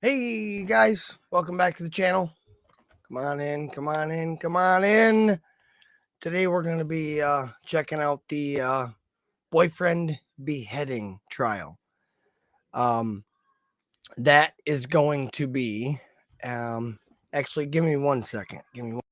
Hey guys, welcome back to the channel. Come on in, come on in, come on in. Today we're going to be checking out the boyfriend beheading trial. That is going to be, actually give me 1 second. Give me one.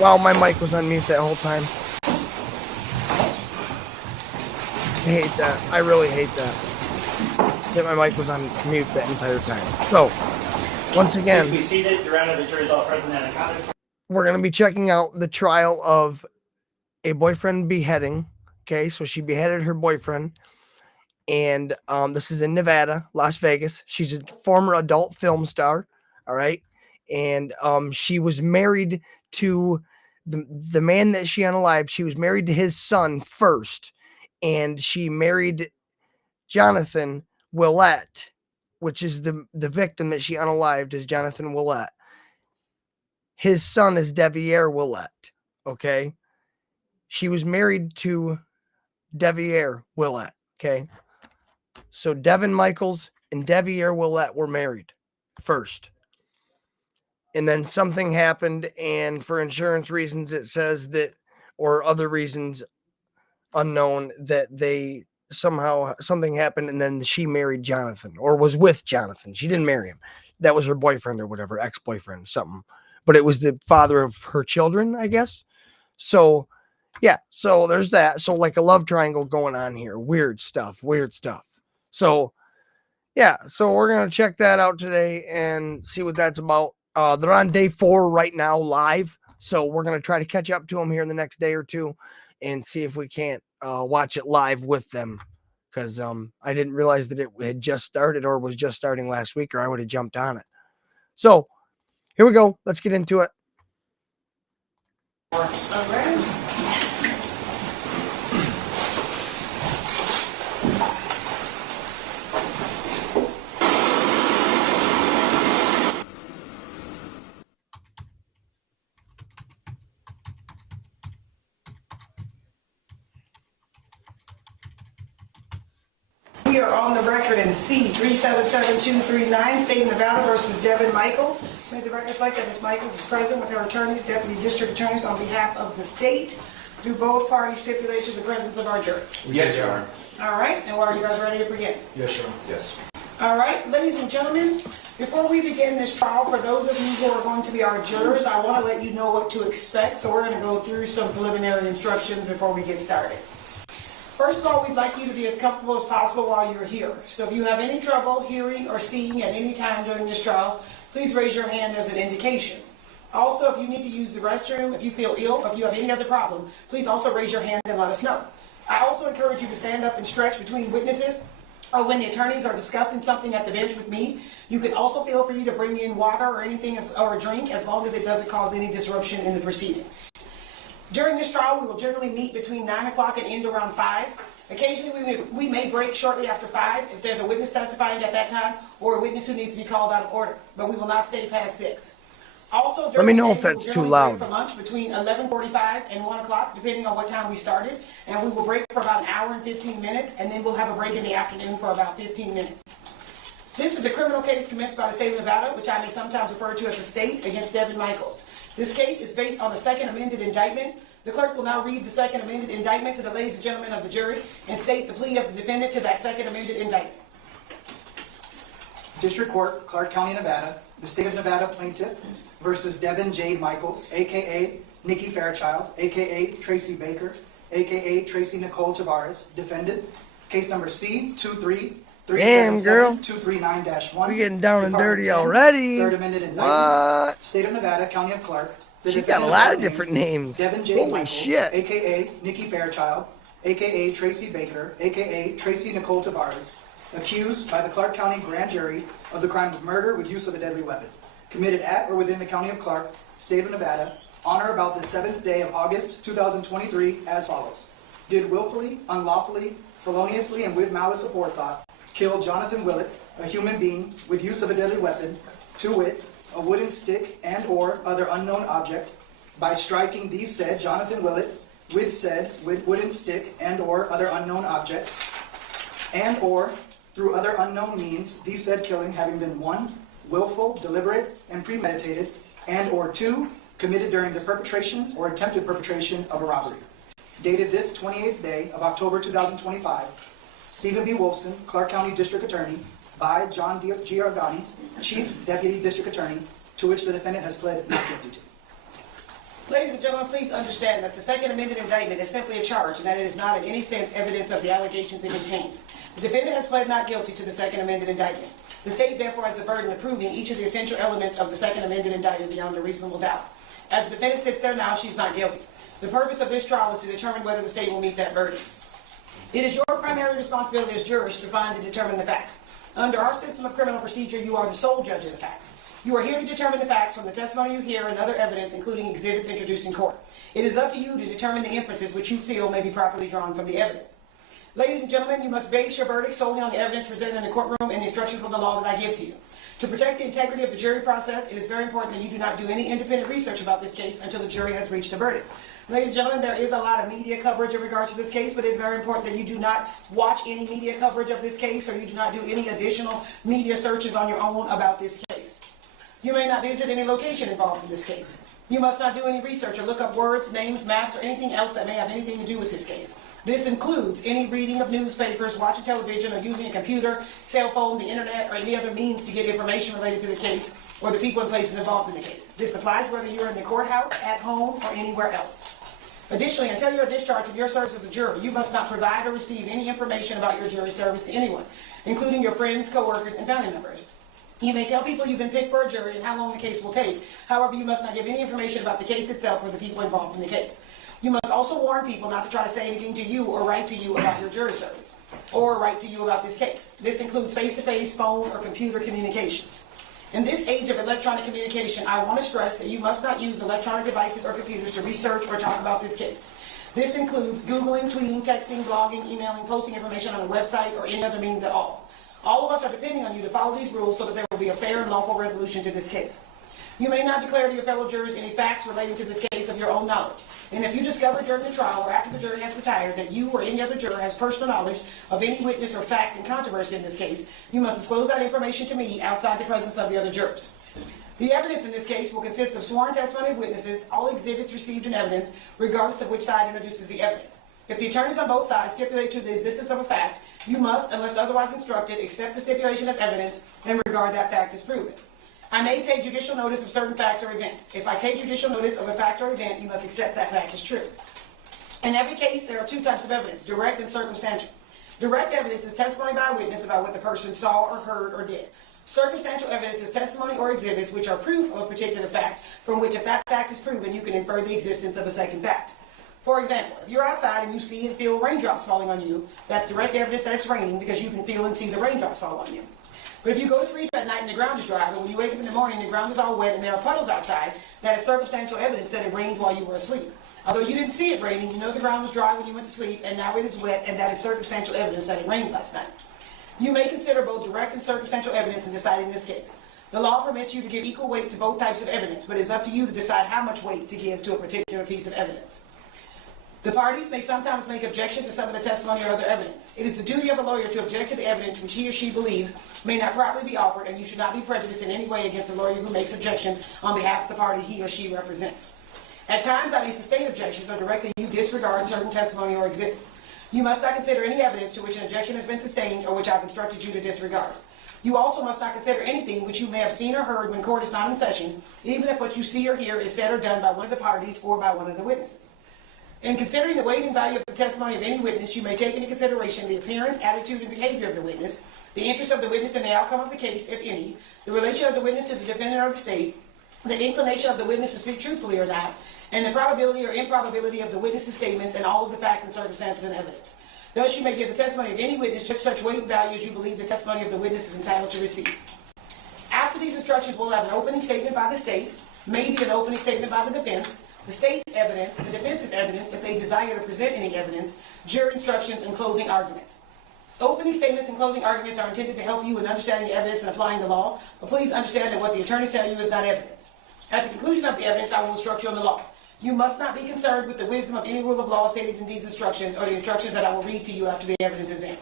Wow, my mic was on mute that whole time. I hate that. I really hate that. That my mic was on mute that entire time. So, once again, Please be seated. Your Honor, the jury is all present and accounted for. We're going to be checking out the trial of a boyfriend beheading. Okay, so she beheaded her boyfriend. And this is in Nevada, Las Vegas. She's a former adult film star. All right. And she was married to the man that she unalived. She was married to his son first. And she married Jonathon Willette, which is the victim that she unalived, is Jonathon Willette. His son is Devyn Willette. Okay. She was married to Devyn Willette. Okay. So Devyn Michaels and Devyn Willette were married first. And then something happened, and for insurance reasons, it says that, or other reasons unknown, that they somehow something happened, and then she married Jonathon, or was with Jonathon. She didn't marry him. That was her boyfriend or whatever, ex-boyfriend, something. But it was the father of her children, I guess. So, yeah, so there's that. So like a love triangle going on here. Weird stuff. So, yeah, so we're going to check that out today and see what that's about. They're on day 4 right now live. So we're going to try to catch up to them here in the next day or two and see if we can't watch it live with them. Because I didn't realize that it had just started or was just starting last week, or I would have jumped on it. So here we go. Let's get into it. We are on the record in C-377239, State of Nevada versus Devyn Michaels. May the record reflect that Ms. Michaels is present with her attorneys, deputy district attorneys, on behalf of the state. Do both parties stipulate to the presence of our jury? Yes, Your Honor. All right, and are you guys ready to begin? Yes, Your Honor. Yes. All right, ladies and gentlemen, before we begin this trial, for those of you who are going to be our jurors, I want to let you know what to expect, so we're going to go through some preliminary instructions before we get started. First of all, we'd like you to be as comfortable as possible while you're here. So if you have any trouble hearing or seeing at any time during this trial, please raise your hand as an indication. Also, if you need to use the restroom, if you feel ill, or if you have any other problem, please also raise your hand and let us know. I also encourage you to stand up and stretch between witnesses, or when the attorneys are discussing something at the bench with me. You can also feel free to bring in water or anything or a drink, as long as it doesn't cause any disruption in the proceedings. During this trial, we will generally meet between 9 o'clock and end around 5. Occasionally, we may break shortly after 5 if there's a witness testifying at that time or a witness who needs to be called out of order, but we will not stay past 6. Also, Let me know the if day, that's we will too generally break loud. for lunch between 11:45 and 1 o'clock, depending on what time we started, and we will break for about an hour and 15 minutes, and then we'll have a break in the afternoon for about 15 minutes. This is a criminal case commenced by the state of Nevada, which I may sometimes refer to as the state, against Devyn Michaels. This case is based on the second amended indictment. The clerk will now read the second amended indictment to the ladies and gentlemen of the jury and state the plea of the defendant to that second amended indictment. District Court, Clark County, Nevada, the state of Nevada plaintiff versus Devyn Jade Michaels, aka Nikki Fairchild, aka Tracy Baker, aka Tracy Nicole Tavares, defendant, case number C-23377-239-1. We're getting down and Department dirty 10, already. Third amended indictment. What? State of Nevada, County of Clark. The She got a defendant lot of named different names. Devyn Jade Holy Michaels, shit. aka Nikki Fairchild, aka Tracy Baker, aka Tracy Nicole Tavares, accused by the Clark County Grand Jury of the crime of murder with use of a deadly weapon, committed at or within the County of Clark, State of Nevada, on or about the 7th day of August 2023 as follows. Did willfully, unlawfully, feloniously, and with malice aforethought kill Jonathon Willette, a human being, with use of a deadly weapon, to wit, a wooden stick and or other unknown object, by striking the said Jonathon Willette with said wooden stick and or other unknown object, and or through other unknown means, the said killing having been 1, willful, deliberate, and premeditated, and or 2, committed during the perpetration or attempted perpetration of a robbery. Dated this 28th day of October 2025, Stephen B. Wolfson, Clark County District Attorney, by John Giordani, Chief Deputy District Attorney, to which the defendant has pled not guilty to. Ladies and gentlemen, please understand that the second amended indictment is simply a charge and that it is not in any sense evidence of the allegations it contains. The defendant has pled not guilty to the second amended indictment. The state therefore has the burden of proving each of the essential elements of the second amended indictment beyond a reasonable doubt. As the defendant sits there now, she's not guilty. The purpose of this trial is to determine whether the state will meet that burden. It is your primary responsibility as jurors to find and determine the facts. Under our system of criminal procedure, you are the sole judge of the facts. You are here to determine the facts from the testimony you hear and other evidence, including exhibits introduced in court. It is up to you to determine the inferences which you feel may be properly drawn from the evidence. Ladies and gentlemen, you must base your verdict solely on the evidence presented in the courtroom and the instructions from the law that I give to you. To protect the integrity of the jury process, it is very important that you do not do any independent research about this case until the jury has reached a verdict. Ladies and gentlemen, there is a lot of media coverage in regards to this case, but it is very important that you do not watch any media coverage of this case, or you do not do any additional media searches on your own about this case. You may not visit any location involved in this case. You must not do any research or look up words, names, maps, or anything else that may have anything to do with this case. This includes any reading of newspapers, watching television, or using a computer, cell phone, the internet, or any other means to get information related to the case or the people and places involved in the case. This applies whether you're in the courthouse, at home, or anywhere else. Additionally, until you are discharged from your service as a juror, you must not provide or receive any information about your jury service to anyone, including your friends, co-workers, and family members. You may tell people you've been picked for a jury and how long the case will take. However, you must not give any information about the case itself or the people involved in the case. You must also warn people not to try to say anything to you or write to you about your jury service, or write to you about this case. This includes face-to-face, phone, or computer communications. In this age of electronic communication, I want to stress that you must not use electronic devices or computers to research or talk about this case. This includes Googling, tweeting, texting, blogging, emailing, posting information on a website, or any other means at all. All of us are depending on you to follow these rules so that there will be a fair and lawful resolution to this case. You may not declare to your fellow jurors any facts relating to this case of your own knowledge. And if you discover during the trial or after the jury has retired that you or any other juror has personal knowledge of any witness or fact in controversy in this case, you must disclose that information to me outside the presence of the other jurors. The evidence in this case will consist of sworn testimony of witnesses, all exhibits received in evidence, regardless of which side introduces the evidence. If the attorneys on both sides stipulate to the existence of a fact, you must, unless otherwise instructed, accept the stipulation as evidence and regard that fact as proven. I may take judicial notice of certain facts or events. If I take judicial notice of a fact or event, you must accept that fact as true. In every case, there are two types of evidence, direct and circumstantial. Direct evidence is testimony by a witness about what the person saw or heard or did. Circumstantial evidence is testimony or exhibits which are proof of a particular fact, from which if that fact is proven, you can infer the existence of a second fact. For example, if you're outside and you see and feel raindrops falling on you, that's direct evidence that it's raining because you can feel and see the raindrops fall on you. But if you go to sleep at night and the ground is dry, but when you wake up in the morning the ground is all wet and there are puddles outside, that is circumstantial evidence that it rained while you were asleep. Although you didn't see it raining, you know the ground was dry when you went to sleep, and now it is wet, and that is circumstantial evidence that it rained last night. You may consider both direct and circumstantial evidence in deciding this case. The law permits you to give equal weight to both types of evidence, but it's up to you to decide how much weight to give to a particular piece of evidence. The parties may sometimes make objections to some of the testimony or other evidence. It is the duty of a lawyer to object to the evidence which he or she believes may not properly be offered, and you should not be prejudiced in any way against a lawyer who makes objections on behalf of the party he or she represents. At times, I may sustain objections or directly you disregard certain testimony or exhibits. You must not consider any evidence to which an objection has been sustained or which I've instructed you to disregard. You also must not consider anything which you may have seen or heard when court is not in session, even if what you see or hear is said or done by one of the parties or by one of the witnesses. In considering the weight and value of the testimony of any witness, you may take into consideration the appearance, attitude, and behavior of the witness, the interest of the witness in the outcome of the case, if any, the relation of the witness to the defendant or the state, the inclination of the witness to speak truthfully or not, and the probability or improbability of the witness's statements and all of the facts and circumstances and evidence. Thus, you may give the testimony of any witness just such weight and value as you believe the testimony of the witness is entitled to receive. After these instructions, we'll have an opening statement by the state, maybe an opening statement by the defense, the state's evidence, the defense's evidence if they desire to present any evidence, jury instructions, and closing arguments. Opening statements and closing arguments are intended to help you in understanding the evidence and applying the law, but please understand that what the attorneys tell you is not evidence. At the conclusion of the evidence, I will instruct you on the law. You must not be concerned with the wisdom of any rule of law stated in these instructions or the instructions that I will read to you after the evidence is in.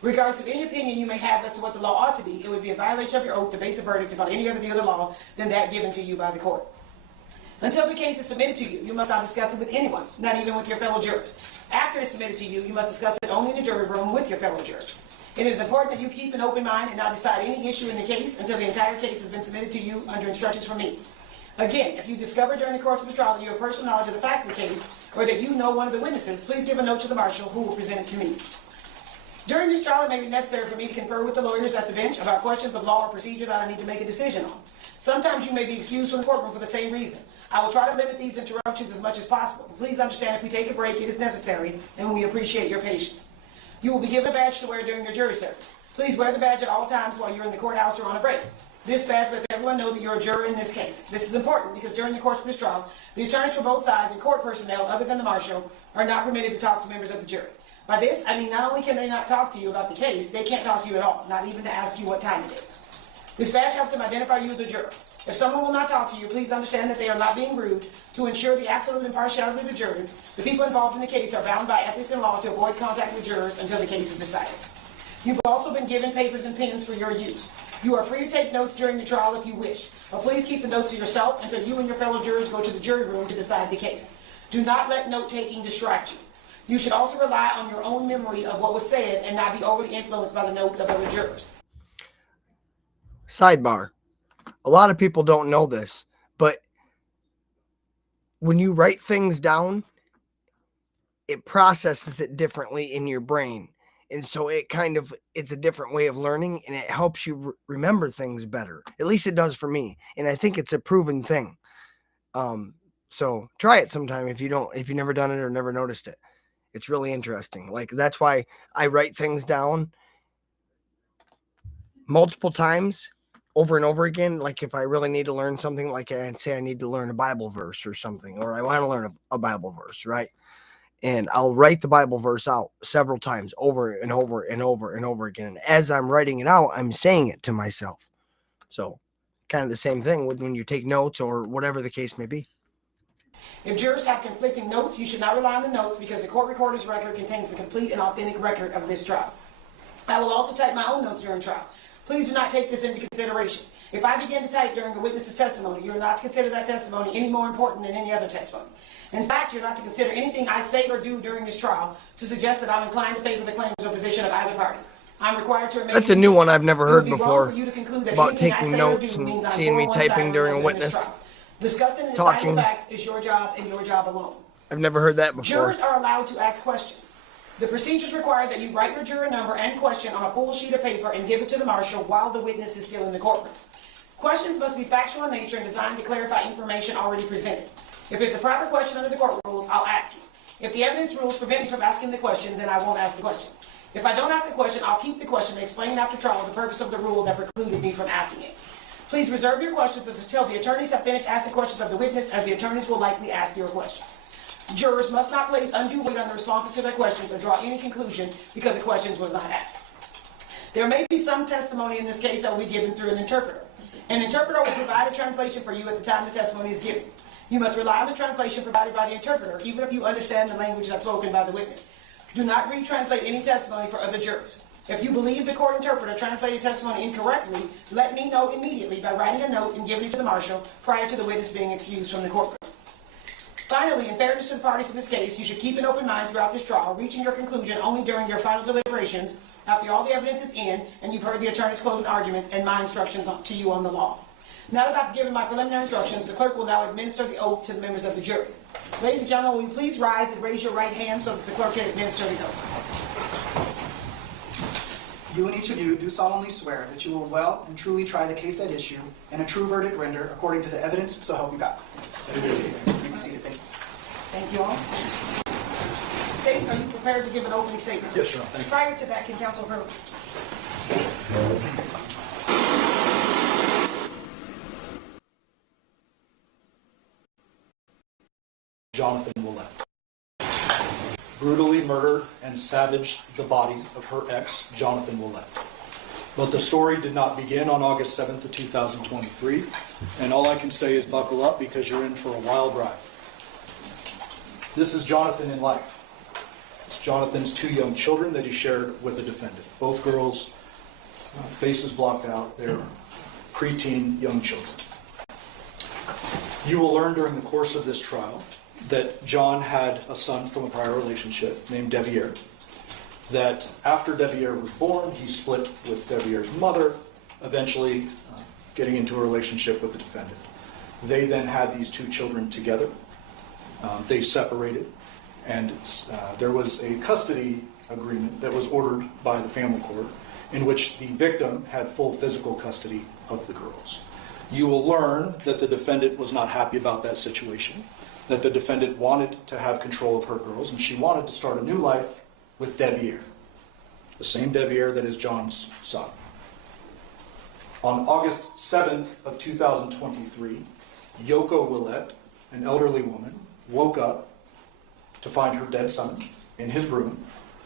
Regardless of any opinion you may have as to what the law ought to be, it would be a violation of your oath to base a verdict upon any other view of the law than that given to you by the court. Until the case is submitted to you, you must not discuss it with anyone, not even with your fellow jurors. After it's submitted to you, you must discuss it only in the jury room with your fellow jurors. It is important that you keep an open mind and not decide any issue in the case until the entire case has been submitted to you under instructions from me. Again, if you discover during the course of the trial that you have personal knowledge of the facts of the case, or that you know one of the witnesses, please give a note to the marshal who will present it to me. During this trial, it may be necessary for me to confer with the lawyers at the bench about questions of law or procedure that I need to make a decision on. Sometimes you may be excused from the courtroom for the same reason. I will try to limit these interruptions as much as possible. Please understand if we take a break, it is necessary, and we appreciate your patience. You will be given a badge to wear during your jury service. Please wear the badge at all times while you're in the courthouse or on a break. This badge lets everyone know that you're a juror in this case. This is important because during the course of this trial, the attorneys for both sides and court personnel, other than the marshal, are not permitted to talk to members of the jury. By this, I mean not only can they not talk to you about the case, they can't talk to you at all, not even to ask you what time it is. This badge helps them identify you as a juror. If someone will not talk to you, please understand that they are not being rude. To ensure the absolute impartiality of the jury, the people involved in the case are bound by ethics and law to avoid contact with jurors until the case is decided. You've also been given papers and pens for your use. You are free to take notes during the trial if you wish, but please keep the notes to yourself until you and your fellow jurors go to the jury room to decide the case. Do not let note-taking distract you. You should also rely on your own memory of what was said and not be overly influenced by the notes of other jurors. Sidebar. A lot of people don't know this, but when you write things down, it processes it differently in your brain. And so it's a different way of learning, and it helps you remember things better. At least it does for me. And I think it's a proven thing. So try it sometime if you've never done it or never noticed it. It's really interesting. Like, that's why I write things down multiple times over and over again. Like, if I really need to learn something, like I'd say I need to learn a Bible verse or something, or I want to learn a Bible verse, right? And I'll write the Bible verse out several times over and over and over and over again. And as I'm writing it out, I'm saying it to myself. So kind of the same thing when you take notes or whatever the case may be. If jurors have conflicting notes, you should not rely on the notes because the court recorder's record contains a complete and authentic record of this trial. I will also type my own notes during trial. Please do not take this into consideration. If I begin to type during a witness's testimony, you are not to consider that testimony any more important than any other testimony. In fact, you're not to consider anything I say or do during this trial to suggest that I'm inclined to favor the claims or position of either party. I'm required to remain. That's a new one I've never heard before, about anything I taking say or notes do and means I'm seeing for me one typing side during a or the other in this witness trial. Discussing and talking. deciding the facts is your job and your job alone. I've never heard that before. Jurors are allowed to ask questions. The procedures require that you write your juror number and question on a full sheet of paper and give it to the marshal while the witness is still in the courtroom. Questions must be factual in nature and designed to clarify information already presented. If it's a proper question under the court rules, I'll ask you. If the evidence rules prevent me from asking the question, then I won't ask the question. If I don't ask the question, I'll keep the question and explain after trial the purpose of the rule that precluded me from asking it. Please reserve your questions until the attorneys have finished asking questions of the witness, as the attorneys will likely ask your question. Jurors must not place undue weight on the responses to their questions or draw any conclusion because the questions was not asked. There may be some testimony in this case that will be given through an interpreter. An interpreter will provide a translation for you at the time the testimony is given. You must rely on the translation provided by the interpreter, even if you understand the language that's spoken by the witness. Do not retranslate any testimony for other jurors. If you believe the court interpreter translated testimony incorrectly, let me know immediately by writing a note and giving it to the marshal prior to the witness being excused from the courtroom. Finally, in fairness to the parties in this case, you should keep an open mind throughout this trial, reaching your conclusion only during your final deliberations after all the evidence is in and you've heard the attorney's closing arguments and my instructions to you on the law. Now that I've given my preliminary instructions, the clerk will now administer the oath to the members of the jury. Ladies and gentlemen, will you please rise and raise your right hand so that the clerk can administer the oath. You and each of you do solemnly swear that you will well and truly try the case at issue and a true verdict render according to the evidence, so help you God. You may be seated. Thank you. Thank you all. State, are you prepared to give an opening statement? Yes, sir. Thank you. Prior to that, can counsel approach? Jonathon Willette brutally murdered and savaged the body of her ex, Jonathon Willette. But the story did not begin on August 7th of 2023, and all I can say is buckle up because you're in for a wild ride. This is Jonathon in life. It's Jonathan's two young children that he shared with the defendant. Both girls, faces blocked out, they're preteen young children. You will learn during the course of this trial that John had a son from a prior relationship named Devyn. That after Devyn was born, he split with Devyn's mother, eventually getting into a relationship with the defendant. They then had these two children together. They separated, and there was a custody agreement that was ordered by the family court in which the victim had full physical custody of the girls. You will learn that the defendant was not happy about that situation, that the defendant wanted to have control of her girls, and she wanted to start a new life with Devyn, the same Devyn that is John's son. On August 7th of 2023, Yoko Willette, an elderly woman, woke up to find her dead son in his room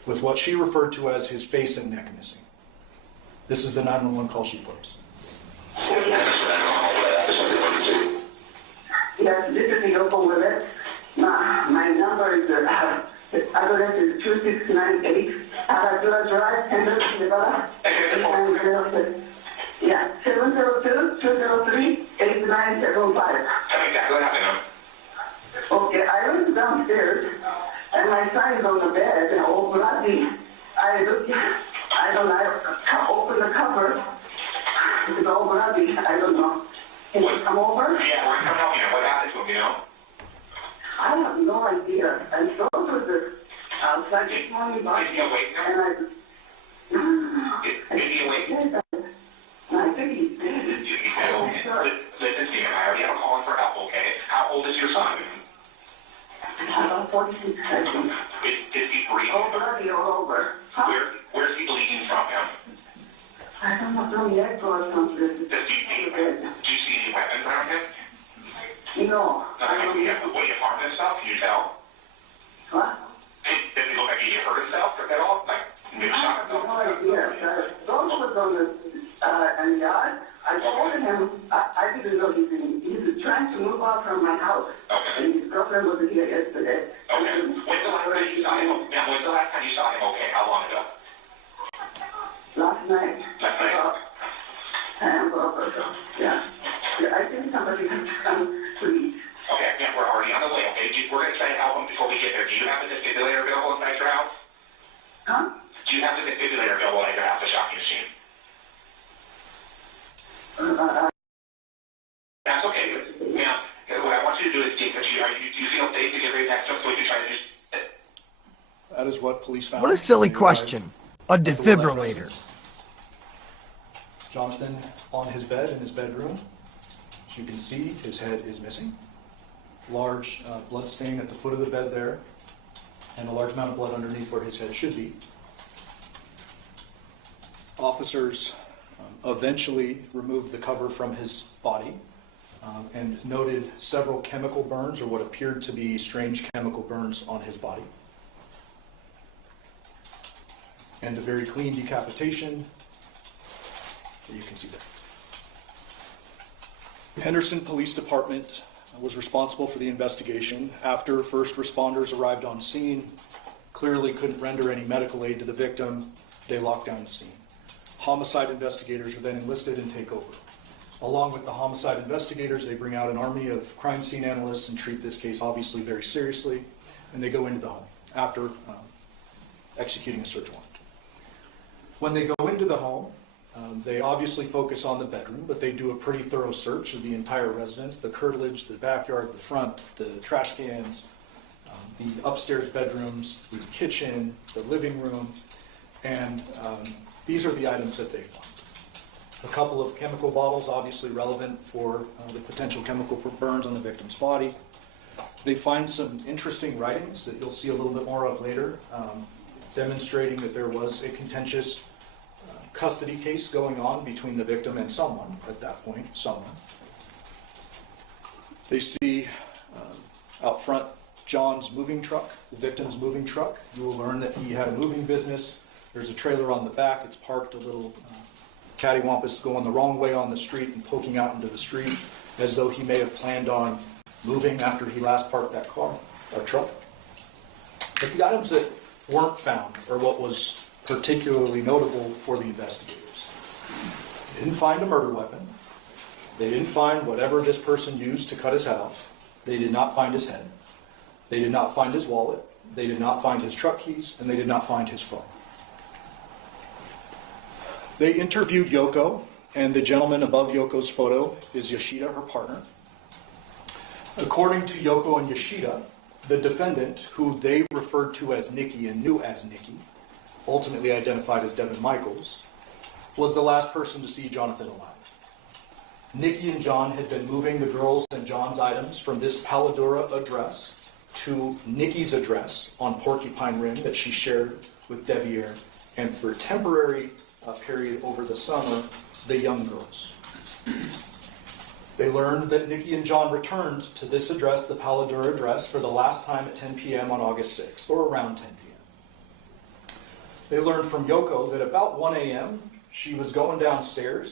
with what she referred to as his face and neck missing. This is the 911 call she plays. Yes, this is Yoko Willette. My number is, address is 2698 Aradura Drive, Henderson, Nevada. Yeah, 702-203-8975. Okay, I went downstairs and my son is on the bed and all bloody. I can't open the cover. It's all bloody. I don't know. Can you come over? Yeah, we're coming up, what happened to him, I have no idea. I thought it was outside this morning. Is he awake now? Is he awake? I think he's dead. Listen to me, I already have a call in for help, okay? How old is your son? About 46 seconds. Is he breathing? Oh, bloody all over. Where's he bleeding from him? I don't know, from the neck or something. Do you see any weapons around him? No. Does he have the way he harmed himself? Can you tell? What? Does he look like he hurt himself at all? Like, maybe I shot have no himself? idea. Those was on the and yard. I told him I didn't know he's trying to move out from my house. Okay. And his girlfriend wasn't here yesterday. Okay. When's the last time you saw him? Now, when's the last time you saw him? Okay. How long ago? Last night. Last night. Yeah. I think somebody has to come, please. Okay, yeah, we're already on the way, okay? We're going to try to help him before we get there. Do you have the defibrillator available inside your house? Huh? Do you have the defibrillator available at your house, the shocking machine? That's okay. Now, what I want you to do is do you feel safe to get ready back so we can try to just... That is what police found. What a silly They question. A arrived at the Willette defibrillator. residence. Jonathan on his bed in his bedroom. As you can see, his head is missing. Large blood stain at the foot of the bed there, and a large amount of blood underneath where his head should be. Officers eventually removed the cover from his body and noted several chemical burns, or what appeared to be strange chemical burns on his body. And a very clean decapitation that you can see there. The Henderson Police Department was responsible for the investigation. After first responders arrived on scene, clearly couldn't render any medical aid to the victim, they locked down the scene. Homicide investigators are then enlisted and take over. Along with the homicide investigators, they bring out an army of crime scene analysts and treat this case obviously very seriously, and they go into the home after executing a search warrant. When they go into the home, they obviously focus on the bedroom, but they do a pretty thorough search of the entire residence, the curtilage, the backyard, the front, the trash cans, the upstairs bedrooms, the kitchen, the living room, and these are the items that they find. A couple of chemical bottles, obviously relevant for the potential chemical burns on the victim's body. They find some interesting writings that you'll see a little bit more of later, demonstrating that there was a contentious custody case going on between the victim and someone at that point, someone. They see out front John's moving truck, the victim's moving truck. You will learn that he had a moving business. There's a trailer on the back. It's parked a little cattywampus, going the wrong way on the street and poking out into the street as though he may have planned on moving after he last parked that car or truck. But the items that weren't found are what was particularly notable for the investigators. They didn't find a murder weapon. They didn't find whatever this person used to cut his head off. They did not find his head. They did not find his wallet. They did not find his truck keys, and they did not find his phone. They interviewed Yoko, and the gentleman above Yoko's photo is Yoshida, her partner. According to Yoko and Yoshida, the defendant, who they referred to as Nikki and knew as Nikki, ultimately identified as Devyn Michaels, was the last person to see Jonathon alive. Nikki and John had been moving the girls and John's items from this Paladura address to Nikki's address on Porcupine Rim that she shared with Devyn, and for a temporary period over the summer, the young girls. They learned that Nikki and John returned to this address, the Paladura address, for the last time at 10 p.m. on August 6th, or around 10 p.m. They learned from Yoko that about 1 a.m. she was going downstairs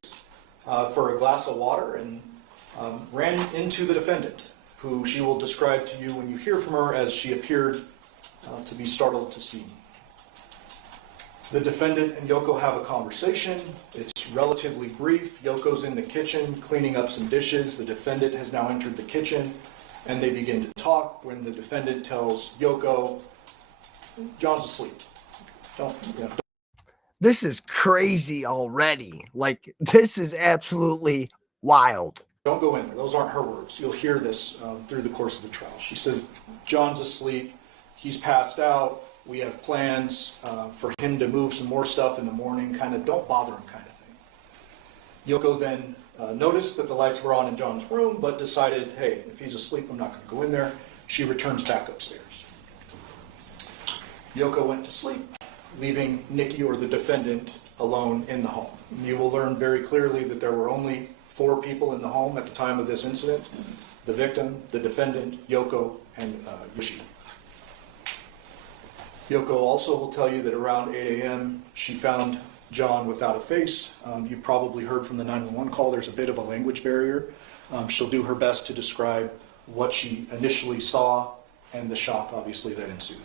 for a glass of water and ran into the defendant, who she will describe to you when you hear from her as she appeared to be startled to see me. The defendant and Yoko have a conversation. It's relatively brief. Yoko's in the kitchen cleaning up some dishes. The defendant has now entered the kitchen, and they begin to talk when the defendant tells Yoko, John's asleep. Don't. This is crazy already. Like, this is absolutely wild. Don't go in there. Those aren't her words. You'll hear this through the course of the trial. She says, John's asleep. He's passed out. We have plans for him to move some more stuff in the morning, kind of don't bother him kind of thing. Yoko then noticed that the lights were on in John's room, but decided, hey, if he's asleep, I'm not going to go in there. She returns back upstairs. Yoko went to sleep, leaving Nikki, or the defendant, alone in the home. You will learn very clearly that there were only 4 people in the home at the time of this incident: the victim, the defendant, Yoko, and Yoshida. Yoko also will tell you that around 8 a.m. she found John without a face. You probably heard from the 911 call, there's a bit of a language barrier. She'll do her best to describe what she initially saw and the shock, obviously, that ensued.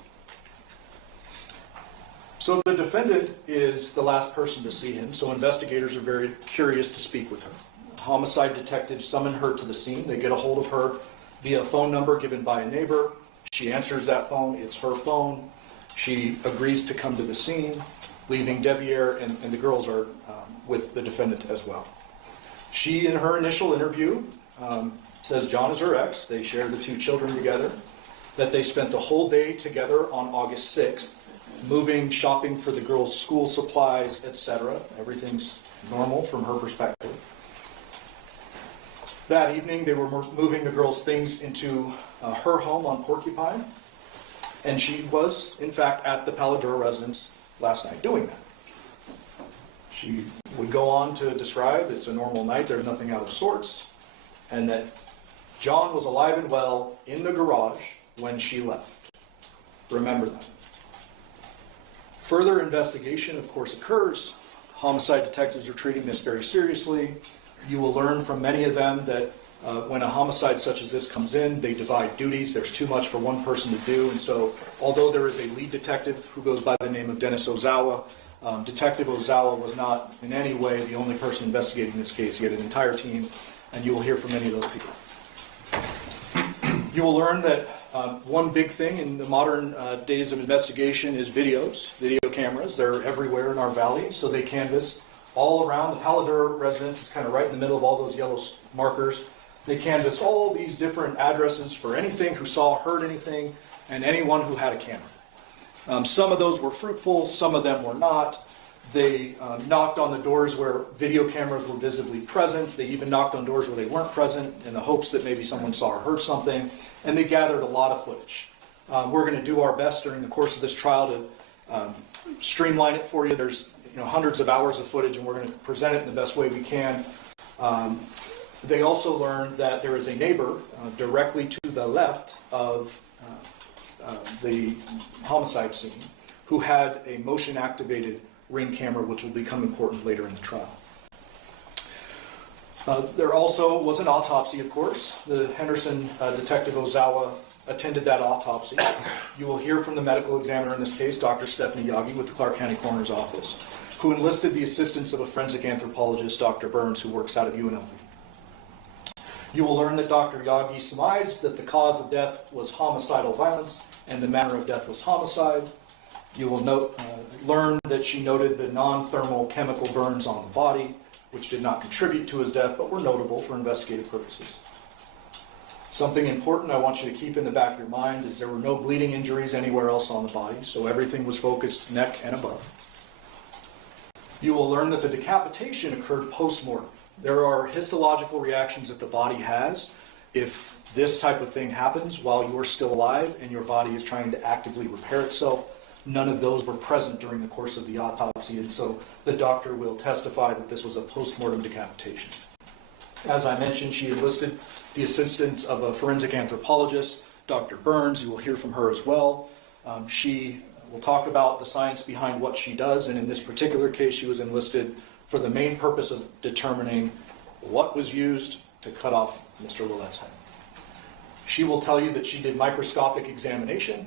So the defendant is the last person to see him, so investigators are very curious to speak with her. Homicide detectives summon her to the scene. They get a hold of her via a phone number given by a neighbor. She answers that phone. It's her phone. She agrees to come to the scene, leaving Devyn and the girls are with the defendant as well. She, in her initial interview, says John is her ex. They share the 2 children together, that they spent the whole day together on August 6th, moving, shopping for the girls' school supplies, etc. Everything's normal from her perspective. That evening, they were moving the girls' things into her home on Porcupine, and she was, in fact, at the Paladura residence last night doing that. She would go on to describe it's a normal night, there's nothing out of sorts, and that John was alive and well in the garage when she left. Remember that. Further investigation, of course, occurs. Homicide detectives are treating this very seriously. You will learn from many of them that when a homicide such as this comes in, they divide duties. There's too much for one person to do. And so, although there is a lead detective who goes by the name of Dennis Ozawa, Detective Ozawa was not in any way the only person investigating this case. He had an entire team, and you will hear from many of those people. You will learn that one big thing in the modern days of investigation is video cameras. They're everywhere in our valley, so they canvass all around. The Paladura residence is kind of right in the middle of all those yellow markers. They canvassed all these different addresses for anything who saw, heard anything, and anyone who had a camera. Some of those were fruitful, some of them were not. They knocked on the doors where video cameras were visibly present. They even knocked on doors where they weren't present in the hopes that maybe someone saw or heard something. And they gathered a lot of footage. We're going to do our best during the course of this trial to streamline it for you. There's hundreds of hours of footage, and we're going to present it in the best way we can. They also learned that there is a neighbor directly to the left of the homicide scene who had a motion-activated Ring camera, which will become important later in the trial. There also was an autopsy, of course. The Henderson Detective Ozawa attended that autopsy. You will hear from the medical examiner in this case, Dr. Stephanie Yagi with the Clark County Coroner's Office, who enlisted the assistance of a forensic anthropologist, Dr. Burns, who works out of UNLV. You will learn that Dr. Yagi surmised that the cause of death was homicidal violence and the manner of death was homicide. You will learn that she noted the non-thermal chemical burns on the body, which did not contribute to his death, but were notable for investigative purposes. Something important I want you to keep in the back of your mind is there were no bleeding injuries anywhere else on the body, so everything was focused neck and above. You will learn that the decapitation occurred post-mortem. There are histological reactions that the body has if this type of thing happens while you're still alive and your body is trying to actively repair itself. None of those were present during the course of the autopsy, and so the doctor will testify that this was a post-mortem decapitation. As I mentioned, she enlisted the assistance of a forensic anthropologist, Dr. Burns. You will hear from her as well. She will talk about the science behind what she does, and in this particular case, she was enlisted for the main purpose of determining what was used to cut off Mr. Willette's head. She will tell you that she did microscopic examination.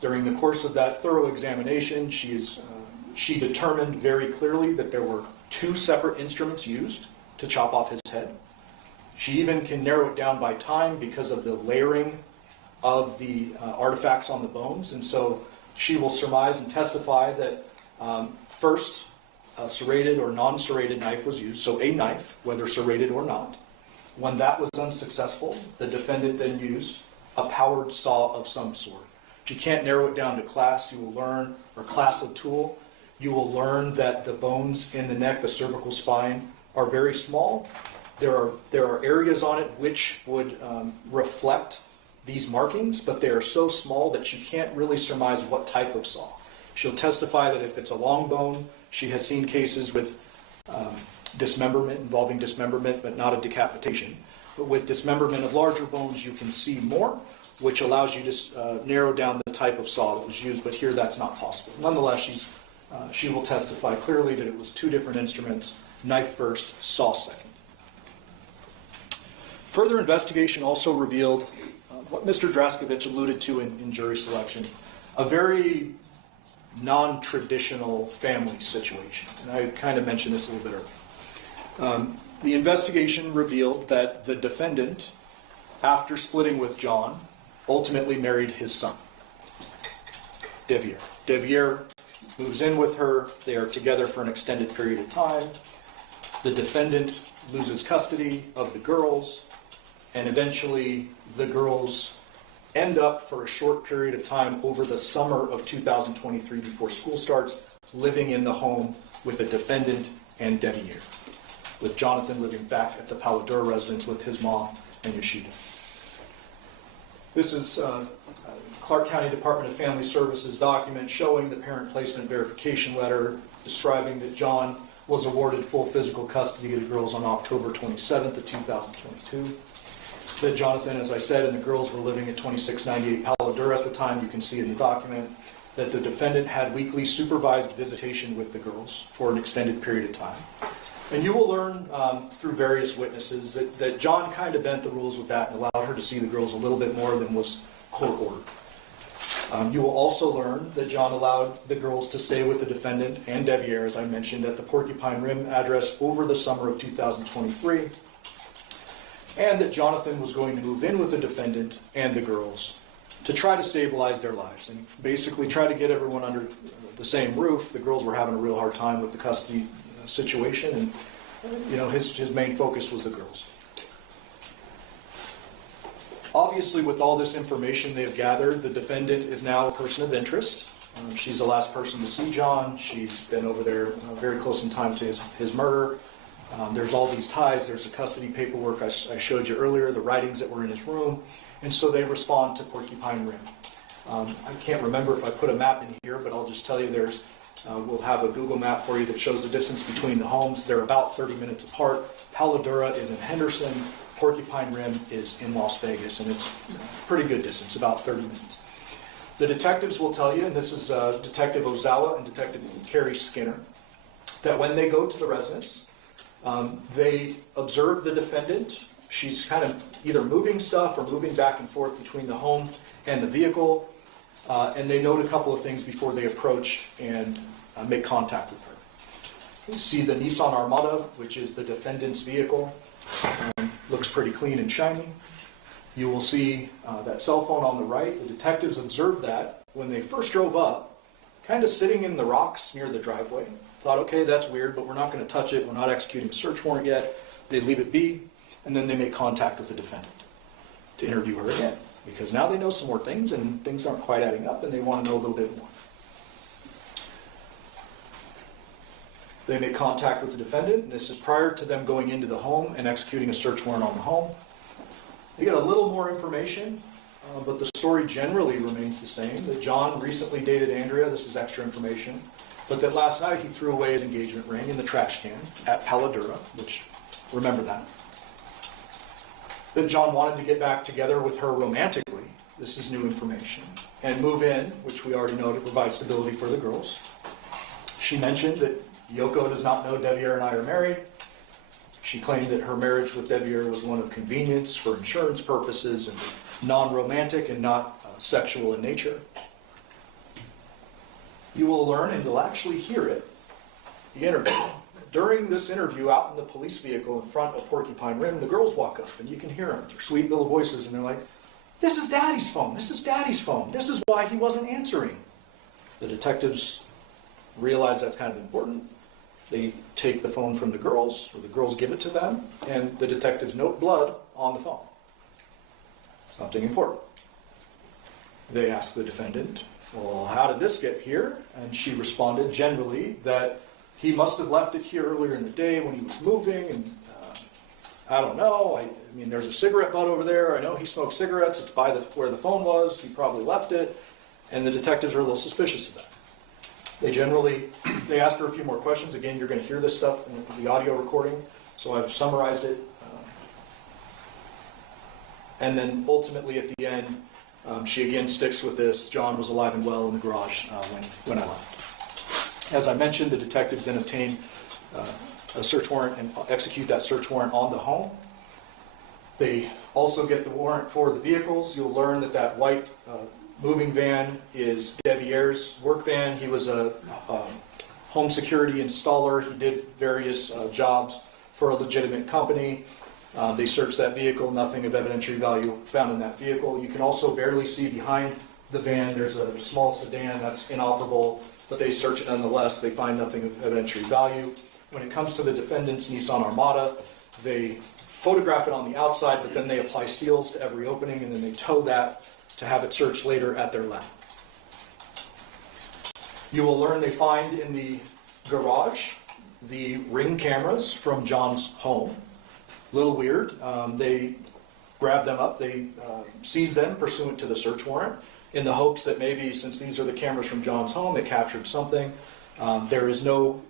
During the course of that thorough examination, she determined very clearly that there were 2 separate instruments used to chop off his head. She even can narrow it down by time because of the layering of the artifacts on the bones, and so she will surmise and testify that first, a serrated or non-serrated knife was used, so a knife, whether serrated or not. When that was unsuccessful, the defendant then used a powered saw of some sort. You can't narrow it down to class. You will learn, or class of tool. You will learn that the bones in the neck, the cervical spine, are very small. There are areas on it which would reflect these markings, but they are so small that you can't really surmise what type of saw. She'll testify that if it's a long bone, she has seen cases with dismemberment, involving dismemberment, but not a decapitation. But with dismemberment of larger bones, you can see more, which allows you to narrow down the type of saw that was used, but here that's not possible. Nonetheless, she's She will testify clearly that it was 2 different instruments, knife first, saw second. Further investigation also revealed what Mr. Draskevich alluded to in jury selection, a very non-traditional family situation. And I kind of mentioned this a little bit earlier. The investigation revealed that the defendant, after splitting with John, ultimately married his son, Devyn. Devyn moves in with her. They are together for an extended period of time. The defendant loses custody of the girls, and eventually the girls end up, for a short period of time over the summer of 2023 before school starts, living in the home with the defendant and Devyn, with Jonathon living back at the Paladura residence with his mom and Yoshida. This is Clark County Department of Family Services document showing the parent placement verification letter describing that John was awarded full physical custody of the girls on October 27th of 2022. That Jonathon, as I said, and the girls were living at 2698 Paladura at the time. You can see in the document that the defendant had weekly supervised visitation with the girls for an extended period of time. And you will learn through various witnesses that John kind of bent the rules with that and allowed her to see the girls a little bit more than was court ordered. You will also learn that John allowed the girls to stay with the defendant and Devyn, as I mentioned, at the Porcupine Rim address over the summer of 2023, and that Jonathon was going to move in with the defendant and the girls to try to stabilize their lives and basically try to get everyone under the same roof. The girls were having a real hard time with the custody situation, and his main focus was the girls. Obviously, with all this information they've gathered, the defendant is now a person of interest. She's the last person to see John. She's been over there very close in time to his murder. There's all these ties. There's the custody paperwork I showed you earlier, the writings that were in his room, and so they respond to Porcupine Rim. I can't remember if I put a map in here, but I'll just tell you we'll have a Google map for you that shows the distance between the homes. They're about 30 minutes apart. Paladura is in Henderson. Porcupine Rim is in Las Vegas, and it's a pretty good distance, about 30 minutes. The detectives will tell you, and this is Detective Ozawa and Detective Carrie Skinner, that when they go to the residence, they observe the defendant. She's kind of either moving stuff or moving back and forth between the home and the vehicle, and they note a couple of things before they approach and make contact with her. You see the Nissan Armada, which is the defendant's vehicle. Looks pretty clean and shiny. You will see that cell phone on the right. The detectives observed that when they first drove up, kind of sitting in the rocks near the driveway. Thought, okay, that's weird, but we're not going to touch it. We're not executing a search warrant yet. They leave it be, and then they make contact with the defendant to interview her again, because now they know some more things, and things aren't quite adding up, and they want to know a little bit more. They make contact with the defendant, and this is prior to them going into the home and executing a search warrant on the home. They get a little more information, but the story generally remains the same, that John recently dated Andrea. This is extra information. But that last night he threw away his engagement ring in the trash can at Paladura, which, remember that. That John wanted to get back together with her romantically. This is new information. And move in, which we already know to provide stability for the girls. She mentioned that Yoko does not know Devyn and I are married. She claimed that her marriage with Devyn was one of convenience for insurance purposes and non-romantic and not sexual in nature. You will learn, and you'll actually hear it, the interview. During this interview, out in the police vehicle in front of Porcupine Rim, the girls walk up, and you can hear them, their sweet little voices, and they're like, "This is Daddy's phone. This is Daddy's phone. This is why he wasn't answering." The detectives realize that's kind of important. They take the phone from the girls, or the girls give it to them, and the detectives note blood on the phone. Something important. They ask the defendant, "Well, how did this get here?" And she responded generally that he must have left it here earlier in the day when he was moving, and I don't know. I mean, there's a cigarette butt over there. I know he smoked cigarettes. It's by where the phone was. He probably left it. And the detectives are a little suspicious of that. They ask her a few more questions. Again, you're going to hear this stuff in the audio recording, so I've summarized it. And then ultimately at the end, she again sticks with this: John was alive and well in the garage when I left. As I mentioned, the detectives then obtain a search warrant and execute that search warrant on the home. They also get the warrant for the vehicles. You'll learn that that white moving van is Devier's work van. He was a home security installer. He did various jobs for a legitimate company. They searched that vehicle, nothing of evidentiary value found in that vehicle. You can also barely see behind the van. There's a small sedan that's inoperable, but they search it nonetheless. They find nothing of evidentiary value. When it comes to the defendant's Nissan Armada, they photograph it on the outside, but then they apply seals to every opening, and then they tow that to have it searched later at their lab. You will learn they find in the garage the Ring cameras from John's home. A little weird. They grab them up, they seize them pursuant to the search warrant in the hopes that maybe since these are the cameras from John's home, it captured something. There is no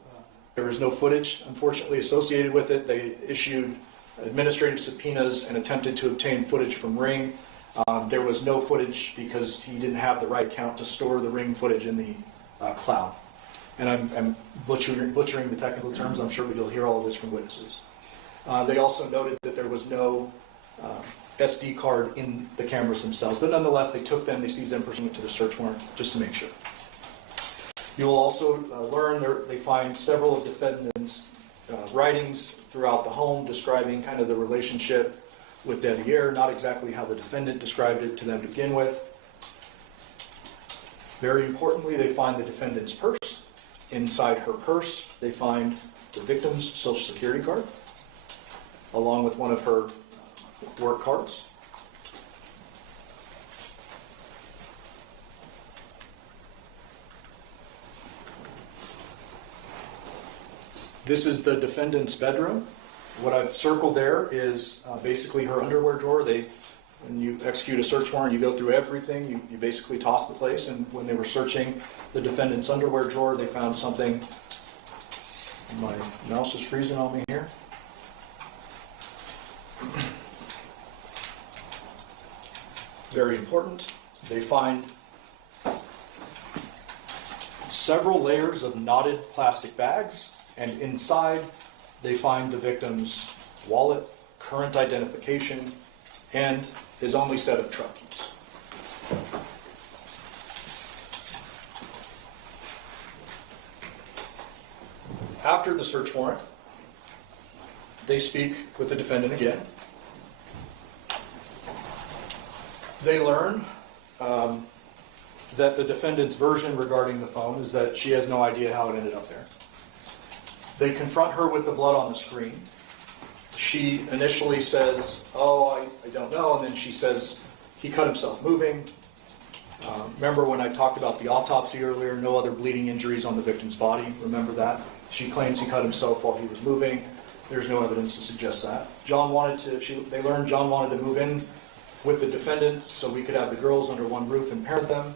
footage, unfortunately, associated with it. They issued administrative subpoenas and attempted to obtain footage from Ring. There was no footage because he didn't have the right count to store the Ring footage in the cloud. And I'm butchering the technical terms. I'm sure you'll hear all of this from witnesses. They also noted that there was no SD card in the cameras themselves, but nonetheless, they took them, they seized them pursuant to the search warrant, just to make sure. You will also learn they find several of defendants' writings throughout the home describing kind of the relationship with Devier, not exactly how the defendant described it to them to begin with. Very importantly, they find the defendant's purse. Inside her purse, they find the victim's Social Security card, along with one of her work cards. This is the defendant's bedroom. What I've circled there is basically her underwear drawer. When you execute a search warrant, you go through everything. You basically toss the place. And when they were searching the defendant's underwear drawer, they found something. My mouse is freezing on me here. Very important. They find several layers of knotted plastic bags, and inside they find the victim's wallet, current identification, and his only set of truck keys. After the search warrant, they speak with the defendant again. They learn that the defendant's version regarding the phone is that she has no idea how it ended up there. They confront her with the blood on the screen. She initially says, "Oh, I don't know," and then she says, "He cut himself moving." Remember when I talked about the autopsy earlier, no other bleeding injuries on the victim's body, remember that? She claims he cut himself while he was moving. There's no evidence to suggest that. They learned John wanted to move in with the defendant so we could have the girls under one roof and parent them.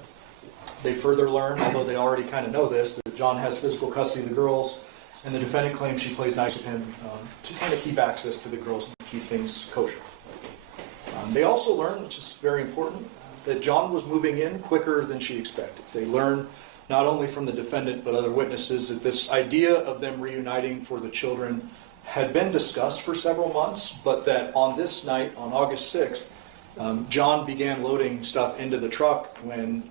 They further learn, although they already kind of know this, that John has physical custody of the girls, and the defendant claims she plays nice with him to kind of keep access to the girls and keep things kosher. They also learn, which is very important, that John was moving in quicker than she expected. They learn not only from the defendant but other witnesses that this idea of them reuniting for the children had been discussed for several months, but that on this night, on August 6th, John began loading stuff into the truck when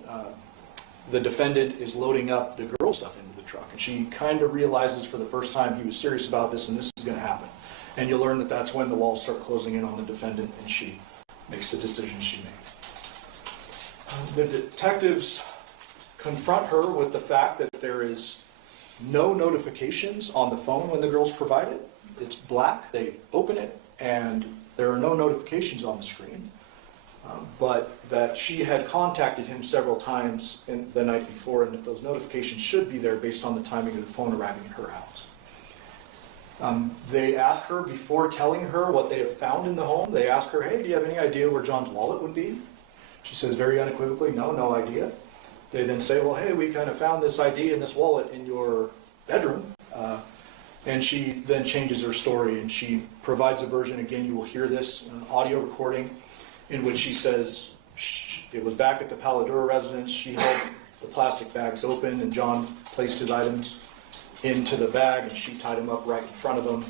the defendant is loading up the girl stuff into the truck. And she kind of realizes for the first time he was serious about this and this is going to happen. And you'll learn that that's when the walls start closing in on the defendant and she makes the decision she made. The detectives confront her with the fact that there is no notifications on the phone when the girls provide it. It's black. They open it and there are no notifications on the screen. But that she had contacted him several times the night before, and that those notifications should be there based on the timing of the phone arriving at her house. They ask her, before telling her what they have found in the home, they ask her, "Hey, do you have any idea where John's wallet would be?" She says very unequivocally, no idea. They then say, "Well, hey, we kind of found this ID and this wallet in your bedroom." And she then changes her story, and she provides a version, again, you will hear this, an audio recording, in which she says it was back at the Paladura residence. She held the plastic bags open, and John placed his items into the bag, and she tied them up right in front of him.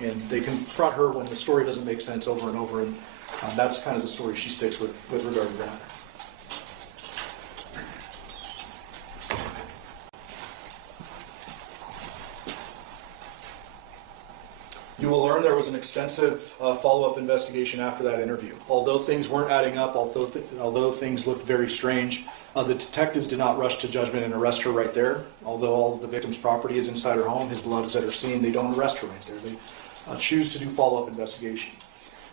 And they confront her when the story doesn't make sense over and over, and that's kind of the story she sticks with regard to that. You will learn there was an extensive follow-up investigation after that interview. Although things weren't adding up, although things looked very strange, the detectives did not rush to judgment and arrest her right there. Although all of the victim's property is inside her home, his blood is at her scene, they don't arrest her right there. They choose to do follow-up investigation.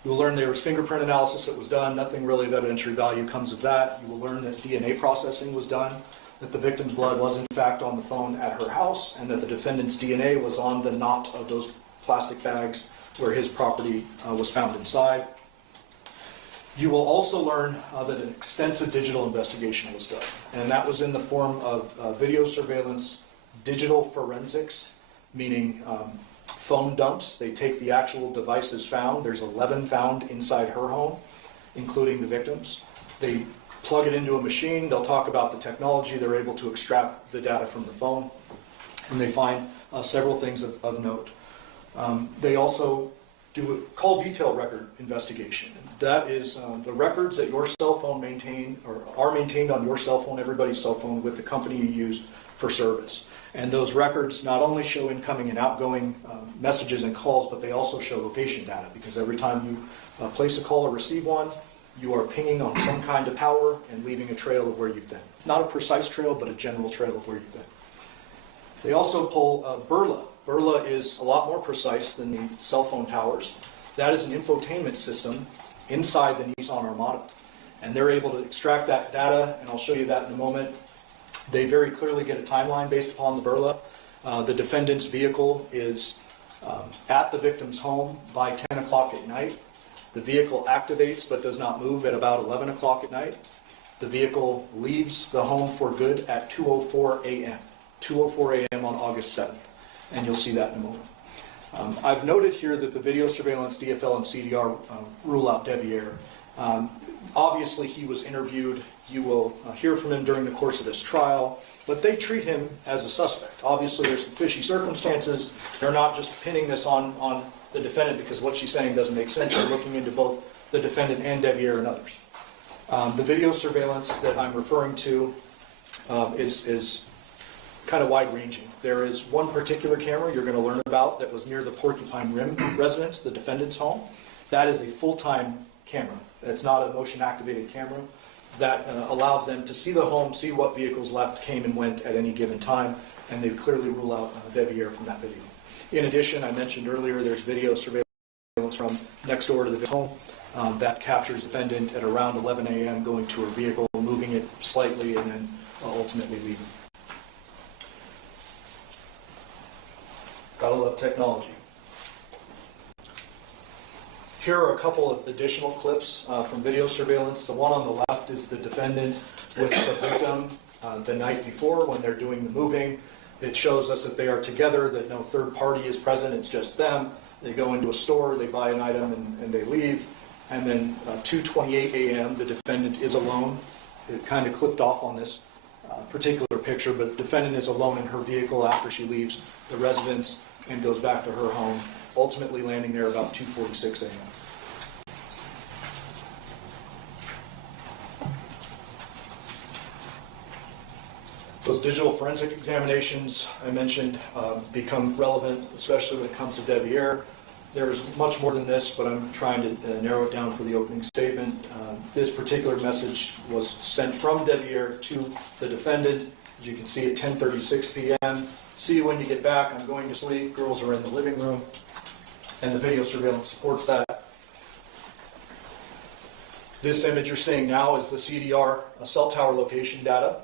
You will learn there was fingerprint analysis that was done. Nothing really of evidentiary value comes of that. You will learn that DNA processing was done, that the victim's blood was in fact on the phone at her house, and that the defendant's DNA was on the knot of those plastic bags where his property was found inside. You will also learn that an extensive digital investigation was done, and that was in the form of video surveillance, digital forensics, meaning phone dumps. They take the actual devices found. There's 11 found inside her home, including the victims. They plug it into a machine. They'll talk about the technology. They're able to extract the data from the phone, and they find several things of note. They also do a call detail record investigation. That is the records that your cell phone maintain or are maintained on your cell phone, everybody's cell phone, with the company you used for service. And those records not only show incoming and outgoing messages and calls, but they also show location data, because every time you place a call or receive one, you are pinging on some kind of tower and leaving a trail of where you've been. Not a precise trail, but a general trail of where you've been. They also pull Burla. Burla is a lot more precise than the cell phone towers. That is an infotainment system inside the Nissan Armada. And they're able to extract that data, and I'll show you that in a moment. They very clearly get a timeline based upon the Burla. The defendant's vehicle is at the victim's home by 10 o'clock at night. The vehicle activates but does not move at about 11 o'clock at night. The vehicle leaves the home for good at 2:04 a.m. 2:04 a.m. on August 7th. And you'll see that in a moment. I've noted here that the video surveillance, DFL, and CDR rule out Devier. Obviously, he was interviewed. You will hear from him during the course of this trial, but they treat him as a suspect. Obviously, there's some fishy circumstances. They're not just pinning this on the defendant because what she's saying doesn't make sense. They're looking into both the defendant and Devier and others. The video surveillance that I'm referring to is kind of wide-ranging. There is one particular camera you're going to learn about that was near the Porcupine Rim residence, the defendant's home. That is a full-time camera. It's not a motion-activated camera. That allows them to see the home, see what vehicles left, came and went at any given time, and they clearly rule out Devier from that video. In addition, I mentioned earlier, there's video surveillance from next door to the home that captures the defendant at around 11 a.m. going to her vehicle, moving it slightly, and then ultimately leaving. Gotta love technology. Here are a couple of additional clips from video surveillance. The one on the left is the defendant with the victim the night before when they're doing the moving. It shows us that they are together, that no third party is present, it's just them. They go into a store, they buy an item, and they leave. And then 2:28 a.m., the defendant is alone. It kind of clipped off on this particular picture, but the defendant is alone in her vehicle after she leaves the residence and goes back to her home, ultimately landing there about 2:46 a.m. Those digital forensic examinations I mentioned become relevant, especially when it comes to Devier. There's much more than this, but I'm trying to narrow it down for the opening statement. This particular message was sent from Devier to the defendant. As you can see, at 10:36 p.m. See you when you get back. I'm going to sleep. Girls are in the living room. And the video surveillance supports that. This image you're seeing now is the CDR cell tower location data.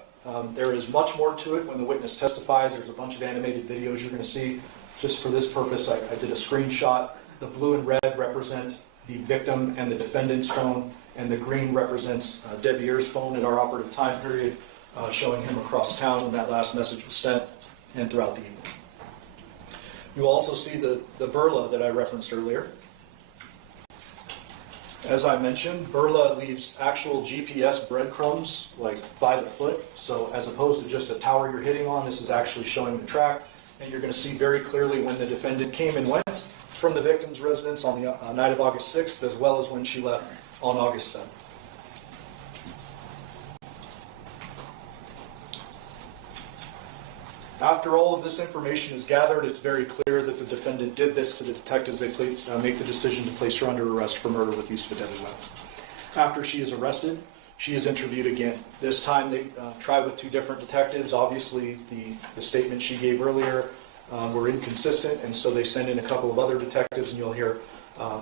There is much more to it when the witness testifies. There's a bunch of animated videos you're going to see. Just for this purpose, I did a screenshot. The blue and red represent the victim and the defendant's phone, and the green represents Devier's phone at our operative time period, showing him across town when that last message was sent and throughout the evening. You will also see the Burla that I referenced earlier. As I mentioned, Burla leaves actual GPS breadcrumbs like by the foot. So as opposed to just a tower you're hitting on, this is actually showing the track. And you're going to see very clearly when the defendant came and went from the victim's residence on the night of August 6th, as well as when she left on August 7th. After all of this information is gathered, it's very clear that the defendant did this to the detectives. They make the decision to place her under arrest for murder with use of a deadly weapon. After she is arrested, she is interviewed again. This time they try with two different detectives. Obviously, the statements she gave earlier were inconsistent, and so they send in a couple of other detectives, and you'll hear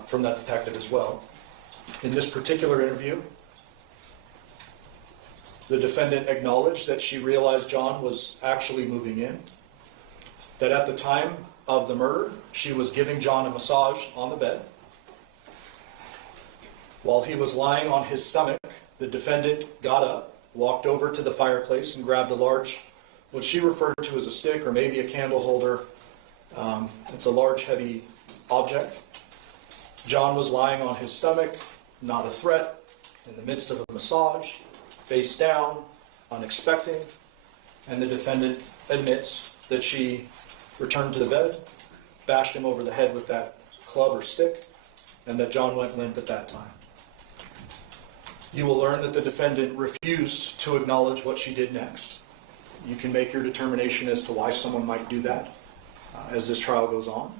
from that detective as well. In this particular interview, the defendant acknowledged that she realized John was actually moving in, that at the time of the murder, she was giving John a massage on the bed. While he was lying on his stomach, the defendant got up, walked over to the fireplace, and grabbed a large, what she referred to as a stick or maybe a candle holder. It's a large, heavy object. John was lying on his stomach, not a threat, in the midst of a massage, face down, unexpected, and the defendant admits that she returned to the bed, bashed him over the head with that club or stick, and that John went limp at that time. You will learn that the defendant refused to acknowledge what she did next. You can make your determination as to why someone might do that as this trial goes on.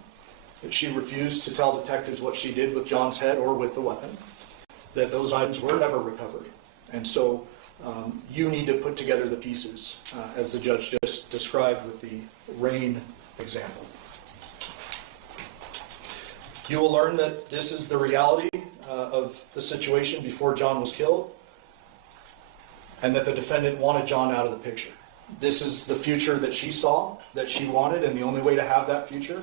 That she refused to tell detectives what she did with John's head or with the weapon, that those items were never recovered. And so you need to put together the pieces, as the judge just described with the rain example. You will learn that this is the reality of the situation before John was killed, and that the defendant wanted John out of the picture. This is the future that she saw, that she wanted, and the only way to have that future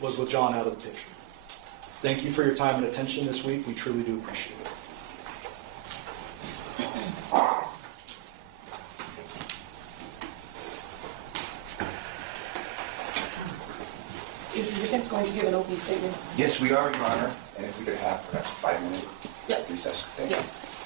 was with John out of the picture. Thank you for your time and attention this week. We truly do appreciate it. Is the defense going to give an opening statement? Yes, we are, Your Honor. And if we could have perhaps a 5-minute recess. Thank you.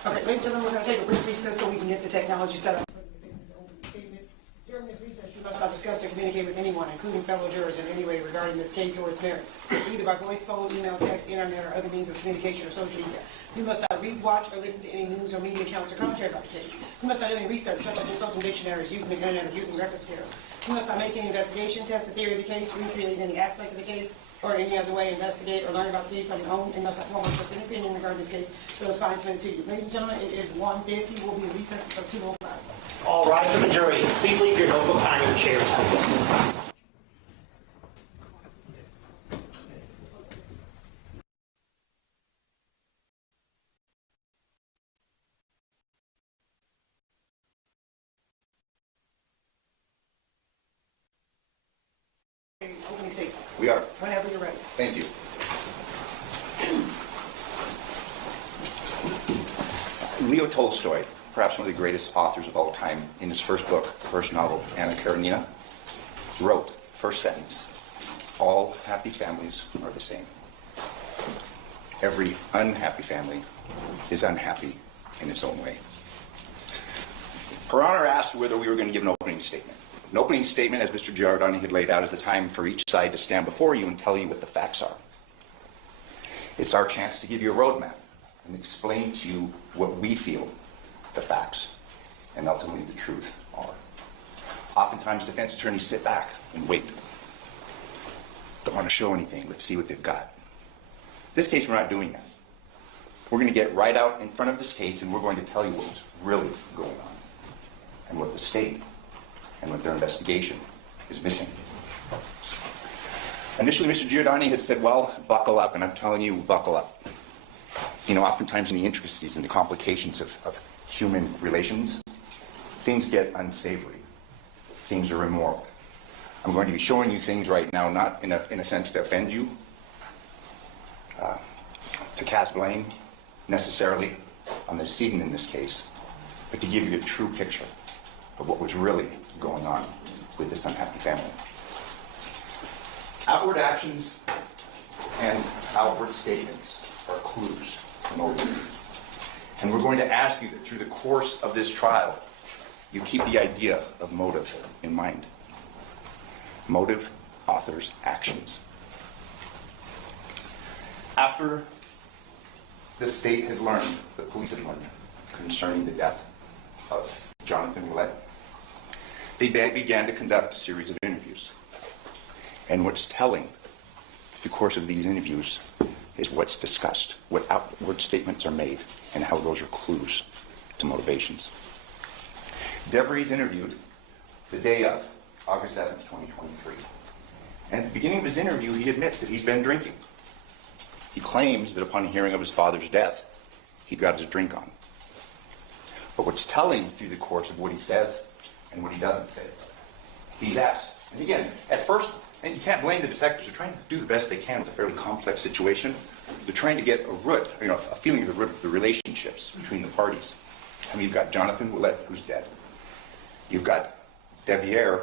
Okay, ladies and gentlemen, we're going to take a brief recess so we can get the technology set up for the defense's opening statement. During this recess, you must not discuss or communicate with anyone, including fellow jurors, in any way regarding this case or its merits, either by voice, phone, email, text, internet, or other means of communication or social media. You must not read, watch, or listen to any news or media accounts or commentary about the case. You must not do any research, such as consulting dictionaries, using the internet, or using reference materials. You must not make any investigation, test the theory of the case, recreate any aspect of the case, or in any other way investigate or learn about the case on your own, and must not form any opinion regarding this case until it's finally submitted to you. Ladies and gentlemen, it is 1:50. We'll be in recess until 2:05. All rise for the jury. Please leave your notebooks on your chairs, please. Opening statement. We are. Whenever you're ready. Thank you. Leo Tolstoy, perhaps one of the greatest authors of all time, in his first book, first novel, Anna Karenina, wrote, first sentence, all happy families are the same. Every unhappy family is unhappy in its own way. Her Honor asked whether we were going to give an opening statement. An opening statement, as Mr. Giordani had laid out, is the time for each side to stand before you and tell you what the facts are. It's our chance to give you a roadmap and explain to you what we feel the facts and ultimately the truth are. Oftentimes defense attorneys sit back and wait. Don't want to show anything. Let's see what they've got. This case, we're not doing that. We're going to get right out in front of this case and we're going to tell you what's really going on and what the state and what their investigation is missing. Initially, Mr. Giordani had said, well, buckle up, and I'm telling you, buckle up. You know, oftentimes in the intricacies and the complications of human relations, things get unsavory. Things are immoral. I'm going to be showing you things right now, not in a sense to offend you, to cast blame necessarily on the decedent in this case, but to give you a true picture of what was really going on with this unhappy family. Outward actions and outward statements are clues. motive. And we're going to ask you that through the course of this trial, you keep the idea of motive in mind. Motive authors actions. After the state had learned, the police had learned, concerning the death of Jonathon Willette, they began to conduct a series of interviews. And what's telling through the course of these interviews is what's discussed, what outward statements are made, and how those are clues to motivations. Devry's interviewed the day of August 7th, 2023. And at the beginning of his interview, he admits that he's been drinking. He claims that upon hearing of his father's death, he got his drink on. But what's telling through the course of what he says and what he doesn't say, he's asked, and again, at first, and you can't blame the detectives, they're trying to do the best they can with a fairly complex situation. They're trying to get a feeling of the root of the relationships between the parties. I mean, you've got Jonathon Willette, who's dead. You've got Devyn,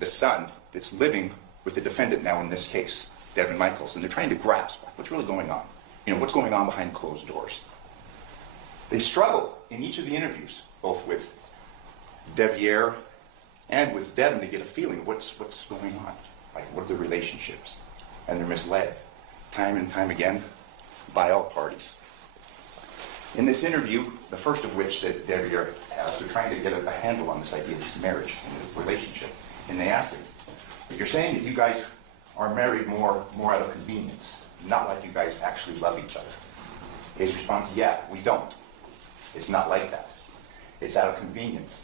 the son that's living with the defendant now in this case, Devyn Michaels, and they're trying to grasp what's really going on. What's going on behind closed doors. They struggle in each of the interviews, both with Devyn and with Devyn, to get a feeling of what's going on. Like, what are the relationships? And they're misled time and time again by all parties. In this interview, the first of which that Devyn has, they're trying to get a handle on this idea of this marriage and this relationship. And they ask him, you're saying that you guys are married more out of convenience, not like you guys actually love each other. His response, yeah, we don't. It's not like that. It's out of convenience.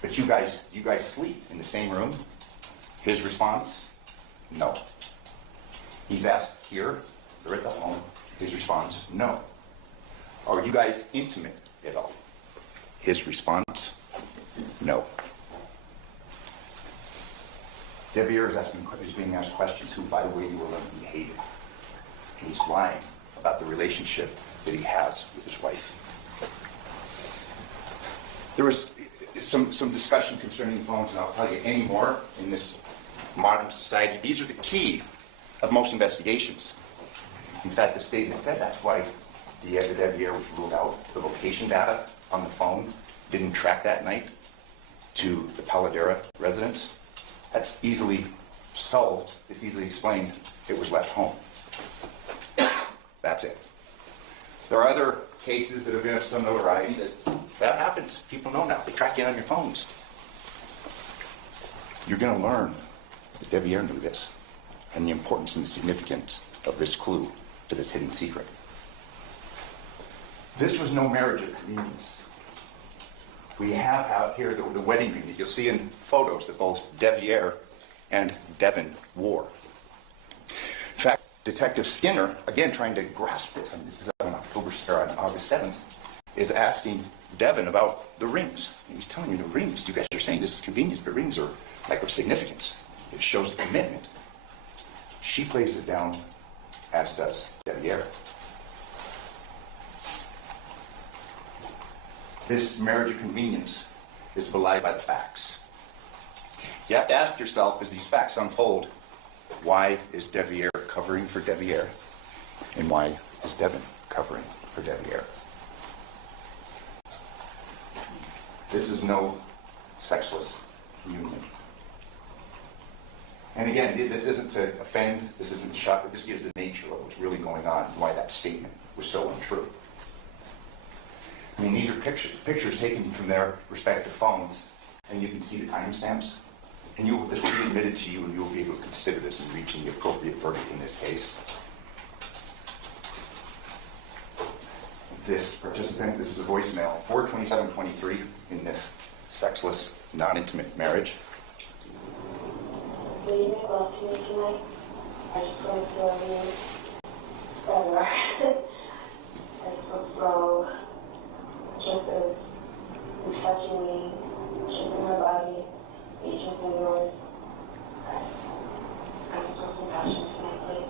But you guys sleep in the same room? His response, no. He's asked here, or at the home, his response, no. Are you guys intimate at all? His response, no. Devyn is being asked questions who, by the way, you will learn he hated. And he's lying about the relationship that he has with his wife. There was some discussion concerning phones, and I'll tell you any more in this modern society. These are the key of most investigations. In fact, the statement said that's why Devyn was ruled out. The location data on the phone didn't track that night to the Paladera residence. That's easily solved. It's easily explained. It was left home. That's it. There are other cases that have been of some notoriety that happens. People know now. They track you on your phones. You're going to learn that Devyn knew this and the importance and the significance of this clue to this hidden secret. This was no marriage of convenience. We have out here the wedding ring that you'll see in photos that both Devyn and Devyn wore. In fact, Detective Skinner, again trying to grasp this, and this is on August 7th, is asking Devyn about the rings. And he's telling you the rings, you guys are saying this is convenience, but rings are like of significance. It shows a commitment. She plays it down, as does Devyn. This marriage of convenience is belied by the facts. You have to ask yourself, as these facts unfold, why is Devyn covering for Devyn? And why is Devyn covering for Devyn? This is no sexless union. And again, this isn't to offend, this isn't to shock, but this gives the nature of what's really going on and why that statement was so untrue. I mean, these are pictures taken from their respective phones, and you can see the timestamps. And this will be admitted to you, and you will be able to consider this in reaching the appropriate verdict in this case. This participant, this is a voicemail, 4/27/23 in this sexless, non-intimate marriage. Will you make love to me tonight? I just want to love you forever. I just want to go. Just as you're touching me, shaping my body, each of yours. I just want some passion tonight, please.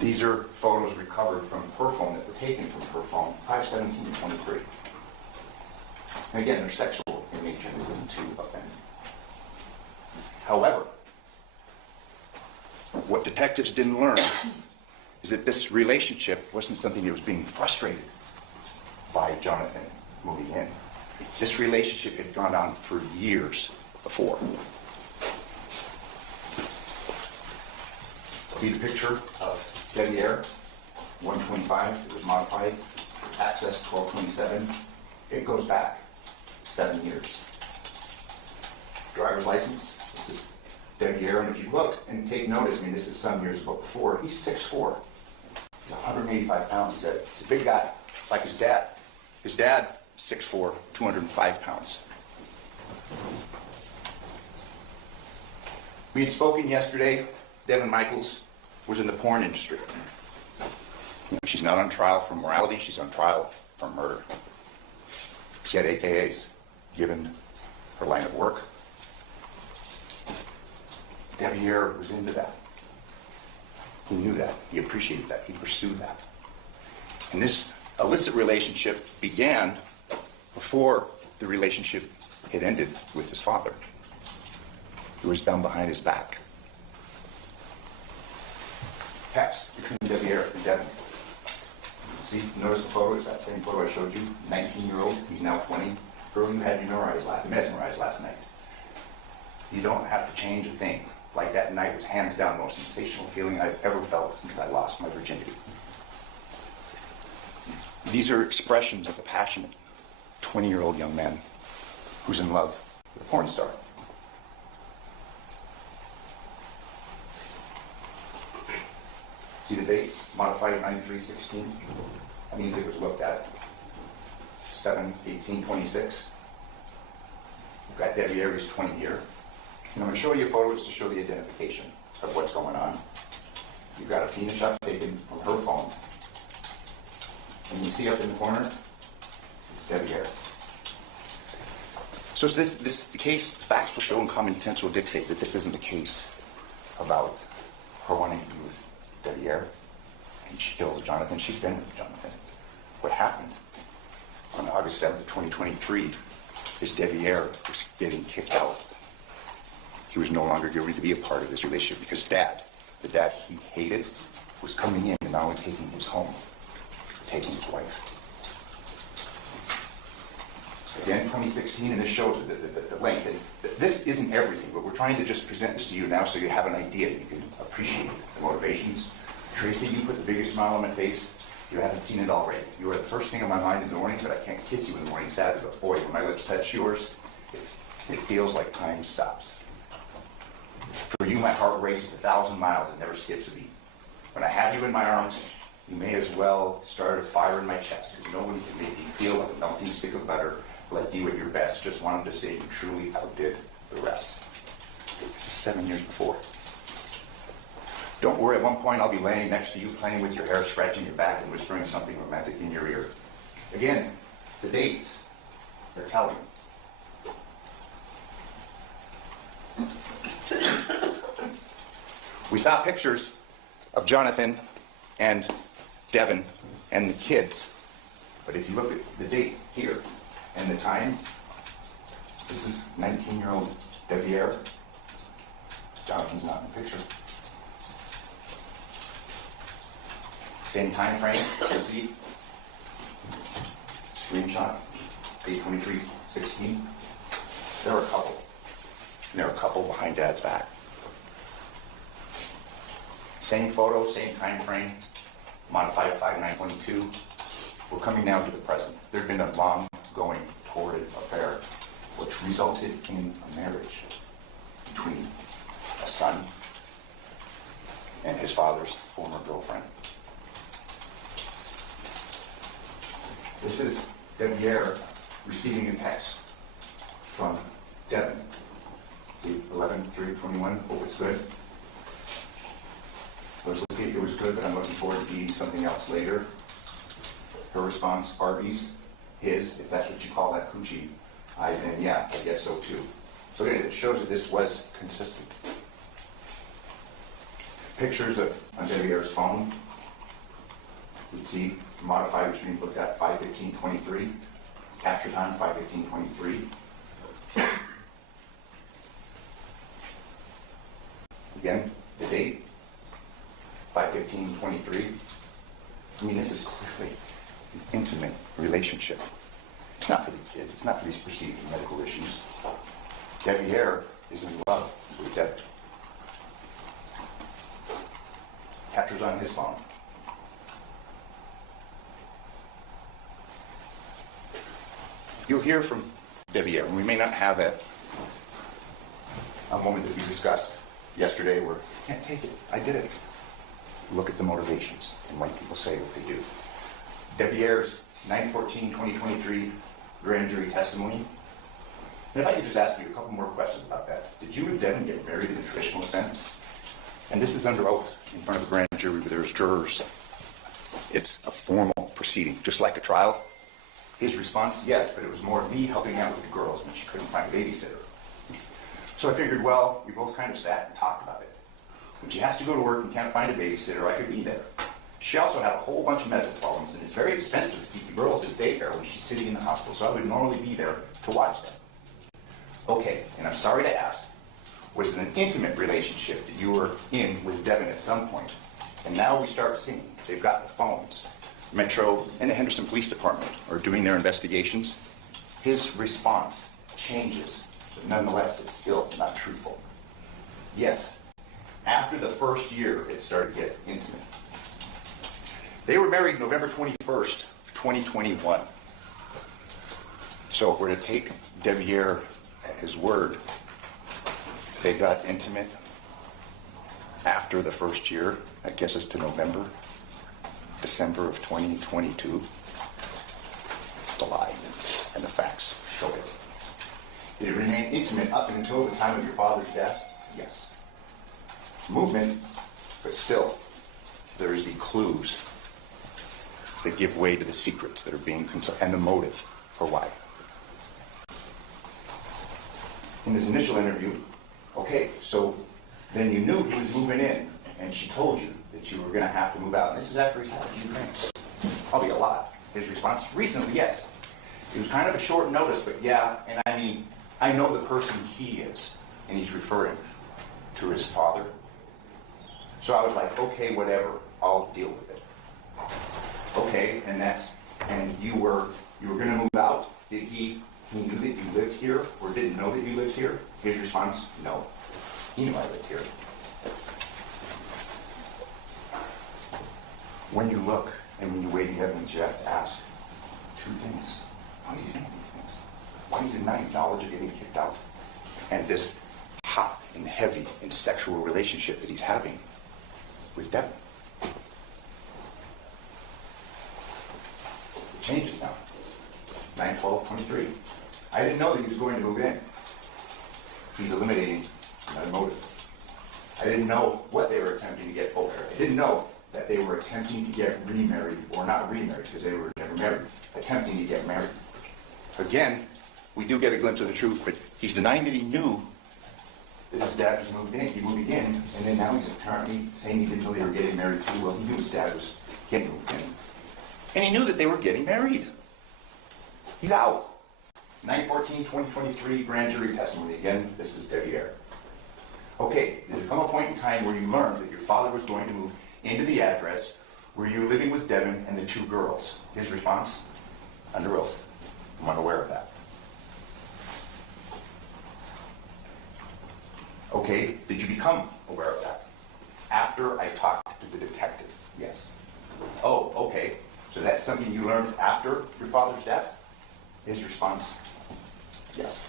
These are photos recovered from her phone that were taken from her phone, 5/17/23. And again, they're sexual in nature. This isn't to offend. However, What detectives didn't learn is that this relationship wasn't something that was being frustrated by Jonathon moving in. This relationship had gone on for years before. See the picture of Devyn 125, it was modified, access 1227. It goes back 7 years. Driver's license, this is Devyn, and if you look and take notice, I mean, this is some years before, he's 6'4". He's 185 pounds. He's a big guy, like his dad. His dad, 6'4", 205 pounds. We had spoken yesterday. Devyn Michaels was in the porn industry. She's not on trial for morality, she's on trial for murder. She had AKAs, given her line of work. Devyn was into that. He knew that, he appreciated that, he pursued that. And this illicit relationship began before the relationship had ended with his father. It was done behind his back. Text between Devyn and Devyn. See, notice the photo, it's that same photo I showed you, 19-year-old, he's now 20. Girl, you had me mesmerized last night. You don't have to change a thing. Like that night was hands down the most sensational feeling I've ever felt since I lost my virginity. These are expressions of a passionate 20-year-old young man who's in love with a porn star. See the dates? Modified 93-16. That means it was looked at 7/18/26. We've got Devyn, who's 20 here. And I'm going to show you photos to show the identification of what's going on. You've got a penis shot taken from her phone. And you see up in the corner, it's Devyn. So the case, facts will show and common sense will dictate that this isn't a case about her wanting to be with Devyn. And she killed Jonathon. She's been with Jonathon. What happened on August 7th of 2023 is Devyn was getting kicked out. He was no longer going to be a part of this relationship because the dad he hated, was coming in and not only taking his home, taking his wife. Again, 2016, and this shows the length. This isn't everything, but we're trying to just present this to you now so you have an idea. You can appreciate the motivations. Tracy, you put the biggest smile on my face. You haven't seen it already. You are the first thing on my mind in the morning, but I can't kiss you in the morning, sadly. But boy, when my lips touch yours, it feels like time stops. For you, my heart races 1,000 miles and never skips a beat. When I have you in my arms, you may as well start a fire in my chest, because no one can make you feel like a melting stick of butter. Let you at your best. Just wanted to say you truly outdid the rest. 7 years before. Don't worry, at one point I'll be laying next to you, playing with your hair, scratching your back, and whispering something romantic in your ear. Again, the dates, they're telling. We saw pictures of Jonathon and Devyn and the kids. But if you look at the date here and the time, this is 19-year-old Devyn. Jonathon's not in the picture. Same time frame, you see. Screenshot, 8/23/16. There were a couple. And there were a couple behind Dad's back. Same photo, same time frame, modified 5/9/22. We're coming now to the present. There had been a long-going, torrid affair, which resulted in a marriage between a son and his father's former girlfriend. This is Devyn receiving a text from Devyn. See, 11/3/21. Hope it's good. It was good, but I'm looking forward to eating something else later. Her response, Arby's. His, if that's what you call that coochie. Then yeah, I guess so too. So it shows that this was consistent. Pictures of on Devyn's phone. You'd see modified, which means looked at 5/15/23. Capture time 5/15/23. Again, the date 9/14/23. I mean, this is clearly an intimate relationship. It's not for the kids. It's not for these perceived medical issues. Devyn is in love with Devyn. Captures on his phone. You'll hear from Devyn, and we may not have a moment that we discussed yesterday where, I can't take it, I did it. Look at the motivations and why people say what they do. Devyn's 9/14/2023 grand jury testimony. And if I could just ask you a couple more questions about that. Did you and Devyn get married in the traditional sense? And this is under oath in front of a grand jury where there's jurors. It's a formal proceeding, just like a trial. His response, yes, but it was more me helping out with the girls when she couldn't find a babysitter. So I figured, well, we both kind of sat and talked about it. When she has to go to work and can't find a babysitter, I could be there. She also had a whole bunch of medical problems, and it's very expensive to keep the girls at daycare when she's sitting in the hospital, so I would normally be there to watch them. Okay, and I'm sorry to ask, was it an intimate relationship that you were in with Devyn at some point? And now we start seeing, they've got the phones. Metro and the Henderson Police Department are doing their investigations. His response changes, but nonetheless, it's still not truthful. Yes, after the first year, it started to get intimate. They were married November 21st, 2021. So if we're to take Devyn at his word, they got intimate after the first year. That gets us to November, December of 2022. The lie and the facts show it. Did it remain intimate up until the time of your father's death? Yes. Movement, but still, there is the clues that give way to the secrets that are being concealed and the motive for why. In his initial interview, okay, so then you knew he was moving in, and she told you that you were going to have to move out. And this is after he's had a few drinks. Probably a lot. His response, recently, yes. It was kind of a short notice, but yeah, and I mean, I know the person he is, and he's referring to his father. So I was like, okay, whatever, I'll deal with it. Okay, and you were going to move out? Did he knew that you lived here or didn't know that you lived here? His response, no. He knew I lived here. When you look and when you weigh the evidence, you have to ask two things. Why is he saying these things? Why is he denying knowledge of getting kicked out? And this hot and heavy and sexual relationship that he's having with Devyn. It changes now. 9/12/23. I didn't know that he was going to move in. He's eliminating another motive. I didn't know what they were attempting to get over. I didn't know that they were attempting to get remarried, or not remarried, because they were never married, attempting to get married. Again, we do get a glimpse of the truth, but he's denying that he knew that his dad was moving in, and then now he's apparently saying he didn't know they were getting married too. Well, he knew his dad was getting moved in. And he knew that they were getting married. He's out. 9/14/2023 grand jury testimony. Again, this is Devyn. Okay, did there come a point in time where you learned that your father was going to move into the address where you were living with Devyn and the two girls? His response? Under oath. I'm unaware of that. Okay, did you become aware of that? After I talked to the detective? Yes. Oh, okay. So that's something you learned after your father's death? His response? Yes.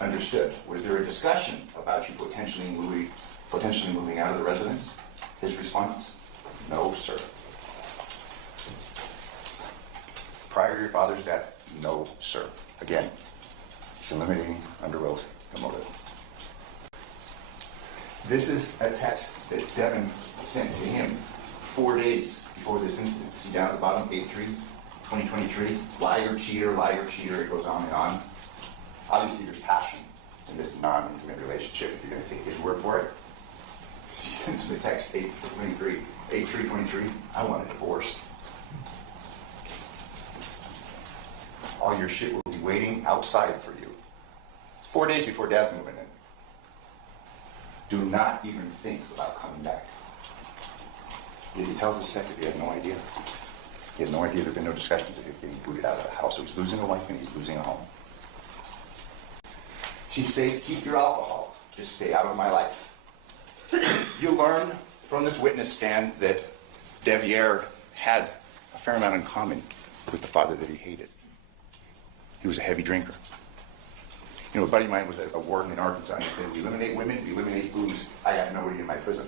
Understood. Was there a discussion about you potentially moving out of the residence? His response? No, sir. Prior to your father's death? No, sir. Again, he's eliminating under oath the motive. This is a text that Devyn sent to him 4 days before this incident. See down at the bottom, 8/3/2023, liar, cheater, it goes on and on. Obviously there's passion in this non-intimate relationship, if you're going to take his word for it. She sends him a text, 8/3/23, I want a divorce. All your shit will be waiting outside for you. 4 days before Dad's moving in. Do not even think about coming back. He tells the detective he had no idea. He had no idea there had been no discussions of him getting booted out of the house. So he's losing a wife and he's losing a home. She states, keep your alcohol. Just stay out of my life. You learn from this witness stand that Devyn had a fair amount in common with the father that he hated. He was a heavy drinker. You know, a buddy of mine was a warden in Arkansas, and he said, we eliminate women, we eliminate booze. I got nobody in my prison.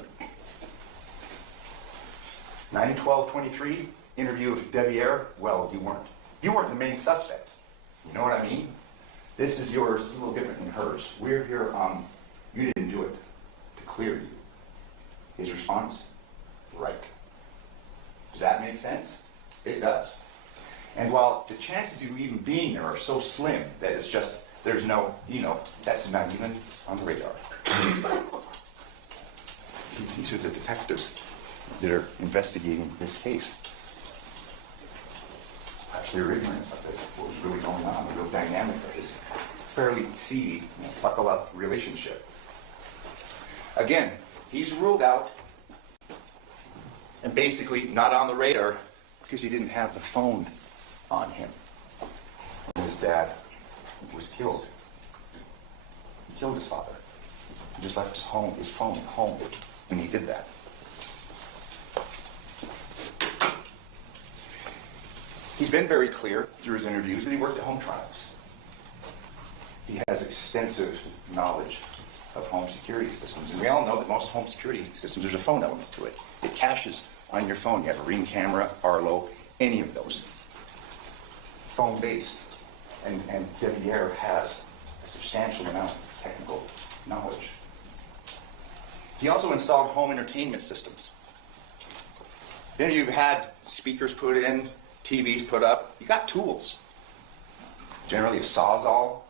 9/12/23, interview of Devyn. Well, you weren't. You weren't the main suspect. You know what I mean? This is yours. It's a little different than hers. We're here, you didn't do it to clear you. His response? Right. Does that make sense? It does. And while the chances of you even being there are so slim that it's just, there's no, that's not even on the radar. These are the detectives that are investigating this case. Perhaps they're ignorant of this, what was really going on, the real dynamic of this fairly seedy, buckle-up relationship. Again, he's ruled out and basically not on the radar because he didn't have the phone on him. His dad was killed. He killed his father. He just left his phone at home when he did that. He's been very clear through his interviews that he worked at home trials. He has extensive knowledge of home security systems. And we all know that most home security systems, there's a phone element to it. It caches on your phone. You have a Ring camera, Arlo, any of those. Phone-based. And Devyn has a substantial amount of technical knowledge. He also installed home entertainment systems. Then you've had speakers put in, TVs put up. You got tools. Generally a Sawzall,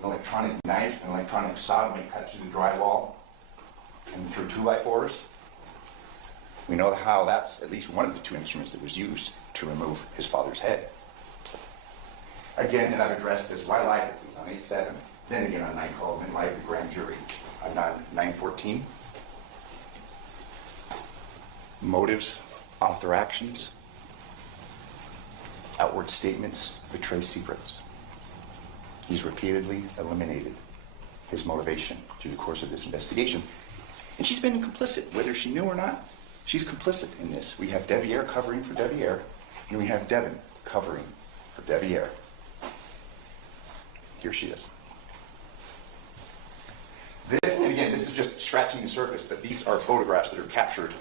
an electronic knife, an electronic saw to make cuts through the drywall and through 2x4s. We know how that's at least one of the two instruments that was used to remove his father's head. Again, and I've addressed this, why live it was on 8/7, then again on 9/12, then live the grand jury on 9/14. Motives, author actions, outward statements betray secrets. He's repeatedly eliminated his motivation through the course of this investigation. And she's been complicit, whether she knew or not. She's complicit in this. We have Devyn covering for Devyn, and we have Devyn covering for Devyn. Here she is. This, and again, this is just scratching the surface, but these are photographs that are captured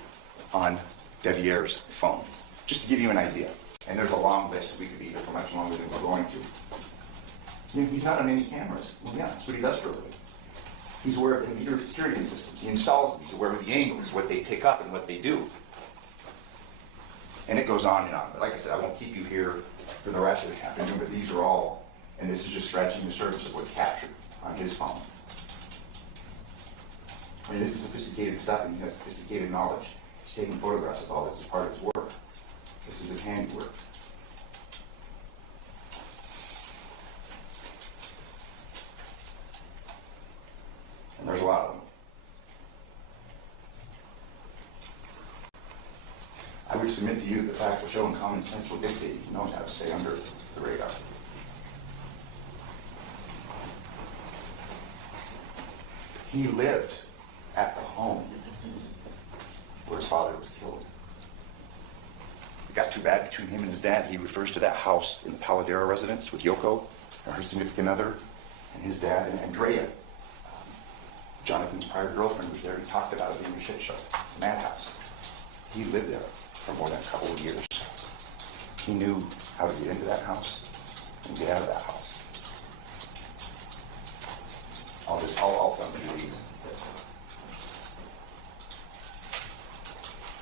on Devyn's phone, just to give you an idea. And there's a long list. We could be here for much longer than we're going to. He's not on any cameras. Well, yeah, that's what he does for a living. He's aware of the computer security systems. He installs them. He's aware of the angles, what they pick up and what they do. And it goes on and on. But like I said, I won't keep you here for the rest of the afternoon, but these are all, and this is just scratching the surface of what's captured on his phone. I mean, this is sophisticated stuff, and he has sophisticated knowledge. He's taking photographs of all this as part of his work. This is his handiwork. And there's a lot of them. I would submit to you that the facts will show and common sense will dictate he knows how to stay under the radar. He lived at the home where his father was killed. It got too bad between him and his dad. He refers to that house in the Paladera residence with Yoko, her significant other, and his dad, and Andrea. Jonathan's prior girlfriend was there. He talked about it being a shit show, a madhouse. He lived there for more than a couple of years. He knew how to get into that house and get out of that house. I'll thumb through these.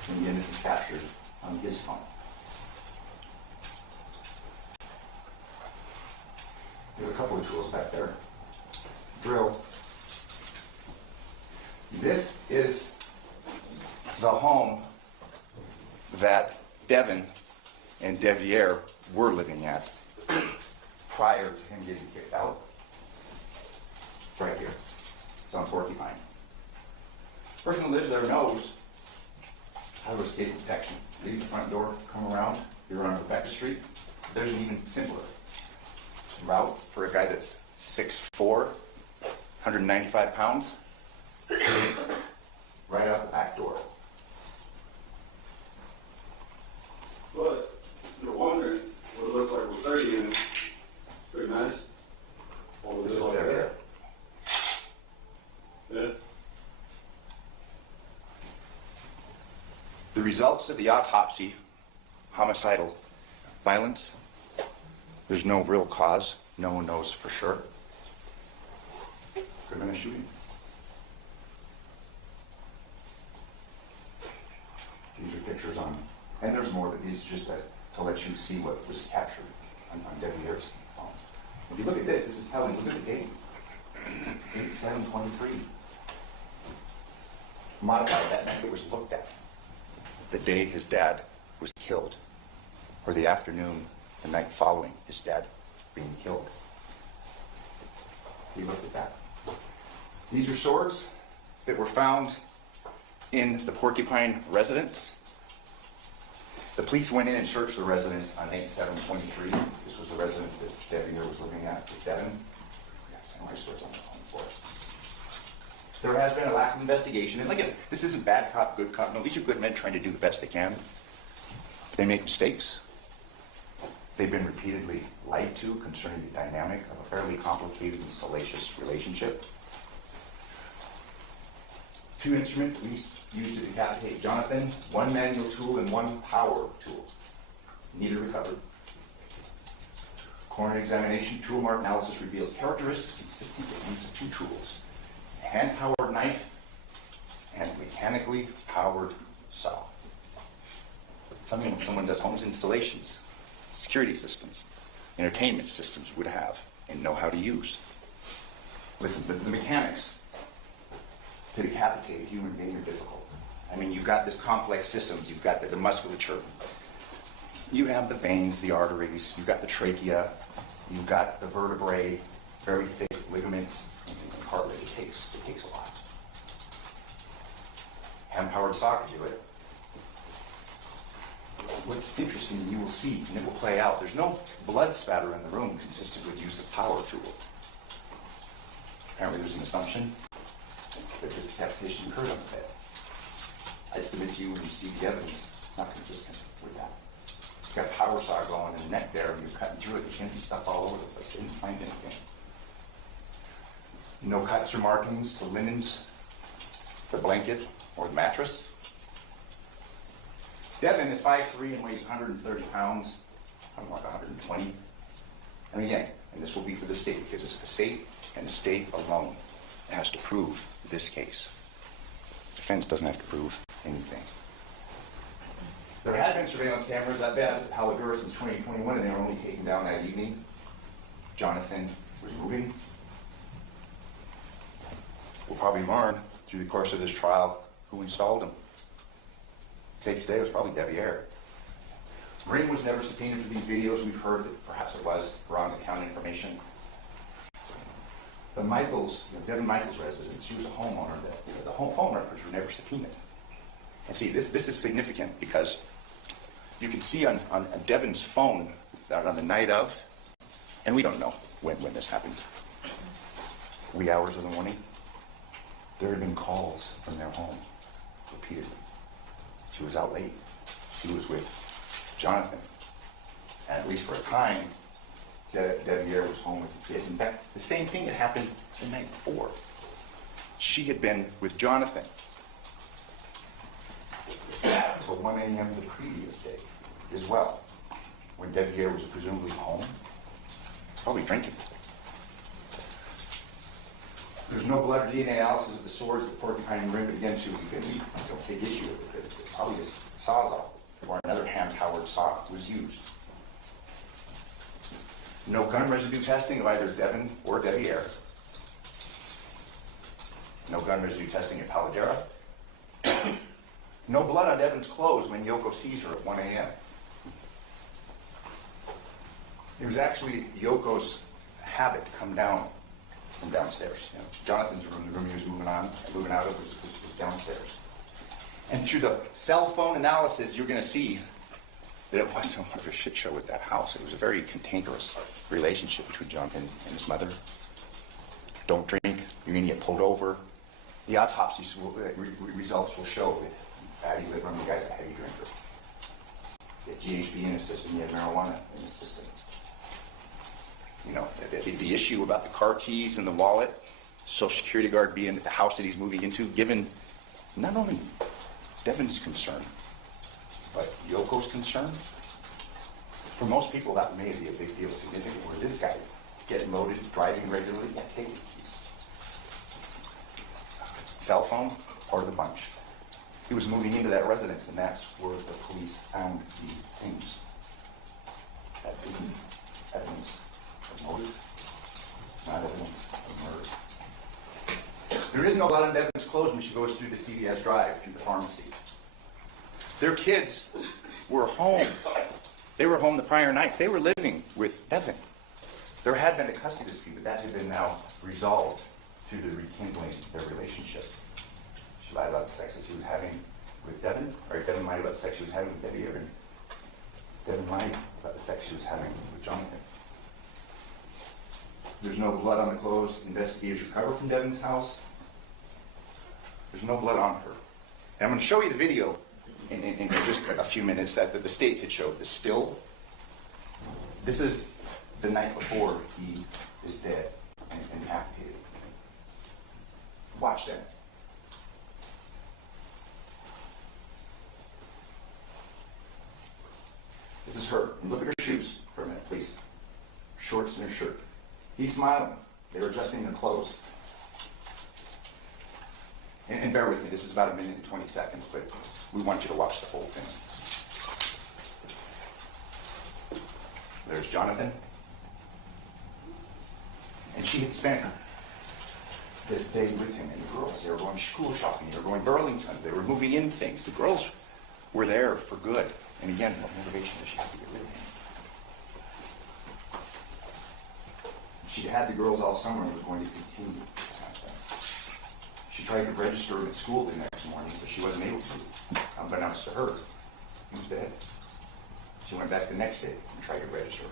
And again, this is captured on his phone. There's a couple of tools back there. Drill. This is the home that Devyn and Devyn were living at prior to him getting kicked out. It's right here. It's on Porcupine. Person that lives there knows how to escape detection. Leave the front door, come around, you're on Rebecca Street. There's an even simpler route for a guy that's 6'4", 195 pounds. Right out the back door. But you're wondering what it looks like with 30 in it. Pretty nice. All of This this is like there. that. Yeah. The results of the autopsy, homicidal violence, there's no real cause. No one knows for sure. Could have been a shooting. These are pictures on, and there's more, but these are just to let you see what was captured on Devyn Michaels' phone. If you look at this is telling. Look at the date. 8/7/23. Modified that night it was looked at. The day his dad was killed, or the afternoon, the night following his dad being killed. We looked at that. These are swords that were found in the Porcupine residence. The police went in and searched the residence on 8/7/23. This was the residence that Devyn was living at with Devyn. We got similar swords on the home floor. There has been a lack of investigation. And again, this isn't bad cop, good cop. No, these are good men trying to do the best they can. They make mistakes. They've been repeatedly lied to concerning the dynamic of a fairly complicated and salacious relationship. 2 instruments at least used to decapitate Jonathon, 1 manual tool and 1 power tool. Neither recovered. Coroner examination, tool mark analysis reveals characteristics consistent with the use of 2 tools. A hand-powered knife and a mechanically powered saw. Something someone does homes installations, security systems, entertainment systems would have and know how to use. Listen, the mechanics to decapitate a human being are difficult. I mean, you've got this complex systems, you've got the musculature, you have the veins, the arteries, you've got the trachea, you've got the vertebrae, very thick ligaments, and cartilage. It takes a lot. Hand-powered saw could do it. What's interesting, you will see, and it will play out, there's no blood spatter in the room consistent with use of power tool. Apparently there's an assumption that this decapitation occurred on the bed. I submit to you when you see the evidence, it's not consistent with that. You've got a power saw going in the neck there, and you're cutting through it, there's going to be stuff all over the place. I didn't find anything. No cuts or markings to linens, the blanket, or the mattress. Devyn is 5'3" and weighs 130 pounds. I'm like 120. And again, and this will be for the state, because it's the state and the state alone that has to prove this case. Defense doesn't have to prove anything. There had been surveillance cameras at Palagura since 2021, and they were only taken down that evening. Jonathon was moving. We'll probably learn through the course of this trial who installed them. Safe to say it was probably Devyn. Ring was never subpoenaed for these videos. We've heard that perhaps it was wrong account information. The Michaels, Devyn Michaels' residence, she was a homeowner. The home phone records were never subpoenaed. And see, this is significant because you can see on Devyn's phone that on the night of, and we don't know when this happened, wee hours of the morning, there had been calls from their home repeatedly. She was out late. She was with Jonathon. And at least for a time, Devyn was home with the kids. In fact, the same thing had happened the night before. She had been with Jonathon until 1 a.m. the previous day as well, when Devyn was presumably home, probably drinking. There's no blood or DNA analysis of the swords that Porcupine Rim, but again, we don't take issue with it. It's probably a sawzall or another hand-powered saw was used. No gun residue testing of either Devyn or Devyn. No gun residue testing at Paladera. No blood on Devyn's clothes when Yoko sees her at 1 a.m. It was actually Yoko's habit to come down from downstairs. Jonathon's room, the room he was moving out of, was downstairs. downstairs. And through the cell phone analysis, you're going to see that it wasn't much of a shit show at that house. It was a very cantankerous relationship between Jonathan and his mother. Don't drink, you're going to get pulled over. The autopsy results will show that fatty liver, the guy's a heavy drinker. He had GHB in his system, he had marijuana in his system. You know, the issue about the car keys and the wallet, Social Security guard being at the house that he's moving into, given not only Devyn's concern, but Yoko's concern. For most people, that may be a big deal, significant. Where this guy, getting loaded, driving regularly, yeah, take his keys. Cell phone, part of the bunch. He was moving into that residence, and that's where the police found these things. That isn't evidence of motive, not evidence of murder. There is no blood on Devyn's clothes when she goes through the CVS drive, through the pharmacy. Their kids were home. They were home the prior nights. They were living with Devyn. There had been a custody dispute, but that had been now resolved through the rekindling their relationship. She lied about the sex that she was having with Devyn, or Devyn lied about the sex she was having with Debbie, or Devyn lied about the sex she was having with Jonathan. There's no blood on the clothes investigators recovered from Devyn's house. There's no blood on her. And I'm going to show you the video in just a few minutes that the state had showed this still. This is the night before he is dead and decapitated. Watch that. This is her. And look at her shoes for a minute, please. Shorts and her shirt. He's smiling. They were adjusting their clothes. And bear with me, this is about 1 minute and 20 seconds, but we want you to watch the whole thing. There's Jonathan. And she had spent this day with him and the girls. They were going school shopping. They were going Burlington. They were moving in things. The girls were there for good. And again, what motivation does she have to get rid of him? She'd had the girls all summer and was going to continue. She tried to register him at school the next morning, but she wasn't able to. Unbeknownst to her, he was dead. She went back the next day and tried to register him.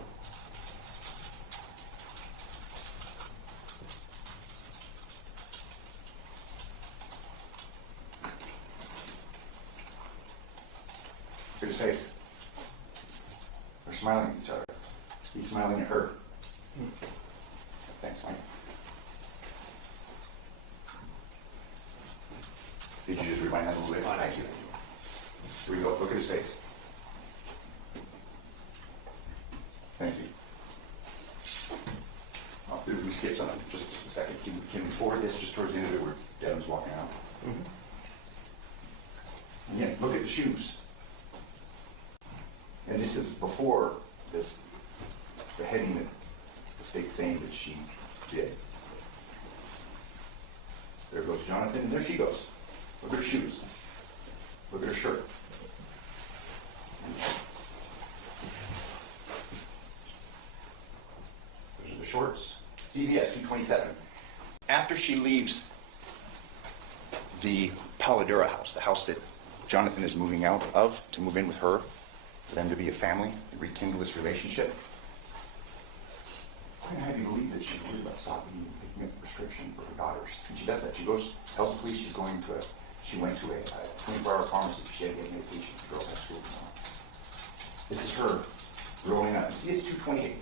Look at his face. They're smiling at each other. He's smiling at her. Thanks, Mike. Did you just rewind that a little bit? Thank you. Here we go. Look at his face. Thank you. Oh, we skipped something. Just a second. Can we forward this just towards the end of it where Devyn's walking out? Again, look at the shoes. And this is before this beheading that the state's saying that she did. There goes Jonathan, and there she goes. Look at her shoes. Look at her shirt. Those are the shorts. CVS 227. After she leaves the Paladura house, the house that Jonathan is moving out of to move in with her, for them to be a family and rekindle this relationship, I can't have you believe that she's worried about stopping and picking up a prescription for her daughters. And she does that. She goes, tells the police she went to a 24-hour pharmacy. She had to get medication. The girls have school tomorrow. This is her rolling up. See, it's 228.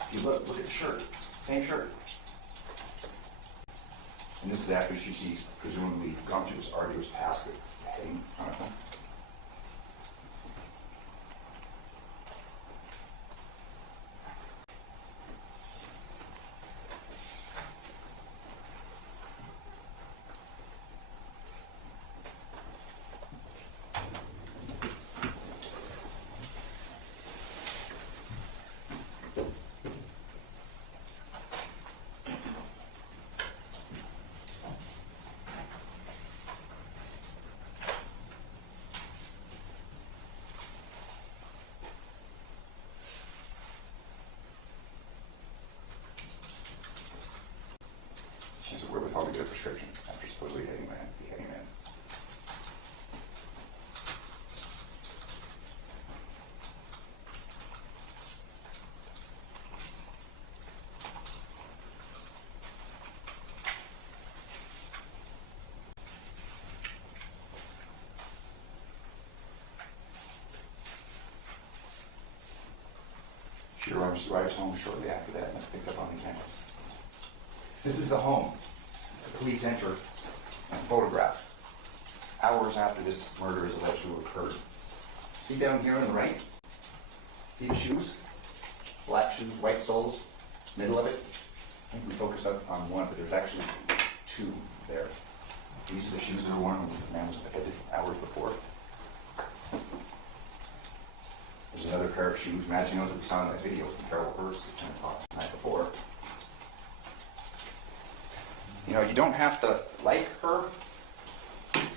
If you look at the shirt. Same shirt. And this is after she's presumably gone through this arduous task of heading Jonathan. She has a wherewithal to get a prescription after supposedly hitting my hand. arrives home shortly after that and is picked up on the cameras. This is the home. The police enter and photograph hours after this murder is alleged to have occurred. See down here on the right? See the shoes? Black shoes, white soles, middle of it. I think we focused up on one, but there's actually two there. These are the shoes that were worn when the man was beheaded hours before. There's another pair of shoes matching those that we saw in that video from Carol Hurst at 10 o'clock the night before. You know, you don't have to like her.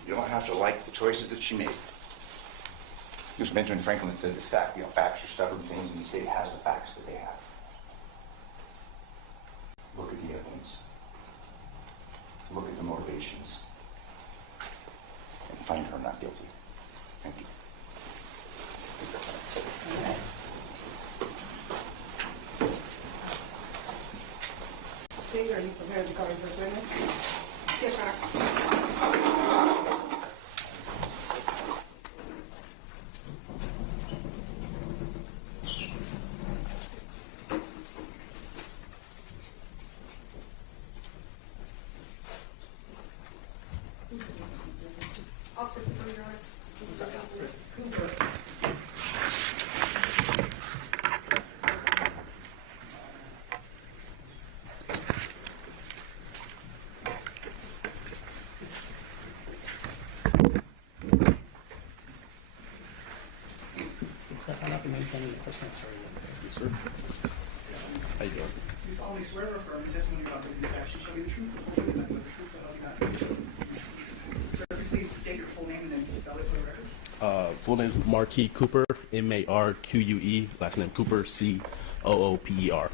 You don't have to like the choices that she made. It was Benjamin Franklin that said that facts are stubborn things, and the state has the facts that they have. Look at the evidence. Look at the motivations. And find her not guilty. Thank you. Speaker, are you prepared to call your first witness? Yes, sir. Officer Cooper, Your Honor. Cooper. Yes, sir. How you doing? You solemnly swear or affirm the testimony about this action shall be the truth, the whole truth, and nothing but the truth, so help you God. Sir, if you please state your full name and then spell it for the record. Full name is Marquis Cooper, M-A-R-Q-U-E. Last name Cooper, C-O-O-P-E-R.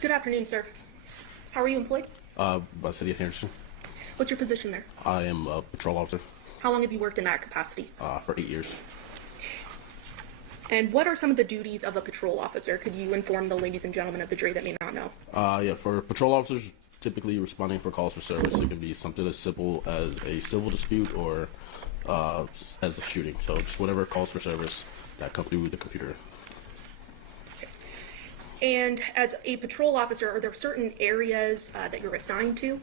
Good afternoon, sir. How are you employed? By City of Henderson. What's your position there? I am a patrol officer How long have you worked in that capacity? for 8 years. And what are some of the duties of a patrol officer? Could you inform the ladies and gentlemen of the jury that may not know? Yeah, for patrol officers, typically responding for calls for service, it can be something as simple as a civil dispute or as a shooting. So just whatever calls for service that come through the computer. And as a patrol officer, are there certain areas that you're assigned to?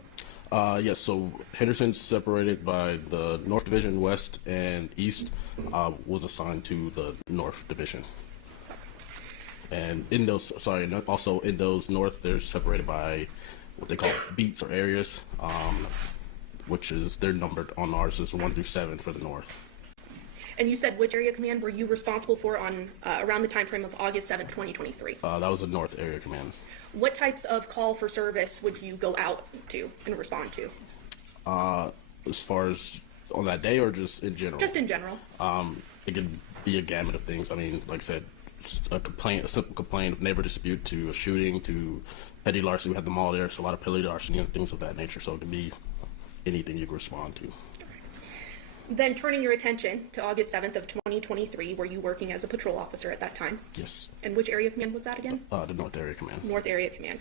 Yes, so Henderson's separated by the North Division, West and East, was assigned to the North Division. And in those, also in those North, they're separated by what they call beats or areas, which is, they're numbered on ours as 1 through 7 for the North. And you said which area command were you responsible for on around the time frame of August 7th, 2023? That was the North Area Command. What types of call for service would you go out to and respond to? As far as on that day or just in general? Just in general. It could be a gamut of things. I mean, like I said, a simple complaint of neighbor dispute to a shooting to petty larceny. We had them all there, so a lot of petty larceny and things of that nature. So it could be anything you could respond to. Then turning your attention to August 7th of 2023, were you working as a patrol officer at that time? Yes. And which area command was that again? The North Area Command. North Area Command.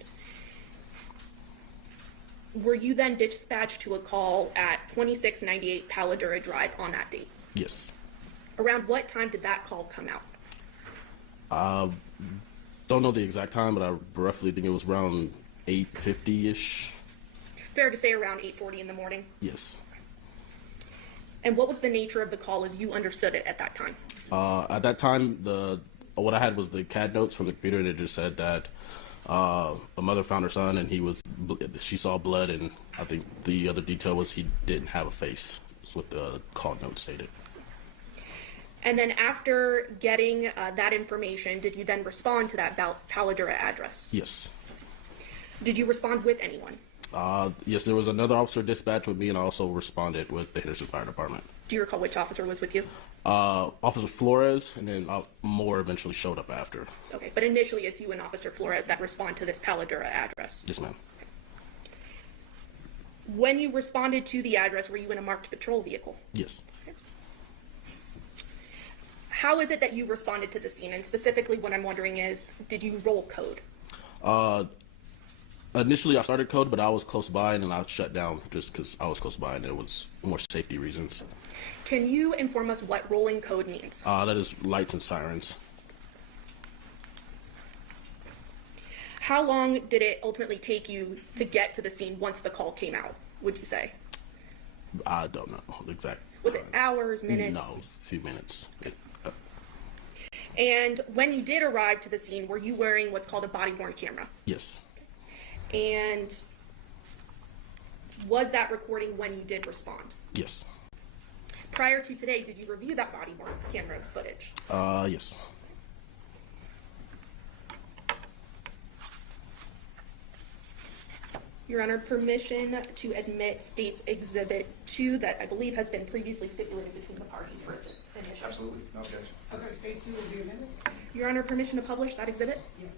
Were you then dispatched to a call at 2698 Paladura Drive on that date? Yes. Around what time did that call come out? Don't know the exact time, but I roughly think it was around 8:50-ish. Fair to say around 8:40 in the morning? Yes. And what was the nature of the call as you understood it at that time? At that time, what I had was the CAD notes from the computer, and it just said that a mother found her son, and she saw blood, and I think the other detail was he didn't have a face. That's what the call note stated. And then after getting that information, did you then respond to that Paladura address? Yes. Did you respond with anyone? Yes, there was another officer dispatched with me, and I also responded with the Henderson Fire Department. Do you recall which officer was with you? Officer Flores, and then more eventually showed up after. Okay, but initially it's you and Officer Flores that respond to this Paladura address. Yes, ma'am. When you responded to the address, were you in a marked patrol vehicle? Yes. Okay. How is it that you responded to the scene? And specifically what I'm wondering is, did you roll code? Initially, I started code, but I was close by, and then I shut down just because I was close by, and it was more safety reasons. Can you inform us what rolling code means? That is lights and sirens. How long did it ultimately take you to get to the scene once the call came out, would you say? I don't know the exact. Was it hours, minutes? No, a few minutes. And when you did arrive to the scene, were you wearing what's called a body-worn camera? Yes. And was that recording when you did respond? Yes. Prior to today, did you review that body-worn camera footage? Yes. Your Honor, permission to admit State's Exhibit 2 that I believe has been previously stipulated between the parties for its initial. Absolutely. No objection. Okay, State 2 will be amended? Your Honor, permission to publish that exhibit? Yes.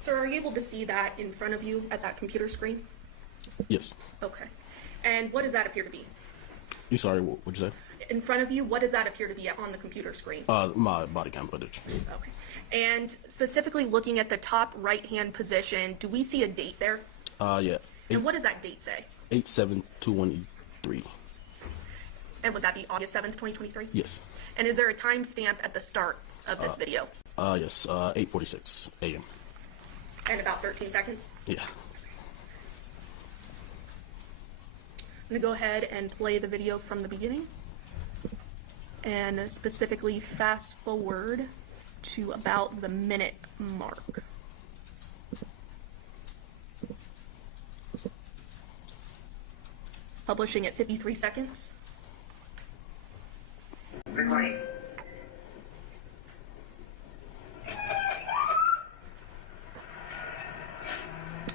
Sir, are you able to see that in front of you at that computer screen? Yes. Okay. And what does that appear to be? You sorry? What'd you say? In front of you, what does that appear to be on the computer screen? My body cam footage. Okay. And specifically looking at the top right-hand position, do we see a date there? Yeah. And what does that date say? 8/7/21/3. And would that be August 7th, 2023? Yes. And is there a timestamp at the start of this video? Yes. 8:46 a.m. And about 13 seconds? Yeah. I'm going to go ahead and play the video from the beginning. And specifically fast forward to about the minute mark. Publishing at 53 seconds. Recording.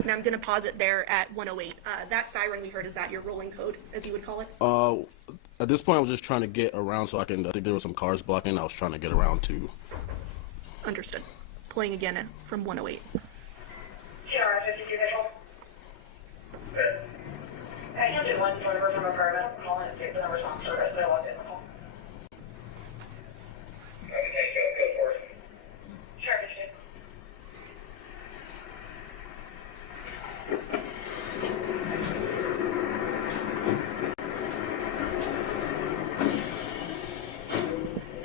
And I'm going to pause it there at 108. That siren we heard, is that your rolling code, as you would call it? At this point, I was just trying to get around so I think there were some cars blocking. I was trying to get around to. Understood. Playing again from 108. Sierra 52 visual. Good. Unit 1 deliver from apartment. Call in state the numbers on service. I logged in the call. Okay, go for it. Sierra 52.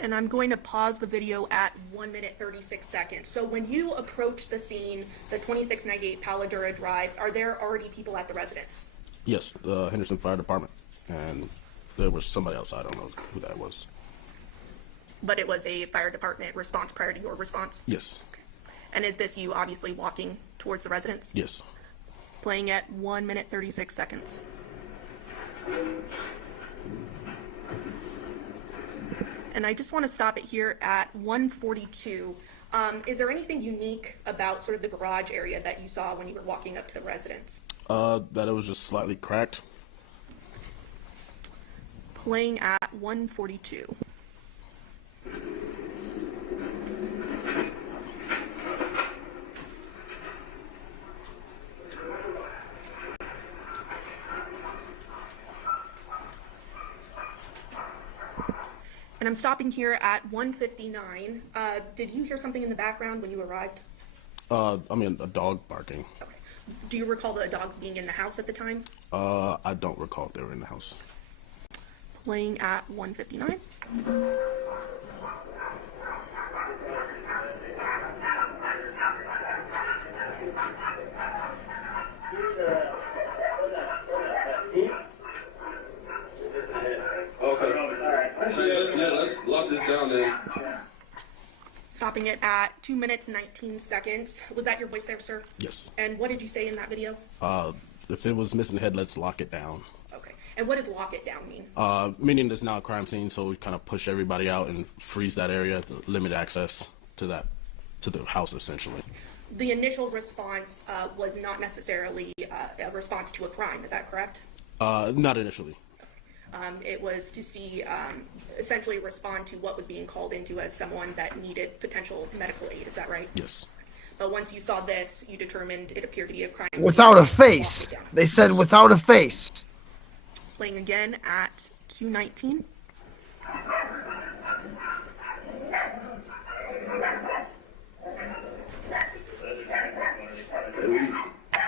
And I'm going to pause the video at 1 minute 36 seconds. So when you approach the scene, the 2698 Paladura Drive, are there already people at the residence? Yes, the Henderson Fire Department, and there was somebody else. I don't know who that was. But it was a fire department response prior to your response? Yes. Okay. And is this you obviously walking towards the residence? Yes. Playing at 1 minute 36 seconds. And I just want to stop it here at 142. Is there anything unique about sort of the garage area that you saw when you were walking up to the residence? That it was just slightly cracked. Playing at 142. And I'm stopping here at 159. Did you hear something in the background when you arrived? I mean, a dog barking. Okay. Do you recall the dogs being in the house at the time? I don't recall if they were in the house. Playing at 159. Let's lock this down then. Stopping it at 2 minutes 19 seconds. Was that your voice there, sir? Yes. And what did you say in that video? If it was missing head, let's lock it down. Okay. And what does lock it down mean? Meaning there's now a crime scene, so we kind of push everybody out and freeze that area to limit access to the house, essentially. The initial response was not necessarily a response to a crime. Is that correct? Not initially. It was to see, essentially respond to what was being called into as someone that needed potential medical aid. Is that right? Yes. But once you saw this, you determined it appeared to be a crime. Without a face. They said without a face. Playing again at 2:19.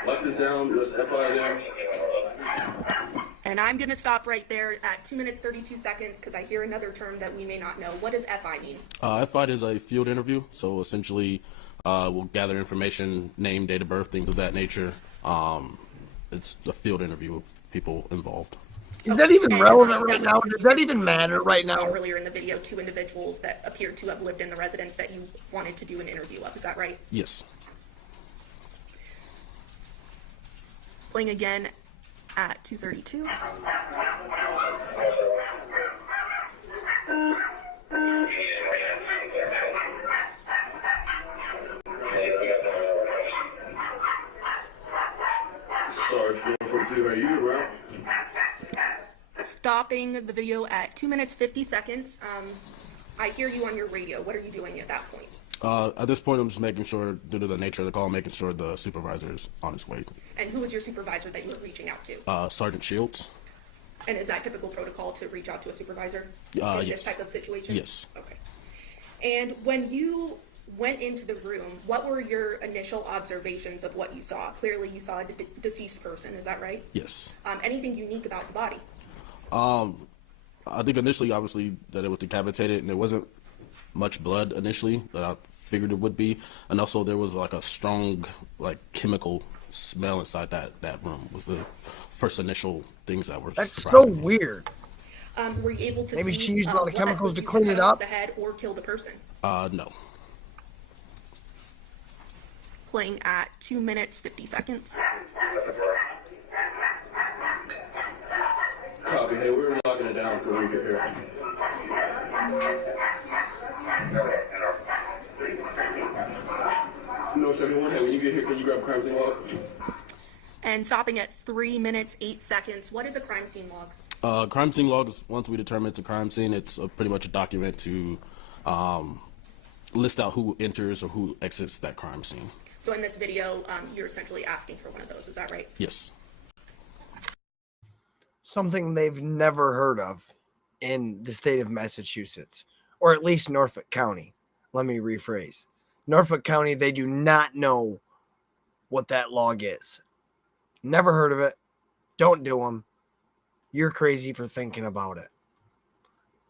Lock this down. Let's FI down. And I'm going to stop right there at 2 minutes 32 seconds because I hear another term that we may not know. What does FI mean? FI is a field interview, so essentially we'll gather information, name, date of birth, things of that nature. It's a field interview with people involved. Is that even relevant right now? Does that even matter right now? Earlier in the video, 2 individuals that appeared to have lived in the residence that you wanted to do an interview of. Is that right? Yes. Playing again at 2:32. Sarge 142, are you around? Stopping the video at 2 minutes 50 seconds. I hear you on your radio. What are you doing at that point? At this point, I'm just making sure, due to the nature of the call, making sure the supervisor is on his way. And who was your supervisor that you were reaching out to? Sergeant Shields. And is that typical protocol to reach out to a supervisor in Yes. this type of situation? Yes. Okay. And when you went into the room, what were your initial observations of what you saw? Clearly, you saw a deceased person. Is that right? Yes. Anything unique about the body? I think initially, obviously, that it was decapitated, and there wasn't much blood initially that I figured it would be, and also there was like a strong, like, chemical smell inside that room. Was the first initial things that were. That's so weird. Were you able to Maybe see she used a lot of what chemicals was to used clean it cut off up? the head or kill the person? No. Playing at 2 minutes 50 seconds. Copy. Hey, we're locking it down until we get here. No, 71. Hey, when you get here, can you grab a crime scene log? And stopping at 3 minutes 8 seconds. What is a crime scene log? Crime scene logs, once we determine it's a crime scene, it's pretty much a document to list out who enters or who exits that crime scene. So in this video, you're essentially asking for one of those. Is that right? Yes. Something they've never heard of in the state of Massachusetts, or at least Norfolk County. Let me rephrase. Norfolk County, they do not know what that log is. Never heard of it. Don't do them. You're crazy for thinking about it.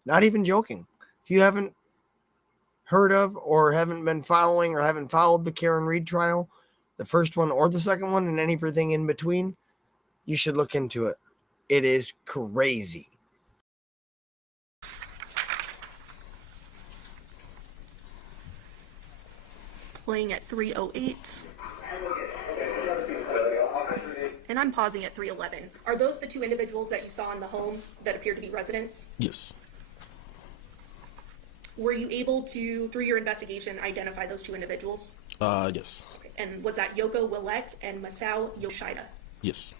Not even joking. If you haven't heard of or haven't been following or haven't followed the Karen Reed trial, the first one or the second one and anything in between, you should look into it. It is crazy. Playing at 3:08. And I'm pausing at 3:11. Are those the 2 individuals that you saw in the home that appear to be residents? Yes. Were you able to, through your investigation, identify those 2 individuals? Yes. Okay. And was that Yoko Willette and Masao Yoshida? Yes.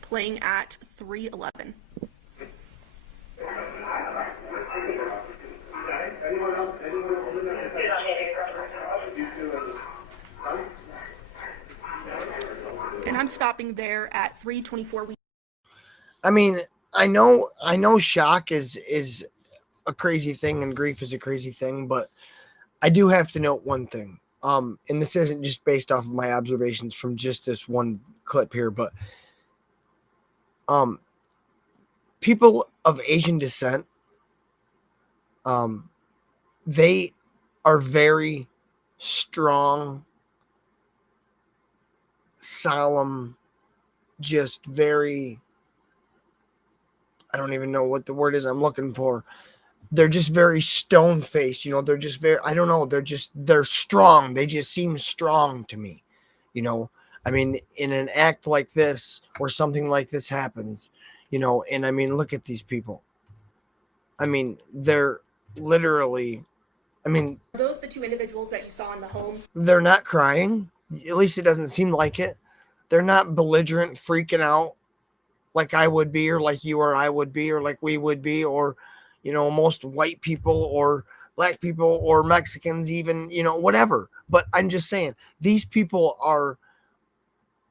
Playing at 3:11. And I'm stopping there at 3:24. I mean, I know shock is a crazy thing and grief is a crazy thing, but I do have to note one thing. And this isn't just based off of my observations from just this one clip here, but people of Asian descent, they are very strong, solemn, just very, I don't even know what the word is I'm looking for. They're just very stone-faced, you know, they're just very, I don't know, they're strong. They just seem strong to me, you know. I mean, in an act like this or something like this happens, you know, and I mean, look at these people. I mean, they're literally I mean, Are those the two individuals that you saw in the home? they're not crying. At least it doesn't seem like it. They're not belligerent, freaking out like I would be, or like you or I would be, or like we would be, or, you know, most white people or black people or Mexicans, even, you know, whatever. But I'm just saying, these people are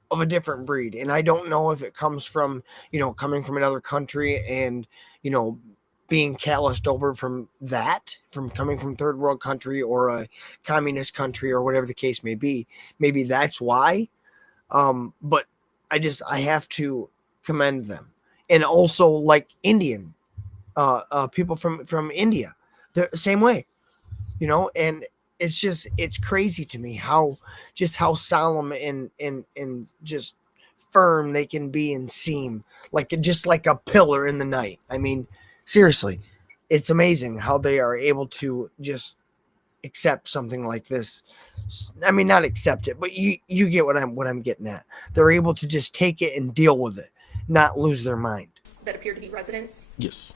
of a different breed. And I don't know if it comes from, you know, coming from another country and, you know, being calloused over from that, from coming from third world country or a communist country or whatever the case may be. Maybe that's why. But I have to commend them. And also like Indian, people from India, they're the same way, you know, and it's crazy to me how solemn and just firm they can be and seem like just like a pillar in the night. I mean, seriously, it's amazing how they are able to just accept something like this. I mean, not accept it, but you get what I'm getting at. They're able to just take it and deal with it, not lose their mind. That appear to be residents? Yes.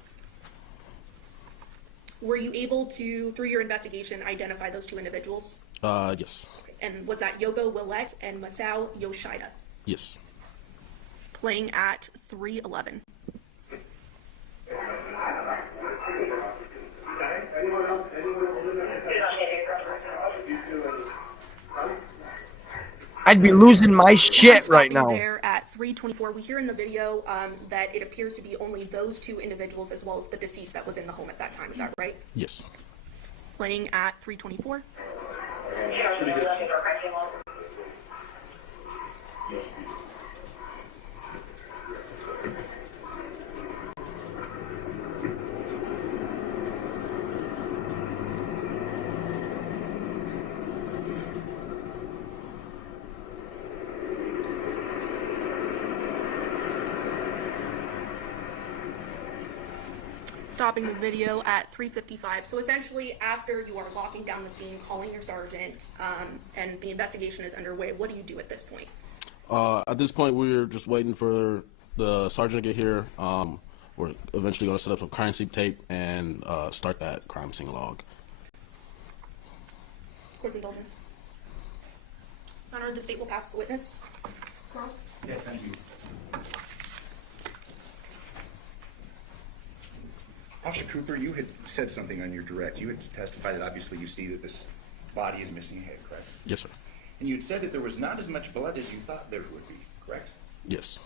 Were you able to, through your investigation, identify those two individuals? Yes. And was that Yoko Willette and Masao Yoshida? Yes. Playing at 3:11. I'd be losing my shit right now. There at 3:24, we hear in the video that it appears to be only those two individuals as well as the deceased that was in the home at that time. Is that right? Yes. Playing at 3:24. Stopping the video at 3:55. So essentially, after you are locking down the scene, calling your sergeant, and the investigation is underway, what do you do at this point? At this point, we're just waiting for the sergeant to get here. We're eventually going to set up some crime scene tape and start that crime scene log. Court's indulgence. Your Honor, the state will pass the witness. Carl? Yes, thank you. Officer Cooper, you had said something on your direct. You had testified that obviously you see that this body is missing a head, correct? Yes, sir. And you had said that there was not as much blood as you thought there would be, correct? Yes.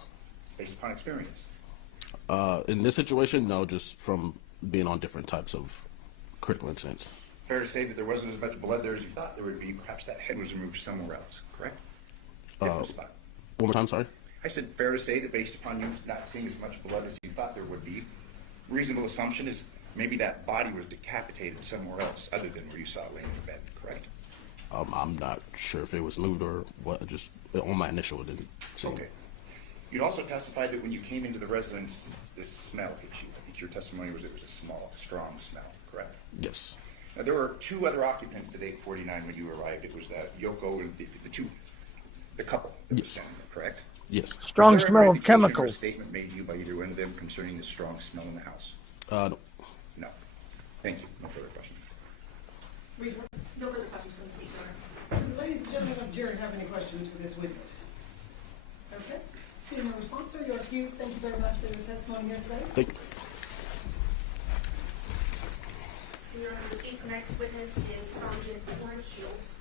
Based upon experience. In this situation, no, just from being on different types of critical incidents. Fair to say that there wasn't as much blood there as you thought there would be. Perhaps that head was removed somewhere else, correct? Different spot. One more time, sorry? I said fair to say that based upon you not seeing as much blood as you thought there would be, reasonable assumption is maybe that body was decapitated somewhere else other than where you saw it laying in bed, correct? I'm not sure if it was moved or what, just on my initial it didn't seem. Okay. You'd also testified that when you came into the residence, this smell hit you. I think your testimony was it was a strong smell, correct? Yes. Now, there were two other occupants at 849 when you arrived. It was Yoko and the couple that was down there, correct? Yes. Strong Was there smell ever of indication or a chemicals. statement made to you by either one of them concerning the strong smell in the house? No. No. Thank you. No further questions. No further questions from the state, Your Honor. Ladies and gentlemen of the jury, have any questions for this witness? Okay. Seeing no response, sir, you're excused. Thank you very much for your testimony here today. Thank you. Your Honor, the state's next witness is Sergeant Forrest Shields.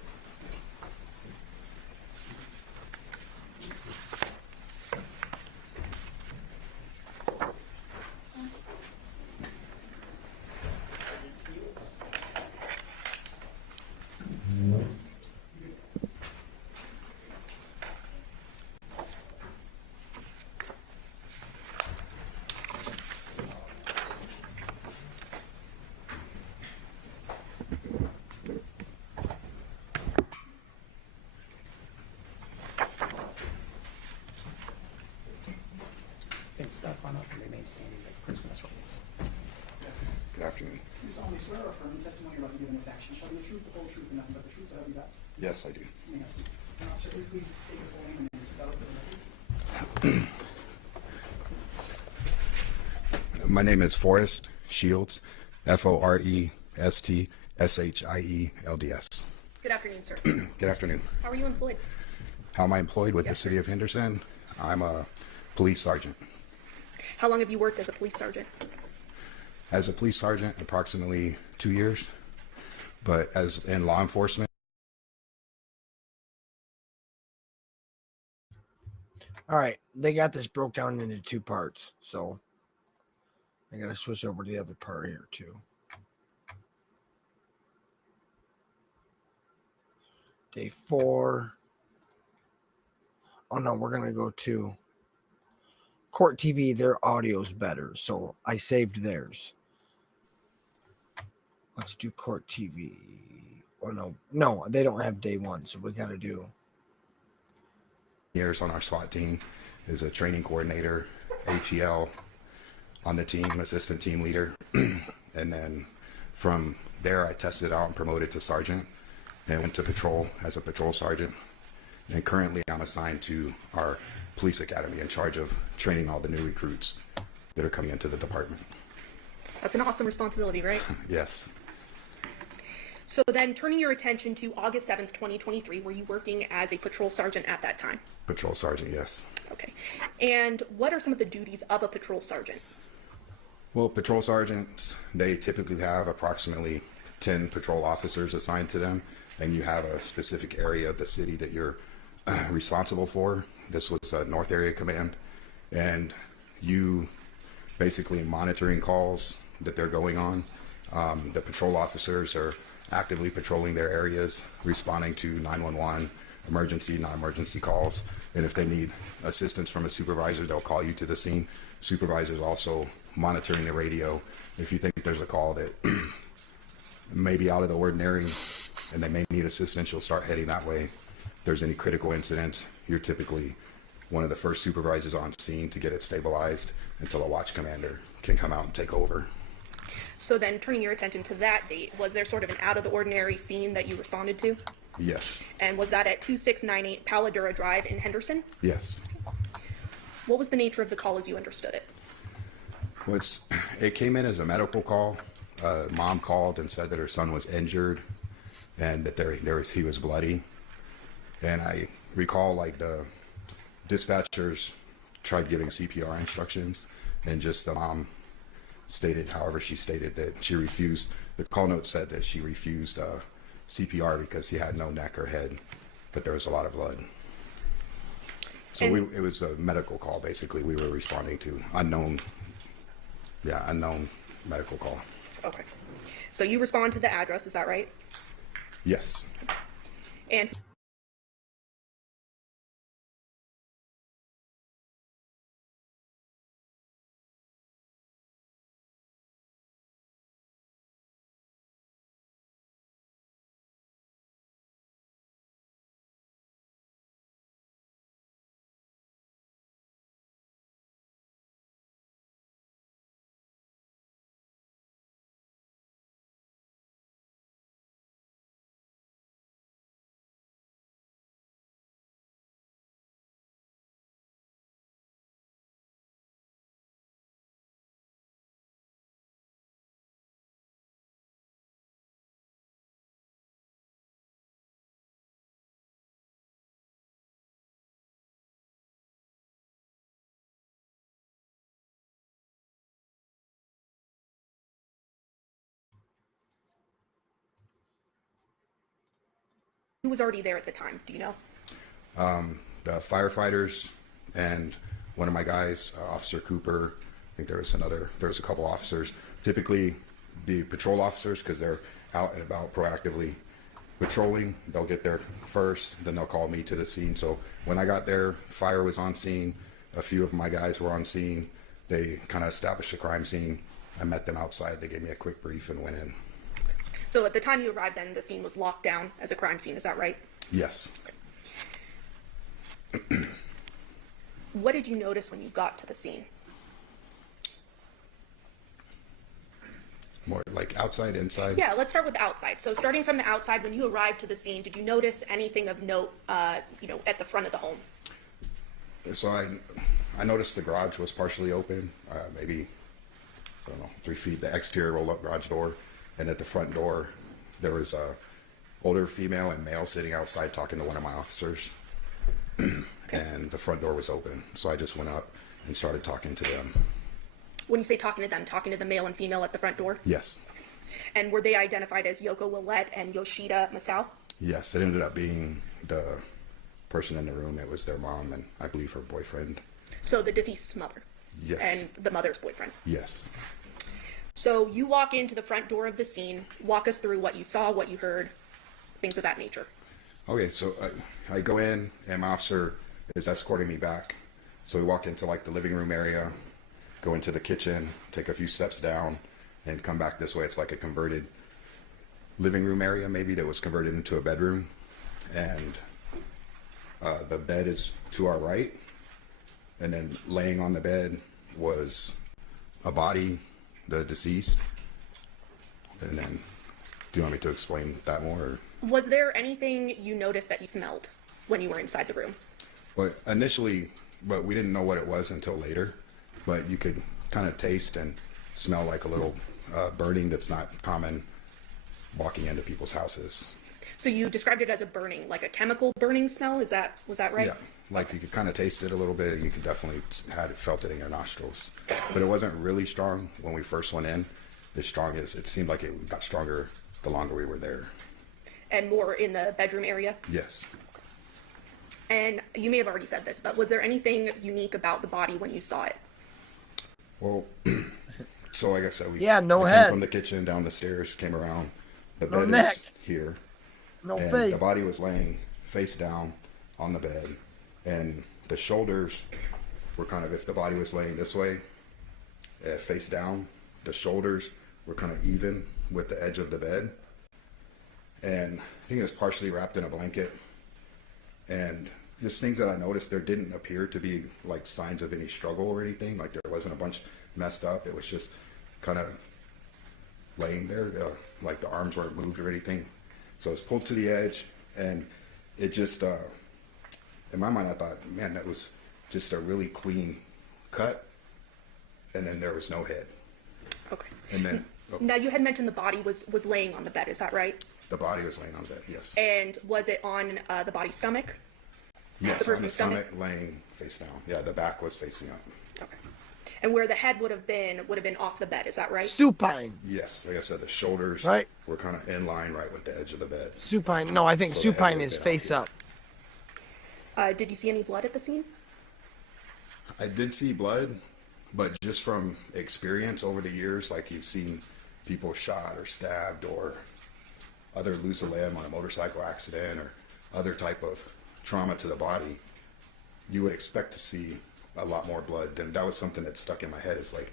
Good afternoon. You solemnly swear or affirm the testimony you're about to give in this action shall be the truth, the whole truth, and nothing but the truth, so help you God? Yes, I do. Yes. And officer, will you please state your full name and spell it for the record? My name is Forrest Shields, Forest Shields. Good afternoon, sir. Good afternoon. How are you employed? How am I employed with the Yes, city sir. of Henderson? I'm a police sergeant. How long have you worked as a police sergeant? As a police sergeant, approximately 2 years, but as in law enforcement. All right, they got this broke down into 2 parts, so I gotta switch over to the other part here too. Day 4. Oh no, we're gonna go to Court TV. Their audio's better, so I saved theirs. Let's do Court TV. Oh no, they don't have day 1, so we gotta do. Years on our SWAT team, is a training coordinator, ATL on the team, assistant team leader. And then from there, I tested out and promoted to sergeant and went to patrol as a patrol sergeant. And currently I'm assigned to our police academy in charge of training all the new recruits that are coming into the department. That's an awesome responsibility, right? Yes. So then turning your attention to August 7th, 2023, were you working as a patrol sergeant at that time? Patrol sergeant, yes. Okay. And what are some of the duties of a patrol sergeant? Well, patrol sergeants, they typically have approximately 10 patrol officers assigned to them, and you have a specific area of the city that you're responsible for. This was a North Area Command, and you basically monitoring calls that they're going on. The patrol officers are actively patrolling their areas, responding to 911, emergency, non-emergency calls, and if they need assistance from a supervisor, they'll call you to the scene. Supervisors also monitoring the radio. If you think there's a call that may be out of the ordinary and they may need assistance, you'll start heading that way. If there's any critical incidents, you're typically one of the first supervisors on scene to get it stabilized until a watch commander can come out and take over. So then turning your attention to that date, was there sort of an out of the ordinary scene that you responded to? Yes. And was that at 2698 Paladura Drive in Henderson? Yes. What was the nature of the call as you understood it? Well, it came in as a medical call. Mom called and said that her son was injured and that he was bloody. And I recall like the dispatchers tried giving CPR instructions, and just the mom stated, however she stated, that she refused. The call note said that she refused CPR because he had no neck or head, but there was a lot of blood. So it was a medical call, basically. We were responding to unknown medical call. Okay. So you respond to the address, is that right? Yes. And who was already there at the time, do you know? The firefighters and one of my guys, Officer Cooper. I think there was a couple officers. Typically the patrol officers, because they're out and about proactively patrolling, they'll get there first, then they'll call me to the scene. So when I got there, fire was on scene. A few of my guys were on scene. They kind of established a crime scene. I met them outside. They gave me a quick brief and went in. So at the time you arrived then, the scene was locked down as a crime scene, is that right? Yes. What did you notice when you got to the scene? More like outside, inside? Yeah, let's start with the outside. So starting from the outside, when you arrived to the scene, did you notice anything of note, at the front of the home? So I noticed the garage was partially open, maybe, I don't know, 3 feet, the exterior roll-up garage door, and at the front door, there was a older female and male sitting outside talking to one of my officers, and the front door was open. So I just went up and started talking to them. When you say talking to them, talking to the male and female at the front door? Yes. And were they identified as Yoko Willette and Yoshida Masao? Yes, it ended up being the person in the room. It was their mom and I believe her boyfriend. So the deceased's mother? Yes. And the mother's boyfriend? Yes. So you walk into the front door of the scene, walk us through what you saw, what you heard, things of that nature. Okay, so I go in and my officer is escorting me back. So we walk into like the living room area, go into the kitchen, take a few steps down, and come back this way. It's like a converted living room area, maybe, that was converted into a bedroom. And the bed is to our right. And then laying on the bed was a body, the deceased. And then, do you want me to explain that more? Or? Was there anything you noticed that you smelled when you were inside the room? Well, initially, but we didn't know what it was until later. But you could kind of taste and smell like a little burning that's not common walking into people's houses. So you described it as a burning, like a chemical burning smell. Was that right? Yeah, like you could kind of taste it a little bit, and you could definitely felt it in your nostrils. But it wasn't really strong when we first went in. As strong as it seemed like it got stronger the longer we were there. And more in the bedroom area? Yes. And you may have already said this, but was there anything unique about the body when you saw it? Well, so like I said, we no came head from the kitchen down the stairs, came around. The No bed neck. is here. No and face. The body was laying face down on the bed, and the shoulders were kind of, if the body was laying this way, face down, the shoulders were kind of even with the edge of the bed. And I think it was partially wrapped in a blanket. And just things that I noticed, there didn't appear to be like signs of any struggle or anything. Like there wasn't a bunch messed up. It was just kind of laying there, like the arms weren't moved or anything. So it was pulled to the edge, and it just, in my mind, I thought, man, that was just a really clean cut, and then there was no head. Okay. And then Now you had mentioned the body was laying on the bed. Is that right? the body was laying on the bed, yes. And was it on the body's stomach? Yes, the on the person's stomach, laying face down. Yeah, the back was facing up. Okay. And where the head would have been off the bed. Is that right? supine. Yes, like I said, the shoulders Right. were kind of in line right with the edge of the bed. Supine. No, I think So the head supine would have is been face out up. Did you see any blood at the scene? I did see blood, but just from experience over the years, like you've seen people shot or stabbed or other lose a limb on a motorcycle accident or other type of trauma to the body, you would expect to see a lot more blood. And that was something that stuck in my head. It's like,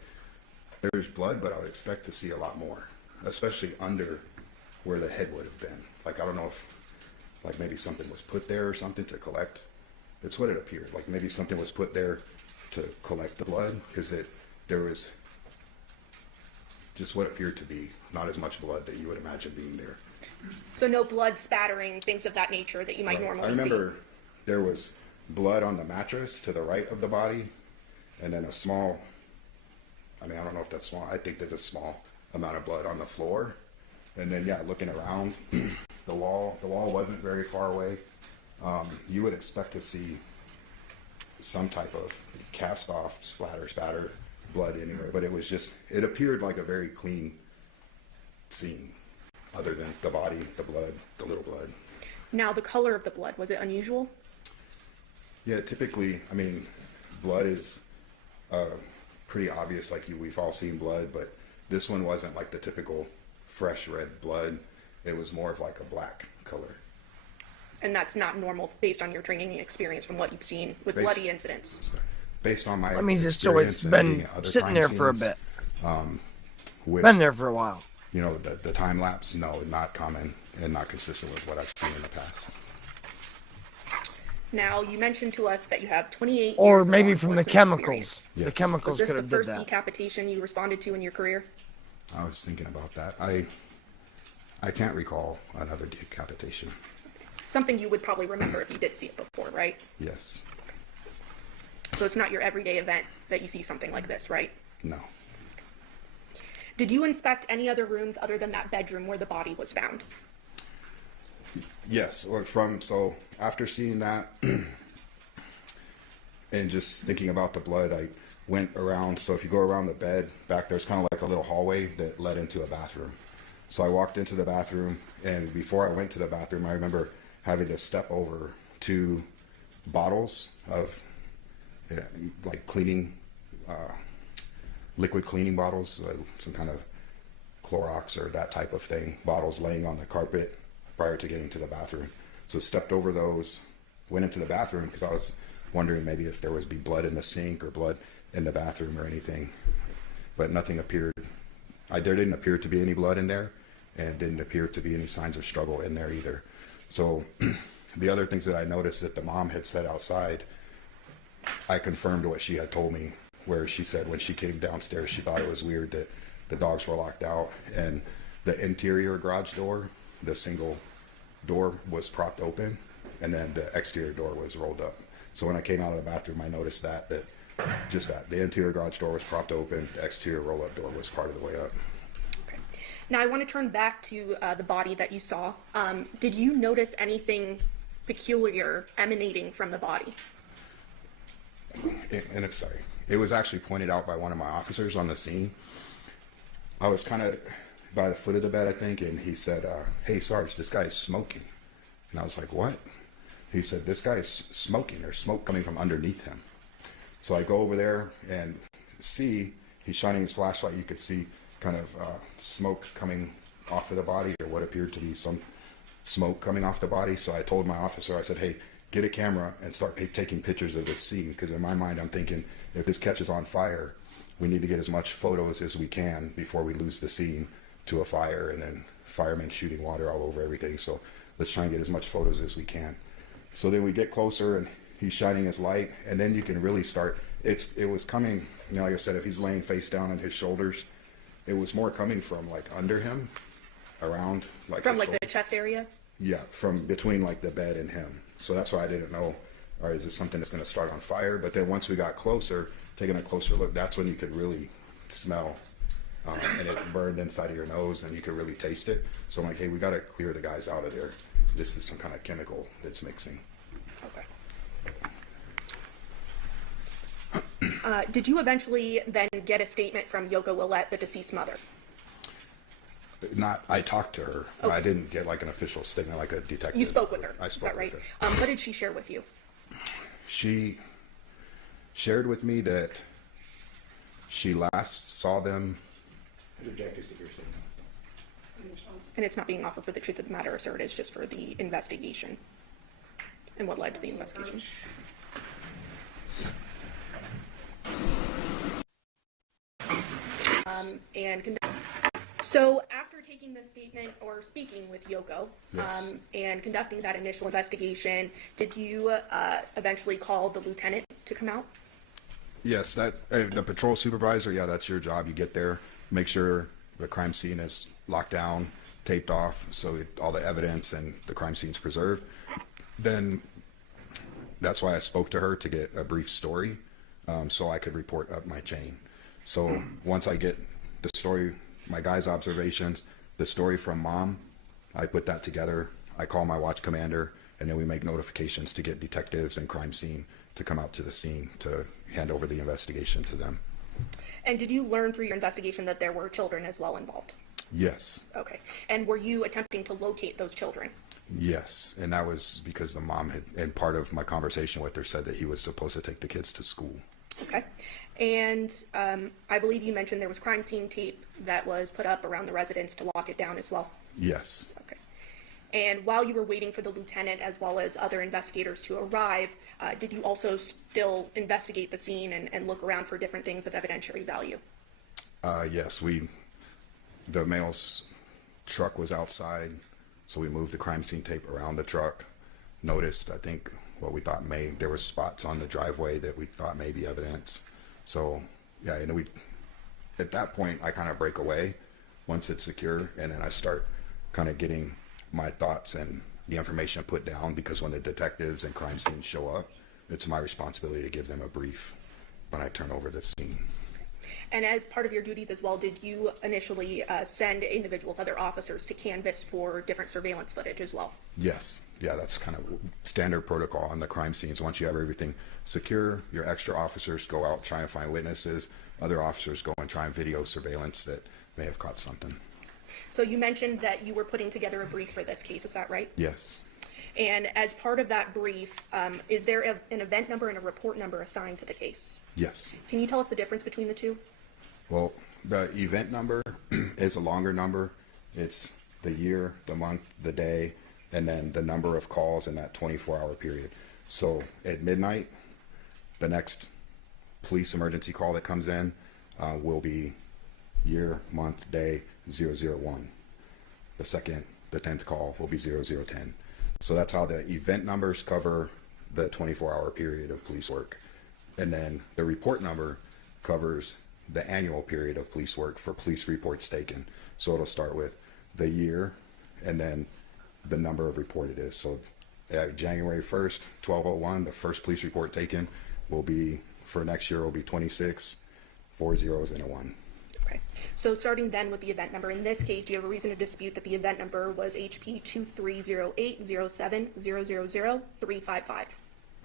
there's blood, but I would expect to see a lot more, especially under where the head would have been. Like, I don't know if, like maybe something was put there or something to collect. It's what it appeared. Like maybe something was put there to collect the blood, because there was just what appeared to be not as much blood that you would imagine being there. So no blood spattering, things of that nature that you might Right. normally I see. remember there was blood on the mattress to the right of the body, and then a small, I mean, I don't know if that's small, I think there's a small amount of blood on the floor. And then, yeah, looking around, the wall wasn't very far away. You would expect to see some type of cast off, spatter, blood anywhere, but it was just, it appeared like a very clean scene, other than the body, the blood, the little blood. Now the color of the blood, was it unusual? Yeah, typically, I mean, blood is pretty obvious, like we've all seen blood, but this one wasn't like the typical fresh red blood. It was more of like a black color. And that's not normal based on your training and experience from what you've seen with bloody incidents. Based on my I mean, just so it's experience and been being at other sitting crime there for a scenes, bit. with, Been there for a while. You know, the time lapse, no, not common and not consistent with what I've seen in the past. Now, you mentioned to us that you have 28 Or years of maybe law from the enforcement chemicals. experience. Yes. The chemicals Was this could the have did first that. decapitation you responded to in your career? I was thinking about that. I can't recall another decapitation. Something you would probably remember if you did see it before, right? Yes. So it's not your everyday event that you see something like this, right? No. Did you inspect any other rooms other than that bedroom where the body was found? Yes, so after seeing that and just thinking about the blood, I went around. So if you go around the bed, back there's kind of like a little hallway that led into a bathroom. So I walked into the bathroom, and before I went to the bathroom, I remember having to step over 2 bottles of like cleaning, liquid cleaning bottles, some kind of Clorox or that type of thing, bottles laying on the carpet prior to getting to the bathroom. So stepped over those, went into the bathroom because I was wondering maybe if there was be blood in the sink or blood in the bathroom or anything, but nothing appeared. There didn't appear to be any blood in there, and didn't appear to be any signs of struggle in there either. So the other things that I noticed that the mom had said outside, I confirmed what she had told me, where she said when she came downstairs, she thought it was weird that the dogs were locked out, and the interior garage door, the single door, was propped open, and then the exterior door was rolled up. So when I came out of the bathroom, I noticed that the interior garage door was propped open, the exterior roll-up door was part of the way up. Okay. Now I want to turn back to the body that you saw. Did you notice anything peculiar emanating from the body? It was actually pointed out by one of my officers on the scene. I was kind of by the foot of the bed, I think, and he said, "Hey, Sarge, this guy is smoking." And I was like, "What?" He said, "This guy is smoking. There's smoke coming from underneath him." So I go over there and see he's shining his flashlight. You could see kind of smoke coming off of the body, or what appeared to be some smoke coming off the body. So I told my officer, I said, "Hey, get a camera and start taking pictures of this scene," because in my mind I'm thinking, if this catches on fire, we need to get as much photos as we can before we lose the scene to a fire, and then firemen shooting water all over everything. So let's try and get as much photos as we can. So then we get closer, and he's shining his light, and then you can really start. It was coming, like I said, if he's laying face down on his shoulders, it was more coming from like under him, around like from like the chest area. Yeah, from between like the bed and him. So that's why I didn't know, all right, is this something that's going to start on fire? But then once we got closer, taking a closer look, that's when you could really smell, and it burned inside of your nose, and you could really taste it. So I'm like, hey, we got to clear the guys out of there. This is some kind of chemical that's mixing. Okay. Did you eventually then get a statement from Yoko Willette, the deceased mother? I talked to her. Okay. I didn't get like an official statement like a detective. You spoke with her. I spoke with her. What did she share with you? She shared with me that she last saw them. And it's not being offered for the truth of the matter asserted, it's just for the investigation and what led to the investigation. So after taking this statement or speaking with Yoko, yes, and conducting that initial investigation, did you eventually call the lieutenant to come out? Yes, the patrol supervisor, yeah, that's your job. You get there, make sure the crime scene is locked down, taped off, so all the evidence and the crime scene is preserved. Then that's why I spoke to her, to get a brief story, so I could report up my chain. So once I get the story, my guy's observations, the story from mom, I put that together. I call my watch commander, and then we make notifications to get detectives and crime scene to come out to the scene to hand over the investigation to them. And did you learn through your investigation that there were children as well involved? Yes. Okay. And were you attempting to locate those children? Yes, and that was because the mom had, and part of my conversation with her, said that he was supposed to take the kids to school. Okay. And I believe you mentioned there was crime scene tape that was put up around the residence to lock it down as well? Yes. Okay. And while you were waiting for the lieutenant as well as other investigators to arrive, did you also still investigate the scene and look around for different things of evidentiary value? Yes, the male's truck was outside, so we moved the crime scene tape around the truck. Noticed, I think, what we thought there were spots on the driveway that we thought may be evidence. So, yeah, and at that point, I kind of break away once it's secure, and then I start kind of getting my thoughts and the information put down, because when the detectives and crime scenes show up, it's my responsibility to give them a brief when I turn over the scene. And as part of your duties as well, did you initially send individuals, other officers, to canvass for different surveillance footage as well? Yes. Yeah, that's kind of standard protocol on the crime scenes. Once you have everything secure, your extra officers go out, try and find witnesses. Other officers go and try and video surveillance that may have caught something. So you mentioned that you were putting together a brief for this case, is that right? Yes. And as part of that brief, is there an event number and a report number assigned to the case? Yes. Can you tell us the difference between the two? Well, the event number is a longer number. It's the year, the month, the day, and then the number of calls in that 24-hour period. So at midnight, the next police emergency call that comes in will be year, month, day 001. The 10th call will be 0010. So that's how the event numbers cover the 24-hour period of police work. And then the report number covers the annual period of police work for police reports taken. So it'll start with the year and then the number of report it is. So January 1st, 1201, the first police report taken will be, for next year, will be 26, 4 zeros and a 1. Okay. So starting then with the event number, in this case, do you have a reason to dispute that the event number was HP 230807000355?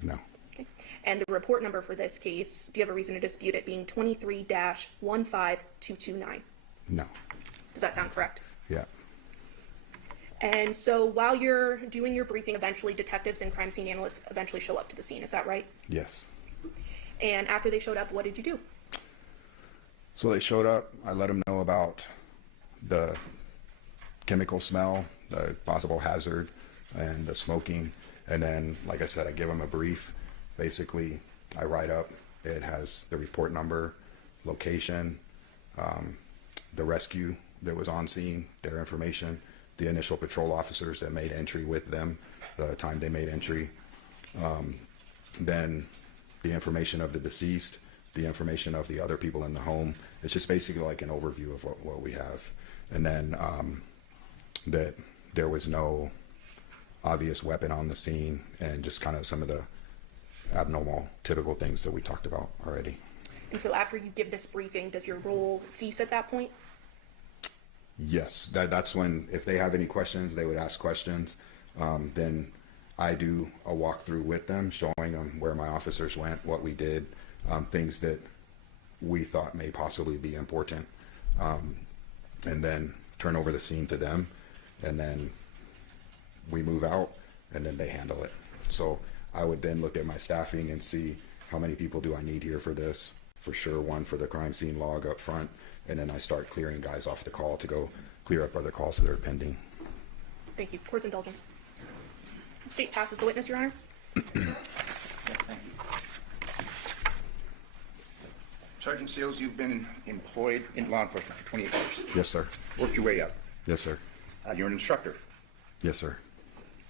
No. Okay. And the report number for this case, do you have a reason to dispute it being 23-15229? No. Does that sound correct? Yeah. And so while you're doing your briefing, eventually detectives and crime scene analysts eventually show up to the scene, is that right? Yes. And after they showed up, what did you do? So they showed up. I let them know about the chemical smell, the possible hazard, and the smoking. And then, like I said, I give them a brief. Basically, I write up. It has the report number, location, the rescue that was on scene, their information, the initial patrol officers that made entry with them, the time they made entry, then the information of the deceased, the information of the other people in the home. It's just basically like an overview of what we have. And then that there was no obvious weapon on the scene, and just kind of some of the abnormal, typical things that we talked about already. And so after you give this briefing, does your role cease at that point? Yes, that's when, if they have any questions, they would ask questions. Then I do a walkthrough with them, showing them where my officers went, what we did, things that we thought may possibly be important, and then turn over the scene to them, and then we move out, and then they handle it. So I would then look at my staffing and see how many people do I need here for this. For sure, one for the crime scene log up front, and then I start clearing guys off the call to go clear up other calls that are pending. Thank you. Court's indulgence. The state passes the witness, Your Honor. Thank you. Sergeant Seals, you've been employed in law enforcement for 28 years. Yes, sir. Worked your way up. Yes, sir. You're an instructor. Yes, sir.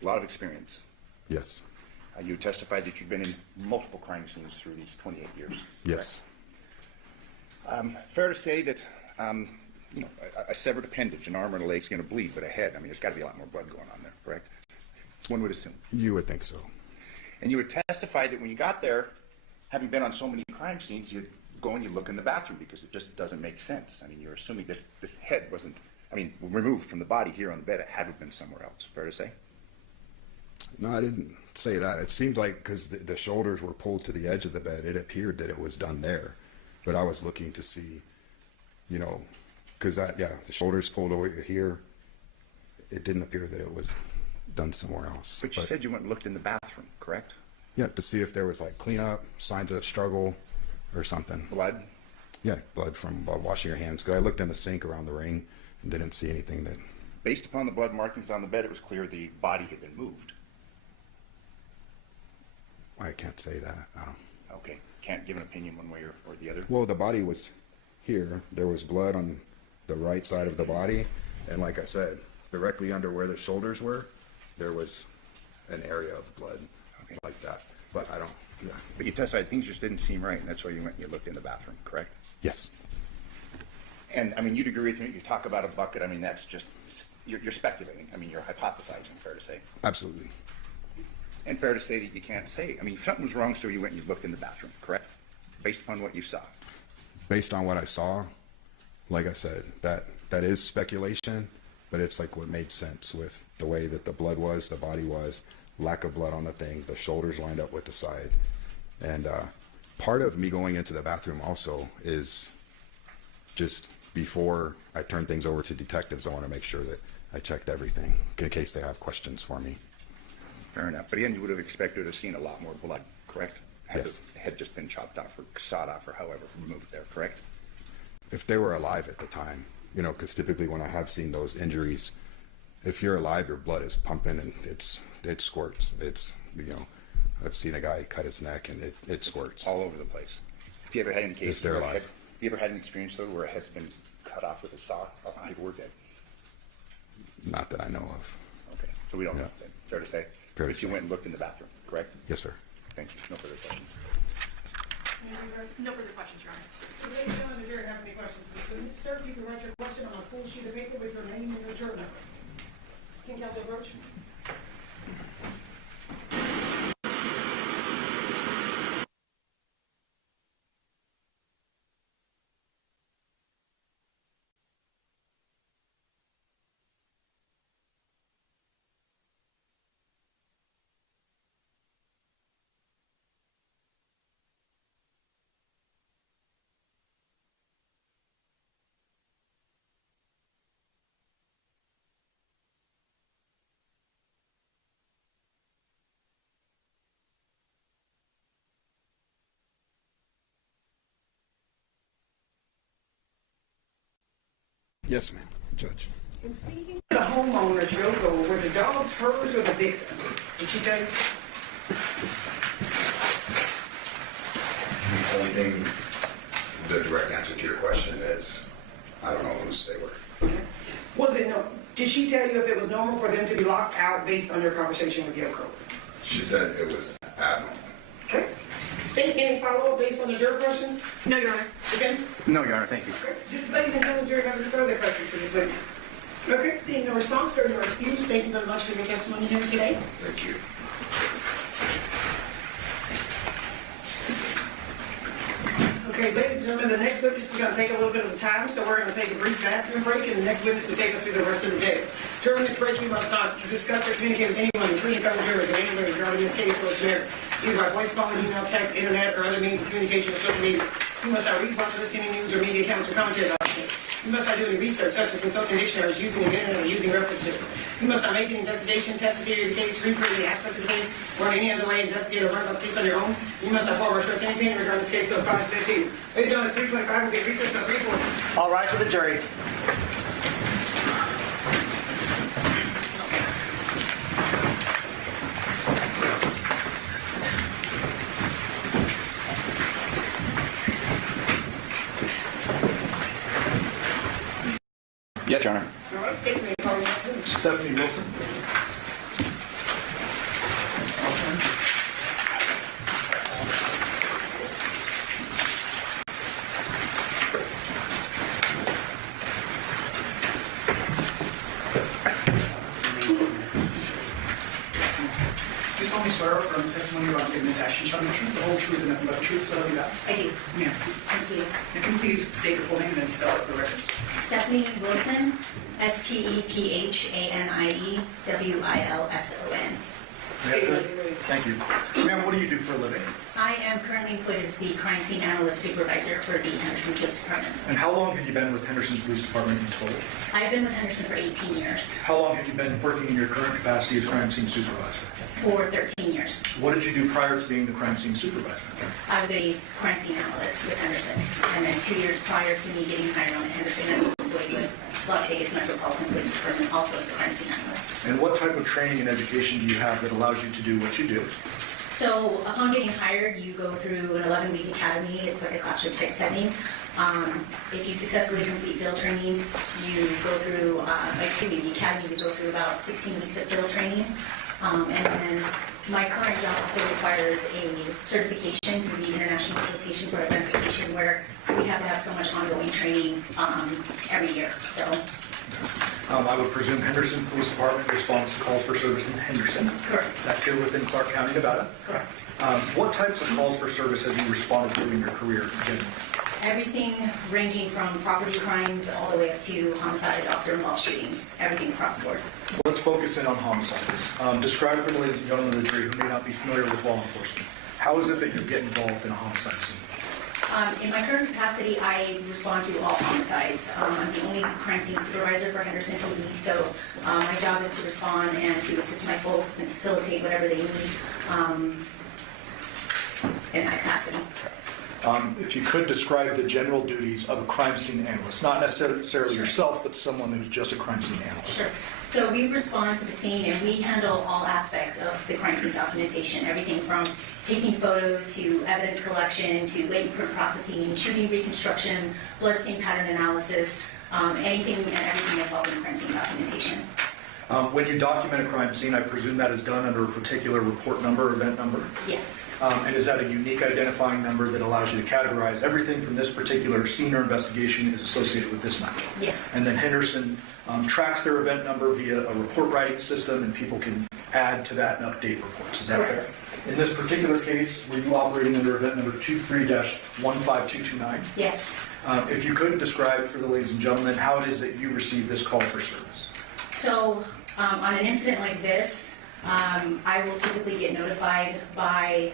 A lot of experience. Yes. You testified that you've been in multiple crime scenes through these 28 years. Yes. Fair to say that, you know, a severed appendage, an arm or a leg's going to bleed, but a head, I mean, there's got to be a lot more blood going on there, correct? One would assume. You would think so. And you would testify that when you got there, having been on so many crime scenes, you'd go and you look in the bathroom because it just doesn't make sense. I mean, you're assuming this head wasn't, I mean, removed from the body here on the bed. It had to have been somewhere else. Fair to say? No, I didn't say that. It seemed like, because the shoulders were pulled to the edge of the bed, it appeared that it was done there. But I was looking to see, you know, because the shoulders pulled over here. It didn't appear that it was done somewhere else. But you said you went and looked in the bathroom, correct? Yeah, to see if there was like cleanup, signs of struggle, or something. Blood? Yeah, blood from washing your hands. Because I looked in the sink around the ring and didn't see anything that. Based upon the blood markings on the bed, it was clear the body had been moved. I can't say that. Okay. Can't give an opinion one way or the other? Well, the body was here. There was blood on the right side of the body. And like I said, directly under where the shoulders were, there was an area of blood like that. But I don't, yeah. But you testified things just didn't seem right, and that's why you went and you looked in the bathroom, correct? Yes. And, I mean, you'd agree with me, you talk about a bucket, I mean, that's just, you're speculating. I mean, you're hypothesizing, fair to say. Absolutely. And fair to say that you can't say. I mean, something was wrong, so you went and you looked in the bathroom, correct? Based upon what you saw. Based on what I saw, like I said, that is speculation, but it's like what made sense with the way that the blood was, the body was, lack of blood on the thing, the shoulders lined up with the side. And part of me going into the bathroom also is just before I turn things over to detectives, I want to make sure that I checked everything in case they have questions for me. Fair enough. But again, you would have expected to have seen a lot more blood, correct? Had Yes. the head just been chopped off or sawed off or however removed there, correct? If they were alive at the time, you know, because typically when I have seen those injuries, if you're alive, your blood is pumping and it squirts. It's, you know, I've seen a guy cut his neck and it squirts. All over the place. Have you ever had any cases If they're where alive. have you ever had an experience though where a head's been cut off with a saw? How long have you worked at? Not that I know of. Okay, so we don't know then. Fair to say? Fair to But you say. went and looked in the bathroom, correct? Yes, sir. Thank you. No further questions. No further questions, Your Honor. So, ladies and gentlemen, the jury have any questions? Sir, you can write your question on a full sheet of paper with your name and your juror number. Can counsel approach? Yes, ma'am, Judge. In speaking to the homeowner, Joko, were the dogs hers or the victim? Did she tell you? The only thing, the direct answer to your question is, I don't know whose they were. Was it no? Did she tell you if it was normal for them to be locked out based on your conversation with Joko? She said it was abnormal. Okay. State any follow-up based on the juror question? No, Your Honor. Defense? No, Your Honor, thank you. Okay. Ladies and gentlemen, jury have any further questions for this witness? Okay, seeing no response or no excuse, thank you very much for your testimony here today. Thank you. Okay, ladies and gentlemen, the next witness is going to take a little bit of time, so we're going to take a brief bathroom break, and the next witness will take us through the rest of the day. During this break, you must not discuss or communicate with anyone, including fellow jurors, in any way regarding this case or its merits, either by voice, phone, email, text, internet, or other means of communication or social media. You must not read, watch, or listen to any news or media accounts or commentary about the case. You must not do any research, such as consulting dictionaries, using the internet, or using references. You must not make an investigation, test the theory of the case, read any aspect of the case, or in any other way investigate or learn about the case on your own. You must not forward or trust any opinion regarding this case till it's finally submitted to you. Ladies and gentlemen, 325 will get research on 340. All rise for the jury. Yes, Your Honor. All right, state your name, call your name. Stephanie Wilson. Please only swear from testimony about giving this action shall be the truth, the whole truth, and nothing but the truth, so help you God. I do. Ma'am, see. Thank you. And can you please state your full name and then spell out the record? Stephanie Wilson, STEPHANIEWILSON. Thank you. Ma'am, what do you do for a living? I am currently employed as the crime scene analyst supervisor for the Henderson Police Department. And how long have you been with Henderson Police Department in total? I've been with Henderson for 18 years, How long have you been working in your current capacity as crime scene supervisor? for 13 years. What did you do prior to being the crime scene supervisor? I was a crime scene analyst with Henderson, and then 2 years prior to me getting hired on at Henderson, I was employed with Las Vegas Metropolitan Police Department, also as a crime scene analyst. And what type of training and education do you have that allows you to do what you do? So upon getting hired, you go through an 11-week academy. It's like a classroom type setting. If you successfully complete field training, you go through, the academy, you go through about 16 weeks of field training. And then my current job also requires a certification through the International Association for Identification, where we have to have so much ongoing training every year. So I would presume Henderson Police Department responds to calls for service in Henderson. correct. That's here within Clark County, Nevada. Correct. What types of calls for service have you responded to in your career? Again, Everything ranging from property crimes all the way up to homicides, officer-involved shootings, everything across the board. Let's focus in on homicides. Describe for the ladies and gentlemen of the jury who may not be familiar with law enforcement. How is it that you get involved in a homicide scene? In my current capacity, I respond to all homicides. I'm the only crime scene supervisor for Henderson PD, so my job is to respond and to assist my folks and facilitate whatever they need in that capacity. If you could describe the general duties of a crime scene analyst, not necessarily yourself, but someone who's just a crime scene analyst. Sure. So we respond to the scene and we handle all aspects of the crime scene documentation, everything from taking photos to evidence collection to latent print processing, shooting reconstruction, blood stain pattern analysis, anything and everything involving crime scene documentation. When you document a crime scene, I presume that is done under a particular report number, event number? Yes. And is that a unique identifying number that allows you to categorize everything from this particular scene or investigation is associated with this number? Yes. And then Henderson tracks their event number via a report writing system, and people can add to that and update reports. Is that Correct. fair? In this particular case, were you operating under event number 23-15229? Yes. If you could describe for the ladies and gentlemen how it is that you received this call for service. So on an incident like this, I will typically get notified by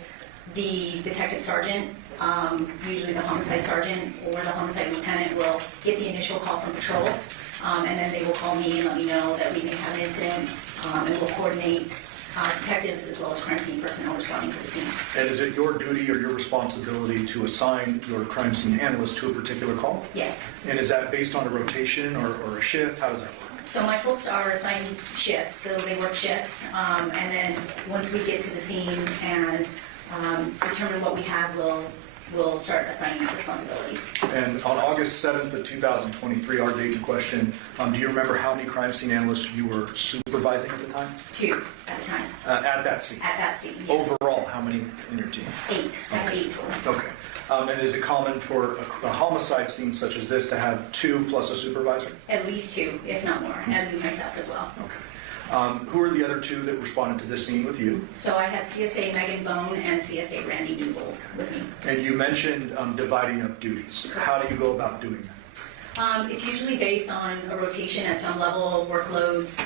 the detective sergeant, usually the homicide sergeant or the homicide lieutenant will get the initial call from patrol, and then they will call me and let me know that we may have an incident, and we'll coordinate detectives as well as crime scene personnel responding to the scene. And is it your duty or your responsibility to assign your crime scene analyst to a particular call? Yes. And is that based on a rotation or a shift? How does that work? So my folks are assigned shifts, so they work shifts, and then once we get to the scene and determine what we have, we'll start assigning responsibilities. And on August 7th of 2023, our date in question, do you remember how many crime scene analysts you were supervising at the time? 2 at the time. At that scene? At that scene, yes. Overall, how many in your team? 8. I have 8 total. Okay. And is it common for a homicide scene such as this to have 2 plus a supervisor? At least 2, if not more, and myself as well. Okay. Who are the other 2 that responded to this scene with you? So I had CSA Megan Bone and CSA Randy Newbold with me. And you mentioned dividing up duties. How do you go about doing that? It's usually based on a rotation at some level, workloads,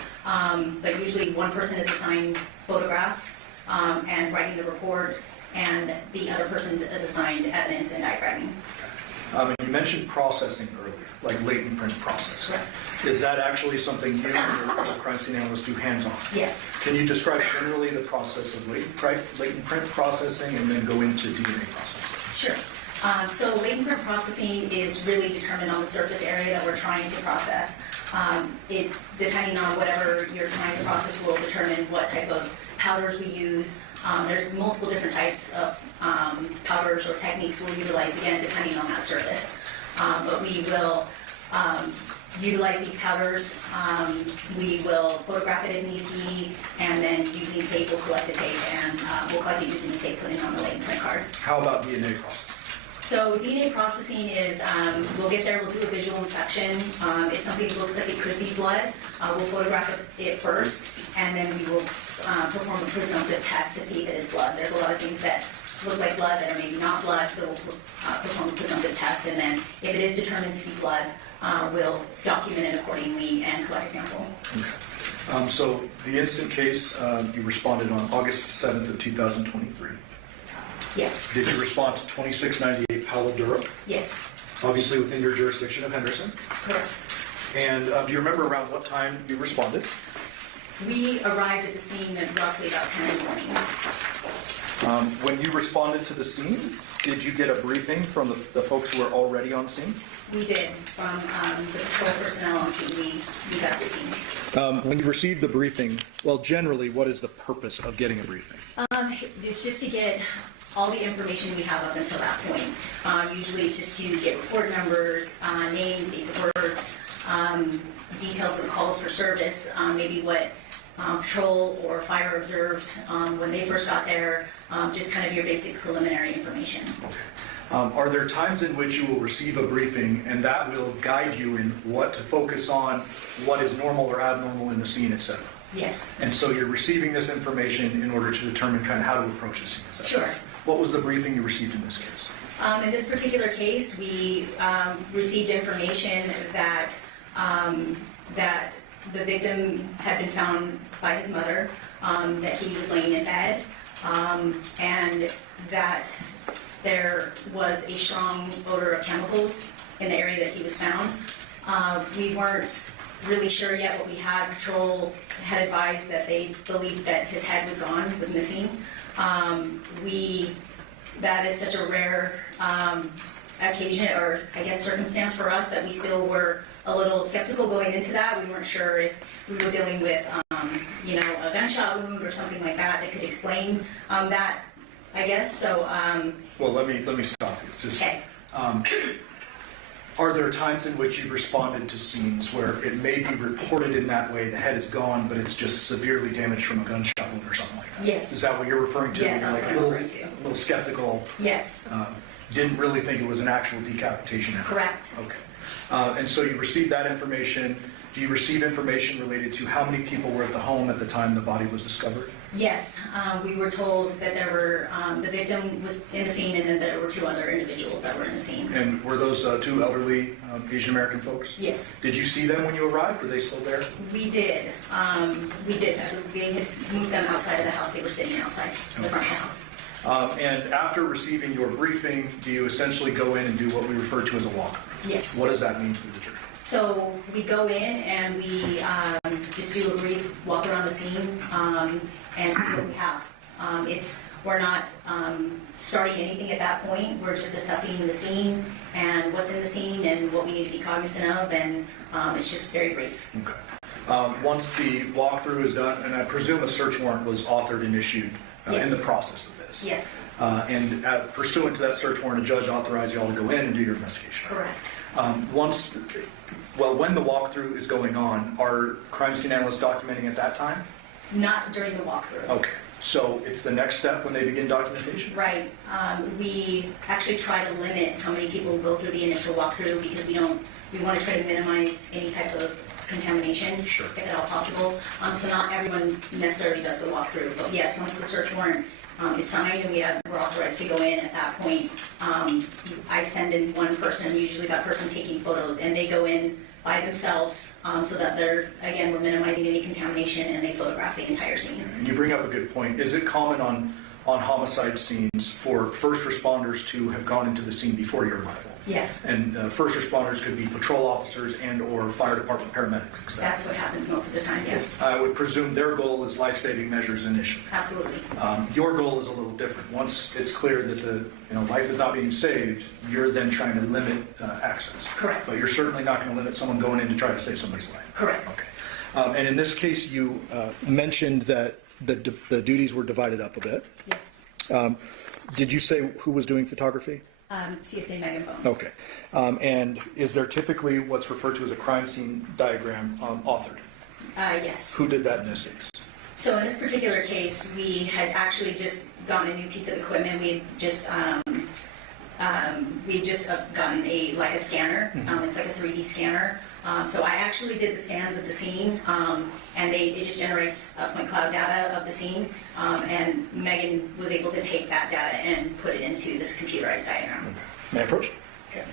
but usually one person is assigned photographs and writing the report, and the other person is assigned evidence and diagramming. And you mentioned processing earlier, like latent print processing. Correct. Is that actually something you and your crime scene analysts do hands-on? Yes. Can you describe generally the process of latent print processing and then go into DNA processing? Sure. So latent print processing is really determined on the surface area that we're trying to process. It, depending on whatever you're trying to process, will determine what type of powders we use. There's multiple different types of powders or techniques we'll utilize, again, depending on that surface. But we will utilize these powders. We will photograph it if needs be, and then using tape, we'll collect the tape, and we'll collect it using the tape, put it on the latent print card. How about DNA processing? So DNA processing is, we'll get there, we'll do a visual inspection. If something looks like it could be blood, we'll photograph it first, and then we will perform a presumptive test to see if it is blood. There's a lot of things that look like blood that are maybe not blood, so we'll perform a presumptive test, and then if it is determined to be blood, we'll document it accordingly and collect a sample. Okay. So the instant case, you responded on August 7th of 2023. Yes. Did you respond to 2698 Palo Duro? Yes. Obviously within your jurisdiction of Henderson. Correct. And do you remember around what time you responded? We arrived at the scene at roughly about 10 in the morning. When you responded to the scene, did you get a briefing from the folks who were already on scene? We did. From the patrol personnel on scene, we got a briefing. When you received the briefing, well, generally, what is the purpose of getting a briefing? It's just to get all the information we have up until that point. Usually it's just to get report numbers, names, dates of births, details of the calls for service, maybe what patrol or fire observed when they first got there, just kind of your basic preliminary information. Are there times in which you will receive a briefing and that will guide you in what to focus on, what is normal or abnormal in the scene, etc.? Yes. And so you're receiving this information in order to determine kind of how to approach the scene, etc.? Sure. What was the briefing you received in this case? In this particular case, we received information that that the victim had been found by his mother, that he was laying in bed, and that there was a strong odor of chemicals in the area that he was found. We weren't really sure yet what we had. Patrol had advised that they believed that his head was gone, was missing. That is such a rare occasion, or I guess circumstance for us, that we still were a little skeptical going into that. We weren't sure if we were dealing with, a gunshot wound or something like that that could explain that, I guess. So. Well, let me stop you. Just, okay. Are there times in which you've responded to scenes where it may be reported in that way, the head is gone, but it's just severely damaged from a gunshot wound or something like that? Yes. Is that what you're referring to? Yes, that's what I'm referring to. A little skeptical. Yes. Didn't really think it was an actual decapitation. Correct. Okay. And so you received that information. Do you receive information related to how many people were at the home at the time the body was discovered? Yes, we were told that there were, the victim was in the scene, and then there were 2 other individuals that were in the scene. And were those 2 elderly Asian American folks? Yes. Did you see them when you arrived? Were they still there? We did. They had moved them outside of the house. They were sitting outside the front of the house. And after receiving your briefing, do you essentially go in and do what we refer to as a walkthrough? Yes. What does that mean for the jury? So we go in and we just do a brief walk around the scene and see what we have. We're not starting anything at that point. We're just assessing the scene and what's in the scene and what we need to be cognizant of, and it's just very brief. Okay. Once the walkthrough is done, and I presume a search warrant was authored and issued in the process of this. Yes. And pursuant to that search warrant, a judge authorized you all to go in and do your investigation. Correct. When the walkthrough is going on, are crime scene analysts documenting at that time? Not during the walkthrough. Okay. So it's the next step when they begin documentation? Right. We actually try to limit how many people go through the initial walkthrough, because we want to try to minimize any type of contamination, sure, if at all possible. So not everyone necessarily does the walkthrough. But yes, once the search warrant is signed and we're authorized to go in, at that point, I send in one person, usually that person taking photos, and they go in by themselves, so that we're minimizing any contamination, and they photograph the entire scene. And you bring up a good point. Is it common on homicide scenes for first responders to have gone into the scene before your arrival? Yes. And first responders could be patrol officers and or fire department paramedics, etc. That's what happens most of the time, yes. I would presume their goal is life-saving measures initially. Absolutely. Your goal is a little different. Once it's clear that the life is not being saved, you're then trying to limit access. Correct. But you're certainly not going to limit someone going in to try to save somebody's life. Correct. Okay. And in this case, you mentioned that the duties were divided up a bit. Yes. Did you say who was doing photography? CSA Megaphone. Okay. And is there typically what's referred to as a crime scene diagram authored? Yes. Who did that in this case? So in this particular case, we had actually just gotten a new piece of equipment. We had just gotten a scanner. It's like a 3D scanner. So I actually did the scans of the scene, and it just generates point cloud data of the scene. And Megan was able to take that data and put it into this computerized diagram. Okay. May I approach? Yes.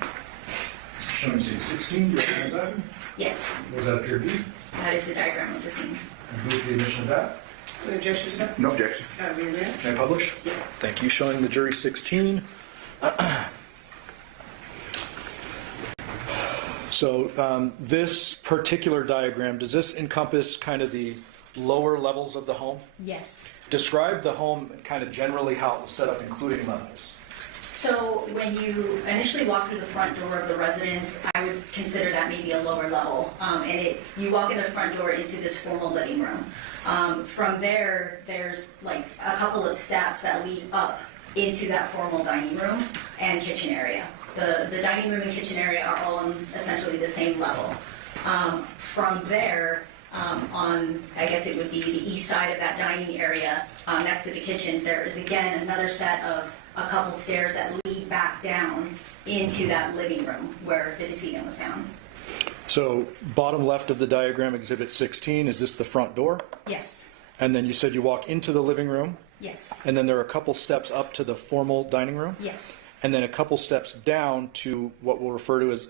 Showing scene 16, do you recognize that? Yes. Was that appear to be? That is the diagram of the scene. And who's the addition of that? Any objection to that? No objection. May I publish? Yes. Thank you. Showing the jury 16. So this particular diagram, does this encompass kind of the lower levels of the home? Yes. Describe the home kind of generally how it was set up, including levels. So when you initially walk through the front door of the residence, I would consider that maybe a lower level. You walk in the front door into this formal living room. From there, there's like a couple of steps that lead up into that formal dining room and kitchen area. The dining room and kitchen area are all on essentially the same level. From there, I guess it would be the east side of that dining area, next to the kitchen, there is again another set of a couple stairs that lead back down into that living room where the decedent was found. So bottom left of the diagram, exhibit 16, is this the front door? Yes. And then you said you walk into the living room? Yes. And then there are a couple steps up to the formal dining room? Yes. And then a couple steps down to what we'll refer to as,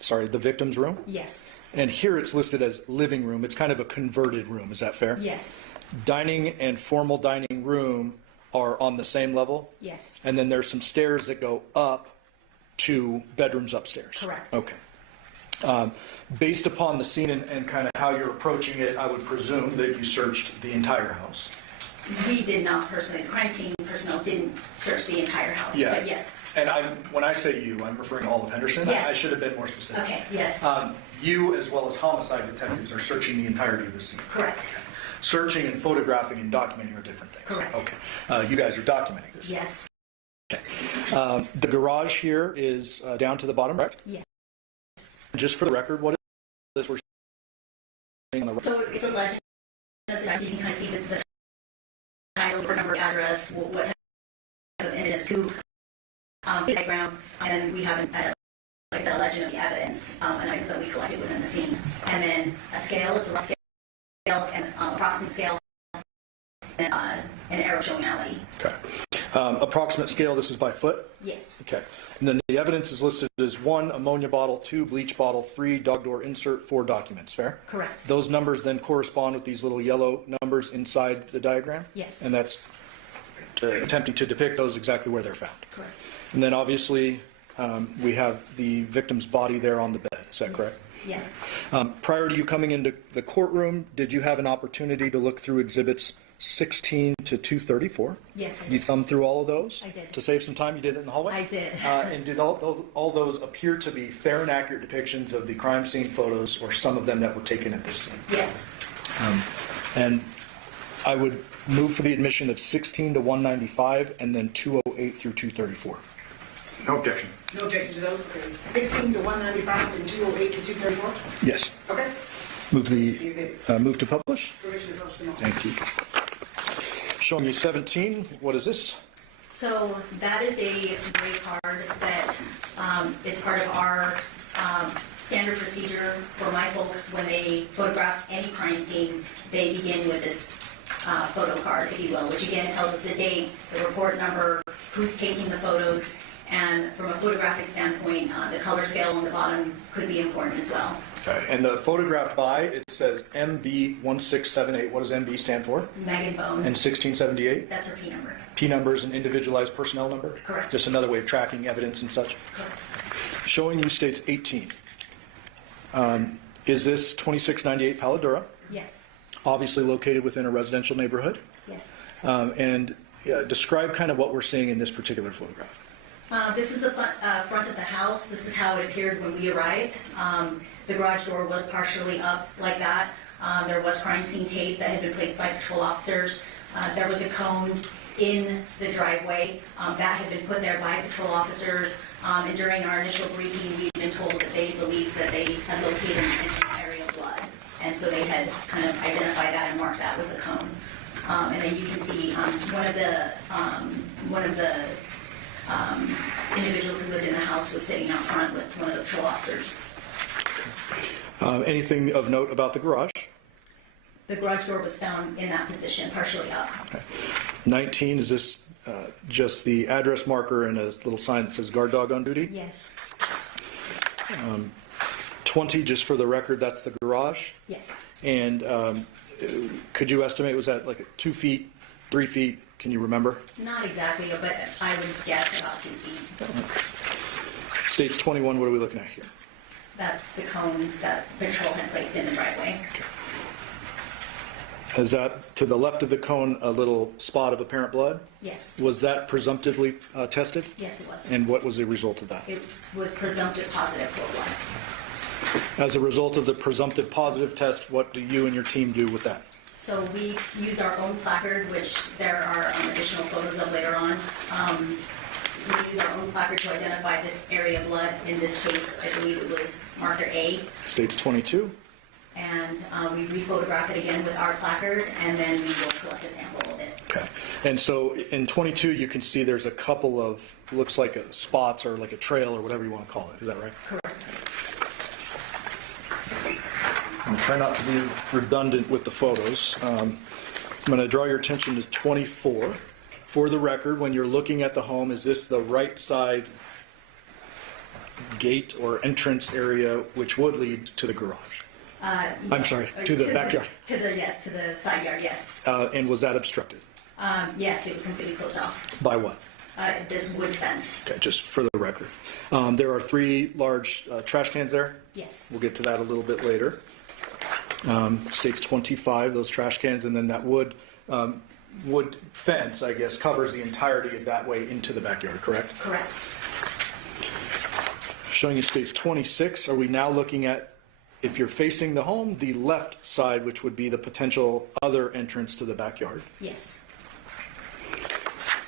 the victim's room? Yes. And here it's listed as living room. It's kind of a converted room. Is that fair? Yes. Dining and formal dining room are on the same level? Yes. And then there's some stairs that go up to bedrooms upstairs? Correct. Okay. Based upon the scene and kind of how you're approaching it, I would presume that you searched the entire house. We did not personally. The crime scene personnel didn't search the entire house. Yeah. But yes. And when I say you, I'm referring to all of Henderson. Yes. I should have been more specific. Okay. Yes. You, as well as homicide detectives, are searching the entirety of the scene. Correct. Searching and photographing and documenting are different things. Correct. Okay. You guys are documenting this. Yes. Okay. The garage here is down to the bottom right. Yes. Just for the record, what is this we're seeing on the right? So it's a legend that you can kind of see the title, or number, address, what type of evidence, who, background, and we have like I said, a legend of the evidence, and items that we collected within the scene. And then a scale, it's a rough scale, and approximate scale, and an arrow showing malady. Okay. Approximate scale, this is by foot? Yes. Okay. And then the evidence is listed as 1 ammonia bottle, 2 bleach bottle, 3 dog door insert, 4 documents, fair? Correct. Those numbers then correspond with these little yellow numbers inside the diagram? Yes. And that's attempting to depict those exactly where they're found. Correct. And then obviously we have the victim's body there on the bed, is that correct? Yes. Prior to you coming into the courtroom, did you have an opportunity to look through exhibits 16 to 234? Yes, I did. You thumbed through all of those? I did. To save some time, you did it in the hallway? I did. And did all those appear to be fair and accurate depictions of the crime scene photos, or some of them that were taken at this scene? Yes. And I would move for the admission of 16 to 195 and then 208 through 234. No objection. No objection to those. Okay. 16 to 195 and 208 to 234? Yes. Okay. Move to publish. Permission to post them all. Thank you. Showing you 17. What is this? So that is a gray card that is part of our standard procedure for my folks. When they photograph any crime scene, they begin with this photo card, if you will, which again tells us the date, the report number, who's taking the photos, and from a photographic standpoint, the color scale on the bottom could be important as well. Okay. And the photograph by, it says MB1678. What does MB stand for? Megan Bone. And 1678? That's her P number. P number is an individualized personnel number? Correct. Just another way of tracking evidence and such? Correct. Showing you states 18. Is this 2698 Paladura? Yes. Obviously located within a residential neighborhood? Yes. And describe kind of what we're seeing in this particular photograph. This is the front of the house. This is how it appeared when we arrived. The garage door was partially up like that. There was crime scene tape that had been placed by patrol officers. There was a cone in the driveway that had been put there by patrol officers. And during our initial briefing, we'd been told that they believed that they had located an area of blood. And so they had kind of identified that and marked that with a cone. And then you can see one of the individuals who lived in the house was sitting out front with one of the patrol officers. Anything of note about the garage? The garage door was found in that position, partially up. Okay. 19, is this just the address marker and a little sign that says guard dog on duty? Yes. 20, just for the record, that's the garage? Yes. And could you estimate, was that like 2 feet, 3 feet? Can you remember? Not exactly, but I would guess about 2 feet. States 21, what are we looking at here? That's the cone that patrol had placed in the driveway. Is that to the left of the cone a little spot of apparent blood? Yes. Was that presumptively tested? Yes, it was. And what was the result of that? It was presumptive positive for blood. As a result of the presumptive positive test, what do you and your team do with that? So we use our own placard, which there are additional photos of later on. We use our own placard to identify this area of blood. In this case, I believe it was marker A. States 22. And we rephotograph it again with our placard, and then we will collect a sample of it. Okay. And so in 22, you can see there's a couple of, looks like spots or like a trail or whatever you want to call it. Is that right? Correct. I'm trying not to be redundant with the photos. going to draw your attention to 24. For the record, when you're looking at the home, is this the right side gate or entrance area which would lead to the garage? Yes. I'm sorry, to the backyard. To the side yard, yes. And was that obstructed? Yes, it was completely closed off. By what? This wood fence. Okay, just for the record. There are 3 large trash cans there. Yes. We'll get to that a little bit later. States 25, those trash cans, and then that wood fence, I guess, covers the entirety of that way into the backyard, correct? Correct. Showing you states 26, are we now looking at, if you're facing the home, the left side, which would be the potential other entrance to the backyard? Yes.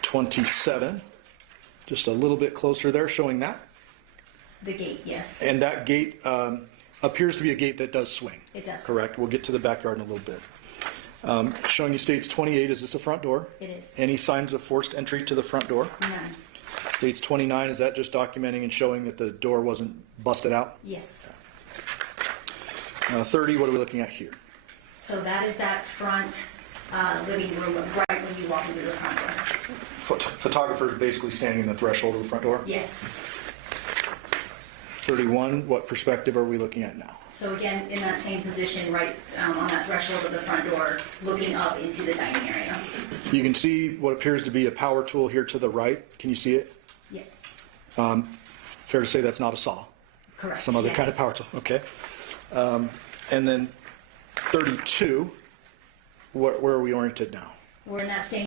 27, just a little bit closer there, showing that. The gate, yes. And that gate appears to be a gate that does swing. It does. Correct. We'll get to the backyard in a little bit. Showing you states 28, is this a front door? It is. Any signs of forced entry to the front door? None. States 29, is that just documenting and showing that the door wasn't busted out? Yes. 30, what are we looking at here? So that is that front living room right when you walk into the front door. Photographer is basically standing in the threshold of the front door? Yes. 31, what perspective are we looking at now? So again, in that same position, right on that threshold of the front door, looking up into the dining area. You can see what appears to be a power tool here to the right. Can you see it? Yes. Fair to say that's not a saw? Correct. Some other yes. kind of power tool, okay. And then 32, where are we oriented now? We're in that same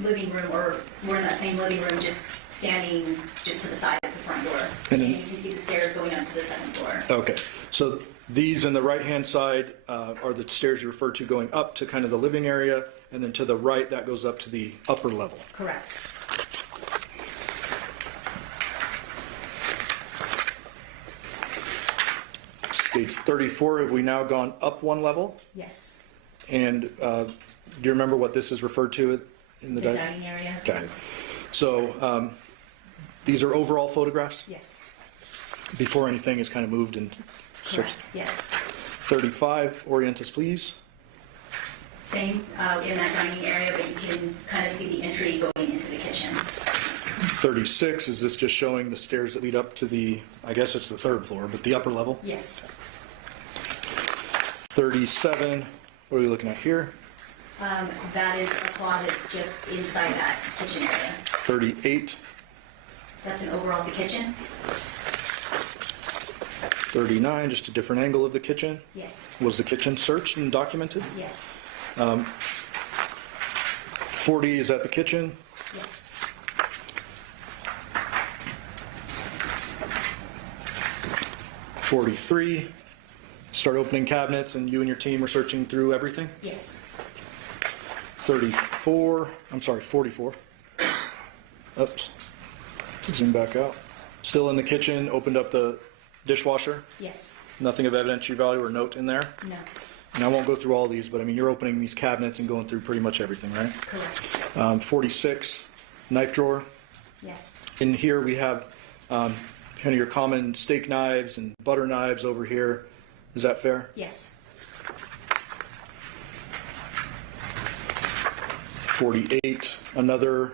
living room, or we're in that same living room, just standing just to the side of the front door. And then- you can see the stairs going up to the second floor. Okay, so these on the right-hand side are the stairs you referred to going up to kind of the living area, and then to the right, that goes up to the upper level. Correct. States 34, have we now gone up one level? Yes. And do you remember what this is referred to in the dining area? Okay. So these are overall photographs? Yes. Before anything is kind of moved and searched? Correct, yes. 35, orient us please. Same in that dining area, but you can kind of see the entry going into the kitchen. 36, is this just showing the stairs that lead up to the, I guess it's the third floor, but the upper level? Yes. 37, what are we looking at here? That is a closet just inside that kitchen area. 38, That's an overall of the kitchen? 39, just a different angle of the kitchen. Yes. Was the kitchen searched and documented? Yes. 40, is that the kitchen? Yes. 43, start opening cabinets and you and your team are searching through everything? Yes. 34, I'm sorry, 44. Oops, zoom back out. Still in the kitchen, opened up the dishwasher? Yes. Nothing of evidentiary value or note in there? No. And I won't go through all these, but I mean, you're opening these cabinets and going through pretty much everything, right? Correct. 46, knife drawer. Yes. In here we have kind of your common steak knives and butter knives over here. Is that fair? Yes. 48, another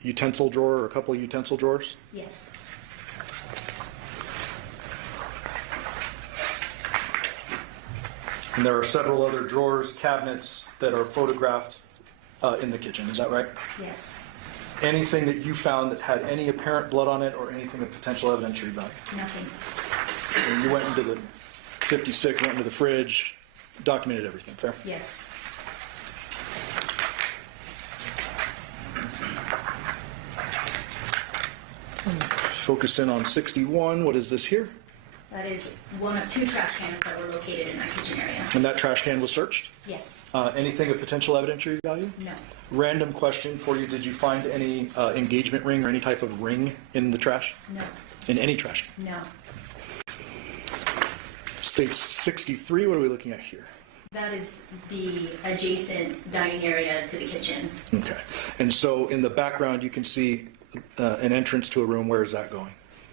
utensil drawer or a couple of utensil drawers. Yes. And there are several other drawers, cabinets that are photographed in the kitchen. Is that right? Yes. Anything that you found that had any apparent blood on it or anything of potential evidentiary value? Nothing. And you went into the 56, went into the fridge, documented everything, fair? Yes. Focus in on 61. What is this here? That is one of 2 trash cans that were located in that kitchen area. And that trash can was searched? Yes. Anything of potential evidentiary value? No. Random question for you. Did you find any engagement ring or any type of ring in the trash? No. In any trash? No. States 63. What are we looking at here? That is the adjacent dining area to the kitchen. Okay. And so in the background, you can see an entrance to a room. Where is that going?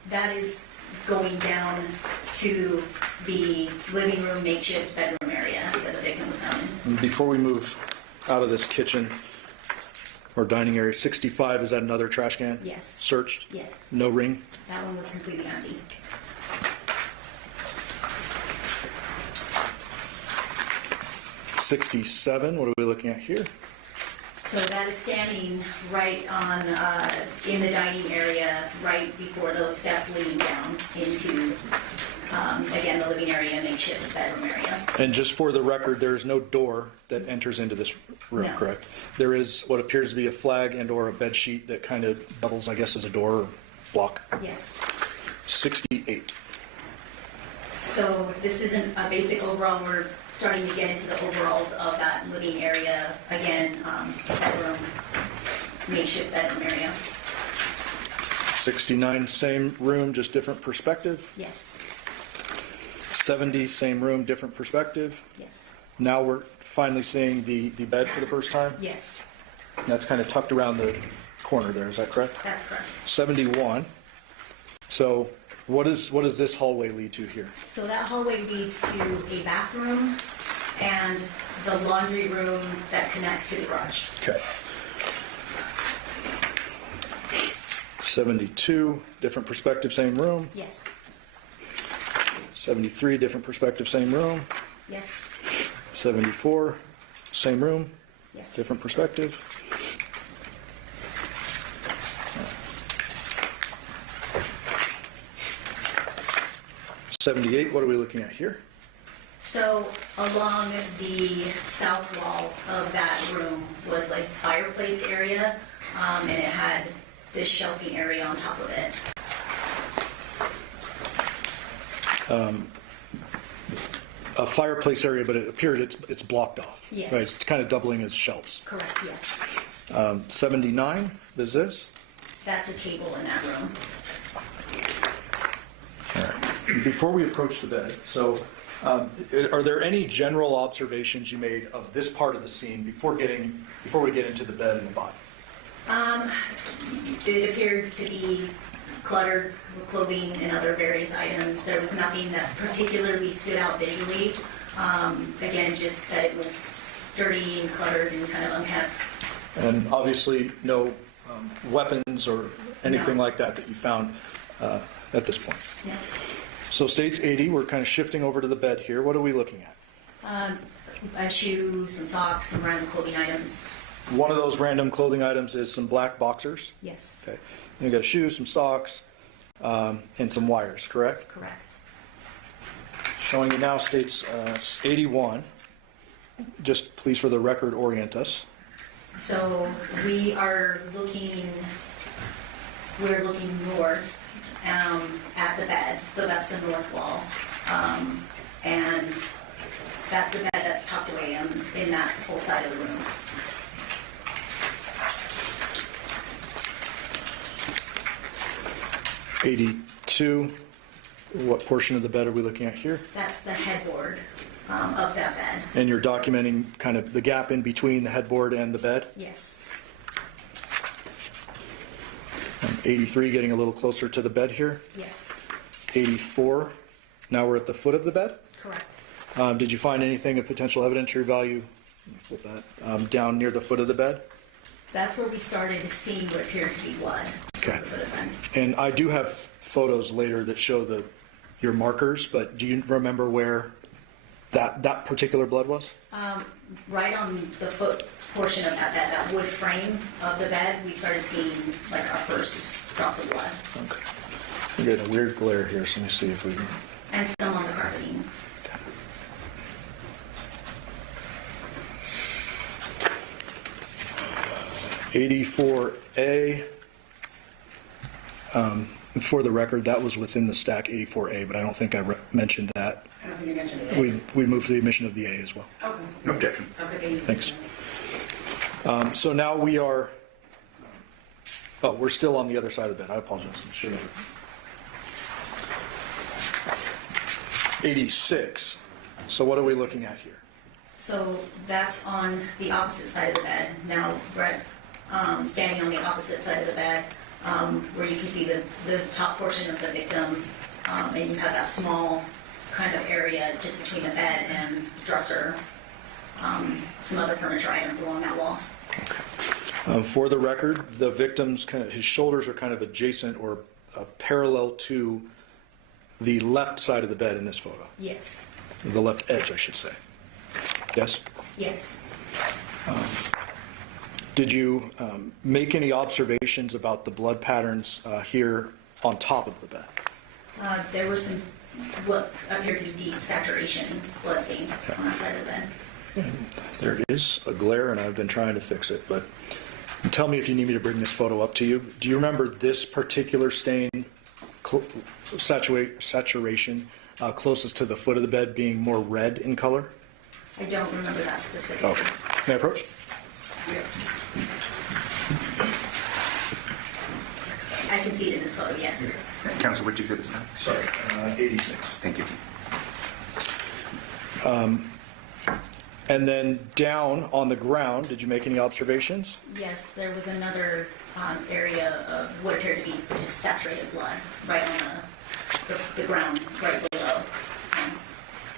That is going down to the living room makeshift bedroom area that the victim was found in. And before we move out of this kitchen or dining area. 65, is that another trash can? Yes. Searched? Yes. No ring? That one was completely empty. $67, what are we looking at here? So that is standing right on, in the dining area, right before those steps leading down into, again, the living area, makeshift bedroom area. And just for the record, there is no door that enters into this room, No. correct? There is what appears to be a flag and or a bed sheet that kind of doubles, I guess, as a door or block. Yes. 68. So this isn't a basic overall, we're starting to get into the overalls of that living area, again, bedroom, makeshift bedroom area. 69, same room, just different perspective. Yes, 70, same room, different perspective. yes, Now we're finally seeing the bed for the first time. yes, And that's kind of tucked around the corner there, is that correct? that's correct. 71. So what does this hallway lead to here? So that hallway leads to a bathroom and the laundry room that connects to the garage. Okay. 72, different perspective, same room. Yes, 73, different perspective, same room. yes, 74, same room, yes. different perspective. $78, what are we looking at here? So along the south wall of that room was like fireplace area, and it had this shelving area on top of it. A fireplace area, but it appears it's blocked off. Yes. Right, it's kind of doubling as shelves. Correct, yes. 79, is this? That's a table in that room. All right. Before we approach the bed, so are there any general observations you made of this part of the scene before we get into the bed and the body? It appeared to be cluttered with clothing and other various items. There was nothing that particularly stood out visually. Again, just that it was dirty and cluttered and kind of unkempt. And obviously no weapons or anything like that you found at this point. Yeah. So states 80, we're kind of shifting over to the bed here. What are we looking at? A shoe, some socks, some random clothing items. One of those random clothing items is some black boxers. Yes. Okay. And you got a shoe, some socks, and some wires, correct? Correct. Showing you now states 81. Just please for the record orient us. So we're looking north at the bed. So that's the north wall. And that's the bed that's tucked away in that whole side of the room. '82. What portion of the bed are we looking at here? That's the headboard of that bed. And you're documenting kind of the gap in between the headboard and the bed? Yes. 83, getting a little closer to the bed here. Yes. 84, now we're at the foot of the bed. Correct. Did you find anything of potential evidentiary value with that down near the foot of the bed? That's where we started seeing what appeared to be blood. Okay. That's the foot of the bed. And I do have photos later that show your markers, but do you remember where that particular blood was? Right on the foot portion of that bed, that wood frame of the bed, we started seeing like our first drops of blood. Okay. We get a weird glare here, so let me see if we can. And some on the carpeting. 84A. For the record, that was within the stack 84A, but I don't think I mentioned that. I don't think you mentioned it. We moved to the admission of the A as well. Okay. No objection. Okay. Thanks. So now we are, we're still on the other side of the bed. I apologize. Should have. 86. So what are we looking at here? So that's on the opposite side of the bed. Now we're standing on the opposite side of the bed, where you can see the top portion of the victim, and you have that small kind of area just between the bed and dresser. some other furniture items along that wall. For the record, the victim's his shoulders are kind of adjacent or parallel to the left side of the bed in this photo. Yes. The left edge, I should say. Yes? Yes. Did you make any observations about the blood patterns here on top of the bed? There were some what appeared to be deep saturation blood stains on that side of the bed. There is a glare, and I've been trying to fix it, but tell me if you need me to bring this photo up to you. Do you remember this particular stain, saturation, closest to the foot of the bed being more red in color? I don't remember that specifically. Okay. May I approach? Yes. I can see it in this photo, yes. Counsel, which exhibit is that? Sorry, 86. Thank you. And then down on the ground, did you make any observations? Yes, there was another area of what appeared to be just saturated blood right on the ground right below.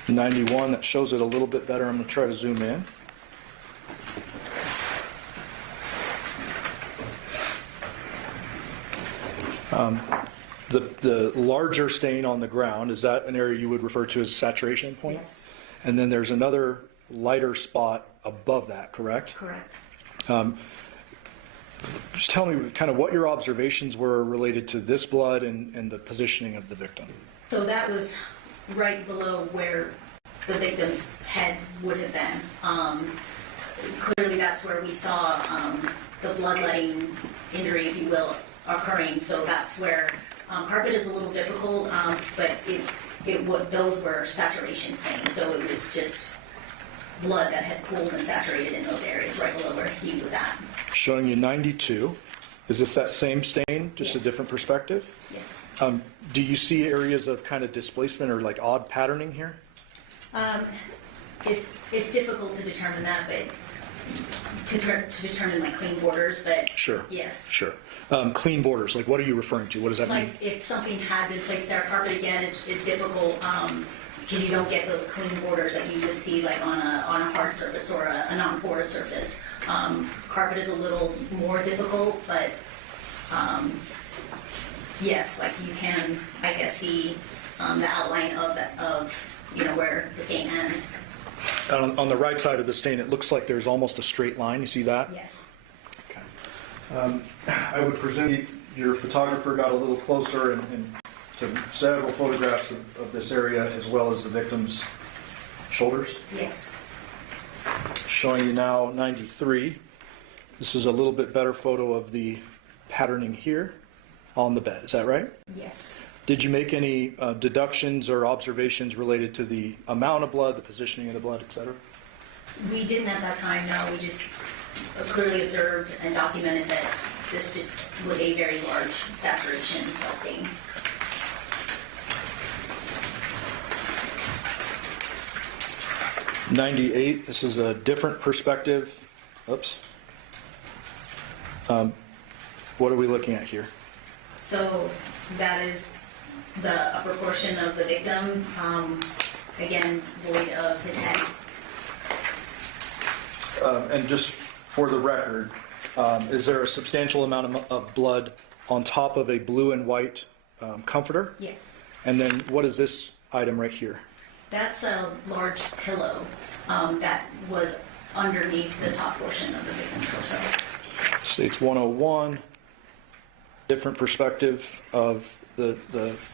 91, that shows it a little bit better. I'm going to try to zoom in. The larger stain on the ground, is that an area you would refer to as saturation point? Yes. And then there's another lighter spot above that, correct? Correct. Just tell me kind of what your observations were related to this blood and the positioning of the victim. So that was right below where the victim's head would have been. Clearly that's where we saw the bloodletting injury, if you will, occurring. So that's where carpet is a little difficult, but those were saturation stains. So it was just blood that had pooled and saturated in those areas right below where he was at. Showing you 92. Is this that same stain, just Yes. a different perspective? Yes. Do you see areas of kind of displacement or like odd patterning here? It's difficult to determine that, but to determine like clean borders, but Sure. yes. Sure. Clean borders, like what are you referring to? What does that mean? Like if something had been placed there, carpet again is difficult because you don't get those clean borders that you would see like on a hard surface or a non-porous surface. Carpet is a little more difficult, but yes, like you can, I guess, see the outline of where the stain ends. On the right side of the stain, it looks like there's almost a straight line. You see that? Yes. Okay. I would presume your photographer got a little closer and took several photographs of this area as well as the victim's shoulders. Yes. Showing you now 93. This is a little bit better photo of the patterning here on the bed. Is that right? Yes. Did you make any deductions or observations related to the amount of blood, the positioning of the blood, etc.? We didn't at that time, no. We just clearly observed and documented that this just was a very large saturation blood stain. '98. This is a different perspective. Oops. What are we looking at here? So that is the upper portion of the victim, again, void of his head. And just for the record, is there a substantial amount of blood on top of a blue and white comforter? Yes. And then what is this item right here? That's a large pillow that was underneath the top portion of the victim's torso. States 101, different perspective of the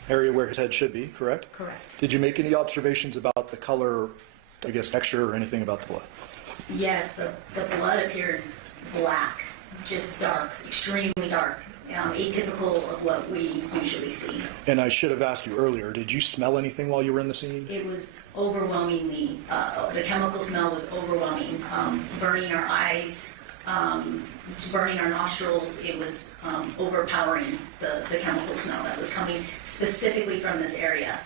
area where his head should be, correct? Correct. Did you make any observations about the color, I guess, texture or anything about the blood? Yes, the blood appeared black, just dark, extremely dark, atypical of what we usually see. And I should have asked you earlier, did you smell anything while you were in the scene? It was overwhelmingly, the chemical smell was overwhelming, burning our eyes, burning our nostrils. It was overpowering, the chemical smell that was coming specifically from this area.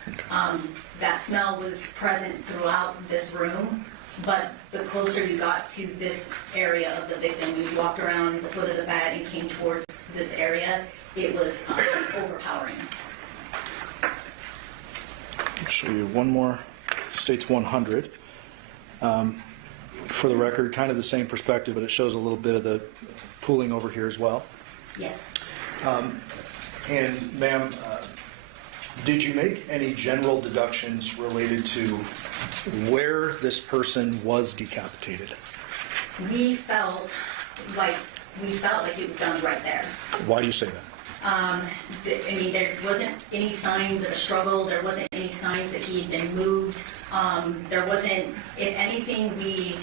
That smell was present throughout this room, but the closer you got to this area of the victim, when you walked around the foot of the bed and came towards this area, it was overpowering. I'll show you one more. States 100. for the record, kind of the same perspective, but it shows a little bit of the pooling over here as well. Yes. And ma'am, did you make any general deductions related to where this person was decapitated? We felt like it was done right there. Why do you say that? I mean, there wasn't any signs of a struggle. There wasn't any signs that he had been moved. There wasn't, if anything, we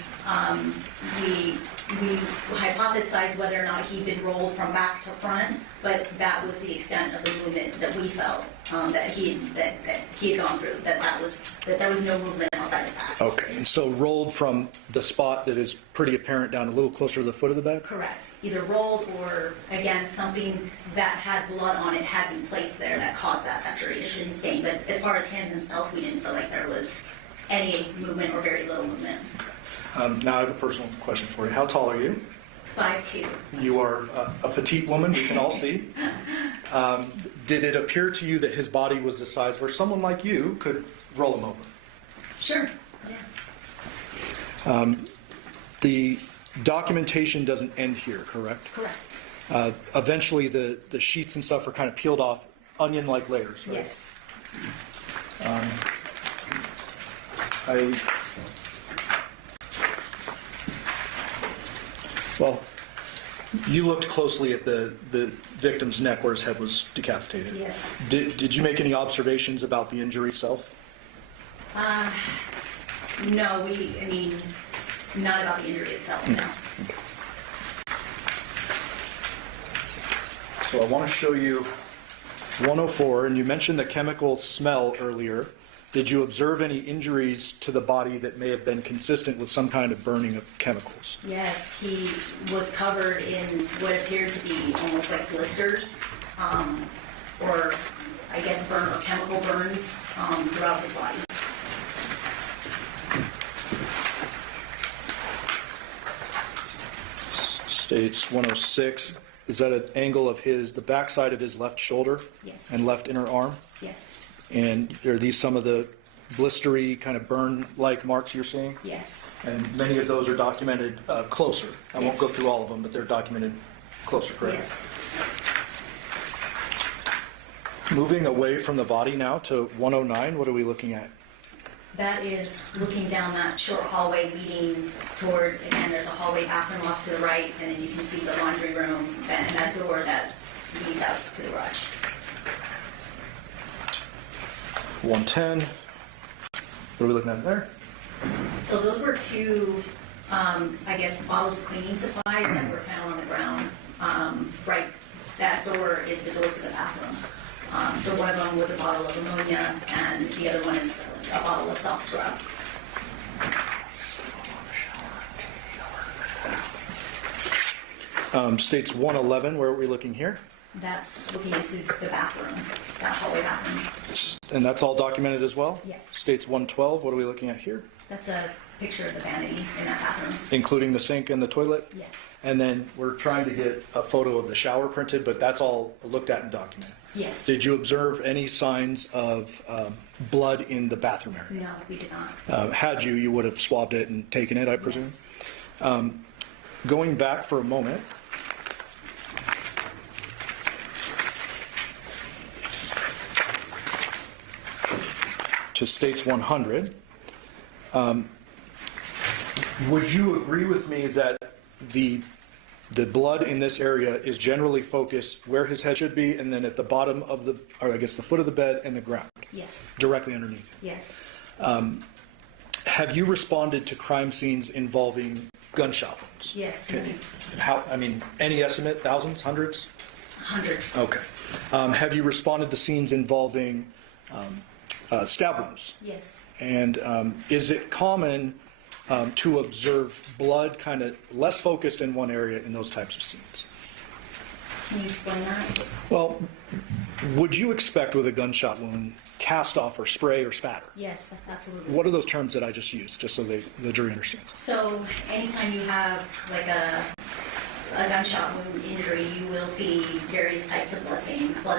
hypothesized whether or not he'd been rolled from back to front, but that was the extent of the movement that we felt that he had gone through. That there was no movement outside of that. Okay, and so rolled from the spot that is pretty apparent down a little closer to the foot of the bed? Correct. Either rolled or, again, something that had blood on it had been placed there that caused that saturation stain. But as far as him himself, we didn't feel like there was any movement or very little movement. Now I have a personal question for you. How tall are you? 5'2". You are a petite woman, we can all see. Did it appear to you that his body was the size where someone like you could roll him over? Sure, yeah. The documentation doesn't end here, correct? Correct. Eventually the sheets and stuff are kind of peeled off, onion-like layers, right? Yes. Well, you looked closely at the victim's neck where his head was decapitated. Yes. Did you make any observations about the injury itself? No, not about the injury itself, no. So I want to show you 104, and you mentioned the chemical smell earlier. Did you observe any injuries to the body that may have been consistent with some kind of burning of chemicals? Yes, he was covered in what appeared to be almost like blisters, or I guess burn or chemical burns throughout his body. States 106. Is that an angle of the backside of his left shoulder? Yes. And left inner arm? Yes. And are these some of the blistery kind of burn-like marks you're seeing? Yes. And many of those are documented closer. I won't Yes. go through all of them, but they're documented closer, correct? Yes. Moving away from the body now to 109, what are we looking at? That is looking down that short hallway leading towards, again, there's a hallway bathroom off to the right, and then you can see the laundry room and that door that leads out to the garage. 110. What are we looking at there? So those were two, I guess, bottles of cleaning supplies that were found on the ground. Right, that door is the door to the bathroom. So one of them was a bottle of ammonia, and the other one is a bottle of soft scrub. States 111, where are we looking here? That's looking into the bathroom, that hallway bathroom. And that's all documented as well? Yes. States 112, what are we looking at here? That's a picture of the vanity in that bathroom. Including the sink and the toilet? Yes. And then we're trying to get a photo of the shower printed, but that's all looked at and documented. Yes. Did you observe any signs of blood in the bathroom area? No, we did not. Had you would have swabbed it and taken it, I presume? Yes. Going back for a moment, to States 100, would you agree with me that the blood in this area is generally focused where his head should be, and then at the bottom of the, or I guess the foot of the bed and the ground? Yes. Directly underneath? Yes. Have you responded to crime scenes involving gunshot wounds? Yes. Any estimate? Thousands? Hundreds? Hundreds. Okay. Have you responded to scenes involving stab wounds? Yes. And is it common to observe blood kind of less focused in one area in those types of scenes? Can you explain that? Well, would you expect with a gunshot wound cast off or spray or spatter? Yes, absolutely. What are those terms that I just used, just so the jury understands? So anytime you have like a gunshot wound injury, you will see various types of blood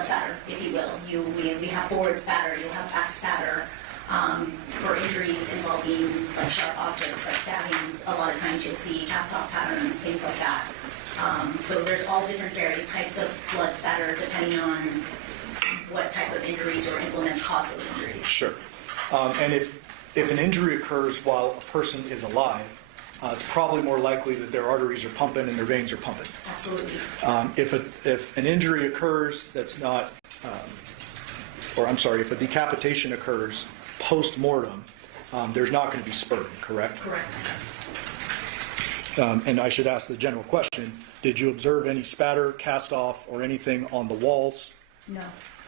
spatter, if you will. We have forward spatter, you'll have back spatter. For injuries involving like sharp objects, like stabbings, a lot of times you'll see cast-off patterns, things like that. So there's all different various types of blood spatter depending on what type of injuries or implements cause those injuries. Sure. And if an injury occurs while a person is alive, it's probably more likely that their arteries are pumping and their veins are pumping. Absolutely. If an injury occurs that's not, if a decapitation occurs post-mortem, there's not going to be spurting, correct? Correct. And I should ask the general question, did you observe any spatter, cast off, or anything on the walls? No.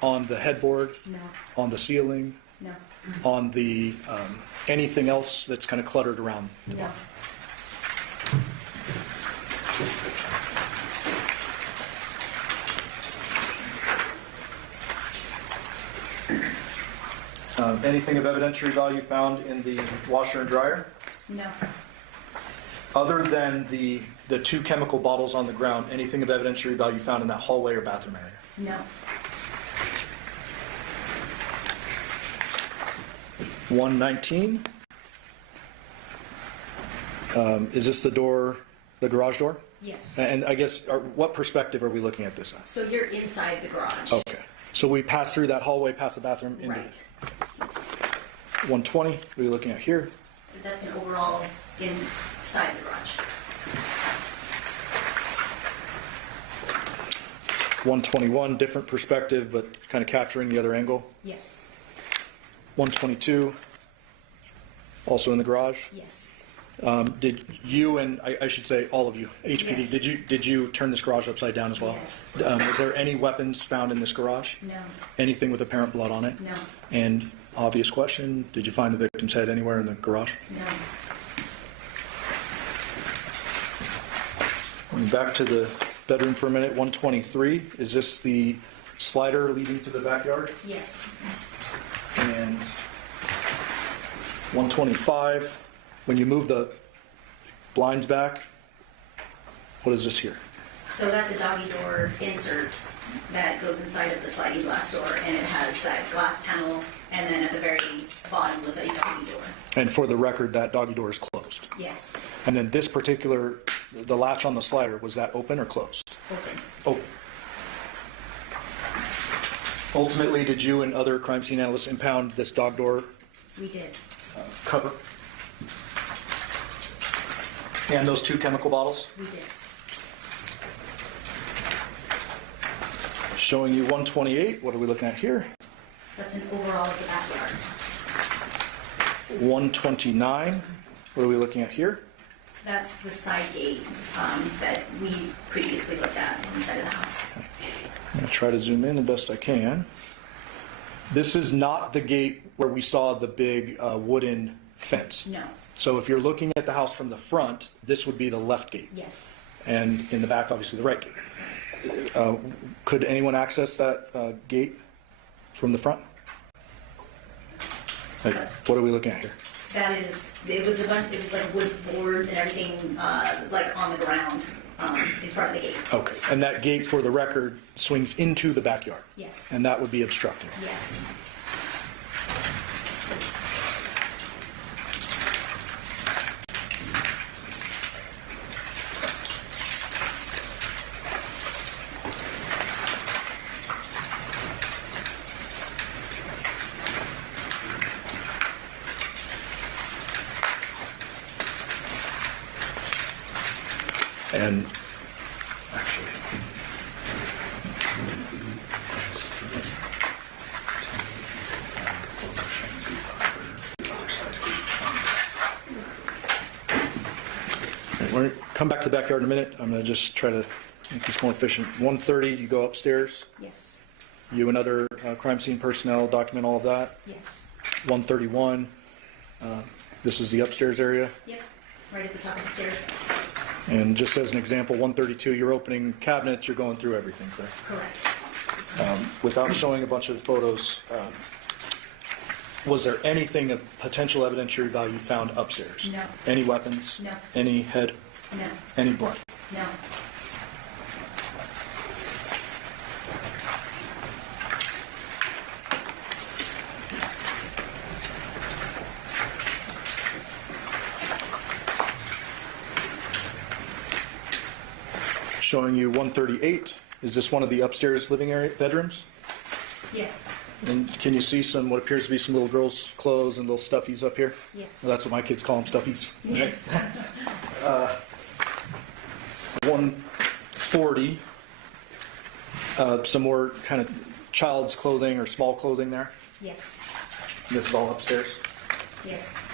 On the headboard? No. On the ceiling? No. On the, anything else that's kind of cluttered around? No. Anything of evidentiary value found in the washer and dryer? No. Other than the 2 chemical bottles on the ground, anything of evidentiary value found in that hallway or bathroom area? No. 119. Is this the door, the garage door? Yes. And I guess, what perspective are we looking at this at? So you're inside the garage. Okay. So we pass through that hallway, past the bathroom, into Right. 120. What are we looking at here? That's an overall inside the garage. 121, different perspective, but kind of capturing the other angle. Yes. 122, also in the garage. Yes. Did you, and I should say all of you, HPD, Yes. did you turn this garage upside down as well? Yes. Was there any weapons found in this garage? No. Anything with apparent blood on it? No. And obvious question, did you find the victim's head anywhere in the garage? No. And back to the bedroom for a minute, 123. Is this the slider leading to the backyard? Yes. And 125, when you move the blinds back, what is this here? So that's a doggy door insert that goes inside of the sliding glass door, and it has that glass panel, and then at the very bottom was a doggy door. And for the record, that doggy door is closed. Yes. And then this particular, the latch on the slider, was that open or closed? Open. Open. Ultimately, did you and other crime scene analysts impound this dog door We did. cover? And those 2 chemical bottles? We did. Showing you 128. What are we looking at here? That's an overall of the backyard. 129. What are we looking at here? That's the side gate that we previously looked at inside of the house. I'm going to try to zoom in the best I can. This is not the gate where we saw the big wooden fence. No. So if you're looking at the house from the front, this would be the left gate. Yes. And in the back, obviously, the right gate. Could anyone access that gate from the front? Like, what are we looking at here? That is, it was like wood boards and everything like on the ground in front of the gate. Okay. And that gate, for the record, swings into the backyard. Yes. And that would be obstructing. Yes. And actually, we're going to come back to the backyard in a minute. I'm going to just try to make this more efficient. 1:30, you go upstairs. Yes. You and other crime scene personnel document all of that. Yes. 1:31, this is the upstairs area. Yep. Right at the top of the stairs. And just as an example, 132, you're opening cabinets, you're going through everything, correct? Correct. Without showing a bunch of photos, was there anything of potential evidentiary value found upstairs? No. Any weapons? No. Any head? No. Any blood? No. showing you 138. Is this one of the upstairs living area bedrooms? Yes. And can you see some, what appears to be some little girls' clothes and little stuffies up here? Yes. Well, that's what my kids call them, stuffies. Yes. 140. Some more kind of child's clothing or small clothing there. Yes. This is all upstairs. Yes.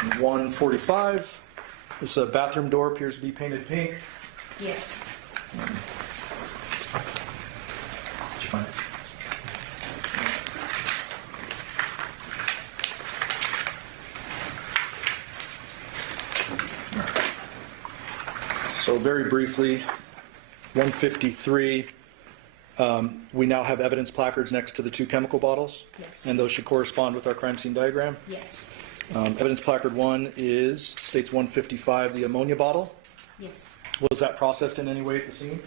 And 145. This bathroom door appears to be painted pink. Yes. Did you find it? So very briefly, 153, we now have evidence placards next to the 2 chemical bottles. Yes. And those should correspond with our crime scene diagram. Yes. Evidence placard 1 states 155, the ammonia bottle. Yes. Was that processed in any way at the scene?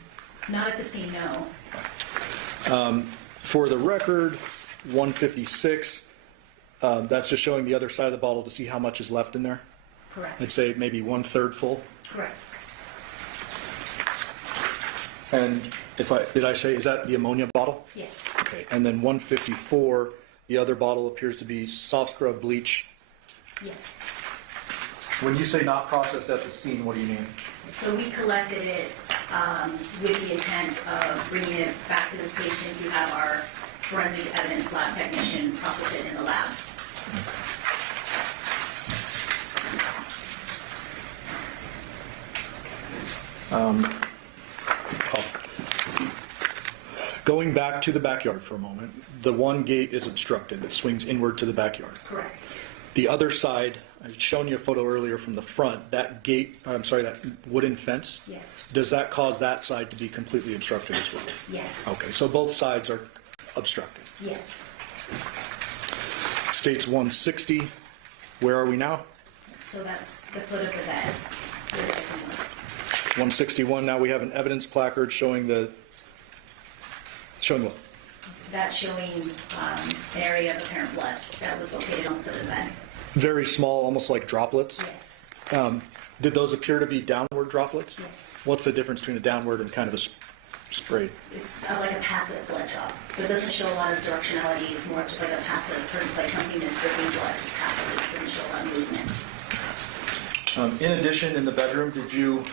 Not at the scene, no. For the record, 156, that's just showing the other side of the bottle to see how much is left in there. Correct. I'd say maybe 1/3 full. Correct. And did I say, is that the ammonia bottle? Yes. Okay, and then 154, the other bottle appears to be soft scrub bleach. Yes. When you say not processed at the scene, what do you mean? So we collected it with the intent of bringing it back to the station to have our forensic evidence lab technician process it in the lab. Going back to the backyard for a moment, the one gate is obstructed that swings inward to the backyard. Correct. The other side, I'd shown you a photo earlier from the front, that gate, that wooden fence. Yes. Does that cause that side to be completely obstructed as well? Yes. Okay, so both sides are obstructed. Yes. States 160, where are we now? So that's the foot of the bed where the victim was. 161, now we have an evidence placard showing what? That's showing an area of apparent blood that was located on the foot of the bed. Very small, almost like droplets. Yes. Did those appear to be downward droplets? Yes. What's the difference between a downward and kind of a spray? It's like a passive blood drop. So it doesn't show a lot of directionality. It's more of just like a passive, like something that's dripping blood just passively. It doesn't show a lot of movement. In addition, in the bedroom, did you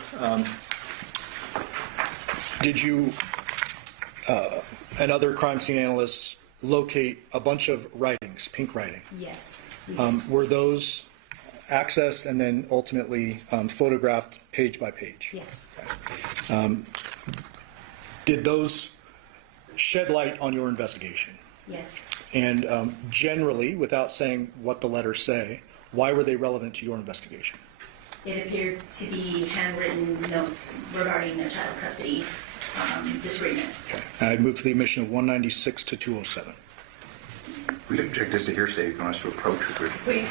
and other crime scene analysts locate a bunch of writings, pink writing? Yes. Were those accessed and then ultimately photographed page by page? Yes. Did those shed light on your investigation? Yes. And generally, without saying what the letters say, why were they relevant to your investigation? It appeared to be handwritten notes regarding a child custody disagreement. Okay. I'd move for the admission of 196 to 207. We'd object this to hearsay if you want us to approach with it. Please.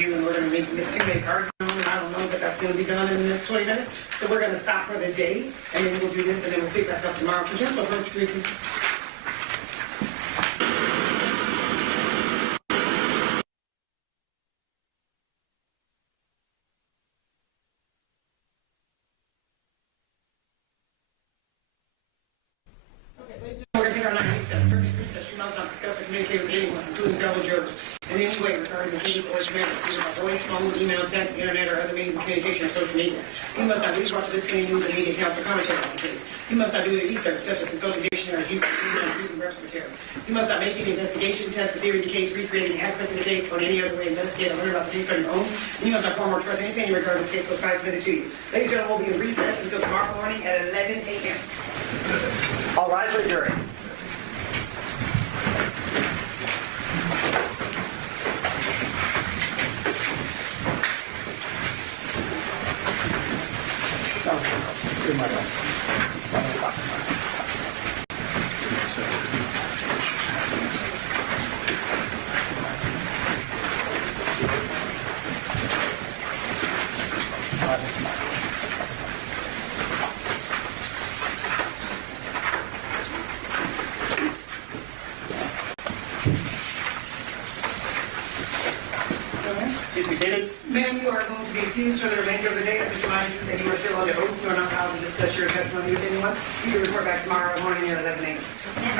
And we're going to make this 2-day card. And I don't know that that's going to be done in the next 20 minutes. So we're going to stop for the day, and then we'll do this, and then we'll pick back up tomorrow. Can Council approach me, please? We're going to take our 9 recess. During this recess, you must not discuss or communicate with anyone, including fellow jurors, in any way regarding the case or its merits, either by voice, phone, email, text, internet, or other means of communication or social media. You must not reach out to this committee news and media accounts for commentary on the case. You must not do any research, such as consulting dictionaries, using reference material. You must not make any investigation, test the theory of the case, recreate any aspect of the case, or in any other way investigate or learn about the case on your own. And you must not form or trust anything regarding this case was transmitted to you. Ladies and gentlemen, we'll be in recess until tomorrow morning at 11 a.m. All rise for the jury. Please be seated. Ma'am, you are going to be excused for the remainder of the day. I just remind you that you are still under oath. You are not allowed to discuss your testimony with anyone. You can report back tomorrow morning at 11 a.m.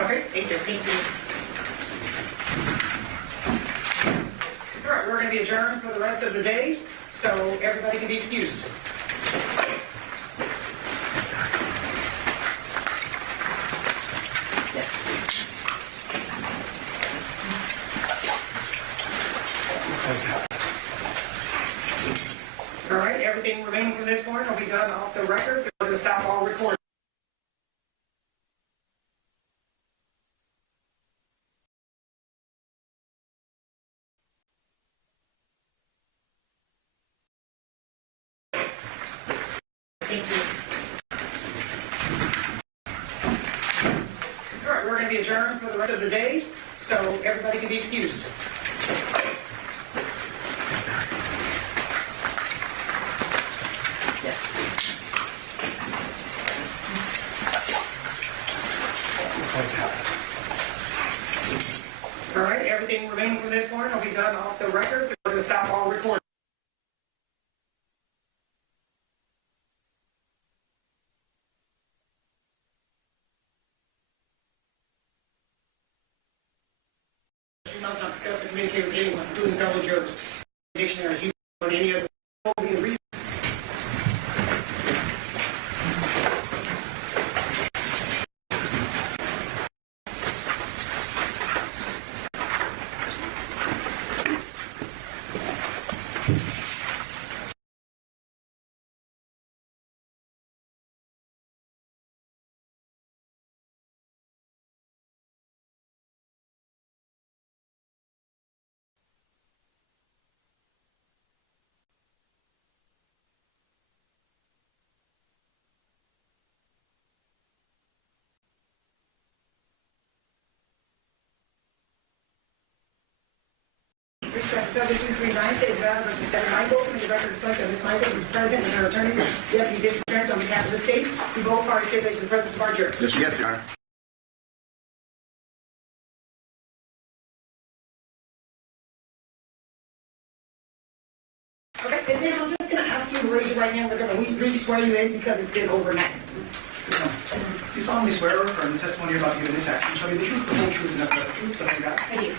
Okay? Thank you. Thank you. All right, we're going to be adjourned for the rest of the day, so everybody can be excused. Yes. All right, everything remaining from this point will be done off the record. So we're going to stop all recording. Thank you. All right, we're going to be adjourned for the rest of the day, so everybody can be excused. Yes. All right, everything remaining from this point will be done off the record. So we're going to stop all recording. You must not discuss or communicate with anyone, including fellow jurors, dictionaries, using or any other. Subject 239, State of Nevada versus Devyn Michaels. May the record reflect that Ms. Michaels is present and her attorneys, deputy district attorneys on behalf of the state. We both parties stipulate to the presence of our jury. Yes, Your Honor. Okay, and then I'm just going to ask you to raise your right hand. We're going to re-swear you in because it's been overnight. You solemnly swear or affirm the testimony you're about to give in this action shall be the truth, the whole truth, and nothing but the truth, so help you God. I do.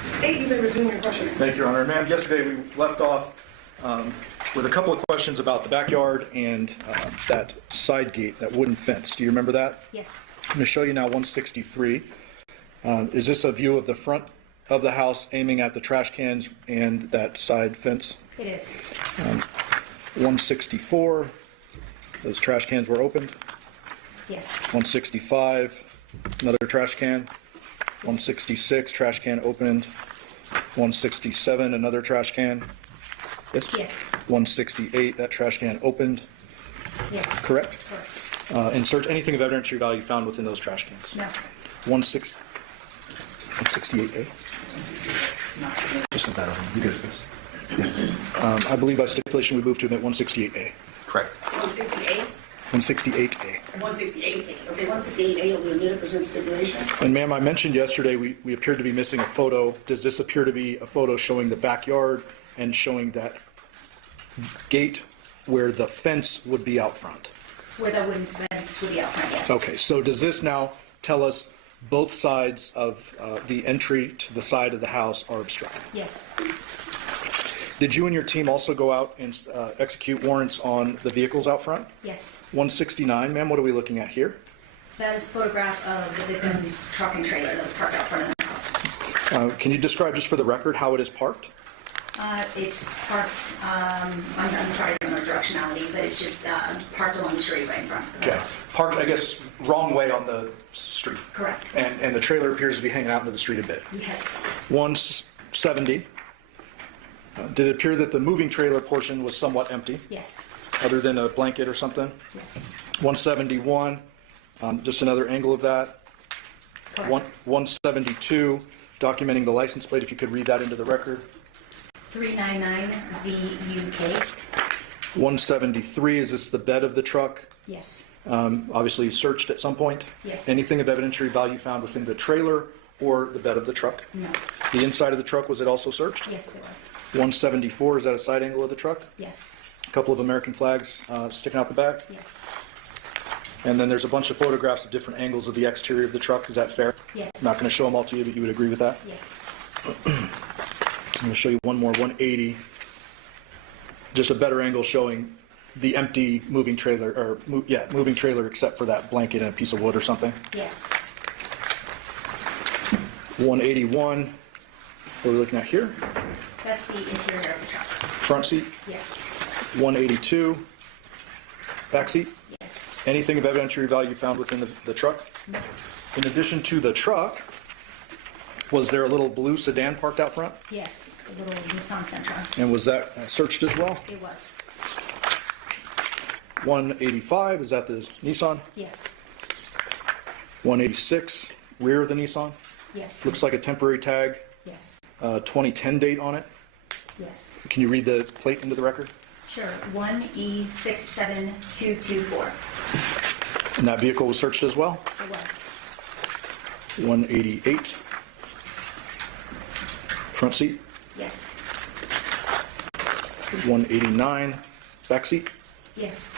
State, you may resume your questioning. Thank you, Your Honor. Ma'am, yesterday we left off with a couple of questions about the backyard and that side gate, that wooden fence. Do you remember that? Yes. I'm going to show you now 163. Is this a view of the front of the house aiming at the trash cans and that side fence? It is. 164, those trash cans were opened. Yes. 165, another trash can. 166, trash can opened. 167, another trash can. Yes? Yes. 168, that trash can opened. Yes. Correct? Correct. And search anything of evidentiary value found within those trash cans. No. 168A. Just sent that over. You good? Yes. I believe by stipulation we move to admit 168A. Correct. 168? 168A. 168A. Okay, 168A will be admitted present stipulation. And ma'am, I mentioned yesterday we appeared to be missing a photo. Does this appear to be a photo showing the backyard and showing that gate where the fence would be out front? Where that wooden fence would be out front, yes. Okay, so does this now tell us both sides of the entry to the side of the house are obstructed? Yes. Did you and your team also go out and execute warrants on the vehicles out front? Yes. 169, ma'am, what are we looking at here? That is a photograph of the victim's truck and trailer that was parked out front of the house. Can you describe just for the record how it is parked? It's parked, I'm sorry, I don't know directionality, but it's just parked along the street right in front of the Okay, house. parked, I guess, wrong way on the street. Correct. And the trailer appears to be hanging out into the street a bit. Yes. 170. Did it appear that the moving trailer portion was somewhat empty? Yes. Other than a blanket or something? Yes. 171, just another angle of that. Correct. 172, documenting the license plate, if you could read that into the record. 399ZUK. 173, is this the bed of the truck? Yes. Obviously searched at some point? Yes. Anything of evidentiary value found within the trailer or the bed of the truck? No. The inside of the truck, was it also searched? Yes, it was. 174, is that a side angle of the truck? Yes. A couple of American flags sticking out the back? Yes. And then there's a bunch of photographs of different angles of the exterior of the truck, is that fair? Yes. I'm not going to show them all to you, but you would agree with that? Yes. I'm going to show you one more, 180. Just a better angle showing the empty moving trailer, or moving trailer except for that blanket and a piece of wood or something. Yes. 181, what are we looking at here? That's the interior of the truck. Front seat. Yes. 182, back seat. Yes. Anything of evidentiary value found within the truck? No. In addition to the truck, was there a little blue sedan parked out front? Yes. A little Nissan Sentra. And was that searched as well? It was. 185, is that the Nissan? Yes. 186, rear of the Nissan? Yes. Looks like a temporary tag, Yes. 2010 date on it. Yes. Can you read the plate into the record? Sure. 1E67224. And that vehicle was searched as well? It was. 188, front seat. Yes. 189, back seat. Yes.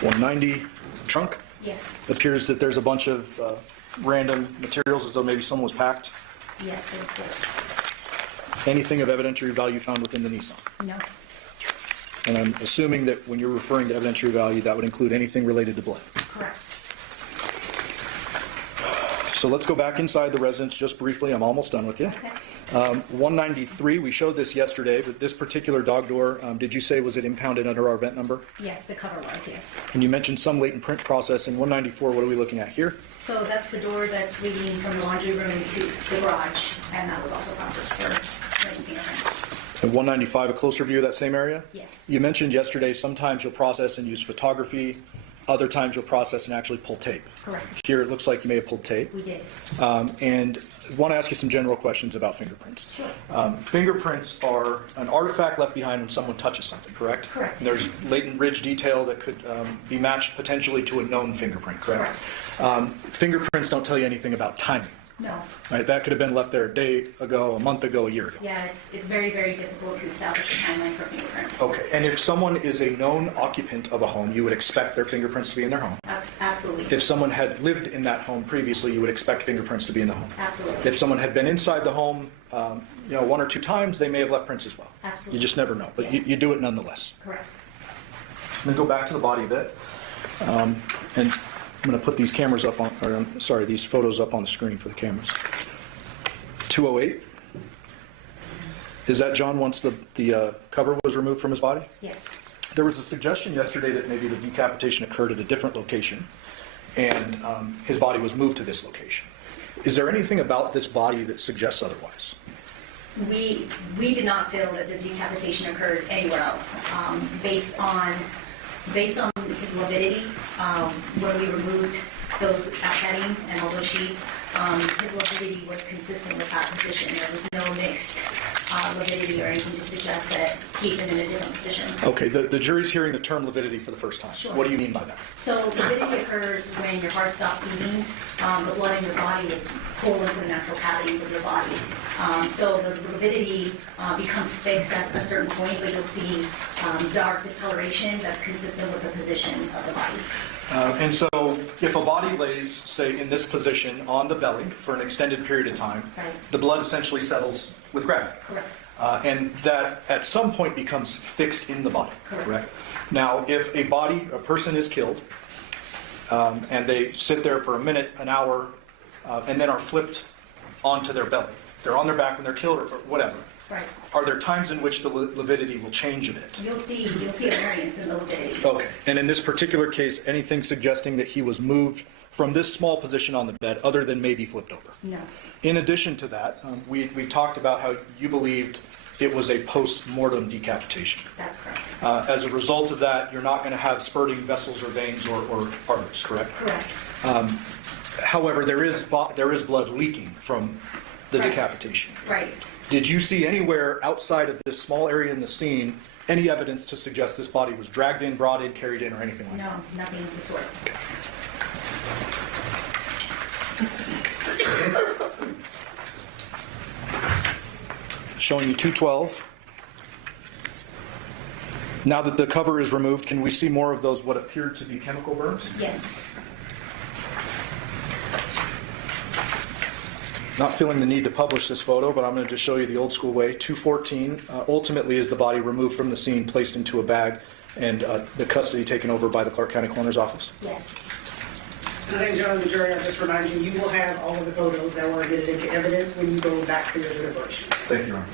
190, trunk. Yes. Appears that there's a bunch of random materials as though maybe someone was packed. Yes, it was full. Anything of evidentiary value found within the Nissan? No. And I'm assuming that when you're referring to evidentiary value, that would include anything related to blood. Correct. So let's go back inside the residence just briefly. I'm almost done with you. Okay. 193, we showed this yesterday, but this particular dog door, did you say was it impounded under our vent number? Yes, the cover was, yes. And you mentioned some latent print process. In 194, what are we looking at here? So that's the door that's leading from the laundry room to the garage, and that was also processed for writing fingerprints. In 195, a closer view of that same area? Yes. You mentioned yesterday sometimes you'll process and use photography, other times you'll process and actually pull tape. Correct. Here it looks like you may have pulled tape. We did. And I want to ask you some general questions about fingerprints. Sure. Fingerprints are an artifact left behind when someone touches something, correct? Correct. And there's latent ridge detail that could be matched potentially to a known fingerprint, correct? Fingerprints don't tell you anything about timing. No. Right? That could have been left there a day ago, a month ago, a year ago. Yeah, it's very, very difficult to establish a timeline for a fingerprint. Okay, and if someone is a known occupant of a home, you would expect their fingerprints to be in their home. Absolutely. If someone had lived in that home previously, you would expect fingerprints to be in the home. Absolutely. If someone had been inside the home, one or two times, they may have left prints as well. Absolutely. You just never know, but Yes. you do it nonetheless. Correct. Then go back to the body of it, and I'm going to put these cameras up on, these photos up on the screen for the cameras. 208. Is that John once the cover was removed from his body? Yes. There was a suggestion yesterday that maybe the decapitation occurred at a different location, and his body was moved to this location. Is there anything about this body that suggests otherwise? We did not feel that the decapitation occurred anywhere else, based on his morbidity. When we removed those beheading and all those sheets, his lividity was consistent with that position. There was no mixed lividity or anything to suggest that he had been in a different position. Okay, the jury's hearing the term lividity for the first time. Sure. What do you mean by that? So lividity occurs when your heart stops beating, the blood in your body will pull into the natural cavities of your body. So the lividity becomes fixed at a certain point, but you'll see dark discoloration that's consistent with the position of the body. And so if a body lays, say, in this position on the belly for an extended period of time, Right. the blood essentially settles with gravity. Correct. And that at some point becomes fixed in the body. Correct. Now, if a person is killed, and they sit there for a minute, an hour, and then are flipped onto their belly. They're on their back when they're killed or whatever. Right. Are there times in which the lividity will change a bit? You'll see a variance in the lividity. Okay. And in this particular case, anything suggesting that he was moved from this small position on the bed other than maybe flipped over? No. In addition to that, we talked about how you believed it was a post-mortem decapitation. That's correct. As a result of that, you're not going to have spurting vessels or veins or arteries, correct? Correct. However, there is blood leaking from the Right. decapitation. Right. Did you see anywhere outside of this small area in the scene any evidence to suggest this body was dragged in, brought in, carried in, or anything like that? No, nothing of the sort. Showing you 212. Now that the cover is removed, can we see more of those what appeared to be chemical burns? Yes. Not feeling the need to publish this photo, but I'm going to just show you the old school way. 214 ultimately is the body removed from the scene, placed into a bag, and the custody taken over by the Clark County Coroner's Office. Yes. Ladies and gentlemen of the jury, I'll just remind you, you will have all of the photos that were admitted into evidence when you go back for your deliberations. Thank you, Your Honor.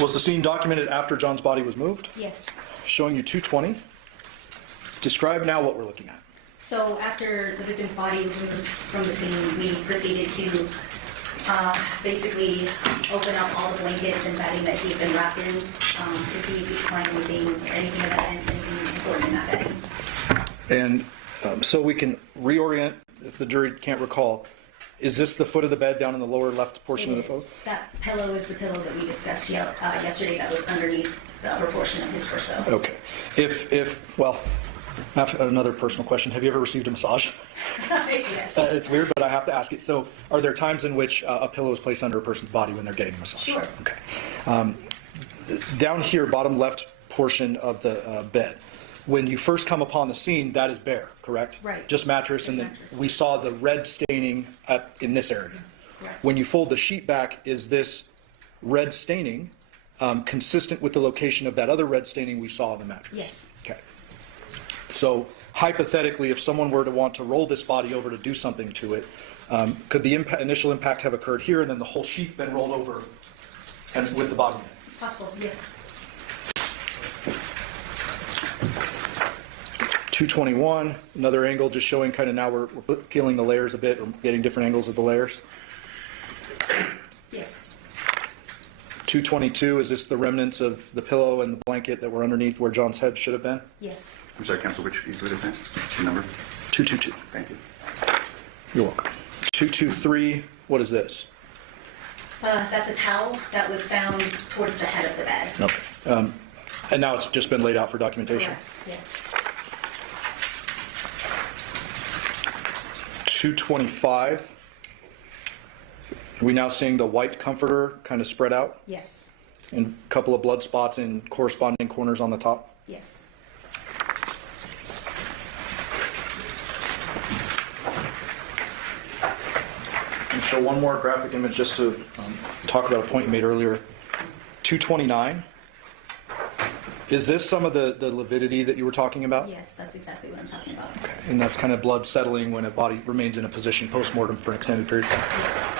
Was the scene documented after John's body was moved? Yes. Showing you 220. Describe now what we're looking at. So after the victim's body was removed from the scene, we proceeded to basically open up all the blankets and bedding that he had been wrapped in to see if we could find anything of evidence, anything important in that bedding. And so we can reorient, if the jury can't recall, is this the foot of the bed down in the lower left portion of the photo? That pillow is the pillow that we discussed yesterday that was underneath the upper portion of his torso. Okay. Well, I have another personal question. Have you ever received a massage? Yes. It's weird, but I have to ask it. So are there times in which a pillow is placed under a person's body when they're getting a massage? Sure. Okay. Down here, bottom left portion of the bed, when you first come upon the scene, that is bare, correct? Right. Just mattress, Just and mattress. we saw the red staining in this area. Correct. When you fold the sheet back, is this red staining consistent with the location of that other red staining we saw on the mattress? Yes. Okay. So hypothetically, if someone were to want to roll this body over to do something to it, could the initial impact have occurred here and then the whole sheet been rolled over and with the body in it? It's possible, yes. 221, another angle just showing kind of now we're peeling the layers a bit or getting different angles of the layers. Yes. 222, is this the remnants of the pillow and the blanket that were underneath where John's head should have been? Yes. I'm sorry, Counsel, which exhibit is that? The number? 222. Thank you. You're welcome. 223, what is this? That's a towel that was found towards the head of the bed. Okay. And now it's just been laid out for documentation? Correct, yes. 225. Are we now seeing the white comforter kind of spread out? Yes. And a couple of blood spots in corresponding corners on the top? Yes. And show one more graphic image just to talk about a point you made earlier. 229. Is this some of the lividity that you were talking about? Yes, that's exactly what I'm talking about. Okay. And that's kind of blood settling when a body remains in a position post-mortem for an extended period of time? Yes.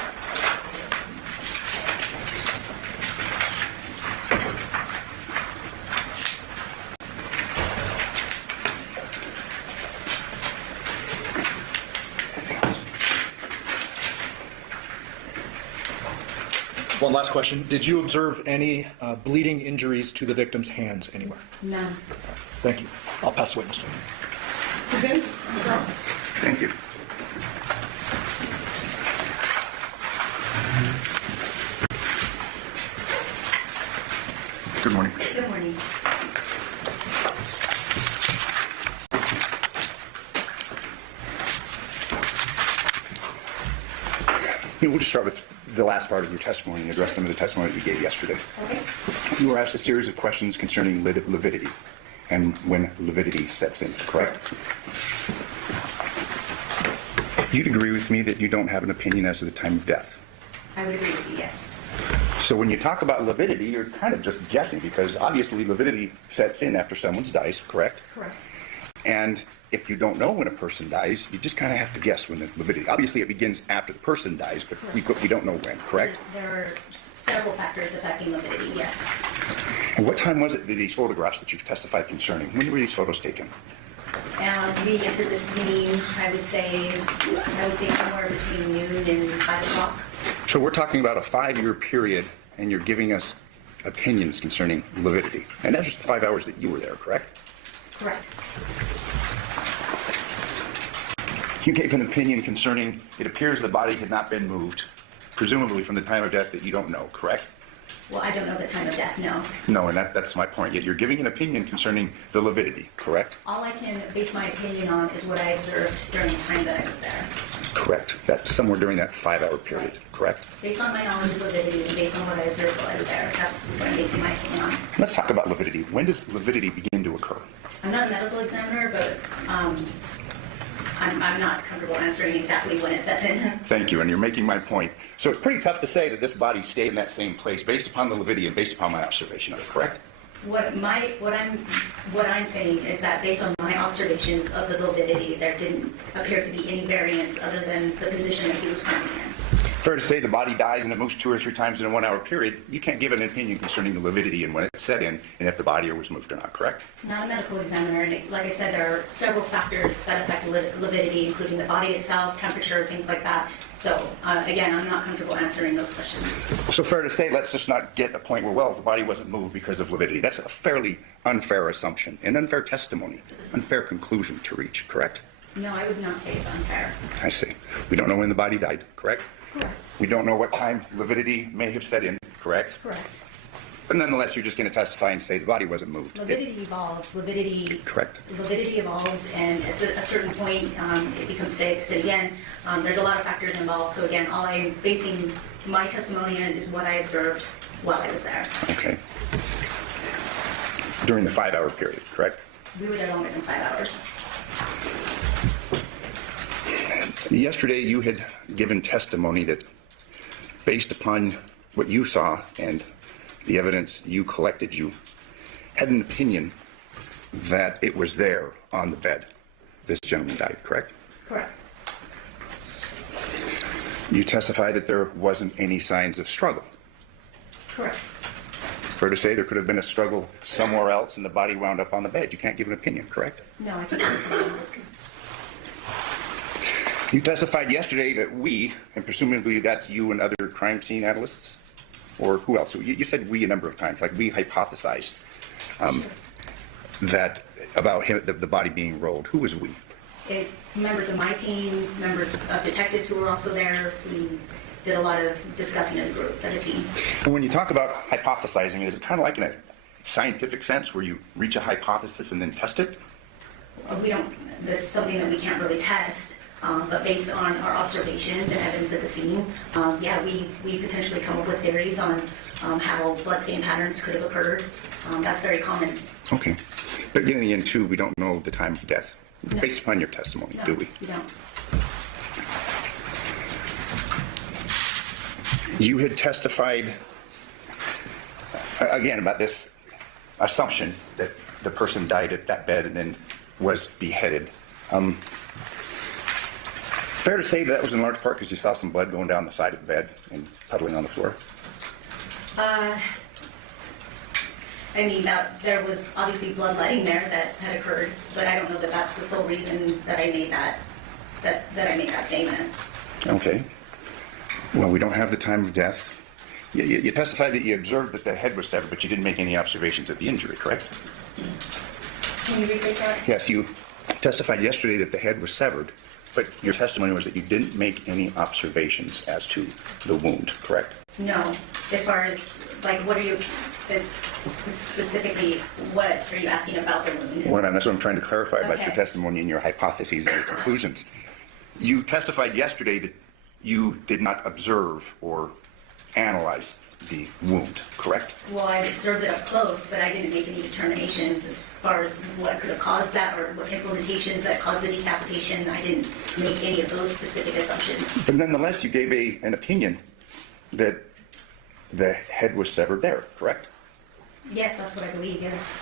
One last question. Did you observe any bleeding injuries to the victim's hands anywhere? None. Thank you. I'll pass the witness. Thank you. Good morning. Good morning. We'll just start with the last part of your testimony and address some of the testimony that you gave yesterday. Okay. You were asked a series of questions concerning lividity and when lividity sets in, correct? You'd agree with me that you don't have an opinion as to the time of death? I would agree with you, yes. So when you talk about lividity, you're kind of just guessing because obviously lividity sets in after someone dies, correct? Correct. And if you don't know when a person dies, you just kind of have to guess when the lividity. Obviously, it begins after the person dies, but we don't know when, correct? There are several factors affecting lividity, yes. And what time was it, these photographs that you've testified concerning? When were these photos taken? We entered this meeting, I would say somewhere between noon and 5 o'clock. So we're talking about a 5-year period, and you're giving us opinions concerning lividity. And that's just the 5 hours that you were there, correct? Correct. You gave an opinion concerning, it appears the body had not been moved, presumably from the time of death that you don't know, correct? Well, I don't know the time of death, no. No, and that's my point. Yet you're giving an opinion concerning the lividity, correct? All I can base my opinion on is what I observed during the time that I was there. Correct. That's somewhere during that 5-hour period, correct? Based on my knowledge of lividity and based on what I observed while I was there, that's what I'm basing my opinion on. Let's talk about lividity. When does lividity begin to occur? I'm not a medical examiner, but I'm not comfortable answering exactly when it sets in. Thank you, and you're making my point. So it's pretty tough to say that this body stayed in that same place based upon the lividity and based upon my observation of it, correct? What I'm saying is that based on my observations of the lividity, there didn't appear to be any variance other than the position that he was currently in. Fair to say the body dies and it moves 2 or 3 times in a 1-hour period. You can't give an opinion concerning the lividity and when it set in and if the body was moved or not, correct? Not a medical examiner, and like I said, there are several factors that affect lividity, including the body itself, temperature, things like that. So again, I'm not comfortable answering those questions. So fair to say, let's just not get a point where, well, the body wasn't moved because of lividity. That's a fairly unfair assumption, an unfair testimony, unfair conclusion to reach, correct? No, I would not say it's unfair. I see. We don't know when the body died, correct? Correct. We don't know what time lividity may have set in, correct? Correct. But nonetheless, you're just going to testify and say the body wasn't moved. Lividity evolves. Lividity evolves, and at a certain point, it becomes fixed. And again, there's a lot of factors involved. So again, all I'm basing my testimony on is what I observed while I was there. Okay. During the 5-hour period, correct? We were there longer than 5 hours. Yesterday, you had given testimony that, based upon what you saw and the evidence you collected, you had an opinion that it was there on the bed. This gentleman died, correct? Correct. You testified that there wasn't any signs of struggle. Correct. Fair to say there could have been a struggle somewhere else and the body wound up on the bed. You can't give an opinion, correct? No, I can't. You testified yesterday that we, and presumably that's you and other crime scene analysts, or who else? You said we a number of times, like we hypothesized that about him, the body being rolled. Who was we? Members of my team, members of detectives who were also there. We did a lot of discussing as a group, as a team. And when you talk about hypothesizing, is it kind of like in a scientific sense where you reach a hypothesis and then test it? We don't, that's something that we can't really test. But based on our observations and evidence at the scene, yeah, we potentially come up with theories on how blood stain patterns could have occurred. That's very common. Okay. But getting into, we don't know the time of death, No. based upon your testimony, No, do we? we don't. You had testified, again, about this assumption that the person died at that bed and then was beheaded. Fair to say that was in large part because you saw some blood going down the side of the bed and puddling on the floor? I mean, there was obviously bloodletting there that had occurred, but I don't know that that's the sole reason that I made that statement. Okay. Well, we don't have the time of death. You testified that you observed that the head was severed, but you didn't make any observations of the injury, correct? Can you rephrase that? Yes, you testified yesterday that the head was severed, but your testimony was that you didn't make any observations as to the wound, correct? No. As far as, like, what are you, specifically, what are you asking about the wound? Well, that's what I'm trying to clarify about your Okay. testimony and your hypotheses and your conclusions. You testified yesterday that you did not observe or analyze the wound, correct? Well, I observed it up close, but I didn't make any determinations as far as what could have caused that or what implementations that caused the decapitation. I didn't make any of those specific assumptions. But nonetheless, you gave an opinion that the head was severed there, correct? Yes, that's what I believe, yes.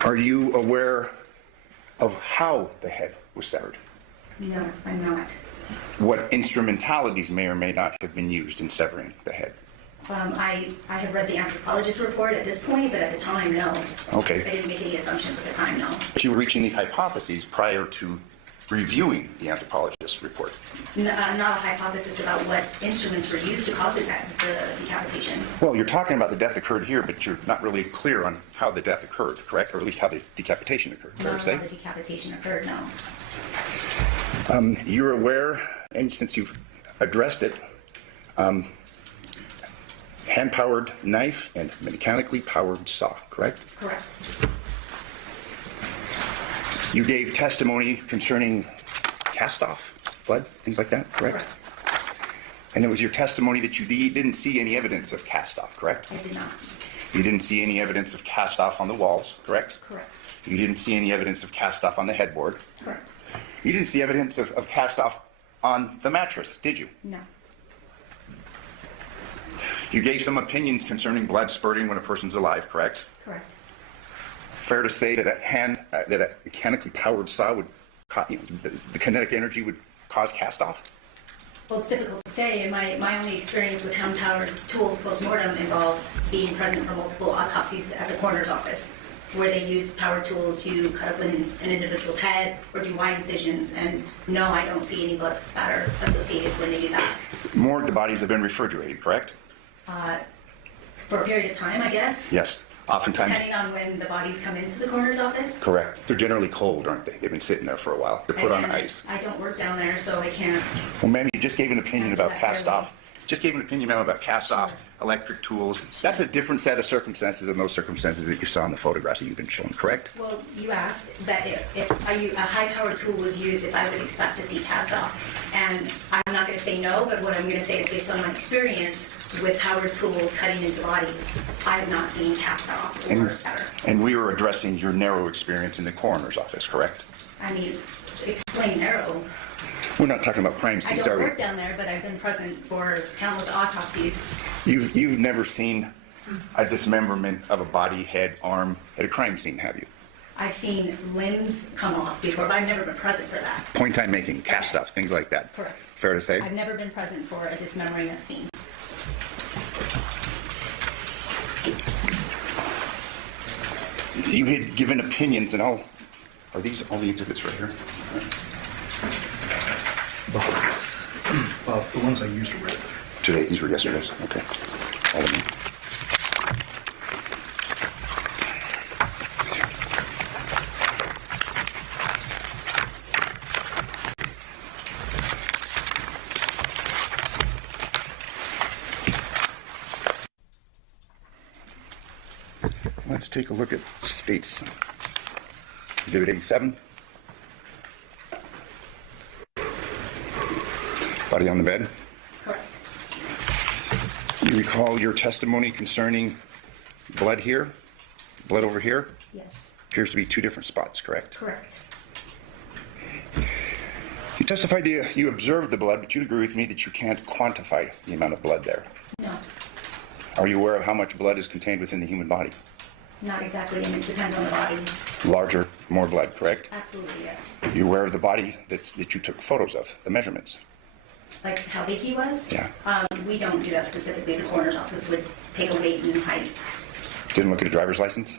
Are you aware of how the head was severed? No, I'm not. What instrumentalities may or may not have been used in severing the head? I have read the anthropologist report at this point, but at the time, no. Okay. I didn't make any assumptions at the time, no. But you were reaching these hypotheses prior to reviewing the anthropologist's report. Not a hypothesis about what instruments were used to cause the decapitation. Well, you're talking about the death occurred here, but you're not really clear on how the death occurred, correct? Or at least how the decapitation occurred, fair to Not say? how the decapitation occurred, no. You're aware, and since you've addressed it, hand-powered knife and mechanically powered saw, correct? Correct. You gave testimony concerning cast-off blood, things like that, correct? Correct. And it was your testimony that you didn't see any evidence of cast-off, correct? I did not. You didn't see any evidence of cast-off on the walls, correct? Correct. You didn't see any evidence of cast-off on the headboard. Correct. You didn't see evidence of cast-off on the mattress, did you? No. You gave some opinions concerning blood spurting when a person's alive, correct? Correct. Fair to say that a mechanically powered saw would, the kinetic energy would cause cast-off? Well, it's difficult to say, and my only experience with hand-powered tools post-mortem involved being present for multiple autopsies at the coroner's office, where they use power tools to cut open an individual's head or do Y incisions, and no, I don't see any blood spatter associated when they do that. More of the bodies have been refrigerated, correct? For a period of time, I guess. Yes, oftentimes. Depending on when the bodies come into the coroner's office. Correct. They're generally cold, aren't they? They've been sitting there for a while. They're put on And ice. I don't work down there, so I can't. Well, ma'am, you just gave an opinion Answer about that fairly. cast-off. Just gave an opinion, ma'am, about cast-off, Sure. electric tools. That's a different set of circumstances than those circumstances that you saw in the photographs that you've been shown, correct? Well, you asked that if a high-powered tool was used, if I would expect to see cast-off. And I'm not going to say no, but what I'm going to say is based on my experience with powered tools cutting into bodies, I have not seen cast-off or spatter. And we were addressing your narrow experience in the coroner's office, correct? I mean, explain narrow. We're not talking about crime I scenes, don't are we? work down there, but I've been present for countless autopsies. You've never seen a dismemberment of a body, head, arm at a crime scene, have you? I've seen limbs come off before, but I've never been present for that. Point time making, cast-off, things like that. Correct. Fair to say? I've never been present for a dismembering at scene. You had given opinions and all. Are these all the exhibits right here? The ones I used to read. Today, these were yesterday's. Okay. All of them. Let's take a look at states. Exhibit 87. Body on the bed. Correct. You recall your testimony concerning blood here, blood over here? Yes. Appears to be two different spots, correct? Correct. You testified that you observed the blood, but you'd agree with me that you can't quantify the amount of blood there. No, Are you aware of how much blood is contained within the human body? not exactly, and it depends on the body. Larger, more blood, correct? Absolutely, yes. You aware of the body that you took photos of, the measurements? Like how big he was? Yeah. We don't do that specifically. The coroner's office would take a weight and height. Didn't look at a driver's license?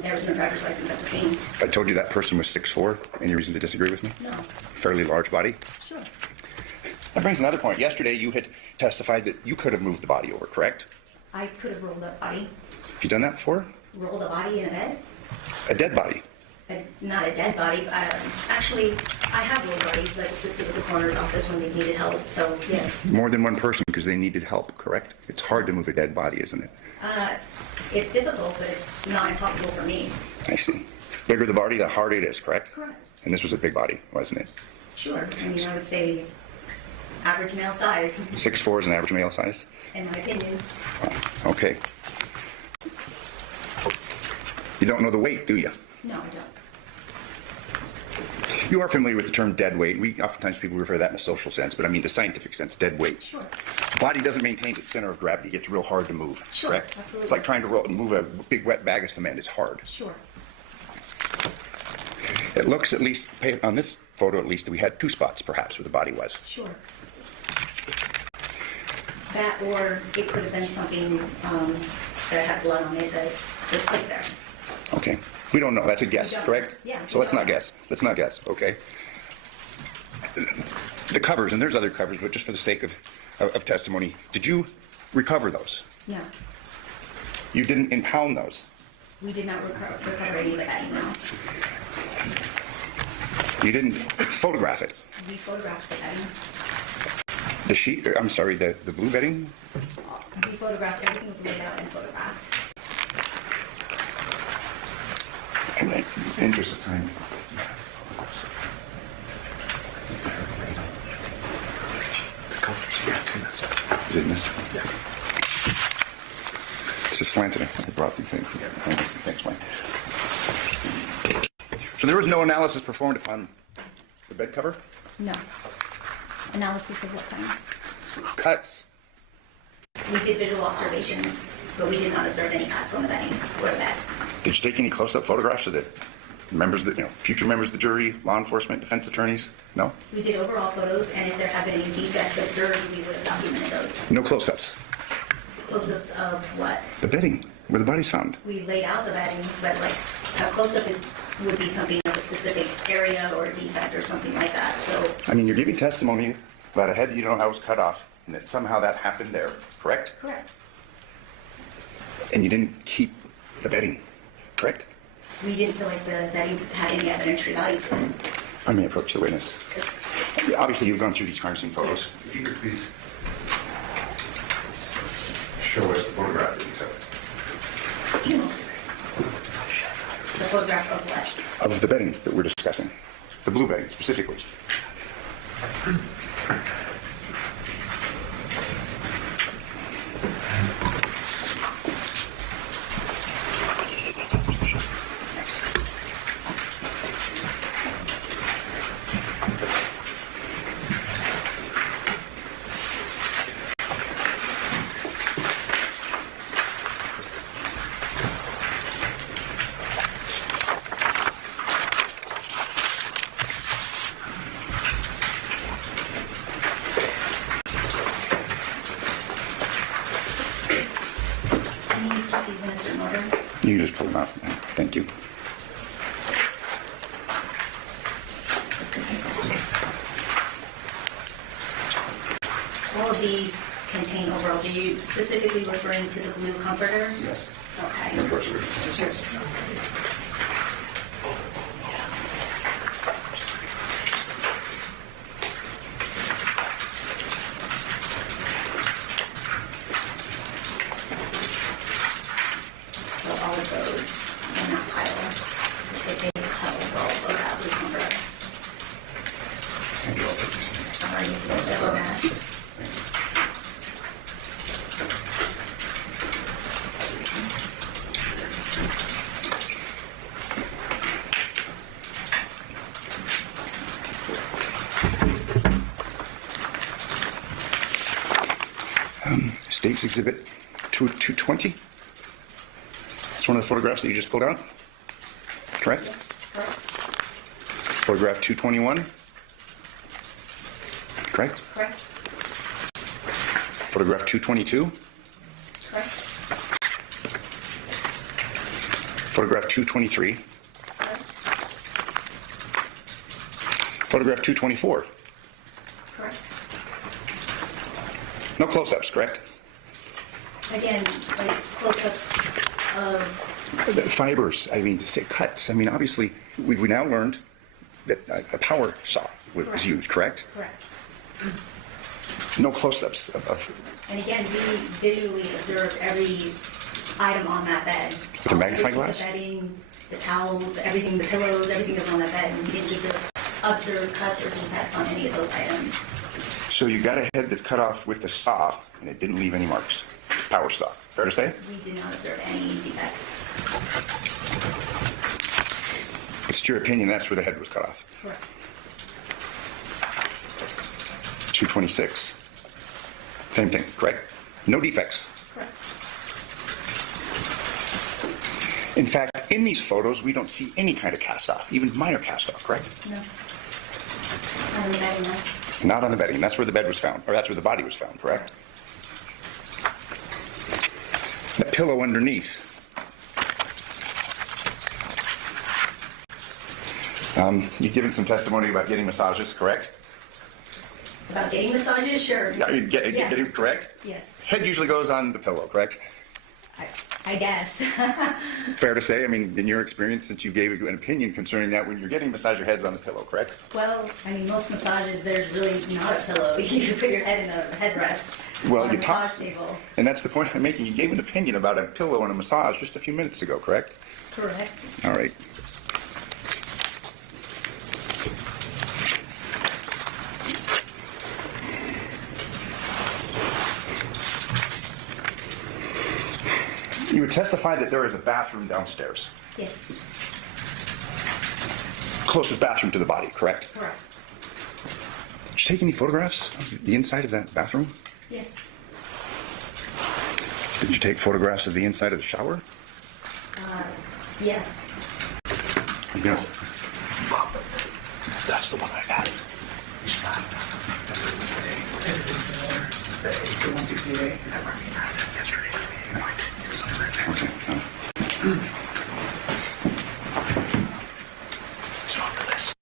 There was no driver's license at the scene. I told you that person was 6'4". Any reason to disagree with me? No. Fairly large body? Sure. That brings another point. Yesterday you had testified that you could have moved the body over, correct? I could have rolled a body. Have you done that before? Rolled a body in a bed? A dead body? Not a dead body. Actually, I have rolled bodies. I've assisted with the coroner's office when they needed help, so yes. More than one person because they needed help, correct? It's hard to move a dead body, isn't it? It's difficult, but it's not impossible for me. I see. Bigger the body, the harder it is, correct? Correct. And this was a big body, wasn't it? Sure. I mean, I would say it's average male size, 6'4" is an average male size? in my opinion. Okay. You don't know the weight, do you? No, I don't. You are familiar with the term dead weight. Oftentimes people refer to that in a social sense, but I mean the scientific sense, dead weight. Sure. The body doesn't maintain its center of gravity. It gets real hard to move, Sure, correct? absolutely. It's like trying to move a big wet bag of cement. It's hard. Sure. It looks, at least on this photo at least, that we had 2 spots perhaps where the body was. Sure. That, or it could have been something that had blood on it that was placed there. Okay. We don't know. That's a guess, We don't. correct? Yeah, So we let's don't not know. guess. Let's not guess, okay? The covers, and there's other covers, but just for the sake of testimony, did you recover those? No. You didn't impound those? We did not recover any of the bedding, no. You didn't photograph it? We photographed the bedding. The sheet, I'm sorry, the blue bedding? We photographed, everything was laid out and photographed. In the interest of time. The colors, yeah, it's in this. Is it in this? Yeah. This is slanted. I brought these things. Thanks, Mike. So there was no analysis performed upon the bed cover? No. Analysis of what kind? Cuts? We did visual observations, but we did not observe any cuts on the bedding or the bed. Did you take any close-up photographs of the members that, future members of the jury, law enforcement, defense attorneys? No? We did overall photos, and if there had been any defects observed, we would have documented those. No close-ups? Close-ups of what? The bedding, where the body's found. We laid out the bedding, but like a close-up would be something of a specific area or a defect or something like that. So I mean, you're giving testimony about a head that you don't know how was cut off, and that somehow that happened there, correct? correct. And you didn't keep the bedding, correct? We didn't feel like the bedding had any evidentiary value to it. I may approach the witness. Obviously, you've gone through these crime scene photos. If you could please show us the photograph that you took. The photograph of what? Of the bedding that we're discussing. The blue bedding, specifically. Can you keep these in a certain order? You can just pull them out. Thank you. All of these contain overalls. Are you specifically referring to the blue comforter? Yes. Okay. Of course, Sure. So all of those in that pile, they tell overalls of that blue comforter. Sorry, it's a little bit of a mess. State's Exhibit 220. It's one of the photographs that you just pulled out, correct? Yes, correct. Photograph 221, correct? Correct. Photograph 222, Correct. photograph 223, Correct. photograph 224, Correct. No close-ups, correct? Again, like close-ups of, The fibers, I mean, to say cuts. I mean, obviously, we now learned that a power saw was used, correct? correct. No close-ups of And again, we visually observed every item on that bed. With a magnifying Every piece glass? of bedding, the towels, everything, the pillows, everything that was on that bed, and we didn't observe cuts or defects on any of those items. So you got a head that's cut off with a saw, and it didn't leave any marks. Power saw. Fair to say? We did not observe any defects. It's your opinion that's where the head was cut off. Correct. 226. Same thing, correct? No defects. Correct. In fact, in these photos, we don't see any kind of cast off, even minor cast off, correct? No. On the bedding, no. Not on the bedding. That's where the bed was found, or that's where the body was found, correct? The pillow underneath. You've given some testimony about getting massages, correct? About getting massages? Sure. Yeah, getting correct? Yes. Head usually goes on the pillow, correct? I guess. Fair to say, I mean, in your experience, that you gave an opinion concerning that when you're getting massage, your head's on the pillow, correct? Well, I mean, most massages, there's really not a pillow. You put your head in a headrest Well, on a you massage table. And that's the point I'm making. You gave an opinion about a pillow and a massage just a few minutes ago, correct? Correct. All right. You would testify that there is a bathroom downstairs. Yes. Closest bathroom to the body, correct? Correct. Did you take any photographs of the inside of that bathroom? Yes. Did you take photographs of the inside of the shower? Yes. No. That's the one I had. Okay. It's not for this.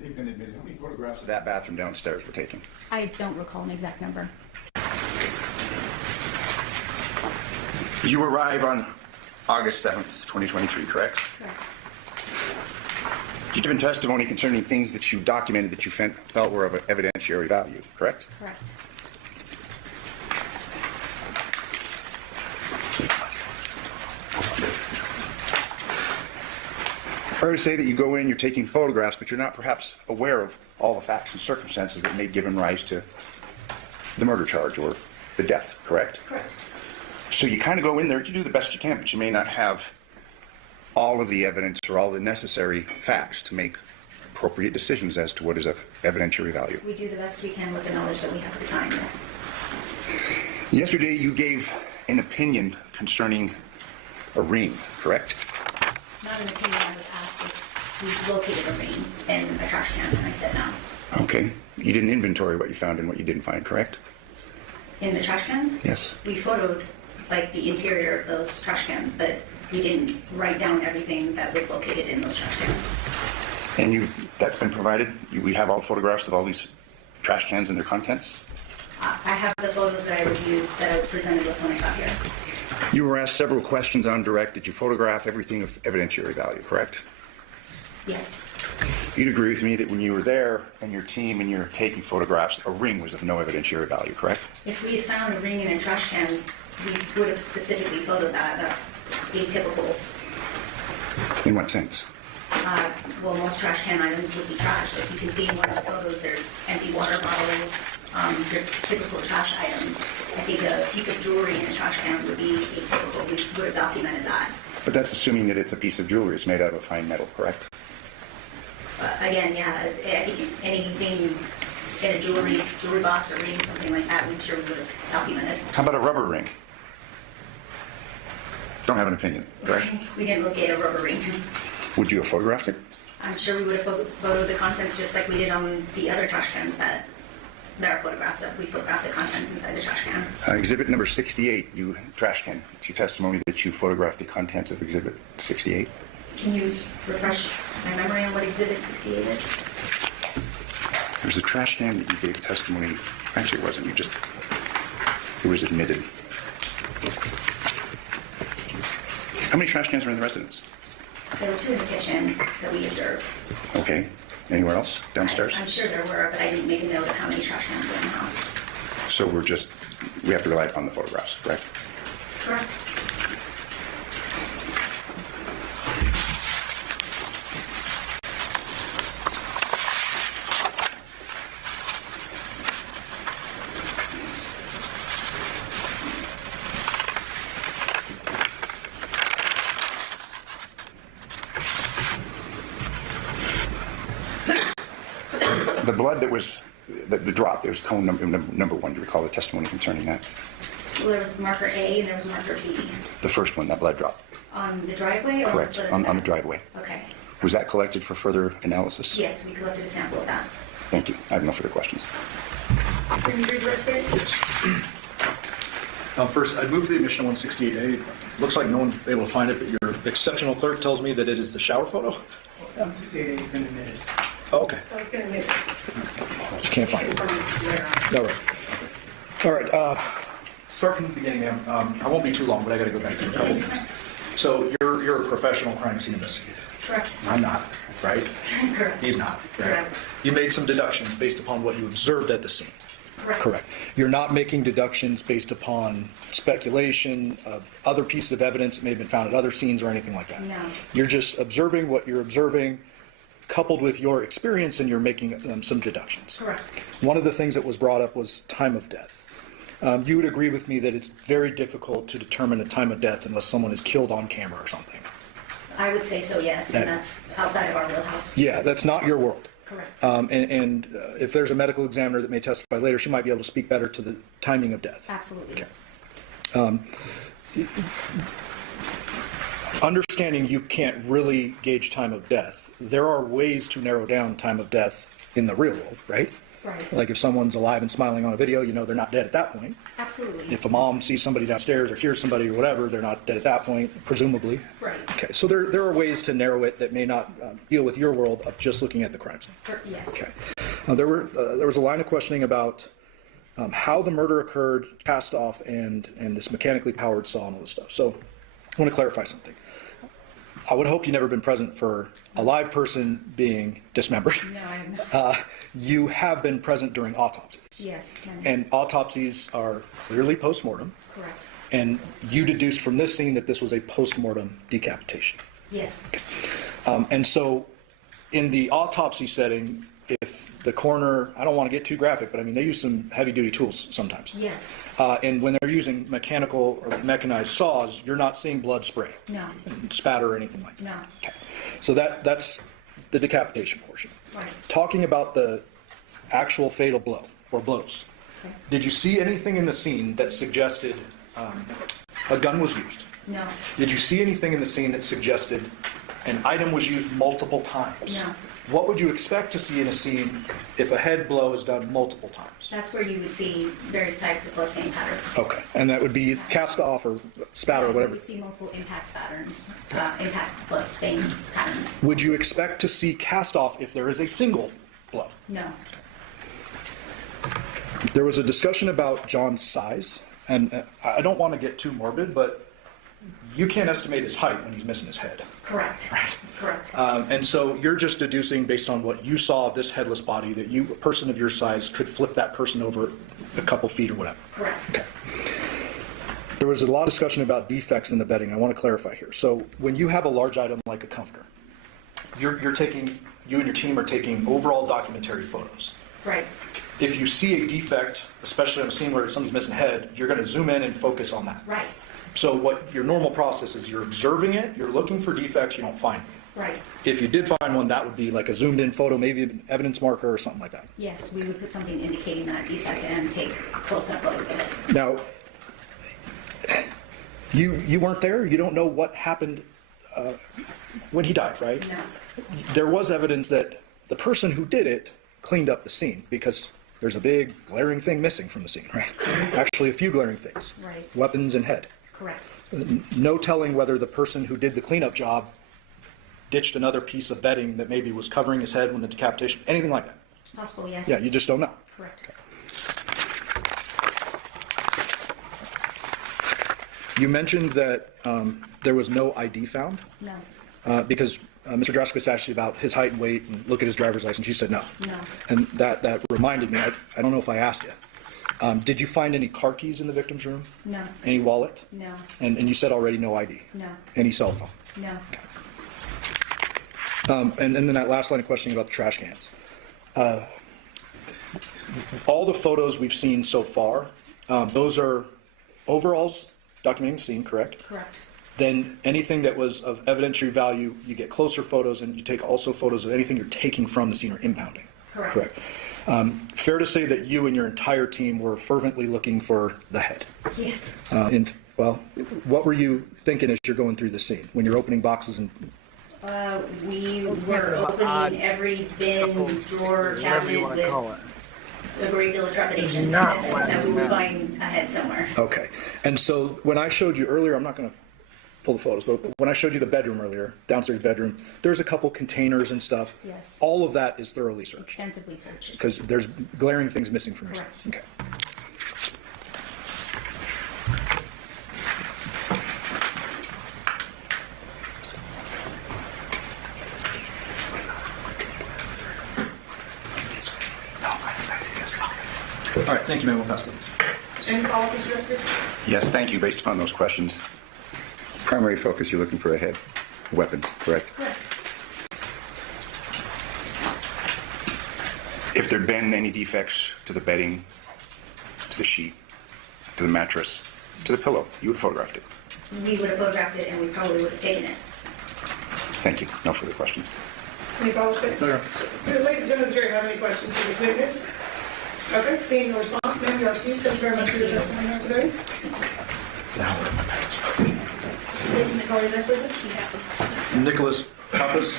They've been admitted. How many photographs of that bathroom downstairs were taken? I don't recall an exact number. You arrive on August 7th, 2023, correct? Correct. You've given testimony concerning things that you documented that you felt were of evidentiary value, correct? Correct. Fair to say that you go in, you're taking photographs, but you're not perhaps aware of all the facts and circumstances that may have given rise to the murder charge or the death, correct? Correct. So you kind of go in there, you do the best you can, but you may not have all of the evidence or all the necessary facts to make appropriate decisions as to what is of evidentiary value. We do the best we can with the knowledge that we have at the time, yes. Yesterday you gave an opinion concerning a ring, correct? Not an opinion, I was asked if we located a ring in a trash can, and I said no. Okay. You didn't inventory what you found and what you didn't find, correct? In the trash cans? Yes. We photoed like the interior of those trash cans, but we didn't write down everything that was located in those trash cans. And that's been provided? We have all the photographs of all these trash cans and their contents? I have the photos that I reviewed that I was presented with when I got here. You were asked several questions on direct. Did you photograph everything of evidentiary value, correct? Yes. You'd agree with me that when you were there and your team and you're taking photographs, a ring was of no evidentiary value, correct? If we had found a ring in a trash can, we would have specifically photoed that. That's atypical. In what sense? Well, most trash can items would be trash. Like you can see in one of the photos, there's empty water bottles, your typical trash items. I think a piece of jewelry in a trash can would be atypical. We would have documented that. But that's assuming that it's a piece of jewelry. It's made out of fine metal, correct? Again, yeah, I think anything in a jewelry box or ring, something like that, I'm sure we would have documented. How about a rubber ring? Don't have an opinion, right? We didn't locate a rubber ring. Would you have photographed it? I'm sure we would have photoed the contents just like we did on the other trash cans that are photographs of. We photographed the contents inside the trash can. Exhibit number 68, trash can. It's your testimony that you photographed the contents of exhibit 68. Can you refresh my memory on what exhibit 68 is? There was a trash can that you gave testimony. Actually, it wasn't. It was admitted. How many trash cans were in the residence? There were 2 in the kitchen that we observed. Okay. Anywhere else downstairs? I'm sure there were, but I didn't make a note of how many trash cans were in the house. So we have to rely upon the photographs, correct? Correct. The blood that was, the drop, there was cone number 1. Do you recall the testimony concerning that? Well, there was marker A and there was marker B. The first one, that blood drop. On the driveway or Correct, on the driveway. Okay. Was that collected for further analysis? Yes, we collected a sample of that. Thank you. I have no further questions. First, I'd move the admission of 168A. Looks like no one's able to find it, but your exceptional clerk tells me that it is the shower photo. 168A has been admitted. Oh, okay. So it's gonna miss. Just can't find it. All right. Start from the beginning, ma'am. I won't be too long, but I got to go back to a couple. So you're a professional crime scene investigator. Correct. I'm not, right? Correct. He's not, right? Correct. You made some deductions based upon what you observed at the scene. Correct. Correct. You're not making deductions based upon speculation of other pieces of evidence that may have been found at other scenes or anything like that. No. You're just observing what you're observing, coupled with your experience, and you're making some deductions. Correct. One of the things that was brought up was time of death. You would agree with me that it's very difficult to determine a time of death unless someone is killed on camera or something. I would say so, yes, and that's outside of our wheelhouse. Yeah, that's not your world. Correct. And if there's a medical examiner that may testify later, she might be able to speak better to the timing of death. Absolutely. Okay. Understanding you can't really gauge time of death, there are ways to narrow down time of death in the real world, right? Right. Like if someone's alive and smiling on a video, you know they're not dead at that point. Absolutely. If a mom sees somebody downstairs or hears somebody or whatever, they're not dead at that point, presumably. Right. Okay, so there are ways to narrow it that may not deal with your world of just looking at the crime scene. Yes. Okay. There was a line of questioning about how the murder occurred, cast off, and this mechanically powered saw and all this stuff. So I want to clarify something. I would hope you've never been present for a live person being dismembered. No, I have not. You have been present during autopsies. Yes. And autopsies are clearly post-mortem. Correct. And you deduced from this scene that this was a post-mortem decapitation. Yes. And so in the autopsy setting, if the coroner, I don't want to get too graphic, but I mean, they use some heavy-duty tools sometimes. Yes. And when they're using mechanical or mechanized saws, you're not seeing blood spray, No. spatter or anything like that. No. Okay. So that's the decapitation portion. Right. Talking about the actual fatal blow or blows, Okay. did you see anything in the scene that suggested a gun was used? No. Did you see anything in the scene that suggested an item was used multiple times? No. What would you expect to see in a scene if a head blow is done multiple times? That's where you would see various types of bloodstain pattern. Okay, and that would be cast off or spatter or You whatever. would see multiple impact patterns, impact bloodstain patterns. Would you expect to see cast off if there is a single blow? No. There was a discussion about John's size, and I don't want to get too morbid, but you can't estimate his height when he's missing his head. Correct. Correct. And so you're just deducing based on what you saw of this headless body that a person of your size could flip that person over a couple feet or whatever. Correct. Okay. There was a lot of discussion about defects in the bedding. I want to clarify here. So when you have a large item like a comforter, you and your team are taking overall documentary photos. Right. If you see a defect, especially on a scene where somebody's missing a head, you're going to zoom in and focus on that. Right. So what your normal process is, you're observing it, you're looking for defects, you don't find them. Right. If you did find one, that would be like a zoomed in photo, maybe an evidence marker or something like that. Yes, we would put something indicating that defect and take close-up photos of it. Now, you weren't there. You don't know what happened when he died, right? No. There was evidence that the person who did it cleaned up the scene because there's a big glaring thing missing from the scene, right? Actually, a few glaring things. Right. Weapons and head. Correct. No telling whether the person who did the cleanup job ditched another piece of bedding that maybe was covering his head when the decapitation, anything like that. It's possible, yes. Yeah, you just don't know. Correct. You mentioned that there was no ID found No. because Mr. Draskowitz asked you about his height and weight and look at his driver's license. You said no. No. And that reminded me, I don't know if I asked you. Did you find any car keys in the victim's room? No. Any wallet? No. And you said already no ID? No. Any cell phone? No. And then that last line of questioning about the trash cans. All the photos we've seen so far, those are overalls documenting the scene, correct? Correct. Then anything that was of evidentiary value, you get closer photos and you take also photos of anything you're taking from the scene or impounding. Correct. Fair to say that you and your entire team were fervently looking for the head. Yes. Well, what were you thinking as you're going through the scene when you're opening boxes and? We were opening every bin, drawer, cabinet with a great deal of trepidation that we would find a head somewhere. Okay. And so when I showed you earlier, I'm not going to pull the photos, but when I showed you the bedroom earlier, downstairs bedroom, there's a couple containers and stuff. Yes. All of that is thoroughly searched. Extensively searched. Because there's glaring things missing from your Correct. scene. Okay. All right, thank you, ma'am. We'll pass it. Any follow-up, Mr. Director? Yes, thank you. Based upon those questions, primary focus, you're looking for a head. Weapons, correct? Correct. If there'd been any defects to the bedding, to the sheet, to the mattress, to the pillow, you would have photographed it. We would have photographed it and we probably would have taken it. Thank you. No further questions. Any follow-up? Ladies and gentlemen, do you have any questions for this witness? Okay, seeing no response, ma'am, you are excused. Thank you very much for your testimony today. Statement to call your next witness. Nicholas Pappas.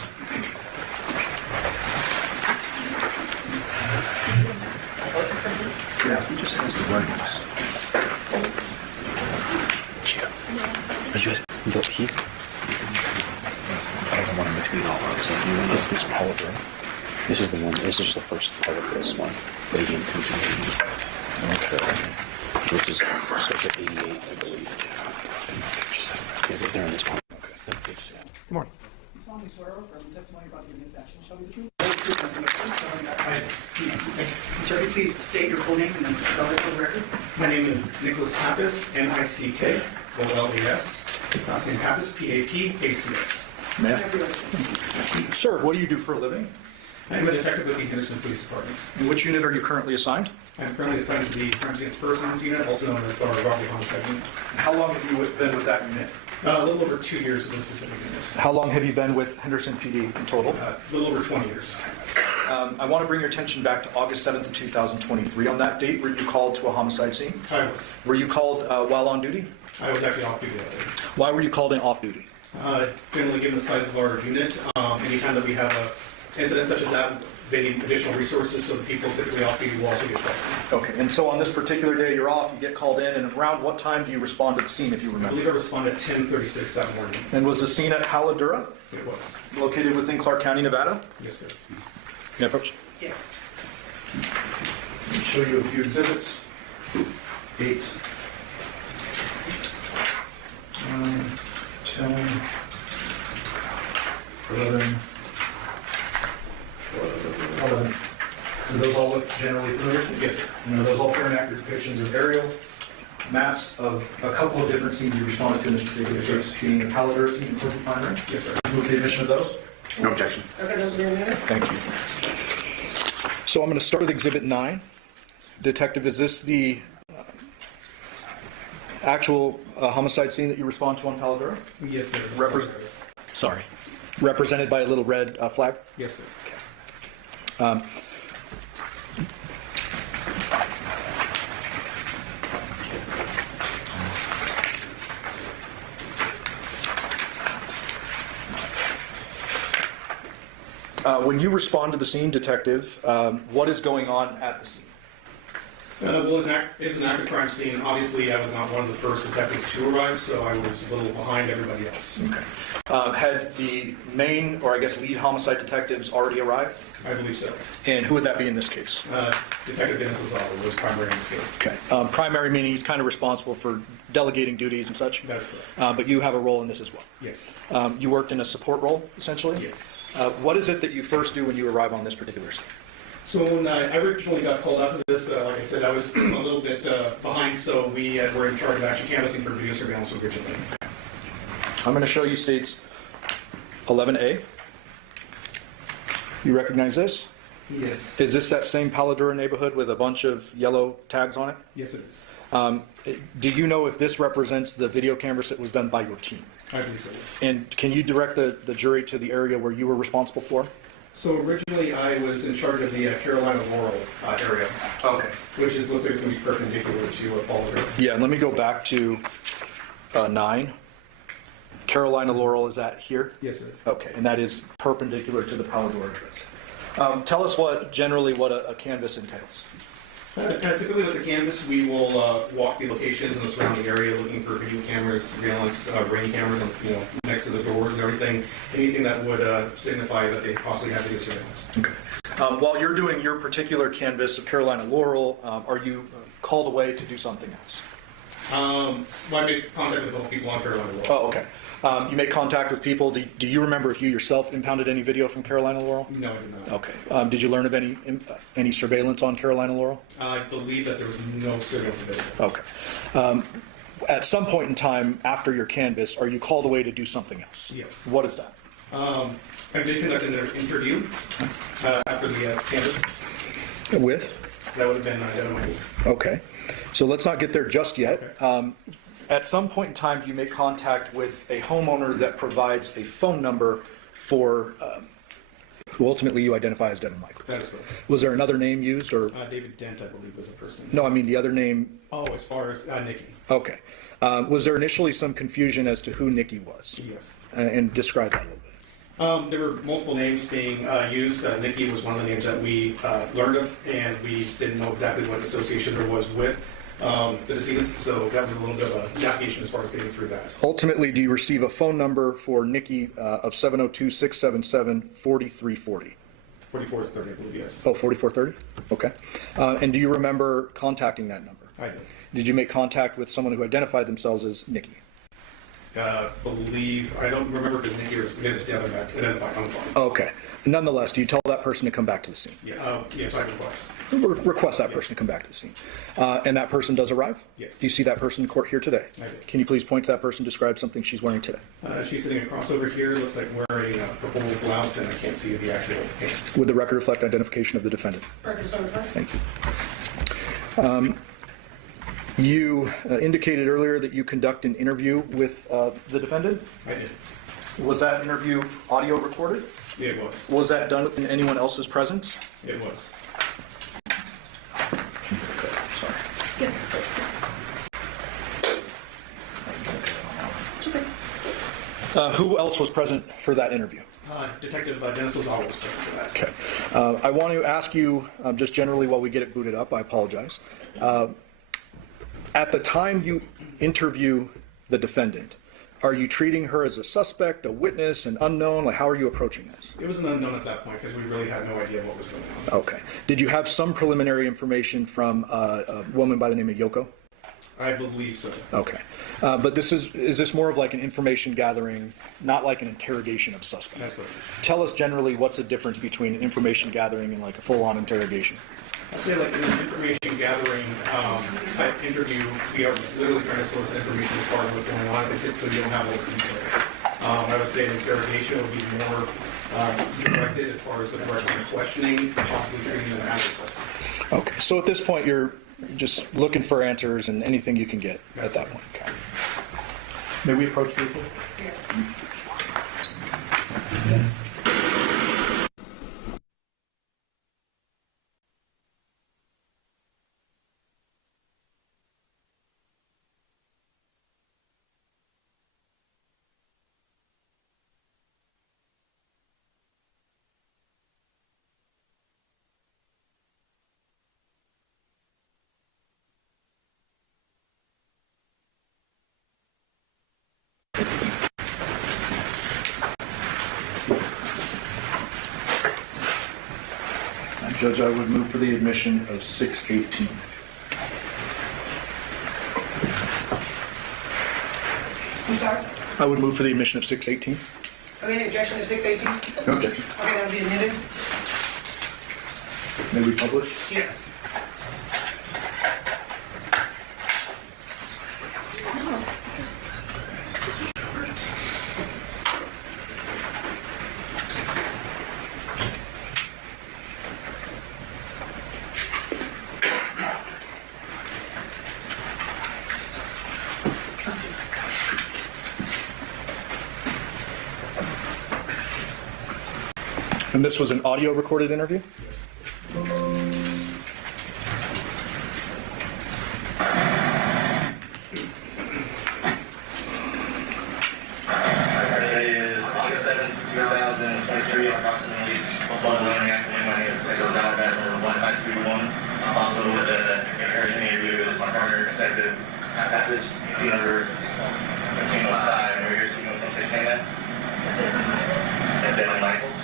Yeah, he just has the wordings. He's. I don't want to mix these all up. So is this part of it? This is the one. This is just the first part of this one. But he didn't continue. Okay. This is so it's at 88, I believe. Yeah, they're in this part. Okay. Good morning. You solemnly swear or affirm the testimony about giving this action shall be the truth. Sir, can you please state your full name and then spell it for the record? My name is Nicholas Pappas, Nick OLES. Last name Pappas, PAPACS. Ma'am. Sir, what do you do for a living? I am a detective with the Henderson Police Department. In which unit are you currently assigned? I am currently assigned to the Crimes Against Persons unit, also known as our robbery homicide unit. And how long have you been with that unit? A little over 2 years with this specific unit. How long have you been with Henderson PD in total? A little over 20 years. I want to bring your attention back to August 7th of 2023. On that date, were you called to a homicide scene? I was. Were you called while on duty? I was actually off duty that day. Why were you called in off duty? Generally, given the size of our unit, anytime that we have an incident such as that, they need additional resources, so the people typically off duty will also get called. Okay, and so on this particular day you're off, you get called in, and around what time do you respond to the scene, if you I remember? believe I responded at 10:36 that morning. And was the scene at Haladura? It was. Located within Clark County, Nevada? Yes, sir. May I approach? Yes. Let me show you a few exhibits. 8, 9, 10, 11. Do those all look generally familiar? Yes, sir. And are those all fair and accurate depictions of aerial maps of a couple of different scenes you responded to in this particular case, being the Haladura scene and Porcupine, Yes, sir. Move the admission of those? No objection. Okay, those are your minutes. Thank you. So I'm going to start with Exhibit 9. Detective, is this the actual homicide scene that you respond to on Haladura? Yes, sir. Sorry. represented by a little red flag? Yes, sir. When you respond to the scene, detective, what is going on at the scene? Well, it was an active crime scene. Obviously, I was not one of the first detectives to arrive, so I was a little behind everybody else. Okay. Had the main, or I guess lead homicide detectives already arrived? I believe so. And who would that be in this case? Detective Dennis Lozado was primary in this case. Okay. Primary meaning he's kind of responsible for delegating duties and such? That's correct. But you have a role in this as well? Yes. You worked in a support role, essentially? Yes. What is it that you first do when you arrive on this particular scene? So when I originally got called out to this, like I said, I was a little bit behind, so we were in charge of actually canvassing for video surveillance originally. I'm going to show you states 11A. You recognize this? Yes. Is this that same Paladura neighborhood with a bunch of yellow tags on it? Yes, it is. Do you know if this represents the video canvas that was done by your team? I believe so, yes. And can you direct the jury to the area where you were responsible for? So originally I was in charge of the Carolina Laurel area. Okay. Which looks like it's going to be perpendicular to Paladura. Yeah, and let me go back to 9. Carolina Laurel, is that here? Yes, sir. Okay, and that is perpendicular to the Paladura address. Tell us generally what a canvas entails. Typically with the canvas, we will walk the locations in the surrounding area looking for video cameras, surveillance, ring cameras, and, next to the doors and everything. Anything that would signify that they possibly have video surveillance. Okay. While you're doing your particular canvas of Carolina Laurel, are you called away to do something else? Well, I made contact with both people on Carolina Laurel. Oh, okay. You make contact with people. Do you remember if you yourself impounded any video from Carolina Laurel? No, I did not. Okay. Did you learn of any surveillance on Carolina Laurel? I believe that there was no surveillance available. Okay. At some point in time after your canvas, are you called away to do something else? Yes. What is that? I did conduct an interview after the canvas. With? That would have been Devyn Michaels. Okay. So let's not get there just yet. Okay. At some point in time, do you make contact with a homeowner that provides a phone number for who ultimately you identify as Devyn Michaels? That is correct. Was there another name used, or? David Dent, I believe, was a person. No, I mean the other name. Oh, as far as Nikki. Okay. Was there initially some confusion as to who Nikki was? Yes. And describe that a little bit. There were multiple names being used. Nikki was one of the names that we learned of, and we didn't know exactly what association there was with the decedent, so that was a little bit of a navigation as far as getting through that. Ultimately, do you receive a phone number for Nikki of 702-677-4340? 44 is 30, I believe, yes. Oh, 4430? Okay. And do you remember contacting that number? I did. Did you make contact with someone who identified themselves as Nikki? I don't remember if it was Nikki or if it was Devyn that identified on the phone. Okay. Nonetheless, do you tell that person to come back to the scene? Yeah, yes, I request. Request that person to come back to the scene. And that person does arrive? Yes. Do you see that person in court here today? I did. Can you please point to that person, describe something she's wearing today? She's sitting across over here, looks like wearing a purple blouse, and I can't see the actual pants. Would the record reflect identification of the defendant? Thank you. You indicated earlier that you conduct an interview with the defendant? I did. Was that interview audio recorded? Yeah, it was. Was that done in anyone else's presence? It was. Sorry. Who else was present for that interview? Detective Dennis Lozado was present for that. Okay. I want to ask you, just generally while we get it booted up, I apologize. At the time you interview the defendant, are you treating her as a suspect, a witness, an unknown? Like, how are you approaching this? It was an unknown at that point because we really had no idea what was going on. Okay. Did you have some preliminary information from a woman by the name of Yoko? I believe so. Okay. But is this more of like an information gathering, not like an interrogation of suspects? That's correct. Tell us generally what's the difference between information gathering and like a full-on interrogation. I'd say like in an information gathering type interview, we are literally trying to solicit information as far as what's going on, because typically we don't have all the details. I would say an interrogation would be more directed as far as the direct line of questioning, possibly treating them as a suspect. Okay, so at this point you're just looking for answers and anything you can get at that point. Okay. May we approach people? Yes. Judge, I would move for the admission of 618. I'm sorry? I would move for the admission of 618. Any objection to 618? Okay. Okay, that'll be admitted. May we publish? Yes. And this was an audio recorded interview? Yes. Today is August 7th, 2023, approximately 12:11 afternoon. My name is Nicholas Alabama, number 1531. Also with the area interview is my partner, Detective Mathis, number 1505. We're here speaking with Pennsylvania. And Devyn Michaels.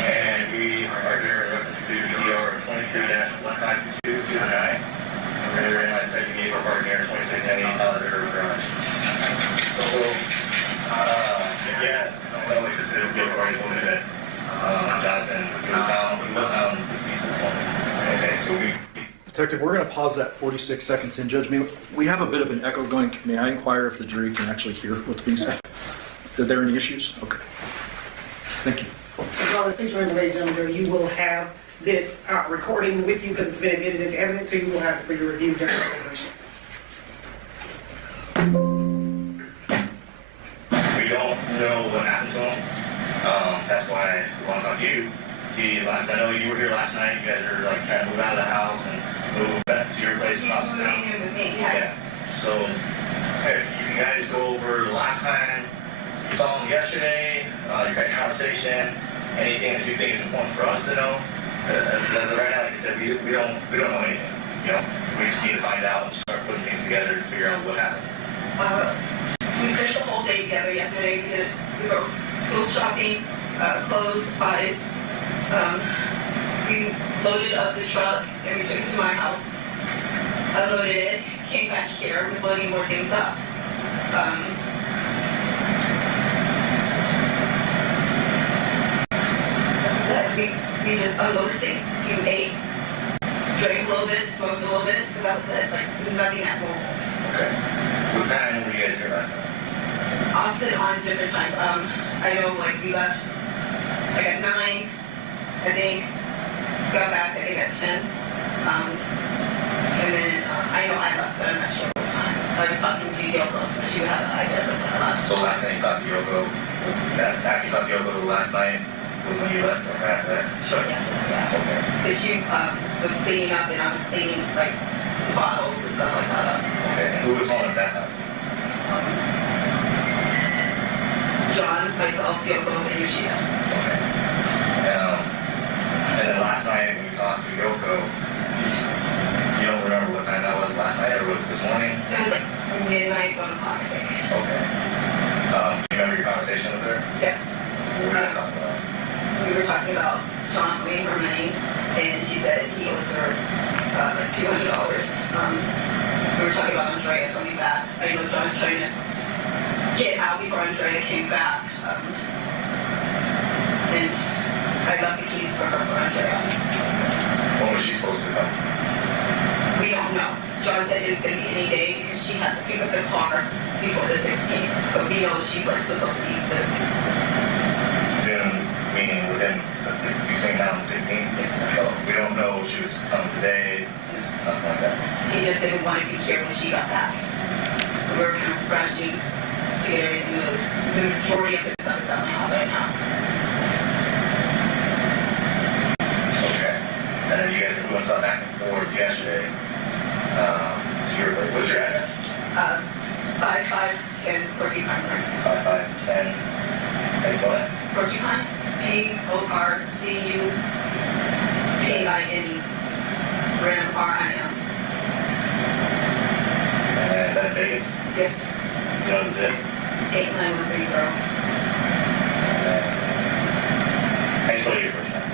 And we are here in reference to BTR 23-152209. We're here in my detective gate for parking here 2698 River Garage. So, yeah, well, like this is a good party told me that Jonathon was found deceased this morning. Okay, so we. Detective, we're going to pause that 46 seconds in. Judge, we have a bit of an echo going. May I inquire if the jury can actually hear what's being said? Are there any issues? Okay. Thank you. As well as, please remember, ladies and gentlemen, you will have this recording with you because it's been admitted into evidence, so you will have it for your review during the deliberation. We don't know what happened to him. That's why we want to talk to you. See, I know you were here last night. You guys are like trying to move out of the house and move back to your place across the town. Yeah. So if you guys go over the last time you saw him yesterday, your guys' conversation, anything that you think is important for us to know. As of right now, like I said, we don't know anything. You know, we just need to find out and start putting things together to figure out what happened. We spent the whole day together yesterday. We were school shopping, clothes, supplies. We loaded up the truck and we took it to my house. Unloaded it, came back here, was loading more things up. We just unloaded things. We ate, drank a little bit, smoked a little bit, but that was it. Like, nothing abnormal. Okay. What time were you guys here last time? Often on different times. I know, like, we left like at 9, I think. Got back, I think, at 10. And then I know I left, but I'm not sure what time. I was talking to Yoko, so she would have an idea what time I left. So last time you talked to Yoko, was that after you talked to Yoko last night, was when you left or after that? Sure, yeah. Okay. Because she was cleaning up and I was cleaning, like, bottles and stuff like that up. Okay, and who was home at that time? John, myself, Yoko, and Yoshida. Okay. And then last night when you talked to Yoko, you don't remember what time that was last night, or was it this morning? It was like midnight, 1 o'clock, I think. Okay. Do you remember your conversation with her? Yes. What were you talking about? We were talking about John owing her money, and she said he owes her like $200. We were talking about Andrea coming back. I know John's trying to get out before Andrea came back. And I left the keys for her for Andrea. When was she supposed to come? We don't know. John said it was going to be any day because she has to pick up the car before the 16th. So we know she's like supposed to be soon. Soon, meaning within between now and the 16th? Yes, sir. So we don't know if she was coming today, nothing like that. He just didn't want to be here when she got back. So we're kind of rushing to get everything moved. The majority of the stuff is at my house right now. moving stuff back and forth yesterday. What's your address? 5510 Porcupine Park. 5510. How do you spell that? Porcupine. Porcupine. Ram RIM. And is that in Vegas? Yes. You know the zip? 89130. How do you spell your first name?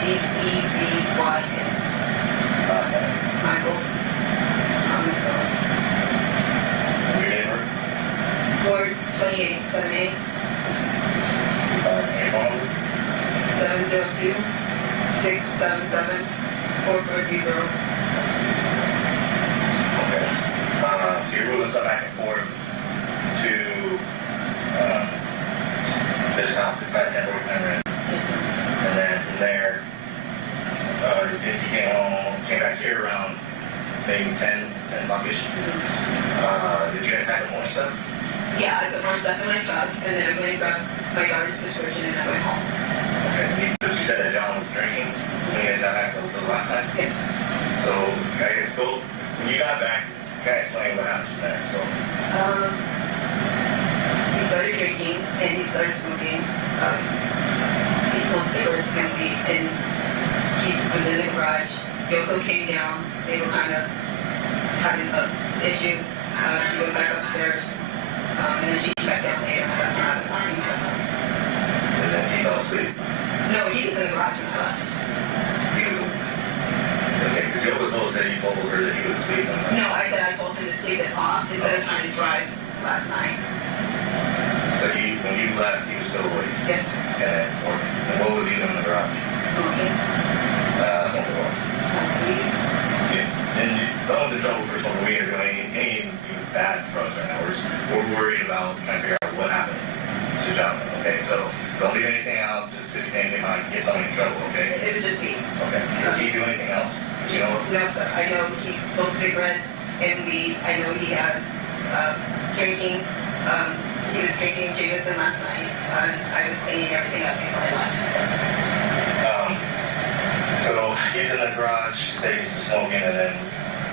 Devyn. Last name? Michaels. Your neighbor? 42878. 702-677-4430. Okay. So you're moving stuff back and forth to this house with 510 Porcupine Rim. Yes, sir. And then from there, you came back here around maybe 10 buckish. Did you guys have more stuff? Yeah, I put more stuff in my truck, and then I went and grabbed my daughter's prescription, and I went home. Okay. You said that John was drinking when you guys got back the last night? Yes. So, I guess when you got back, kind of explain what happened from there. So, he started drinking, and he started smoking. He smoked cigarettes and weed, and he was in the garage. Yoko came down. They were kind of having an issue. She went back upstairs, and then she came back down later. That's not a sign you took. and then he fell asleep. No, he was in the garage when I left. Okay, because you always told you told her that he was asleep. No, I said I told him to sleep it off instead of trying to drive last night. So when you left, he was still awake? Yes. And what was he doing in the garage? Smoking. Smoking what? Weed. Yeah. And no one's in trouble for smoking weed or doing any bad drugs right now. We're worried about trying to figure out what happened to Jonathon. Okay, so don't leave anything out just because you think they might get someone in trouble, okay? It was just me. Okay. Does he do anything else? Do you know? No, sir. I know he smokes cigarettes and weed. I know he has drinking. He was drinking Jameson last night. I was cleaning everything up before I left. So he's in the garage, you say he's smoking, and then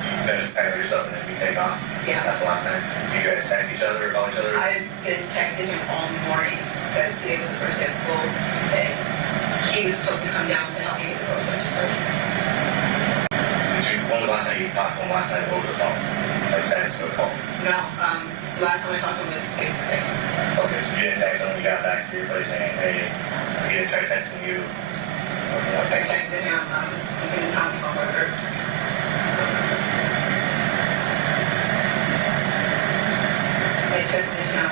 you finish packing your stuff and then you take off? Yeah. That's the last time. Do you guys text each other or call each other? I've been texting him all morning because today was the first day of school, and he was supposed to come down to help me get the post registered. When was the last time you talked to him last night over the phone? Like text or call? No, last time I talked to him was face-to-face. Okay, so you didn't text him when you got back to your place saying, hey, he didn't try texting you? I texted him, you can count me on my words. I texted him.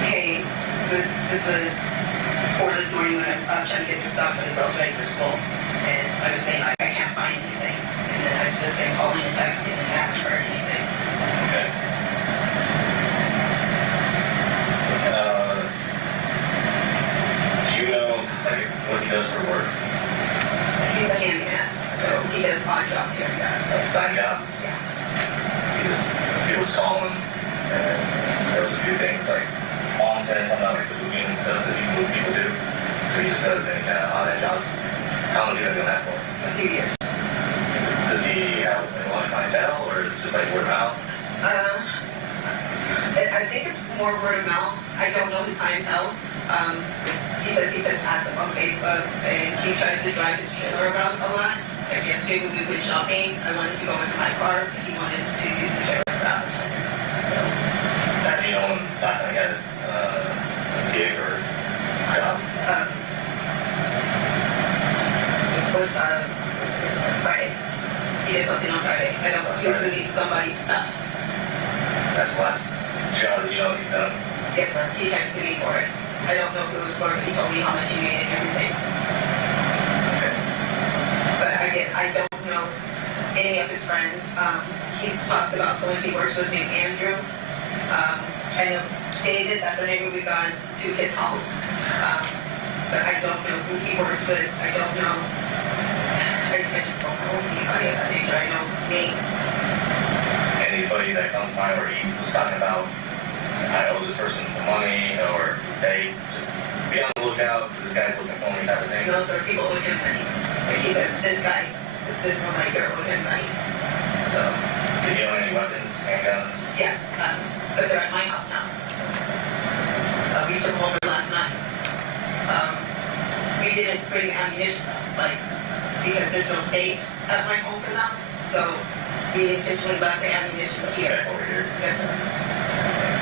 Hey, this was 4 this morning when I was out trying to get the stuff for the girls ready for school. And I was saying, like, I can't find anything. And then I've just been calling and texting and I haven't heard anything. Okay. Do you know, like, what he does for work? He's a handyman, so he does odd jobs here and there. Like side jobs? Yeah. People just call him and they'll just do things like mom said something about like the moving and stuff. Does he move people too? So he just does any kind of odd jobs. How long has he been doing that for? A few years. Does he have a lot of clientele or is it just like word of mouth? I think it's more word of mouth. I don't know his clientele. He says he puts ads up on Facebook and he tries to drive his trailer around a lot. Like yesterday when we went shopping, I wanted to go with my car, but he wanted to use the trailer for advertising. So that's... Do you know when last time he had a gig or job? Friday. He did something on Friday. I know he was moving somebody's stuff. That's the last job that you know he's done? Yes, sir. He texted me for it. I don't know who it was for, but he told me how much he made and everything. Okay. But again, I don't know any of his friends. He talks about someone he works with named Andrew. I know David, that's the neighbor we've gone to his house. But I don't know who he works with. I don't know. I just don't know anybody of that nature. I know names. Anybody that comes by where he was talking about, I owe this person some money, or hey, just be on the lookout, this guy's looking for me type of thing. No, sir, people owe him money. Like he said, this guy, this one right here owed him money. So. Did he own any weapons, handguns? Yes, but they're at my house now. We took them over last night. We didn't bring ammunition though, like, because there's no safe at my home for them. So we intentionally left the ammunition here. Okay, over here. Yes, sir.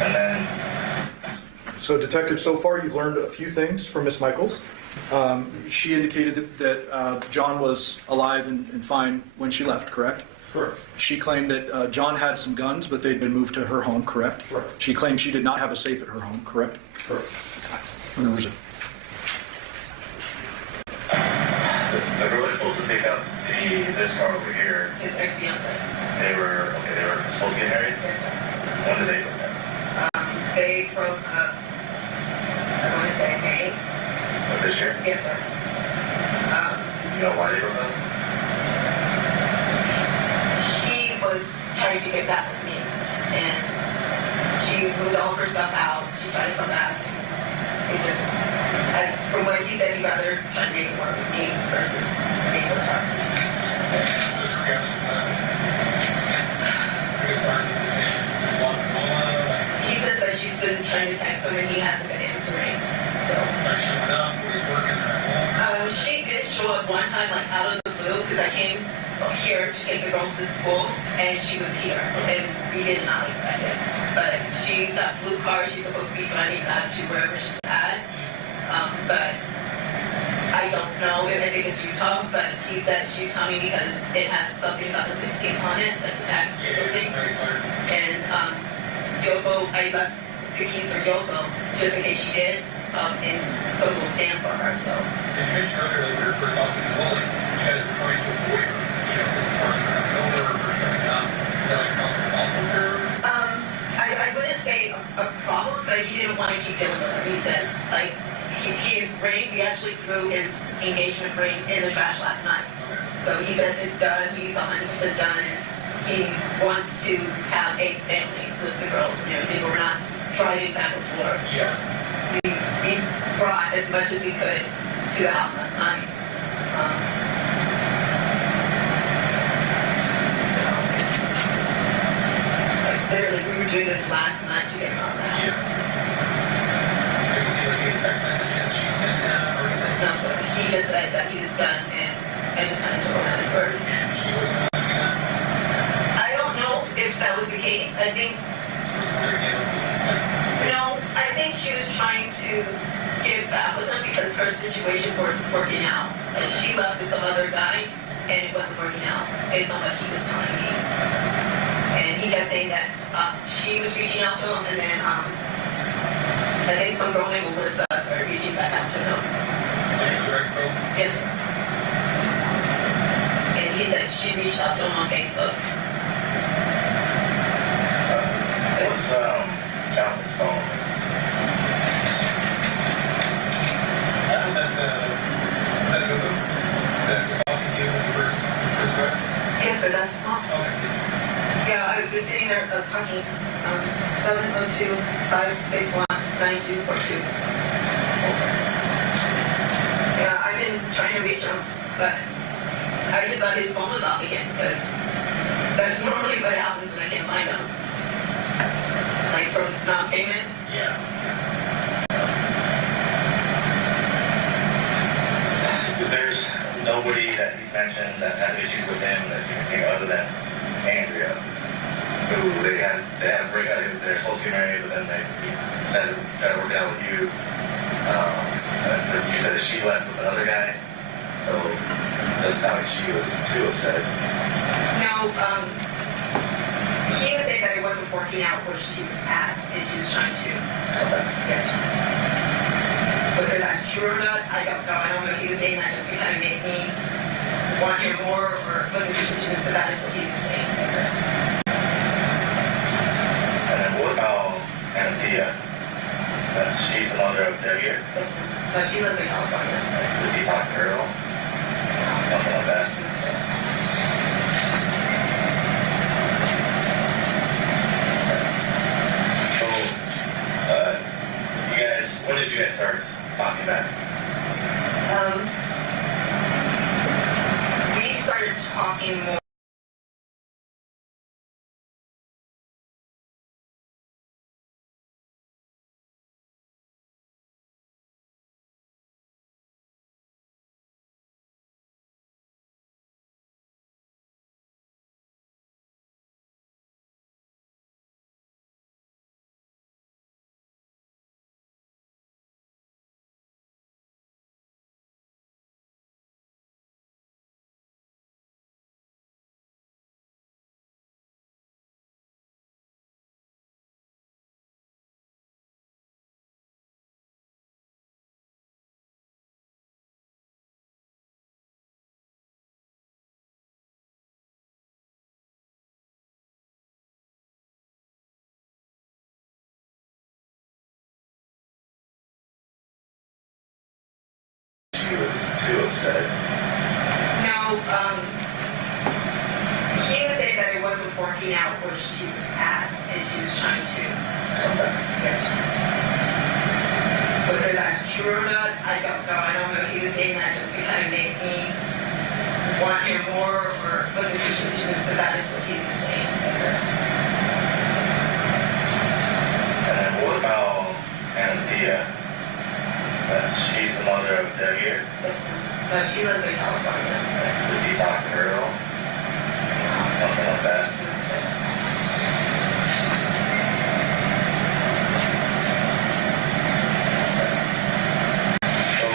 And then, So, Detective, so far you've learned a few things from Miss Michaels. She indicated that John was alive and fine when she left, correct? Correct. She claimed that John had some guns, but they'd been moved to her home, correct? Correct. She claimed she did not have a safe at her home, correct? Correct. Where was it? the girl is supposed to pick up this car over here. His ex-fiance. They were supposed to get married? Yes, sir. When did they break up? They broke up, I want to say May. Of this year? Yes, sir. You know why they broke up? She was trying to get back with me, and she moved all of her stuff out. She tried to come back. It just, from what he said, he'd rather try to make it work with me versus being with her. He says that she's been trying to text him and he hasn't been answering. So. She did show up one time, like out of the blue, because I came here to take the girls to school, and she was here, and we did not expect it. But that blue car, she's supposed to be driving back to wherever she's at. But I don't know if I think it's Utah, but he said she's coming because it has something about the 16 on it, like the tax or something. And Yoko, I left the keys for Yoko, just in case she did, and someone will stand for her, so. Did you mention earlier that your first officer was Wally, you guys were trying to avoid her, because the SARS were coming over or shutting down. Is that like a constant problem with her? I wouldn't say a problem, but he didn't want to keep dealing with her. He said, like, his ring, we actually threw his engagement ring in the trash last night. So he said it's done, he's 100% done, and he wants to have a family with the girls and everything. We're not driving back and forth. Yeah. We brought as much as we could to the house last night. Like literally, we were doing this last night to get her out of the house. Have you seen any text messages she sent him or anything? No, sir. He just said that he was done, and I just kind of told him his word. And she wasn't willing to do that? I don't know if that was the case. I think. No, I think she was trying to get back with him because her situation wasn't working out. Like she left with some other guy, and it wasn't working out based on what he was telling me. And he kept saying that she was reaching out to him, and then I think some girl named Melissa started reaching back out to him. Yes. And he said she reached out to him on Facebook. What's Jonathan's phone? Yes, sir, that's his mom. Yeah, I was sitting there talking 702-561-9242. Yeah, I've been trying to reach him, but I just thought his phone was off again because that's normally what happens when I can't find him. Like from non-payment? Yeah. There's nobody that he's mentioned that had issues with him that you can think other than Andrea, who they had a breakup. They're supposed to get married, but then they decided to try to work it out with you. You said that she left with another guy, so it doesn't sound like she was too upset. No, he was saying that it wasn't working out where she was at, and she was trying to. Yes. Whether that's true or not, I don't know. I don't know if he was saying that just to kind of make me want him more, or what the situation is, but that is what he was saying. And then what about Anthea? She's the mother of Devyn. Yes, but she lives in California. Does he talk to her at all? Nothing like that. So, when did you guys start talking back? We started talking more. She was too upset. No, he was saying that it wasn't working out where she was at, and she was trying to come back. Yes. Whether that's true or not, I don't know. I don't know if he was saying that just to kind of make me want him more, or what the situation is, but that is what he was saying. And then what about Anthea? She's the mother of Devyn. Yes, but she lives in California. Does he talk to her at all? Nothing like that. So,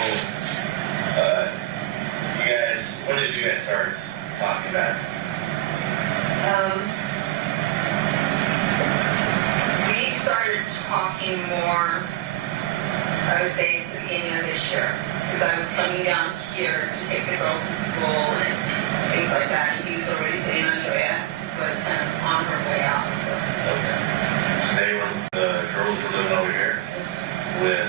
you guys, when did you guys start talking back? We started talking more, I would say, at the beginning of this year, because I was coming down here to take the girls to school and things like that, and he was already saying Andrea was kind of on her way out, so. Okay. So the girls were living over here with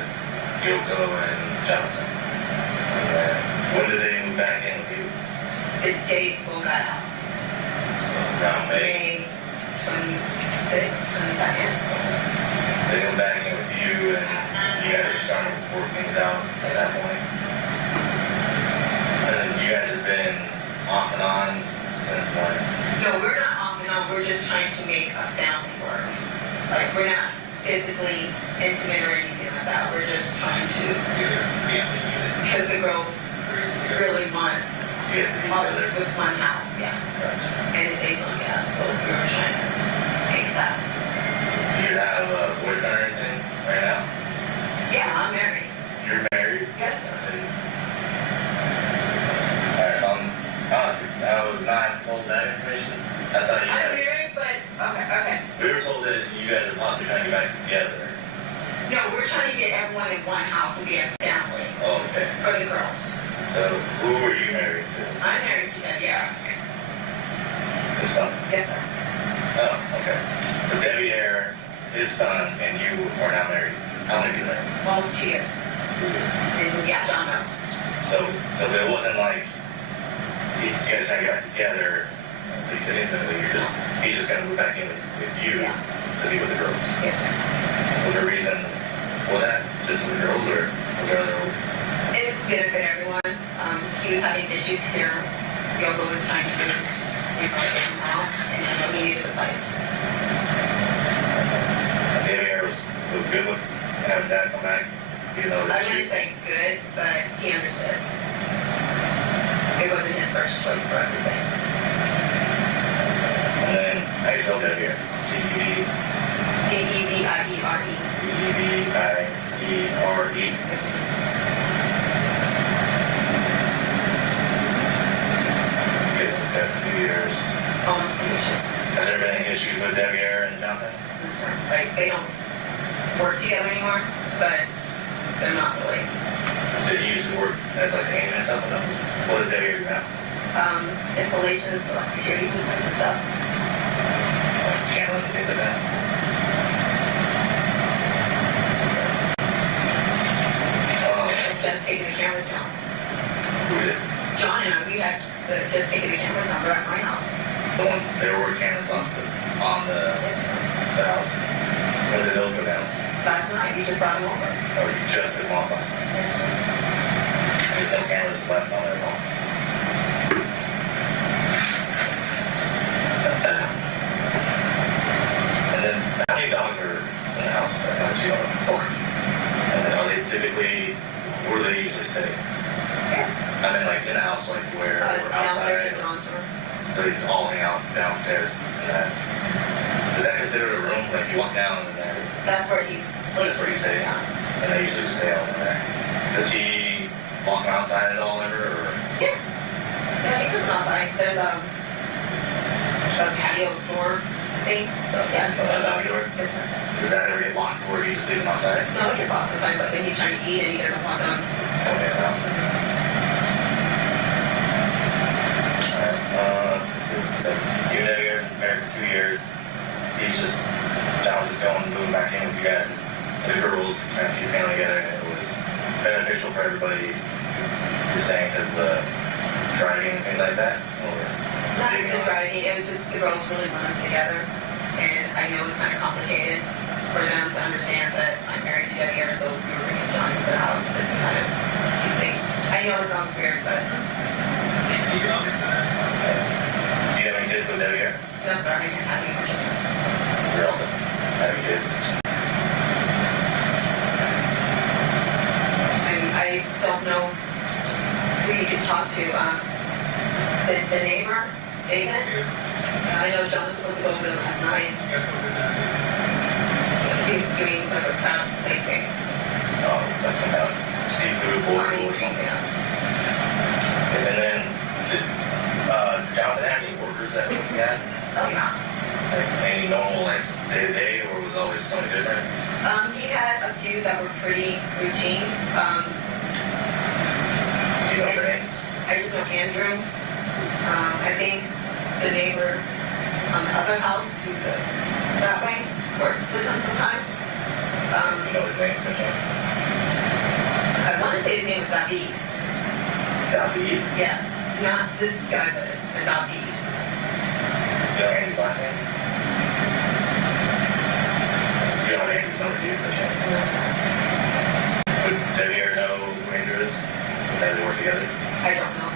Yoko and Johnson. And when did they move back in with you? The day school got out. So around May? May 26th, 22nd. So they moved back in with you, and you guys were starting to work things out at that point. So then you guys have been off and on since when? No, we're not off and on. We're just trying to make a family work. Like, we're not physically intimate or anything like that. We're just trying to, because the girls really want us with one house, yeah. And it saves on gas, so we were trying to make that. Do you have a boyfriend or anything right now? Yeah, I'm married. You're married? Yes, sir. Alright, so honestly, I was not told that information. I thought you I'm guys... married, but, okay. We were told that you guys are possibly trying to get back together. No, we're trying to get everyone in one house and be a family. Oh, okay. For the girls. So, who were you married to? I'm married to Devyn. His son? Yes, sir. Oh, okay. So Devyn, his son, and you are now married. How long have you been married? Almost 2 years. And yeah, John knows. So it wasn't like you guys trying to get back together, like you said intimately, he's just gonna move back in with you to be with the girls. Yes, sir. Was there a reason for that? Just with the girls, or was there other? It benefit everyone. He was having issues here. Yoko was trying to get him out, and he needed a place. Devyn was good with having Dad come back, even though I wouldn't say good, but he understood. It wasn't his first choice for everything. And then, how do you spell Devyn? D-E-V-I-E-R-E. D-E-V-I-E-R-E. Yes. Been with Dad for 2 years. Almost 2 years. Has there been any issues with Devyn and Jonathon? No, sir. Like, they don't work together anymore, but they're not really. Did you used to work as like a handyman and stuff with them? What does Devyn do now? Installations for like security systems and stuff. Can't let me into that. Just taking the cameras down. Who did? John and I, we had just taken the cameras down. They're at my house. The ones, there were cameras on the house. When did those go down? Last night, you just brought him over. Oh, you just did one last night? Yes, sir. There's no cameras left on it at all. And then, how many dogs are in the house? How much you own? 4. And then are they typically, where do they usually stay? I mean, like in the house, like where, or Downstairs outside? at John's room. So they just all hang out downstairs. And that, is that considered a room? Like you walk down and there, That's where he sleeps. that's where he stays? Yeah. And they usually just stay all in there. Does he walk outside at all ever? Or? Yeah. Yeah, he goes outside. There's a patio door thing. So yeah. Oh, that patio door? Yes, sir. Does that ever get locked where he just leaves them outside? No, he gets lost sometimes. Like when he's trying to eat and he doesn't want them. Okay, well. Alright, you know, you're married for 2 years. John was just going, moving back in with you guys. The girls trying to keep the family together, and it was beneficial for everybody. You're saying because the driving and things like that, or Not saving the on? driving. It was just the girls really want us together, and I know it's kind of complicated for them to understand that I'm married to Debbie, so we were bringing John into the house just to kind of keep things. I know it sounds weird, but. Do you have any kids with Debbie here? No, sir, I can't have any more children. You're all having kids? I don't know who you could talk to. The neighbor, David? I know John was supposed to go over there last night. He's doing like a crowd play thing. Oh, like some kind of seafood board. Yeah. And then, did Jonathan have any workers that he had? Oh, yeah. Like any normal, like day-to-day, or was it always something different? He had a few that were pretty routine. You know their names? I just know Andrew. I think the neighbor on the other house to that way worked with them sometimes. You know his name, perchance? I want to say his name was David. David? Yeah, not this guy, but David. You know Andrew's last name? You know Andrew's number, do you, perchance? Yes. Would Debbie ever know who Andrew is? Would they work together? I don't know.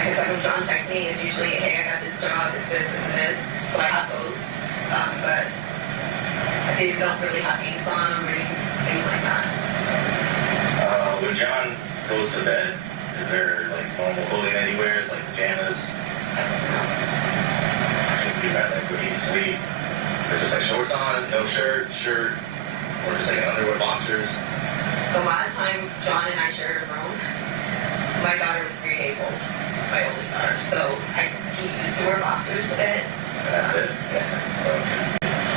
Because like when John texts me, it's usually, hey, I got this job, it's this, and this. So I have those. But they don't really have names on them or anything like that. When John goes to bed, is there like normal clothing that he wears, like pajamas? Like when he's asleep, there's just like shorts on, no shirt, or just like underwear, boxers. The last time John and I shared a room, my daughter was 3 days old, my oldest daughter. So he used to wear boxers to bed. And that's it? Yes, sir.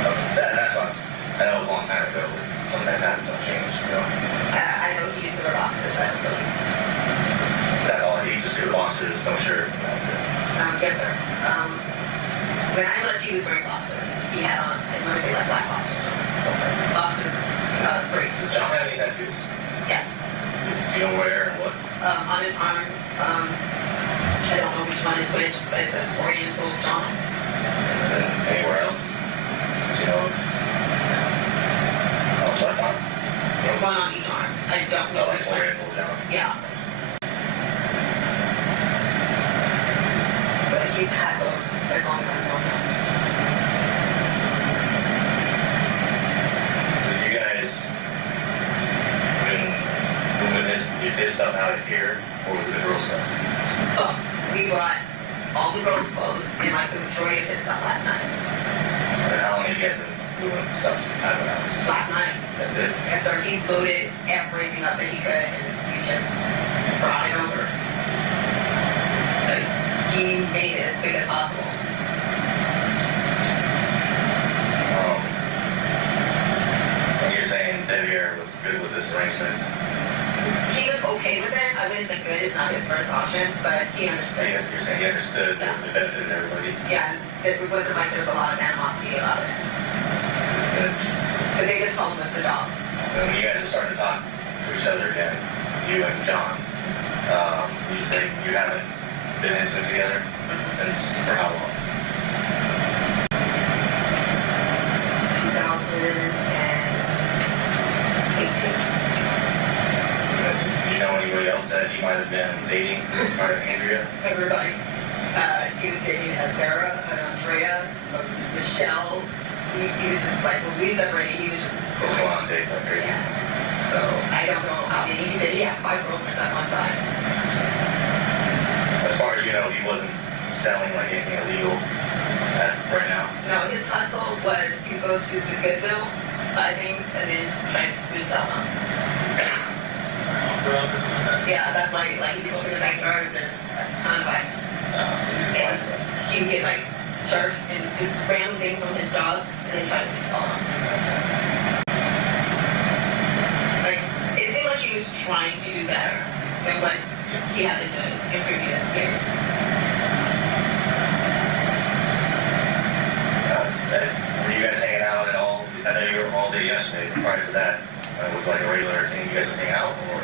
So, that sucks. I know it was a long time ago, but sometimes habits don't change, you know? I know he used to wear boxers. I don't really. That's all he just wear boxers, no shirt, and that's it. Yes, sir. When I left, he was wearing boxers. He had on, I want to say like black boxers. Boxer briefs. Does John have any tattoos? Yes. Do you know where and what? On his arm, I don't know which one is which, but it says Oriental John. And then anywhere else? Do you know? Oh, left arm? One on each arm. I don't know which one. Oriental John. Yeah. But he's had those as long as I've known him. So you guys been moving his stuff out of here, or was it the girl stuff? Oh, we brought all the girls' clothes and like the majority of his stuff last night. And how long have you guys been moving stuff out of the house? Last night. That's it? Yes, sir. He loaded everything up that he could and we just brought it over. Like, he made it as big as possible. And you're saying Debbie was good with this arrangement? He was okay with it. I wouldn't say good is not his first option, but he understood. You're saying he understood the benefit of everybody? Yeah, it wasn't like there was a lot of animosity about it. The biggest problem was the dogs. And when you guys were starting to talk to each other again, you and John, you say you haven't been intimate together since for how long? Do you know anybody else that he might have been dating prior to Andrea? Everybody. He was dating Sarah, Andrea, Michelle. He was just like, when we separated, he was just Going on dates like crazy. Yeah. So I don't know how many. He said he had 5 girlfriends at one time. As far as you know, he wasn't selling like anything illegal right now. No, his hustle was to go to the Goodwill, buy things, and then try to resell them. Yeah, that's why, like, if you look in the backyard, there's a ton of bikes. And he would get, like, charged and just random things on his jobs, and then try to resell them. Like, it seemed like he was trying to do better than what he had been doing in previous years. Were you guys hanging out at all? Because I know you were all day yesterday. Prior to that, it was like a regular thing. You guys would hang out, or?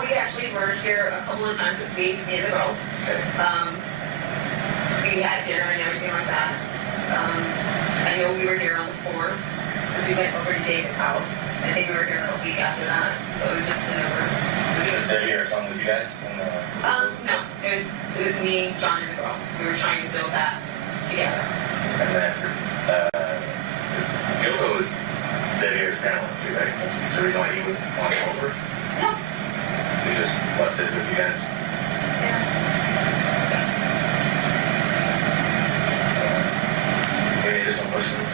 We actually were here a couple of times this week, me and the girls. We had dinner and everything like that. I know we were here on the 4th, because we went over to David's house. I think we were here the week after that, so it was just been over. Was Debbie here fun with you guys? No, it was me, John, and the girls. We were trying to build that together. And then Yoko is Debbie's grandma too, right? That's the reason why he would want to come over? Yeah. He just left it with you guys? Any additional questions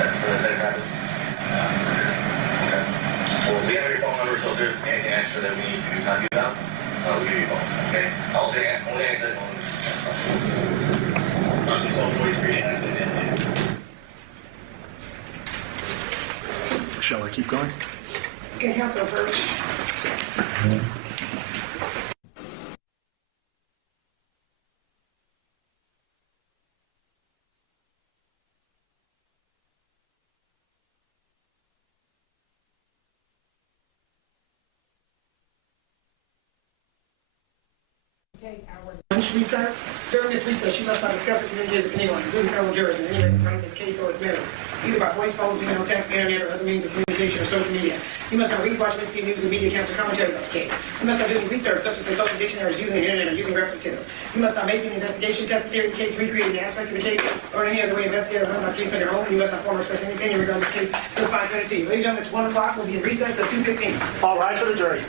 for the tech practice? Okay. Well, we have your phone number, so if there's anything extra that we need to talk to you about, we'll give you a call, okay? Only thing I said, Motion 1243, and that's it. Shall I keep going? Okay, Councilor Purvis. Take our lunch recess. During this recess, you must not discuss or communicate with anyone, including fellow jurors, in any way regarding this case or its merits, either by voice, phone, email, text, internet, or other means of communication or social media. You must not read, watch, listen to news and media accounts or commentary about the case. You must not do any research, such as consulting dictionaries, using the internet, or using reference materials. You must not make any investigation, test the theory of the case, recreate any aspect of the case, or in any other way investigate or run about the case on your own. You must not form or express any opinion regarding this case. Just 5 minutes to you. Ladies and gentlemen, it's 1 o'clock. We'll be in recess till 2:15. All rise for the jury.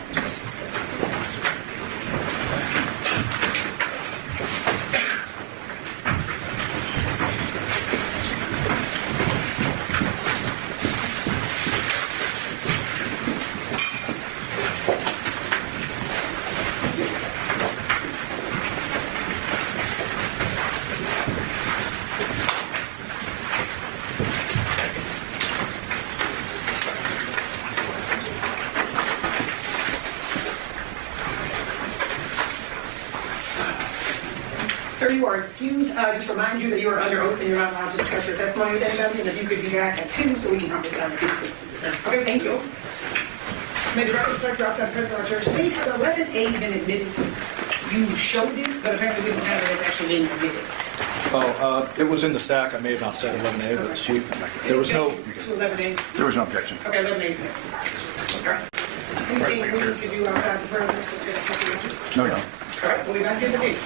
Sir, you are excused. Just remind you that you are under oath and you're not allowed to discuss your testimony with anybody, and if you could be back at 2 so we can promise time at 2. Okay, thank you. May the record reflect outside the presence of our church. They have 11A been admitted. You showed it, but apparently we don't have it as actually being admitted. Oh, it was in the stack. I may have not said 11A, but there was no... To 11A? There was no objection. Okay, 11A is there. All right. Anything we need to do outside the presence of No, no. All right, we'll be back in the meeting.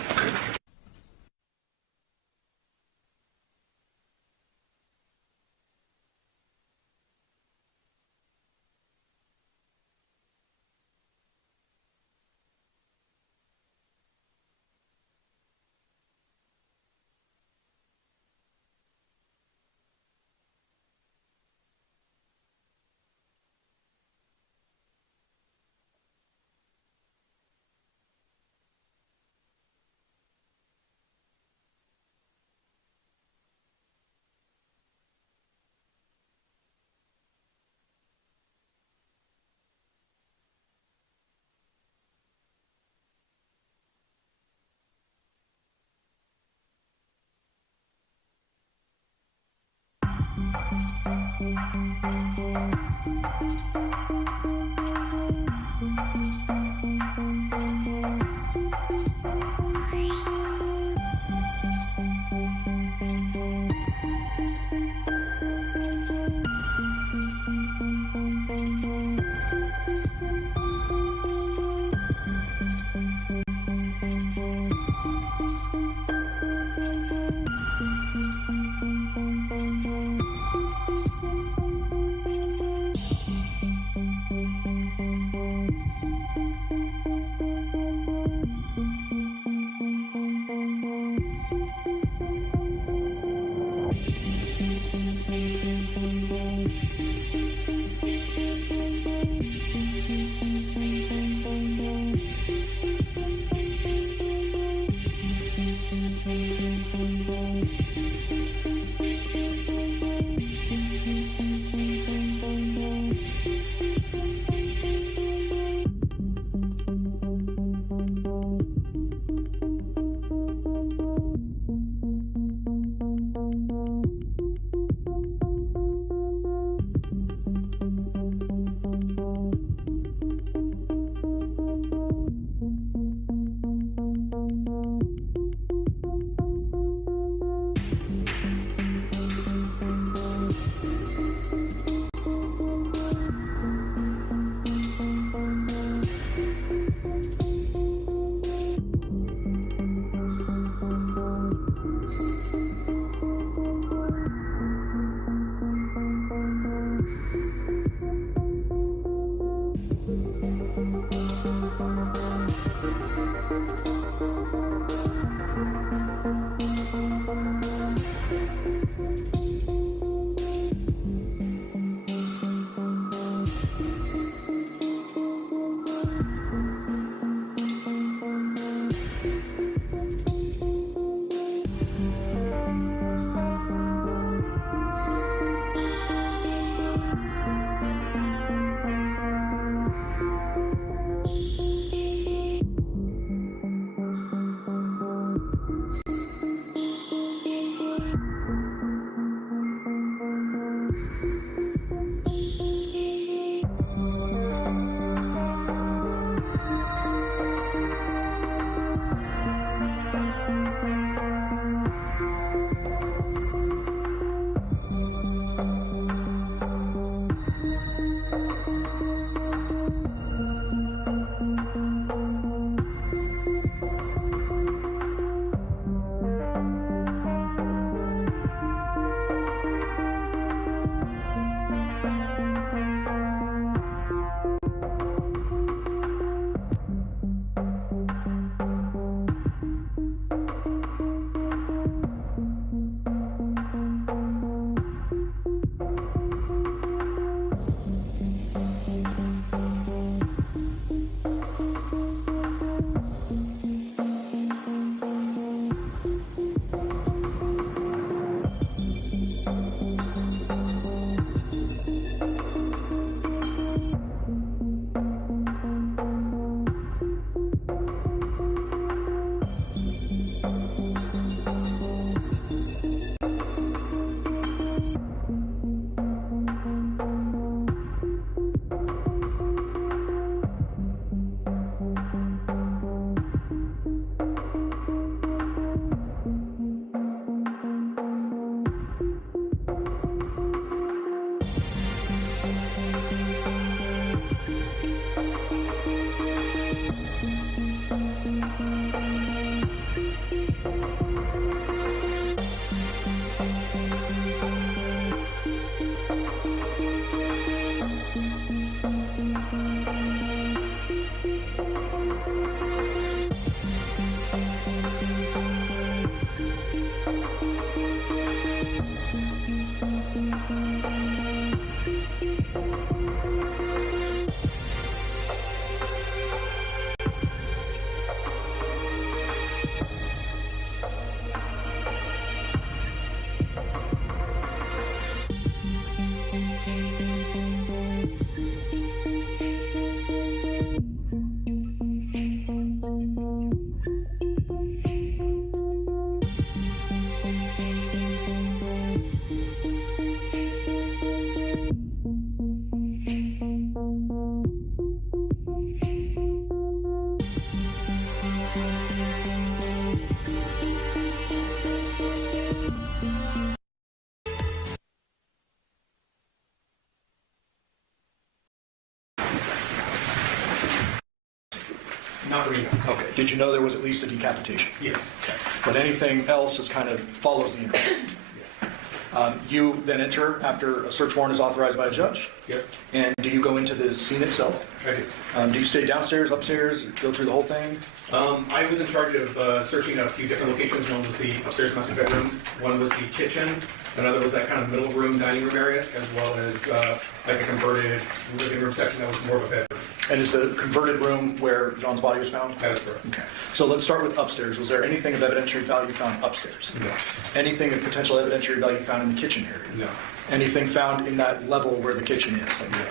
Not for me, no. Okay. Did you know there was at least a decapitation? Yes. Okay. But anything else is kind of follows the incident? Yes. You then enter after a search warrant is authorized by a judge? Yes. And do you go into the scene itself? I do. Do you stay downstairs, upstairs, go through the whole thing? I was in charge of searching a few different locations. One was the upstairs master bedroom, one was the kitchen, another was that kind of middle room, dining room area, as well as like a converted living room section that was more of a bedroom. And is the converted room where John's body was found? That is correct. Okay. So let's start with upstairs. Was there anything of evidentiary value found upstairs? No. Anything of potential evidentiary value found in the kitchen area? No. Anything found in that level where the kitchen is? No.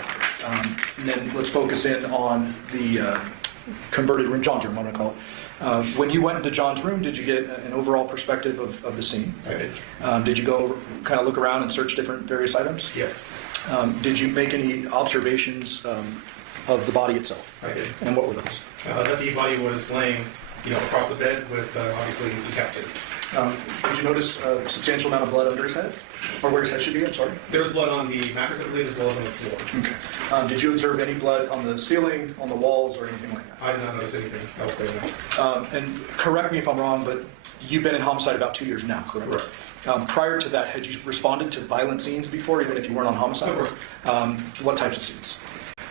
And then let's focus in on the converted room, John's room, I'm going to call it. When you went into John's room, did you get an overall perspective of the scene? I did. Did you go kind of look around and search different various items? Yes. Did you make any observations of the body itself? I did. And what were those? That the body was laying, across the bed with obviously decapitated. Did you notice a substantial amount of blood under his head? Or where his head should be, I'm sorry? There was blood on the mattress, I believe, as well as on the floor. Okay. Did you observe any blood on the ceiling, on the walls, or anything like that? I did not notice anything else there. And correct me if I'm wrong, but you've been in homicide about 2 years now, correct? Correct. Prior to that, had you responded to violent scenes before, even if you weren't on homicide? Of course. What types of scenes?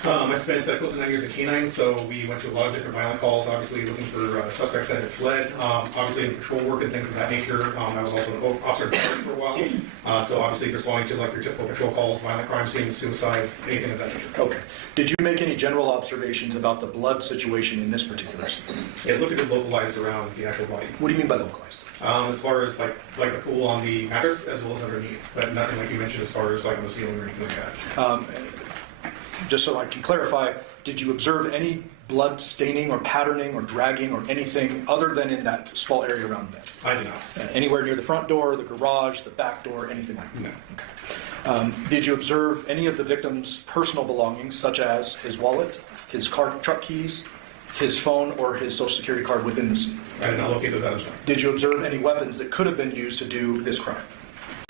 I spent close to 9 years at K9, so we went to a lot of different violent calls, obviously looking for suspects that had fled, obviously in patrol work and things of that nature. I was also an officer for a while, so obviously responding to like your typical patrol calls, violent crime scenes, suicides, anything of that nature. Okay. Did you make any general observations about the blood situation in this particular scene? It looked a bit localized around the actual body. What do you mean by localized? As far as like the pool on the mattress as well as underneath, but nothing like you mentioned as far as like on the ceiling or anything like that. Just so I can clarify, did you observe any blood staining or patterning or dragging or anything other than in that small area around the bed? I did not. Anywhere near the front door, the garage, the back door, anything like that? No. Okay. Did you observe any of the victim's personal belongings, such as his wallet, his truck keys, his phone, or his social security card within the scene? I did not locate those items. Did you observe any weapons that could have been used to do this crime?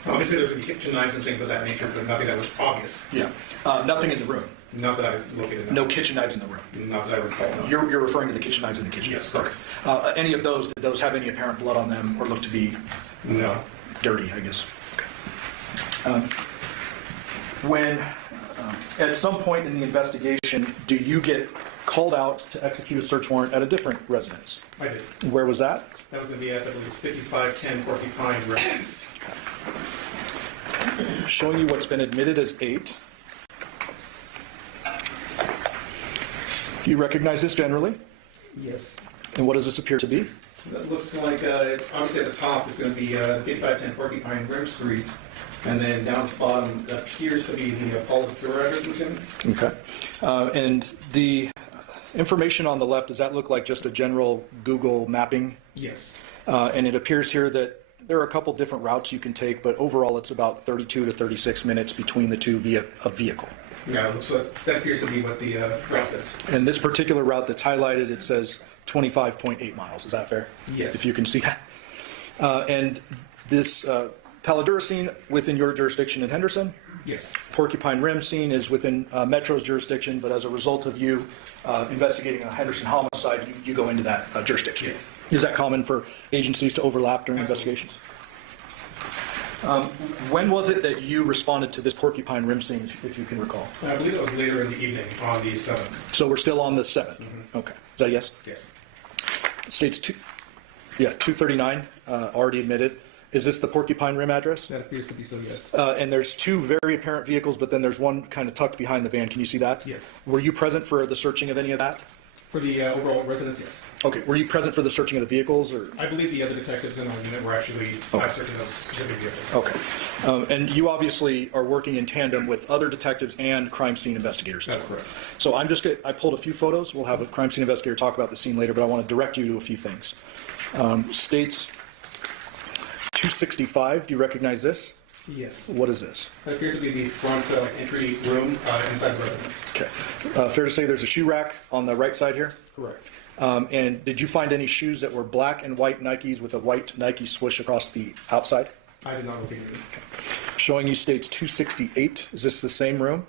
Obviously, there's kitchen knives and things of that nature, but nothing that was obvious. Yeah. Nothing in the room? Not that I located. No kitchen knives in the room? Not that I recall, no. You're referring to the kitchen knives in the kitchen? Yes, correct. Any of those, did those have any apparent blood on them or look to be no dirty, I guess? Okay. When, at some point in the investigation, do you get called out to execute a search warrant at a different residence? I did. Where was that? That was going to be at, I believe, 5510 Porcupine Road. Showing you what's been admitted as 8. Do you recognize this generally? Yes. And what does this appear to be? That looks like, obviously at the top is going to be 5510 Porcupine Rim Street, and then down at the bottom that appears to be the Paula Pure address, I'm assuming. Okay. And the information on the left, does that look like just a general Google mapping? Yes. And it appears here that there are a couple different routes you can take, but overall it's about 32 to 36 minutes between the two via a vehicle. Yeah, it looks like that appears to be what the route says. And this particular route that's highlighted, it says 25.8 miles. Is that fair? Yes. If you can see that. And this Paladura scene within your jurisdiction in Henderson? Yes. Porcupine Rim scene is within Metro's jurisdiction, but as a result of you investigating a Henderson homicide, you go into that jurisdiction. Yes. Is that common for agencies to overlap during investigations? When was it that you responded to this Porcupine Rim scene, if you can recall? I believe it was later in the evening on the 7th. So we're still on the 7th? Mm-hmm. Okay. Is that a yes? Yes. States 239, already admitted. Is this the Porcupine Rim address? That appears to be so, yes. And there's 2 very apparent vehicles, but then there's one kind of tucked behind the van. Can you see that? Yes. Were you present for the searching of any of that? For the overall residence, yes. Okay. Were you present for the searching of the vehicles, or? I believe the other detectives in our unit were actually searching those specific vehicles. Okay. And you obviously are working in tandem with other detectives and crime scene investigators as well. That's correct. So I pulled a few photos. We'll have a crime scene investigator talk about the scene later, but I want to direct you to a few things. States 265, do you recognize this? Yes. What is this? That appears to be the front entry room inside the residence. Okay. Fair to say there's a shoe rack on the right side here? Correct. And did you find any shoes that were black and white Nikes with a white Nike swoosh across the outside? I did not look at it. Showing you states 268. Is this the same room?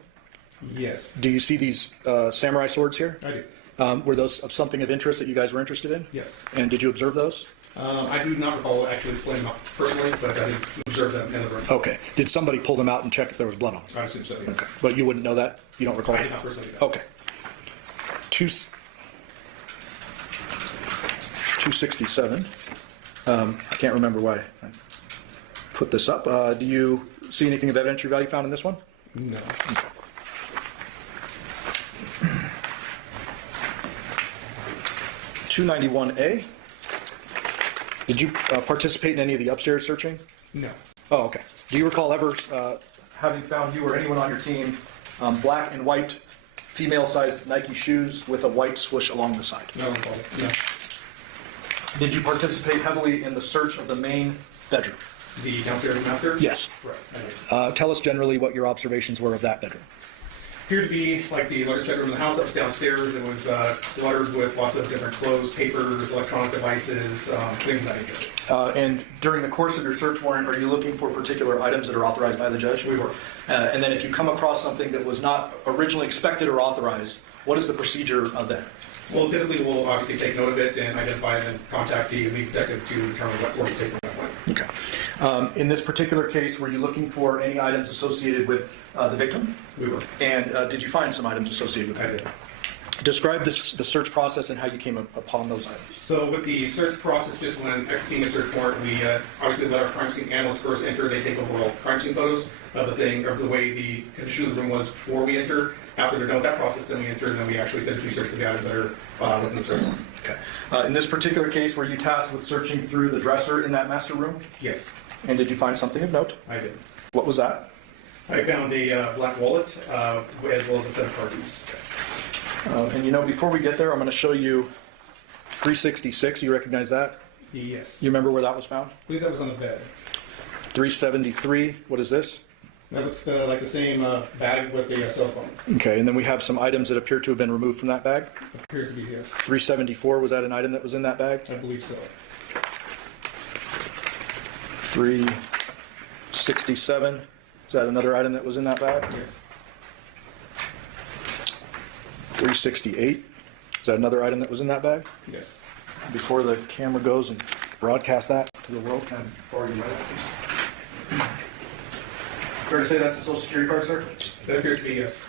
Yes. Do you see these samurai swords here? I do. Were those of something of interest that you guys were interested in? Yes. And did you observe those? I do not recall actually pulling them up personally, but I did observe them in the room. Okay. Did somebody pull them out and check if there was blood on them? I assume so, yes. Okay. But you wouldn't know that? You don't recall? I did not personally do that. Okay. 267. I can't remember why I put this up. Do you see anything of evidentiary value found in this one? No. Okay. 291A. Did you participate in any of the upstairs searching? No. Oh, okay. Do you recall ever having found you or anyone on your team black and white female-sized Nike shoes with a white swoosh along the side? No. No. Did you participate heavily in the search of the main bedroom? The downstairs master? Yes. Right. I did. Tell us generally what your observations were of that bedroom. Appeared to be like the largest bedroom in the house. That was downstairs. It was cluttered with lots of different clothes, papers, electronic devices, things of that nature. And during the course of your search warrant, are you looking for particular items that are authorized by the judge? We were. And then if you come across something that was not originally expected or authorized, what is the procedure then? Well, typically we'll obviously take note of it and identify and then contact the lead detective to determine what course to take from that point. Okay. In this particular case, were you looking for any items associated with the victim? We were. And did you find some items associated with the victim? Describe the search process and how you came upon those items. So with the search process, just when executing a search warrant, we obviously let our crime scene analysts first enter. They take overall crime scene photos of the way the condition of the room was before we enter. After they're done with that process, then we enter and then we actually physically search for the items that are within the search warrant. Okay. In this particular case, were you tasked with searching through the dresser in that master room? Yes. And did you find something of note? I did. What was that? I found a black wallet as well as a set of car keys. And you know, before we get there, I'm going to show you 366. You recognize that? Yes. You remember where that was found? I believe that was on the bed. 373. What is this? That looks like the same bag with the cell phone. Okay, and then we have some items that appear to have been removed from that bag. Appears to be, yes. 374, was that an item that was in that bag? I believe so. 367, is that another item that was in that bag? Yes. 368, is that another item that was in that bag? Yes. Before the camera goes and broadcasts that to the world, kind of before you read it. Fair to say that's a social security card, sir? That appears to be, yes.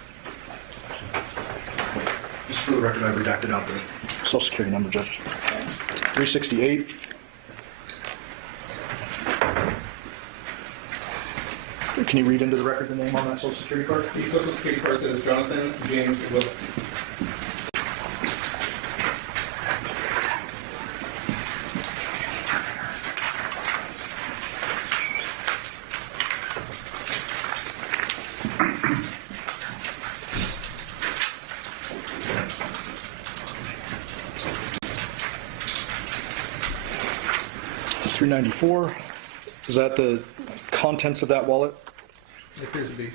Just for the record, I redacted out the social security number, Judge. 368. Can you read into the record the name on that social security card? The social security card says Jonathon James Willette. $394. Is that the contents of that wallet? It appears to be.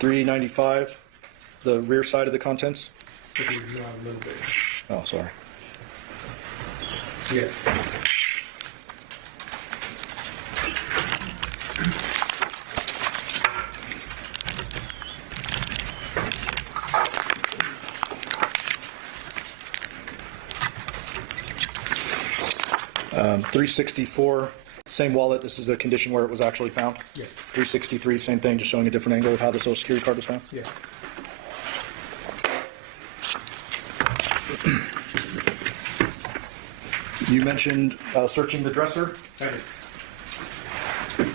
$395. The rear side of the contents? It appears to be a little bit. Oh, sorry. Yes. $364. Same wallet. This is a condition where it was actually found? Yes. $363, same thing, just showing a different angle of how the social security card was found? Yes. You mentioned searching the dresser? I did.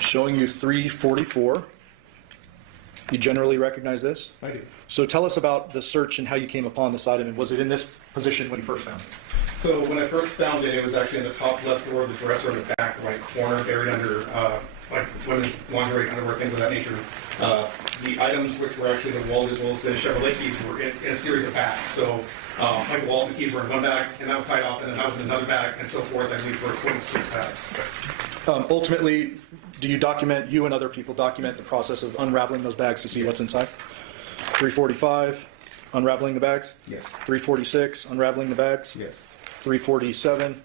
Showing you 344. You generally recognize this? I do. So tell us about the search and how you came upon this item, and was it in this position when you first found it? So when I first found it, it was actually in the top left drawer of the dresser in the back right corner, buried under like women's lingerie, underwear, things of that nature. The items, which were actually the wallet as well as the Chevrolet keys, were in a series of bags. So like the wallet and the keys were in one bag, and that was tied off, and then that was in another bag, and so forth. I believe for a total of 6 bags. Ultimately, do you document, you and other people document the process of unraveling those bags to see what's inside? 345, unraveling the bags? Yes. 346, unraveling the bags? Yes. 347,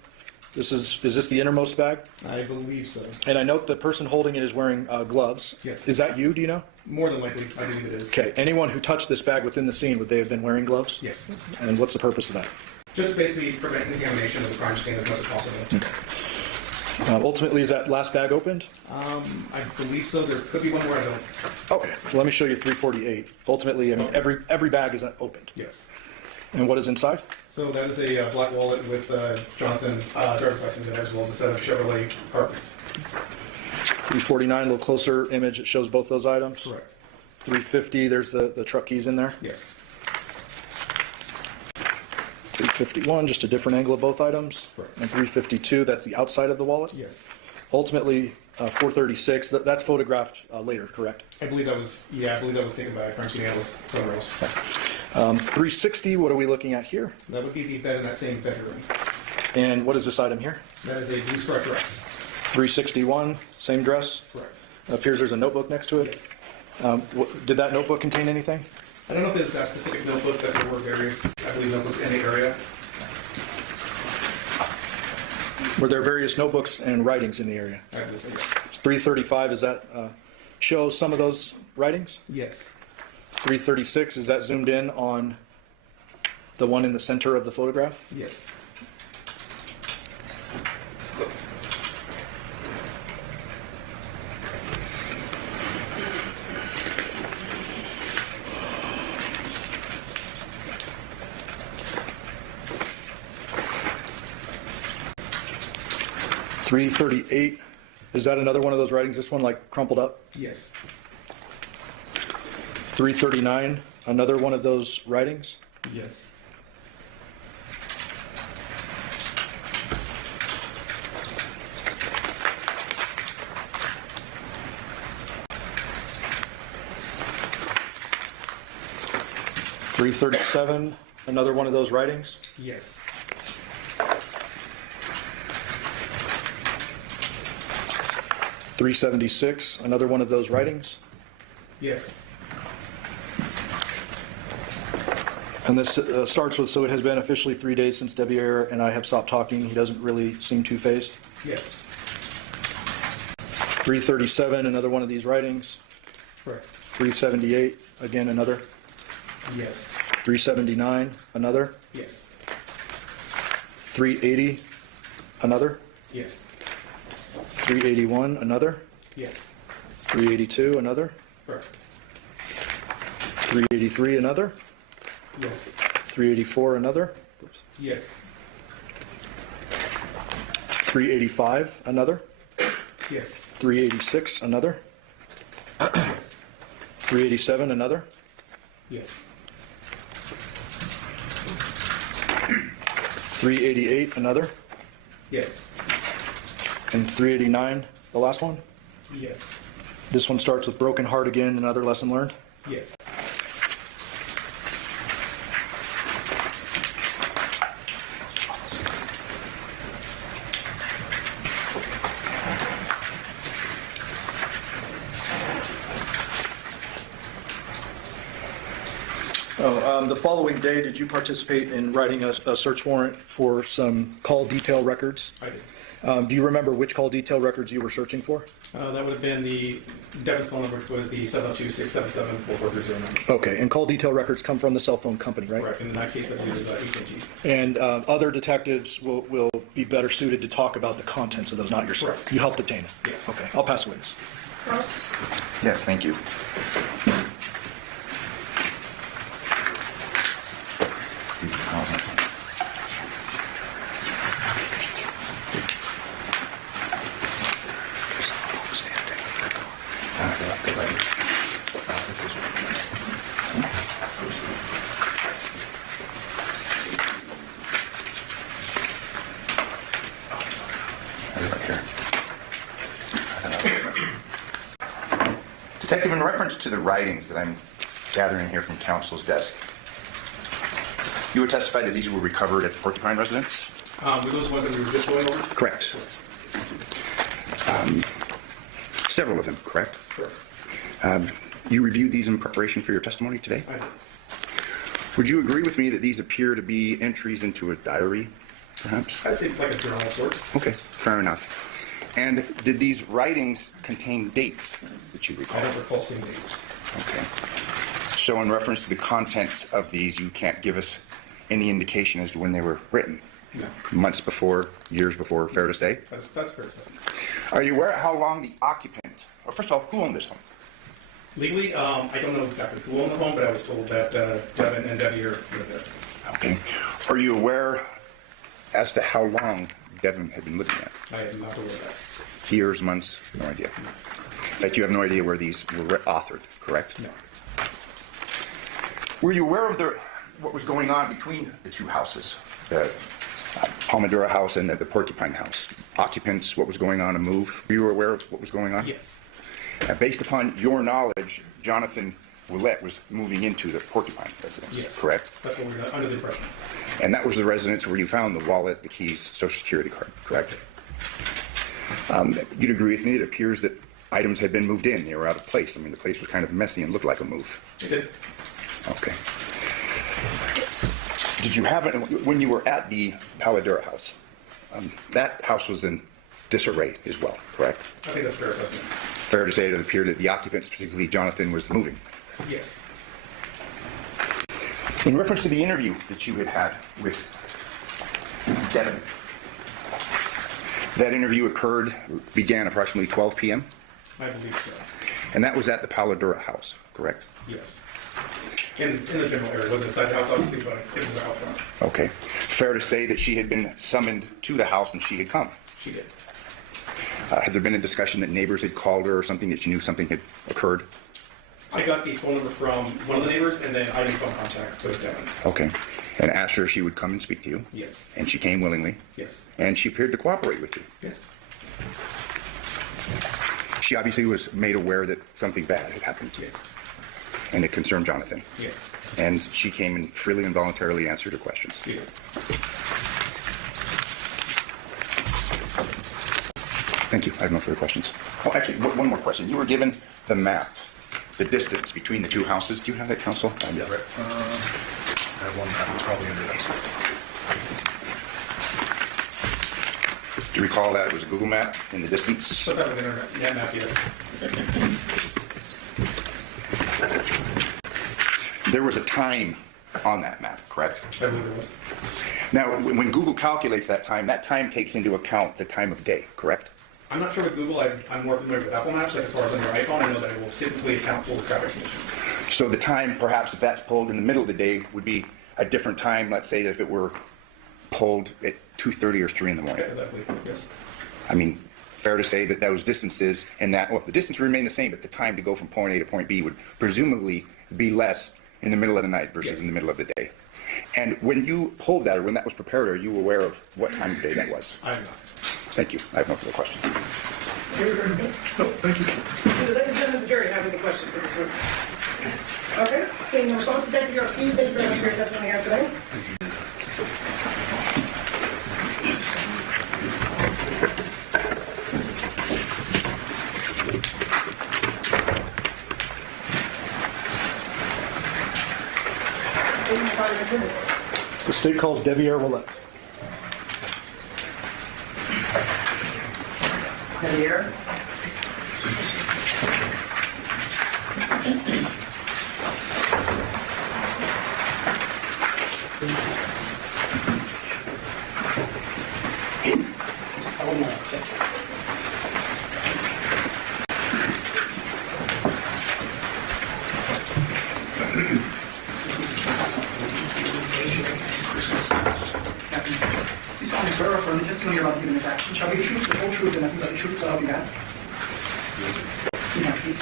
Is this the innermost bag? I believe so. And I note the person holding it is wearing gloves. Yes. Is that you, do you know? More than likely, I believe it is. Okay, anyone who touched this bag within the scene, would they have been wearing gloves? Yes. And what's the purpose of that? Just basically prevent contamination of the crime scene as much as possible. Ultimately, is that last bag opened? I believe so. There could be one more. I don't. Okay, well, let me show you 348. Ultimately, I mean, every bag is opened. Yes. And what is inside? So that is a black wallet with Jonathan's driver's license in it, as well as a set of Chevrolet carpets. 349, a little closer image, it shows both those items. Correct. 350, there's the truck keys in there. Yes. 351, just a different angle of both items. Correct. And 352, that's the outside of the wallet. Yes. Ultimately, 436, that's photographed later, correct? I believe that was taken by a crime scene analyst somewhere else. 360, what are we looking at here? That would be the bed in that same bedroom. And what is this item here? That is a blue striped dress. 361, same dress? Correct. It appears there's a notebook next to it? Yes. Did that notebook contain anything? I don't know if it was that specific notebook, that there were various, I believe, notebooks in the area. Were there various notebooks and writings in the area? I believe so, yes. 335, does that show some of those writings? Yes. 336, is that zoomed in on the one in the center of the photograph? Yes. .338, is that another one of those writings? This one like crumpled up? Yes. 339, another one of those writings? Yes. .337, another one of those writings? Yes. 376, another one of those writings? Yes. And this starts with, so it has been officially 3 days since Devyn and I have stopped talking. He doesn't really seem two-faced. Yes. 337, another one of these writings? Correct. 378, again another? Yes. 379, another? Yes. 380, another? Yes. 381, another? Yes. 382, another? Correct. 383, another? Yes. 384, another? Yes. 385, another? Yes. 386, another? Yes. 387, another? Yes. 388, another? Yes. And 389, the last one? Yes. This one starts with broken heart again, another lesson learned? Yes. The following day, did you participate in writing a search warrant for some call detail records? I did. Do you remember which call detail records you were searching for? That would have been the Devyn's phone number, which was the 702-677-4430 number. Okay, and call detail records come from the cell phone company, right? Correct. In that case, I believe it was AT&T. And other detectives will be better suited to talk about the contents of those, not yourself. Correct. You helped obtain them? Yes. Okay, I'll pass the witness. Yes, thank you. Detective, in reference to the writings that I'm gathering here from counsel's desk, you would testify that these were recovered at the Porcupine residence? Were those ones that we were just going over? Correct. Several of them, correct? Correct. You reviewed these in preparation for your testimony today? I did. Would you agree with me that these appear to be entries into a diary? perhaps? I'd say like a journal of sorts. Okay, fair enough. And did these writings contain dates that you recall? I don't recall seeing dates. Okay. So in reference to the contents of these, you can't give us any indication as to when they were written? No. Months before, years before, fair to say? That's fair to say. Are you aware how long the occupant, or first of all, who owned this home? Legally, I don't know exactly who owned the home, but I was told that Devyn and Debbie lived there. Okay. Are you aware as to how long Devyn had been living there? I am not aware of that. Years, months, no idea. In fact, you have no idea where these were authored, correct? No. Were you aware of what was going on between the two houses, the Palmadura house and the Porcupine house? Occupants, what was going on, a move? Were you aware of what was going on? Yes. Based upon your knowledge, Jonathon Willette was moving into the Porcupine residence, Yes. correct? That's what we're under the impression. And that was the residence where you found the wallet, the keys, social security card, correct? You'd agree with me, it appears that items had been moved in, they were out of place. I mean, the place was kind of messy and looked like a move. It did. Okay. Did you have it, when you were at the Palmadura house, that house was in disarray as well, correct? I think that's a fair assessment. Fair to say it appeared that the occupant, specifically Jonathon, was moving. Yes. In reference to the interview that you had had with Devyn, that interview began approximately 12 p.m.? I believe so. And that was at the Palmadura house, correct? Yes. In the general area. It wasn't inside the house, obviously, but it was out front. Okay. Fair to say that she had been summoned to the house and she had come? She did. Had there been a discussion that neighbors had called her or something that she knew something had occurred? I got the phone number from one of the neighbors, and then I didn't phone contact with Devyn. Okay. And asked her if she would come and speak to you? Yes. And she came willingly? Yes. And she appeared to cooperate with you? Yes. She obviously was made aware that something bad had happened? Yes. And it concerned Jonathon? Yes. And she came and freely and voluntarily answered her questions? She did. Thank you. I have no further questions. Oh, actually, one more question. You were given the map, the distance between the two houses. Do you have that, counsel? Yeah, right. I have one map. It's probably under this. Do you recall that it was a Google map in the distance? So that would have been a map, yes. There was a time on that map, correct? I believe there was. Now, when Google calculates that time takes into account the time of day, correct? I'm not sure with Google. I'm more familiar with Apple Maps. Like as far as on your iPhone, I know that it will typically account for traffic conditions. So the time, perhaps, if that's pulled in the middle of the day, would be a different time. Let's say that if it were pulled at 2:30 or 3 in the morning. Yeah, exactly. Yes. I mean, fair to say that those distances and that, well, the distance would remain the same, but the time to go from point A to point B would presumably be less in the middle of the night versus in the middle of the day. And when you pulled that, or when that was prepared, are you aware of what time of day that was? I'm not. Thank you. I have no further questions. No, thank you. Do the ladies and gentlemen of the jury have any questions of this witness? Okay, seeing no response, the deputy, you're excused. Thank you very much for your testimony here today. The state calls Devyn Willette. Here. Sir, affirm the testimony you're about to give in this action shall be the truth, the whole truth, and nothing but the truth, so help you God. You may proceed.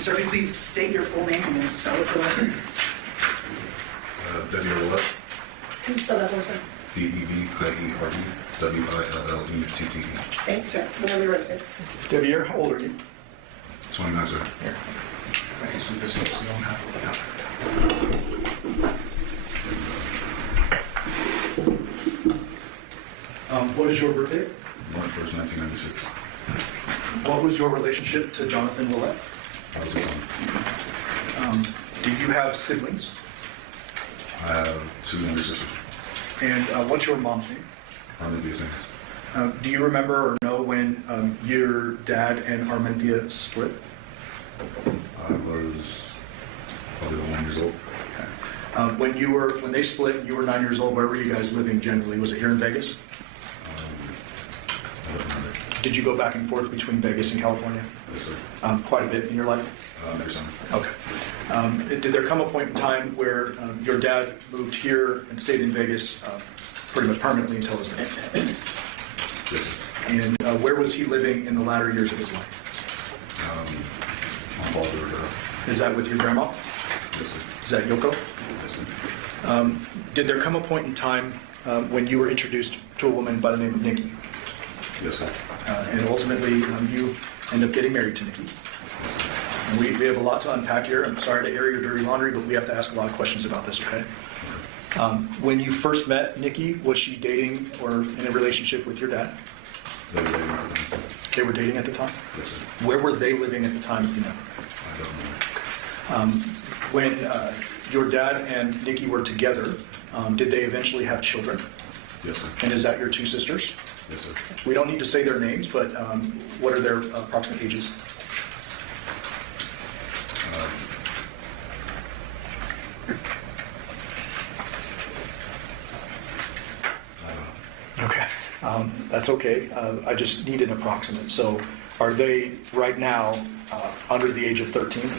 Sir, if you please state your full name and then spell it for the record. Devyn Michaels. Can you spell that for us, sir? DEVIERD, Thank you, sir. Whenever you're ready, sir. Devyn, how old are you? 29, sir. What is your birthday? March 1st, 1996. What was your relationship to Jonathon Willette? I was his son. Do you have siblings? I have 2 younger sisters. And what's your mom's name? Armentia Sanders. Do you remember or know when your dad and Armentia split? I was probably 1 year old. When they split, you were 9 years old. Where were you guys living generally? Was it here in Vegas? I don't remember. Did you go back and forth between Vegas and California? Yes, sir. Quite a bit in your life? Every summer. Okay. Did there come a point in time where your dad moved here and stayed in Vegas pretty much permanently until his death? Yes, sir. And where was he living in the latter years of his life? On Baltimore. Is that with your grandma? Yes, sir. Is that Yoko? Yes, sir. Did there come a point in time when you were introduced to a woman by the name of Nikki? Yes, sir. And ultimately, you end up getting married to Nikki. And we have a lot to unpack here. I'm sorry to air your dirty laundry, but we have to ask a lot of questions about this, okay? When you first met Nikki, was she dating or in a relationship with your dad? They were dating at the time. They were dating at the time? Yes, sir. Where were they living at the time, if you know? I don't know. When your dad and Nikki were together, did they eventually have children? Yes, sir. And is that your two sisters? Yes, sir. We don't need to say their names, but what are their approximate ages? Okay, that's okay. I just need an approximate. So are they right now under the age of 13?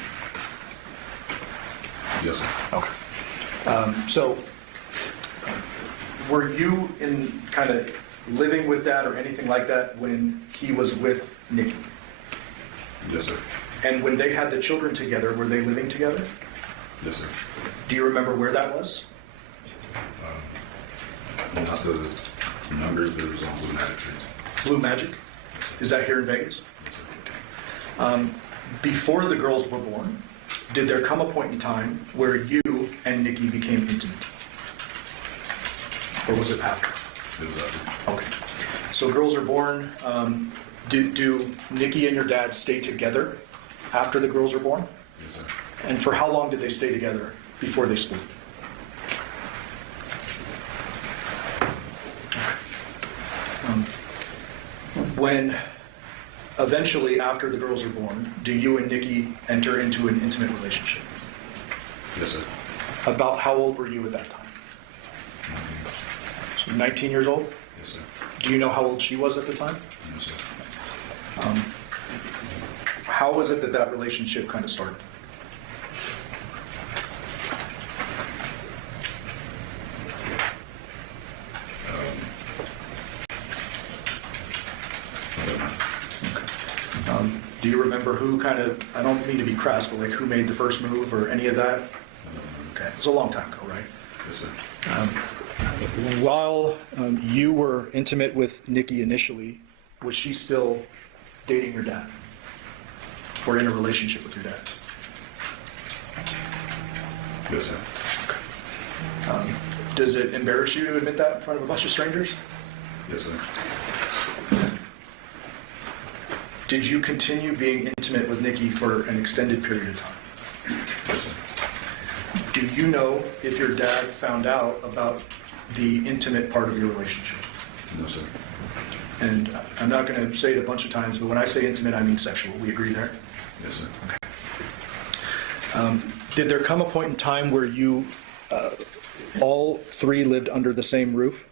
Yes, sir. Okay. So were you in kind of living with Dad or anything like that when he was with Nikki? Yes, sir. And when they had the children together, were they living together? Yes, sir. Do you remember where that was? Not the numbers, but it was on Blue Magic Street. Blue Magic? Is that here in Vegas? Yes, sir. Before the girls were born, did there come a point in time where you and Nikki became intimate? Or was it after? It was after. Okay. So girls are born. Do Nikki and your dad stay together after the girls are born? Yes, sir. And for how long did they stay together before they split? When eventually, after the girls are born, do you and Nikki enter into an intimate relationship? Yes, sir. About how old were you at that time? 19. So 19 years old? Yes, sir. Do you know how old she was at the time? Yes, sir. How was it that that relationship kind of started? Do you remember who kind of, I don't mean to be crass, but like who made the first move or any of that? Okay, it was a long time ago, right? Yes, sir. While you were intimate with Nikki initially, was she still dating your dad? Or in a relationship with your dad? Yes, sir. Does it embarrass you to admit that in front of a bunch of strangers? Yes, sir. Did you continue being intimate with Nikki for an extended period of time? Yes, sir. Do you know if your dad found out about the intimate part of your relationship? No, sir. And I'm not going to say it a bunch of times, but when I say intimate, I mean sexual. We agree there? Yes, sir. Okay. Did there come a point in time where you all three lived under the same roof?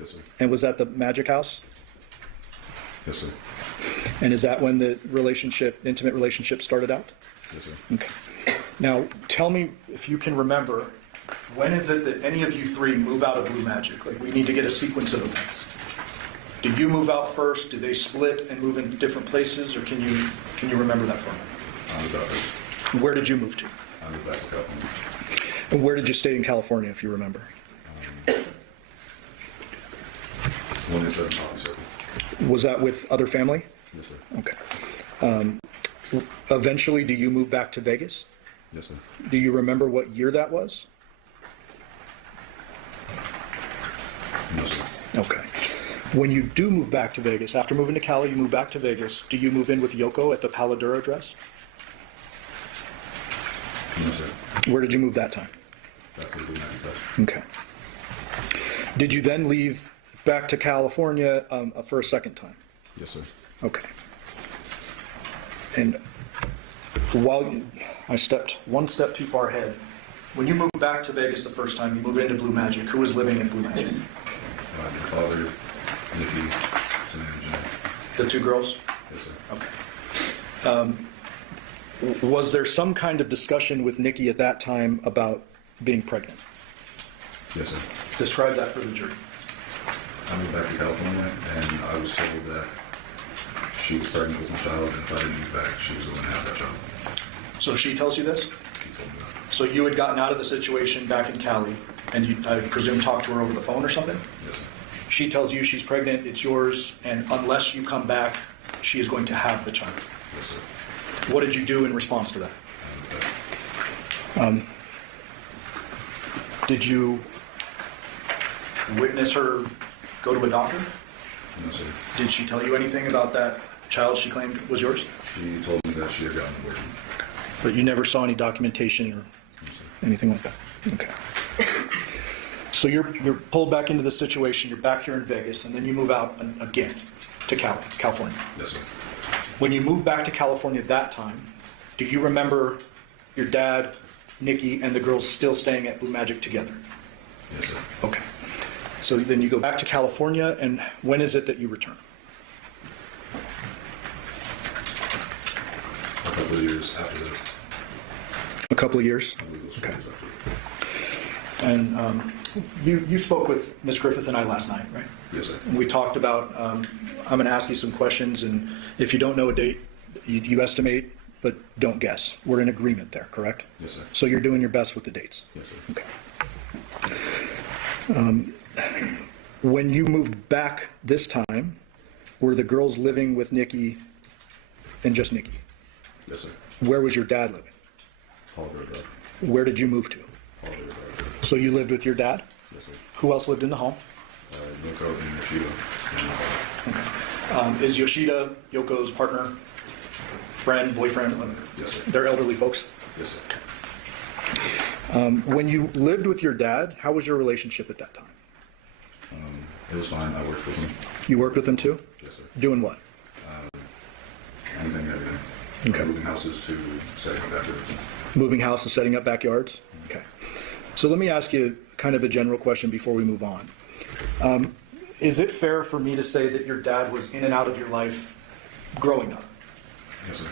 Yes, sir. And was that the Magic House? Yes, sir. And is that when the intimate relationship started out? Yes, sir. Okay. Now, tell me if you can remember, when is it that any of you three move out of Blue Magic? Like, we need to get a sequence of events. Did you move out first? Did they split and move into different places? Or can you remember that for me? I moved out first. Where did you move to? I moved back to California. And where did you stay in California, if you remember? 187 Poppy Circle. Was that with other family? Yes, sir. Okay. Eventually, do you move back to Vegas? Yes, sir. Do you remember what year that was? No, sir. Okay. When you do move back to Vegas, after moving to Cali, you move back to Vegas, do you move in with Yoko at the Paladura address? No, sir. Where did you move that time? Back to the Blue Magic House. Okay. Did you then leave back to California for a second time. Yes, sir. Okay. And I stepped one step too far ahead. When you moved back to Vegas the first time, you moved into Blue Magic. Who was living in Blue Magic? My father, Nikki, and the two girls? Yes, sir. Okay. Was there some kind of discussion with Nikki at that time about being pregnant? Yes, sir. Describe that for the jury. I moved back to California, and I was told that she was pregnant with my child, and if I didn't move back, she was going to have that child. So she tells you this? She told me that. So you had gotten out of the situation back in Cali, and you, I presume, talked to her over the phone or something? Yes, sir. She tells you she's pregnant, it's yours, and unless you come back, she is going to have the child. Yes, sir. What did you do in response to that? Did you witness her go to a doctor? No, sir. Did she tell you anything about that child she claimed was yours? She told me that she had gotten abortion. But you never saw any documentation or anything like that? Okay. So you're pulled back into the situation, you're back here in Vegas, and then you move out again to California. Yes, sir. When you moved back to California that time, do you remember your dad, Nikki, and the girls still staying at Blue Magic together? Yes, sir. Okay. So then you go back to California, and when is it that you return? A couple of years after that. A couple of years? I believe it was Okay. 4 years after. And you spoke with Ms. Griffith and I last night, right? Yes, sir. And we talked about, I'm going to ask you some questions, and if you don't know a date, you estimate, but don't guess. We're in agreement there, correct? Yes, sir. So you're doing your best with the dates? Yes, sir. Okay. When you moved back this time, were the girls living with Nikki and just Nikki? Yes, sir. Where was your dad living? Fallbrook Drive. Where did you move to? Fallbrook Drive. So you lived with your dad? Yes, sir. Who else lived in the home? Yoko and Yoshida. Is Yoshida Yoko's partner, friend, boyfriend? Yes, sir. They're elderly folks? Yes, sir. When you lived with your dad, how was your relationship at that time? It was fine. I worked with him. You worked with him too? Yes, sir. Doing what? Anything and everything. Okay. Moving houses to setting up backyards. Moving houses, setting up backyards? Okay. So let me ask you kind of a general question before we move on. Is it fair for me to say that your dad was in and out of your life growing up? Yes,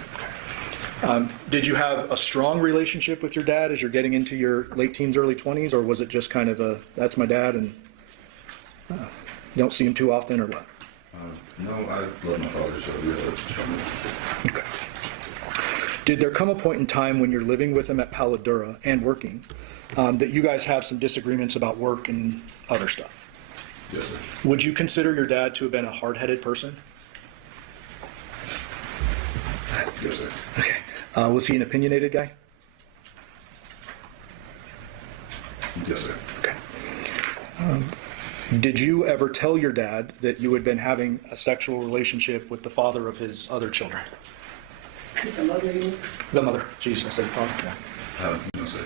sir. Did you have a strong relationship with your dad as you're getting into your late teens, early 20s, or was it just kind of a, that's my dad and you don't see him too often, or what? No, I love my father, so we have a strong relationship. Okay. Did there come a point in time when you're living with him at Palo Duro and working that you guys have some disagreements about work and other stuff? Yes, sir. Would you consider your dad to have been a hard-headed person? Yes, sir. Okay. Was he an opinionated guy? Yes, sir. Okay. Did you ever tell your dad that you had been having a sexual relationship with the father of his other children? The mother, you mean? The mother. Jeez, I said father. Yeah. No, sir.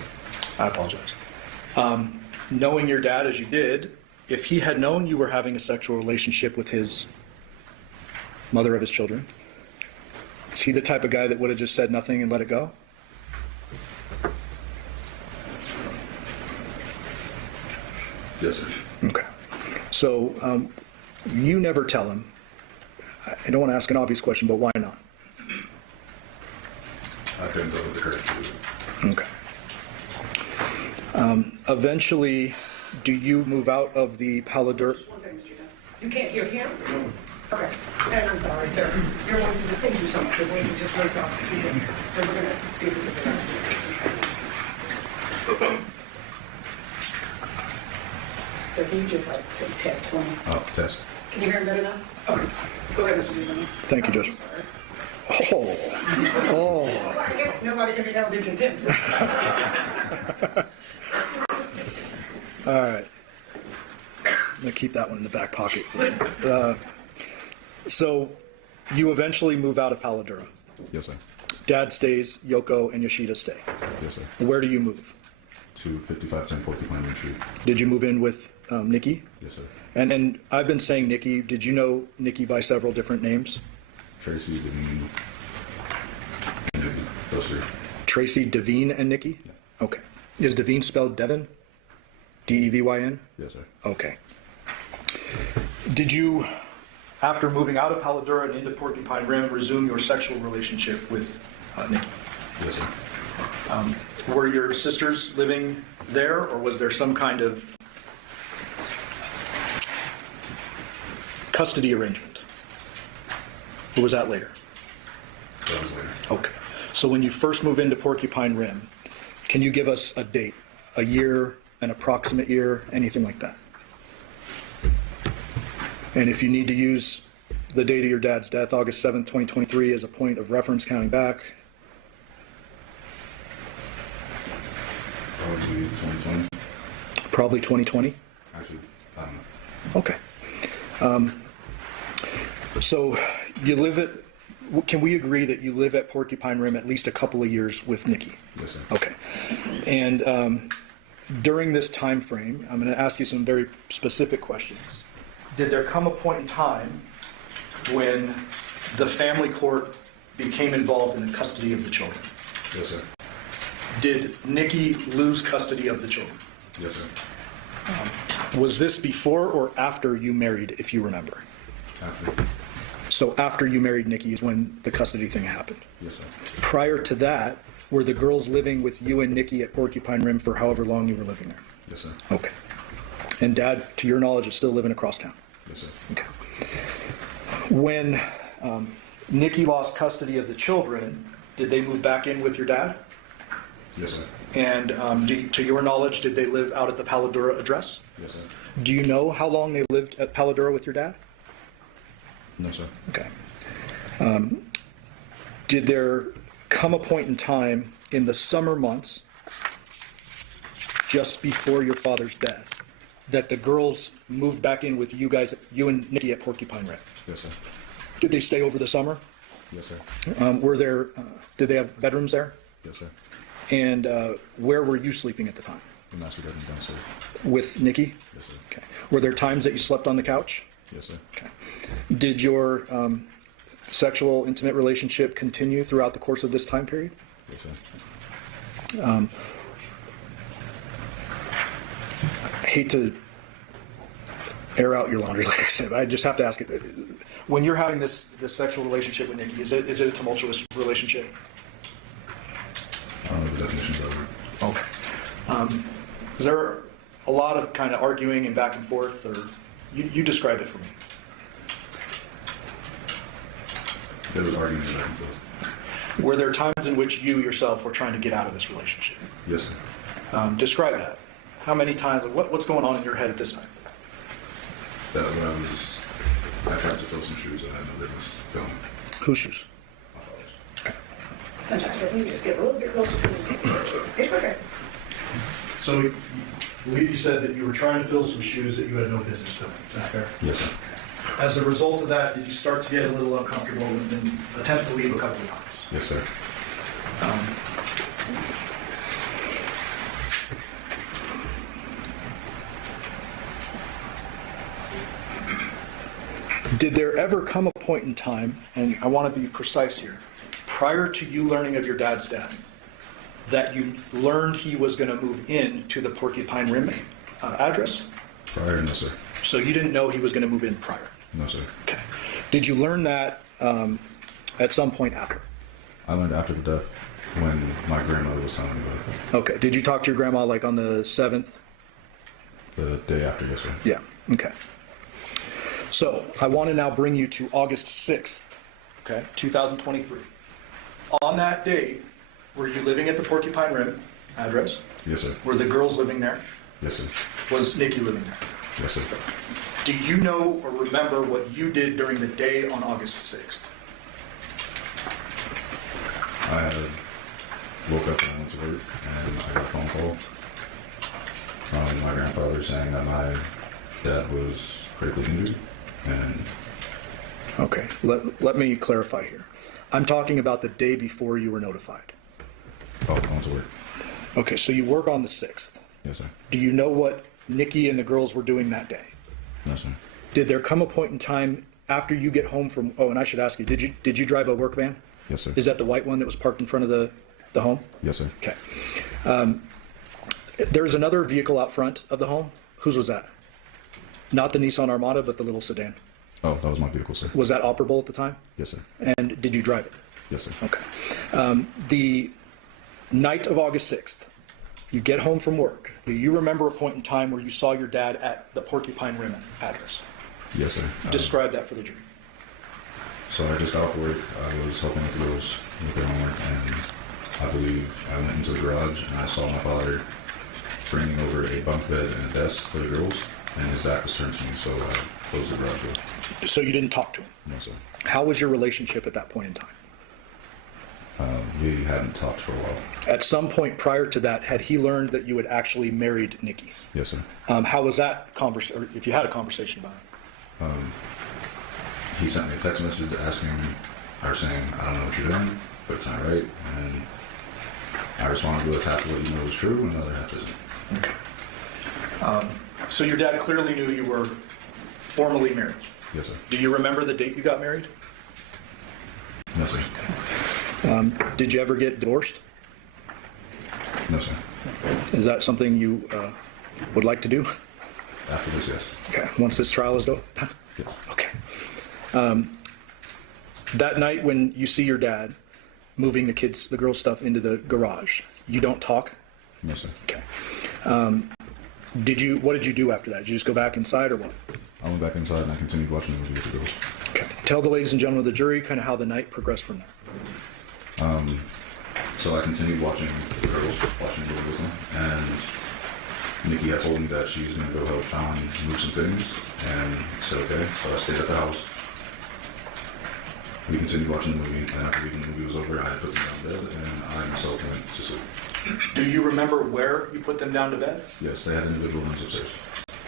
I apologize. Knowing your dad as you did, if he had known you were having a sexual relationship with his mother of his children, is he the type of guy that would have just said nothing and let it go? Yes, sir. Okay. So you never tell him. I don't want to ask an obvious question, but why not? I couldn't tell the courage to do it. Okay. Eventually, do you move out of the Palo Duro? 1 second, Mr. Dunn. You can't hear him? Okay. And I'm sorry, sir. Your voice is, thank you so much. Your voice is just way soft. And we're going to see if we can get that. So can you just like say test for me? Oh, test. Can you hear him better now? Okay. Go ahead, Mr. Dunn. Thank you, Judge. Oh. Nobody can be held in contempt. All right. I'm going to keep that one in the back pocket. So you eventually move out of Palo Yes, sir. Dad stays, Yoko and Yoshida stay. Yes, sir. Where do you move? to 5510 Porcupine Rim Street. Did you move in with Nikki? Yes, sir. And I've been saying Nikki. Did you know Nikki by several different names? Tracy, Devyn, and Nikki. Those three. Tracy, Devyn, and Nikki? Yeah. Okay. Is Devyn spelled Devyn? D-E-V-Y-N? Yes, sir. Okay. Did you, after moving out of Paladura and into Porcupine Rim, resume your sexual relationship with Nikki? Yes, sir. Were your sisters living there, or was there some kind of custody arrangement? Or was that later? That was later. Okay. So when you first move into Porcupine Rim, can you give us a date, a year, an approximate year, anything like that? And if you need to use the date of your dad's death, August 7th, 2023, as a point of reference counting back. Probably 2020. Probably 2020? Actually, I don't know. Okay. So you live at, can we agree that you live at Porcupine Rim at least a couple of years with Nikki? Yes, sir. Okay. And during this time frame, I'm going to ask you some very specific questions. Did there come a point in time when the family court became involved in the custody of the children? Yes, sir. Did Nikki lose custody of the children? Yes, sir. Was this before or after you married, if you remember? After. So after you married Nikki is when the custody thing happened? Yes, sir. Prior to that, were the girls living with you and Nikki at Porcupine Rim for however long you were living there? Yes, sir. Okay. And Dad, to your knowledge, is still living across town? Yes, sir. Okay. When Nikki lost custody of the children, did they move back in with your dad? Yes, sir. And to your knowledge, did they live out at the Paladura address? Yes, sir. Do you know how long they lived at Paladura with your dad? No, sir. Okay. Did there come a point in time in the summer months, just before your father's death, that the girls moved back in with you guys, you and Nikki at Porcupine Rim? Yes, sir. Did they stay over the summer? Yes, sir. Did they have bedrooms there? Yes, sir. And where were you sleeping at the time? The master bedroom downstairs. With Nikki? Yes, sir. Okay. Were there times that you slept on the couch? Yes, sir. Okay. Did your sexual intimate relationship continue throughout the course of this time period? Yes, sir. I hate to air out your laundry, like I said, but I just have to ask it. When you're having this sexual relationship with Nikki, is it a tumultuous relationship? I don't know the definition of it. Okay. Is there a lot of kind of arguing and back and forth, or you describe it for me? There was arguing back and forth. Were there times in which you yourself were trying to get out of this relationship? Yes, sir. Describe that. How many times? What's going on in your head at this time? That when I tried to fill some shoes that I had no business filling. Whose shoes? Just get a little bit closer to me. It's okay. So, I believe you said that you were trying to fill some shoes that you had no business filling. Is that fair? Yes, sir. As a result of that, did you start to get a little uncomfortable and attempt to leave a couple of times? Yes, sir. Did there ever come a point in time, and I want to be precise here, prior to you learning of your dad's death, that you learned he was going to move in to the Porcupine Rim address? Prior, no, sir. So you didn't know he was going to move in prior? No, sir. Okay. Did you learn that at some point after? I learned after the death when my grandmother was telling me about it. Okay. Did you talk to your grandma like on the 7th? The day after, yes, sir. Yeah. Okay. So I want to now bring you to August 6th, okay, 2023. On that date, were you living at the Porcupine Rim address? Yes, sir. Were the girls living there? Yes, sir. Was Nikki living there? Yes, sir. Do you know or remember what you did during the day on August 6th? I woke up and I went to work, and I got a phone call from my grandfather saying that my dad was critically injured. And okay, let me clarify here. I'm talking about the day before you were notified. oh, going to work. Okay, so you work on the 6th. Yes, sir. Do you know what Nikki and the girls were doing that day? No, sir. Did there come a point in time after you get home from, oh, and I should ask you, did you drive a work van? Yes, sir. Is that the white one that was parked in front of the home? Yes, sir. Okay. There's another vehicle out front of the home. Whose was that? Not the Nissan Armada, but the little sedan. Oh, that was my vehicle, sir. Was that operable at the time? Yes, sir. And did you drive it? Yes, sir. Okay. The night of August 6th, you get home from work. Do you remember a point in time where you saw your dad at the Porcupine Rim address? Yes, sir. Describe that for the jury. So I just got off work. I was helping with the girls with their homework, and I believe I went into the garage and I saw my father bringing over a bunk bed and a desk for the girls, and his back was turned to me, so I closed the garage door. So you didn't talk to him? No, sir. How was your relationship at that point in time? We hadn't talked for a while. At some point prior to that, had he learned that you had actually married Nikki? Yes, sir. How was that conversation, or if you had a conversation about it? He sent me a text message asking, or saying, I don't know what you're doing, but it's not right. And I responded with half of what you know is true and the other half isn't. Okay. So your dad clearly knew you were formally married? Yes, sir. Do you remember the date you got married? No, sir. Did you ever get divorced? No, sir. Is that something you would like to do? After this, yes. Okay. Once this trial is done? Yes. Okay. That night when you see your dad moving the girls' stuff into the garage, you don't talk? No, sir. Okay. What did you do after that? Did you just go back inside or what? I went back inside and I continued watching the movie with the girls. Okay. Tell the ladies and gentlemen of the jury kind of how the night progressed from there. So I continued watching the girls, watching the movie with them, and Nikki had told me that she's going to go help John move some things, and I said okay, so I stayed at the house. We continued watching the movie, and after the movie was over, I put them down to bed, and I myself went to sleep. Do you remember where you put them down to bed? Yes, they had individual rooms upstairs.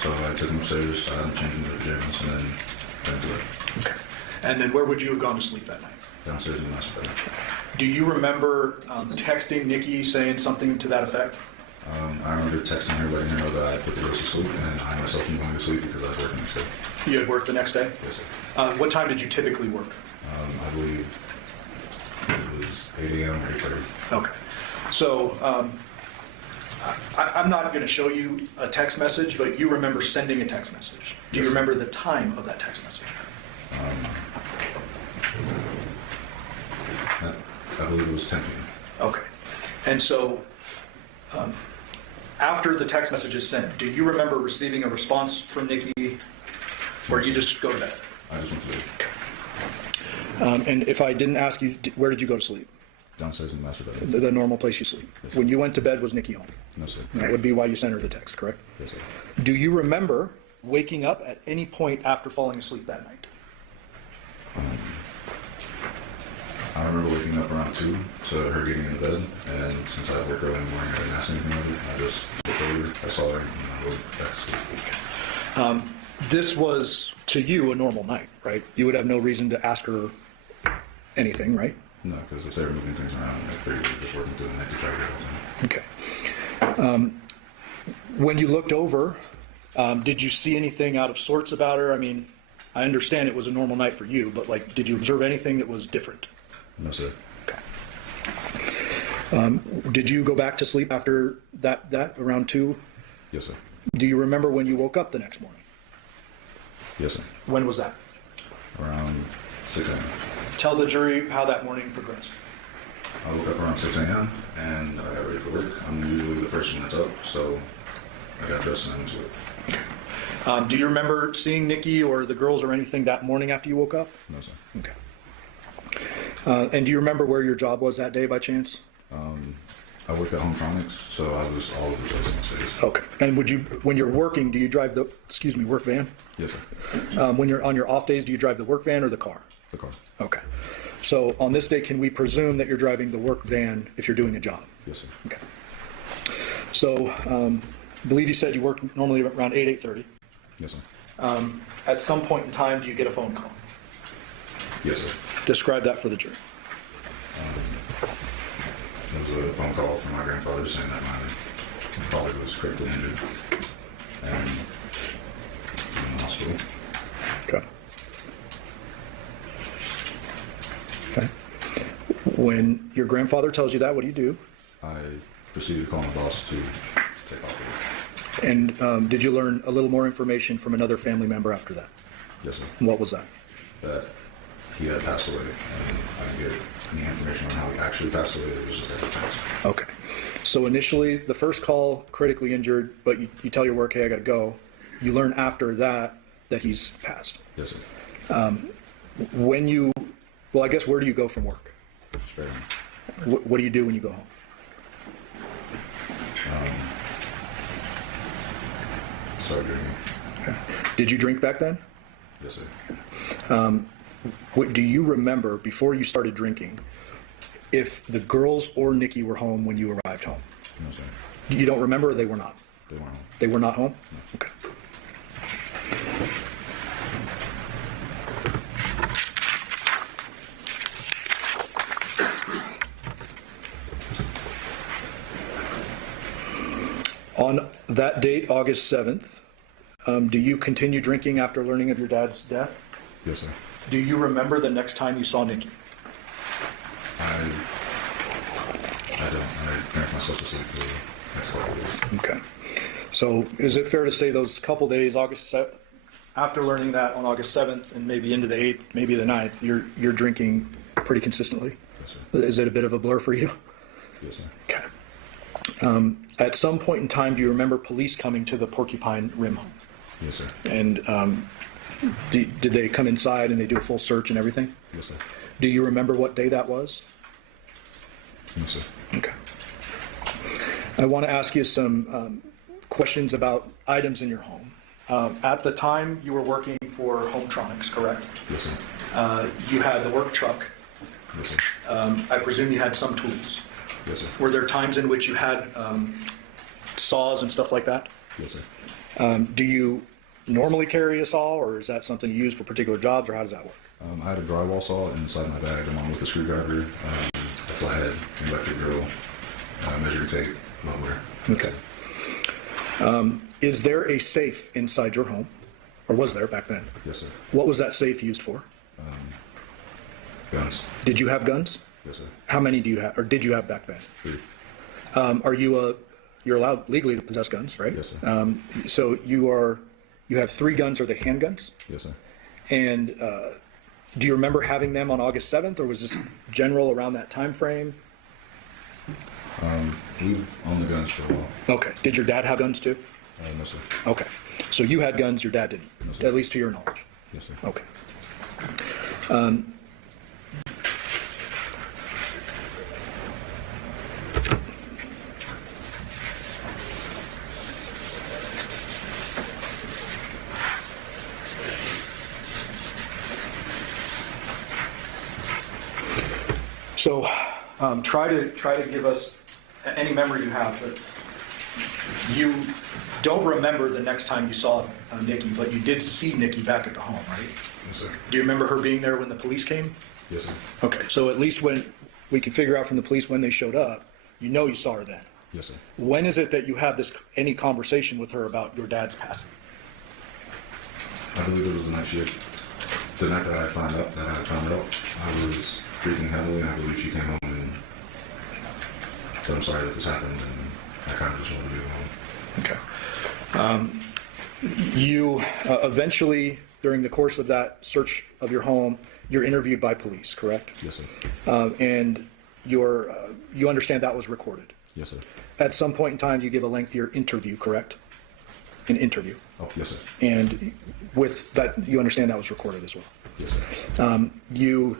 So I took them upstairs, I had them change into their pajamas, and then went to bed. Okay. And then where would you have gone to sleep that night? Downstairs in the master bedroom. Do you remember texting Nikki saying something to that effect? I remember texting her, letting her know that I put the girls to sleep, and I myself am going to sleep because I was working next day. You had work the next day? Yes, sir. What time did you typically work? I believe it was 8 a.m. or 8:30. Okay. So I'm not going to show you a text message, but you remember sending a text message. Do you remember the time of that text message? I believe it was 10 p.m. Okay. And so after the text message is sent, do you remember receiving a response from Nikki, or you just go to bed? I just went to bed. And if I didn't ask you, where did you go to sleep? Downstairs in the master bedroom. The normal place you sleep. Yes, when you went to bed, was Nikki home? No, sir. That would be why you sent her the text, correct? Yes, sir. Do you remember waking up at any point after falling asleep that night? I remember waking up around 2 to her getting into bed, and since I work early in the morning, I didn't ask anything of her. I just looked over, I saw her, and I went back to sleep. This was, to you, a normal night, right? You would have no reason to ask her anything, right? No, because if they were moving things around, I figured they were just working through the night to try to get it all done. Okay. When you looked over, did you see anything out of sorts about her? I mean, I understand it was a normal night for you, but like, did you observe anything that was different? No, sir. Okay. Did you go back to sleep after that around 2? Yes, sir. Do you remember when you woke up the next morning? Yes, sir. When was that? Around 6 a.m. Tell the jury how that morning progressed. I woke up around 6 a.m. and I got ready for work. I'm usually the first one that's up, so I got dressed and I went to work. Do you remember seeing Nikki or the girls or anything that morning after you woke up? No, sir. Okay. And do you remember where your job was that day by chance? I worked at Hometronics, so I was all over the place on the stage. Okay. And when you're working, do you drive the, work van? Yes, sir. When you're on your off days, do you drive the work van or the car? The car. Okay. So on this day, can we presume that you're driving the work van if you're doing a job? Yes, sir. Okay. So I believe you said you work normally around 8:30. Yes, sir. At some point in time, do you get a phone call? Yes, sir. Describe that for the jury. It was a phone call from my grandfather saying that my father was critically injured and in the hospital. Okay. Okay. When your grandfather tells you that, what do? I proceeded to call my boss to take off of it. And did you learn a little more information from another family member after that? Yes, sir. What was that? That he had passed away, and I didn't get any information on how he actually passed away. It was just that he passed. Okay. So initially, the first call, critically injured, but you tell your work, hey, I got to go. You learn after that he's passed. Yes, sir. Well, I guess where do you go from work? Straight on. What do you do when you go home? Started drinking. Okay. Did you drink back then? Yes, sir. Do you remember, before you started drinking, if the girls or Nikki were home when you arrived home? No, sir. You don't remember, or they were not? They weren't home. They were not home? No. Okay. On that date, August 7th, do you continue drinking after learning of your dad's death? Yes, sir. Do you remember the next time you saw Nikki? I don't. I drank myself to sleep for the next couple of days. Okay. So is it fair to say those couple days, after learning that on August 7th and maybe into the 8th, maybe the 9th, you're drinking pretty consistently? Yes, sir. Is it a bit of a blur for you? Yes, sir. Okay. At some point in time, do you remember police coming to the Porcupine Rim home? Yes, sir. And did they come inside and they do a full search and everything? Yes, sir. Do you remember what day that was? No, sir. Okay. I want to ask you some questions about items in your home. At the time, you were working for Hometronics, correct? Yes, sir. You had the work truck. Yes, sir. I presume you had some tools. Yes, sir. Were there times in which you had saws and stuff like that? Yes, sir. Do you normally carry a saw, or is that something you use for particular jobs, or how does that work? I had a drywall saw inside my bag along with a screwdriver, a flathead, an electric drill, measuring tape, lumber. Okay. Is there a safe inside your home, or was there back then? Yes, sir. What was that safe used for? Guns. Did you have guns? Yes, sir. How many do you have, or did you have back then? 3. You're allowed legally to possess guns, right? Yes, sir. So you have 3 guns. Are they handguns? Yes, sir. And do you remember having them on August 7th, or was this general around that time frame? We've owned the guns for a while. Okay. Did your dad have guns too? No, sir. Okay. So you had guns, your dad didn't, No, sir. at least to your knowledge? Yes, sir. Okay. So try to give us any memory you have. But you don't remember the next time you saw Nikki, but you did see Nikki back at the home, right? Yes, sir. Do you remember her being there when the police came? Yes, sir. Okay, so at least when we can figure out from the police when they showed up, you know you saw her then. Yes, sir. When is it that you have any conversation with her about your dad's passing? I believe it was the night that I found out. I was drinking heavily, and I believe she came home and said, "I'm sorry that this happened," and I kind of just wanted to go home. Okay. You eventually, during the course of that search of your home, you're interviewed by police, correct? Yes, sir. And you understand that was recorded? Yes, sir. At some point in time, you give a lengthier interview, correct? An interview. Oh, yes, sir. And with that, you understand that was recorded as well? Yes, sir. You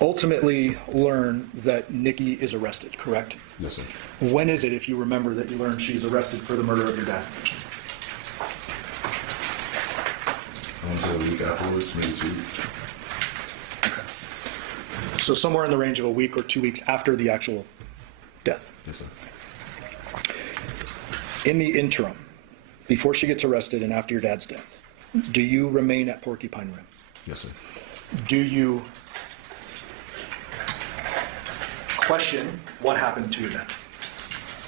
ultimately learn that Nikki is arrested, correct? Yes, sir. When is it, if you remember, that you learn she's arrested for the murder of your dad? I want to say a week afterwards, maybe 2 weeks. Okay. So somewhere in the range of a week or 2 weeks after the actual death? Yes, sir. In the interim, before she gets arrested and after your dad's death, do you remain at Porcupine Rim? Yes, sir. Do you question what happened to Yvette.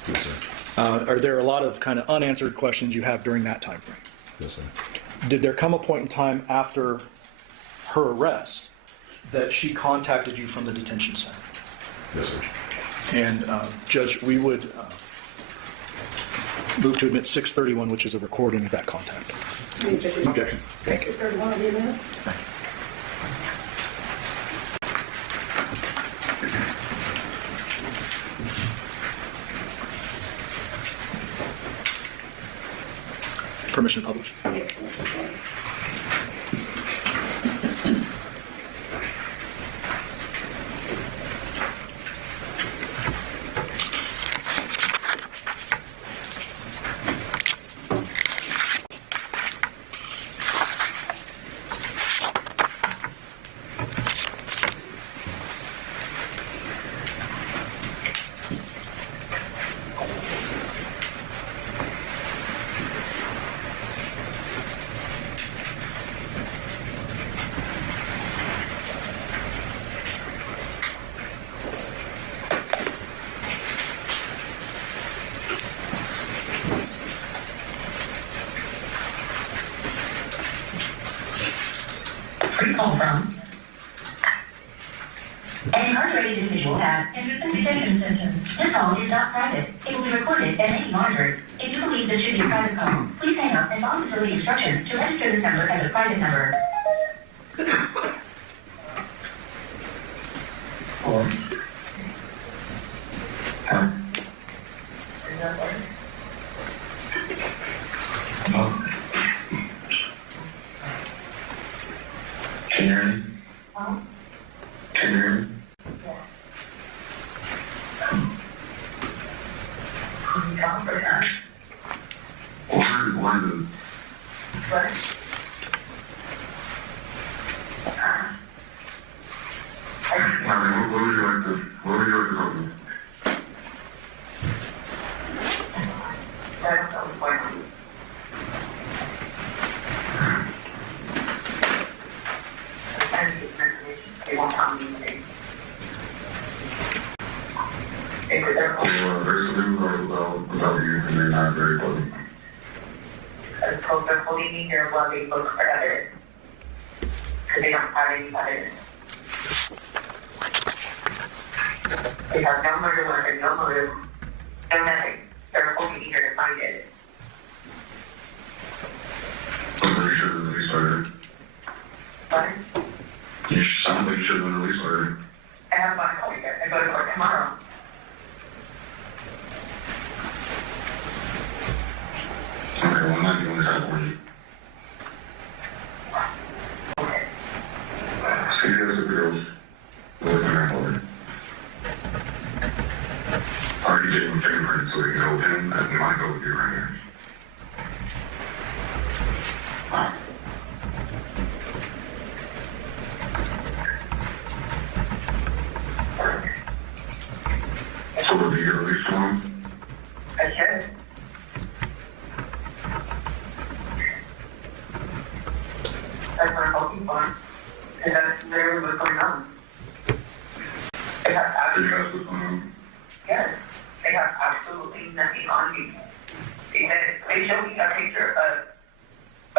Yes, sir. Are there a lot of kind of unanswered questions you have during that time frame? Yes, sir. Did there come a point in time after her arrest that she contacted you from the detention center? Yes, sir. And Judge, we would move to admit 631, which is a recording of that contact. Objection. Thank you. 631 will be a minute. Permission to publish. Call from. An incarcerated individual has entered the detention system. This call is not private. It will be recorded and may be monitored. If you believe this should be a private call, please hang up and follow facility instructions to register this number as a private number. Hello? Huh? Hello? Can you hear me? Can you hear me? Where is what would you like to talk to? They won't tell me anything. Very slim without you, and they're not very pleasant. They're holding me here while they look for evidence. Because they don't have any evidence. They have no murder weapon, no motive, no nothing. They're holding me here to find it. I'm pretty sure that they started. What? You sound like you should have been released already. I have one call yet. I go to court tomorrow. Okay, well, I'm not the only guy for you. See you guys at the girls. With my grandfather. I already gave him fingerprints so he can go with him, and he might go with you right here. So will you get released tomorrow? I should. That's what I'm hoping for. And that's literally what's going on. They have absolutely, yes, they have absolutely nothing on me. They showed me a picture of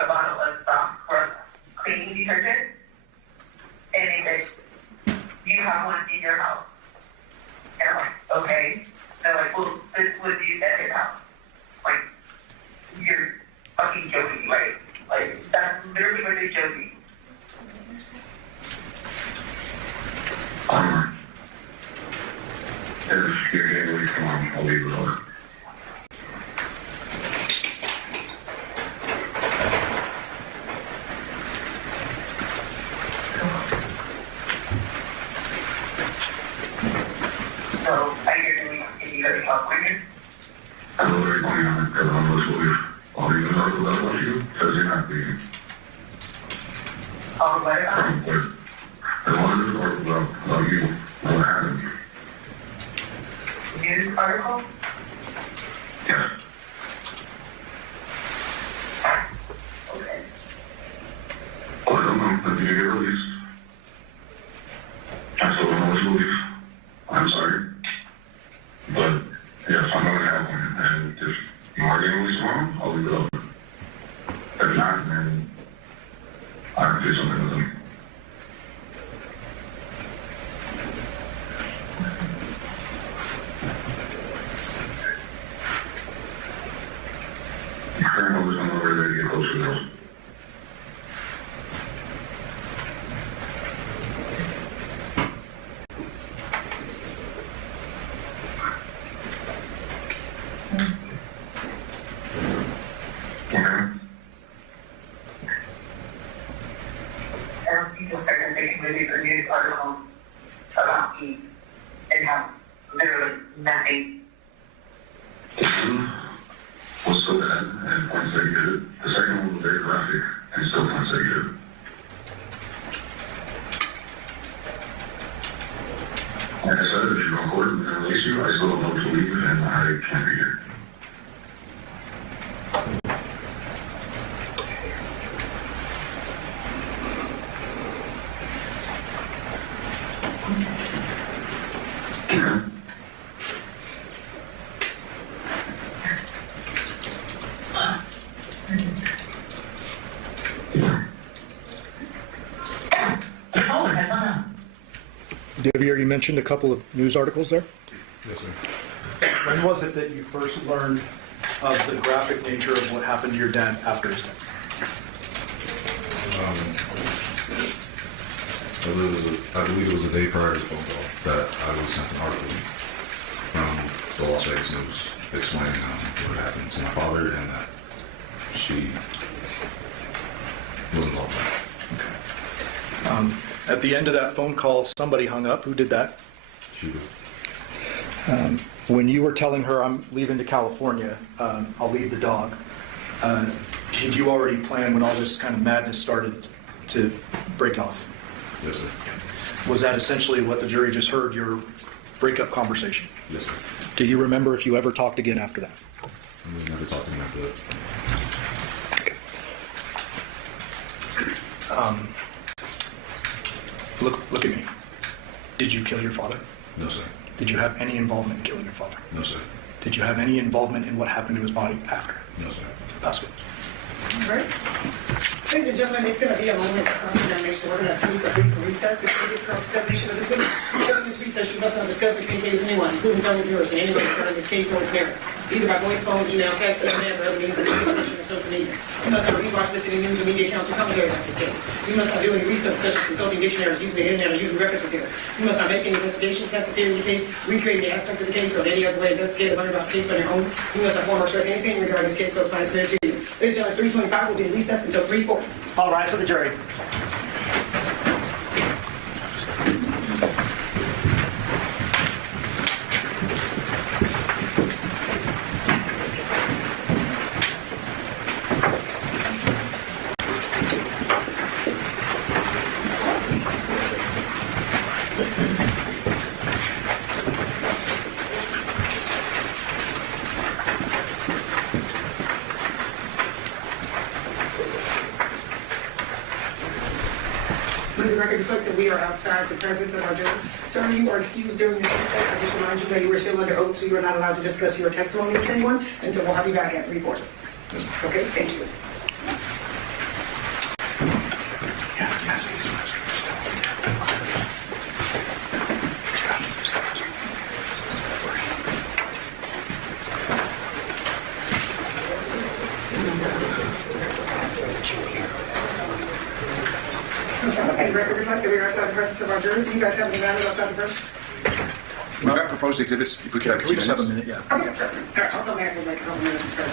a bottle of for cleaning detergent, and they said, you have one in your house. And I'm like, okay. They're like, well, this was used at his house. Like, you're fucking joking, right? Like, that's literally what they showed me. If you're getting released tomorrow, I'll leave it over. So, I hear you go to California. I know they're going on it, because I'm supposed to leave. I'll leave it over about you, because you're not leaving. Oh, what about? I wanted to talk about you, what happened. News article? Yes. Okay. Well, I don't know if you get released. I still don't know what to believe. I'm sorry. and I can do something with them. I'm always on the way to get closer to those. People started making movies or news articles about me and have literally nothing. Was so bad and points that you did it. The second one was very graphic and still points that you did it. Like I said, if you go to court and they release you, I still don't know what to leave and I can't be here. Devyn, you mentioned a couple of news articles there. Yes, sir. When was it that you first learned of the graphic nature of what happened to your dad after his death? I believe it was a day prior to the phone call that I was sent an article from the Las Vegas News explaining what happened to my father and that she was involved in it. At the end of that phone call, somebody hung up. Who did that? She did. When you were telling her, I'm leaving to California, I'll leave the dog, did you already plan when all this kind of madness started to break off? Yes, sir. Was that essentially what the jury just heard, your breakup conversation? Yes, sir. Do you remember if you ever talked again after that? We never talked again after that. Look at me. Did you kill your father? No, sir. Did you have any involvement in killing your father? No, sir. Did you have any involvement in what happened to his body after? No, sir. That's good. All right. Ladies and gentlemen, it's going to be a moment of cross-examination. We're going to take a brief recess before we get cross-examination of this witness. During this recess, you must not discuss or communicate with anyone, including fellow viewers, in any way regarding this case or its merits, either by voice, phone, email, text, internet, or other means of communication or social media. You must not rewatch, listen to news or media accounts or commentary about this case. You must not do any research such as consulting dictionaries, using the internet, or using reference materials. You must not make any investigation, test the theory of the case, recreate the aspect of the case, or in any other way investigate or learn about the case on your own. You must not form or express any opinion regarding this case, so it's fine to you. Ladies and gentlemen, 3:25 will be recessed until 3:40. All rise for the jury. Let the record reflect that we are outside the presence of our jury. Sir, you are excused during this recess. I just remind you that you are still under oath, so you are not allowed to discuss your testimony with anyone, and so we'll have you back at 3:40. Okay, thank you. Okay, the record reflect that we are outside the presence of our jury. Do you guys have any matters outside the presence? We've got proposed exhibits. If we could have Can we just have a minute? Yeah. Okay, sure. All right, I'll come back in like a couple minutes and start.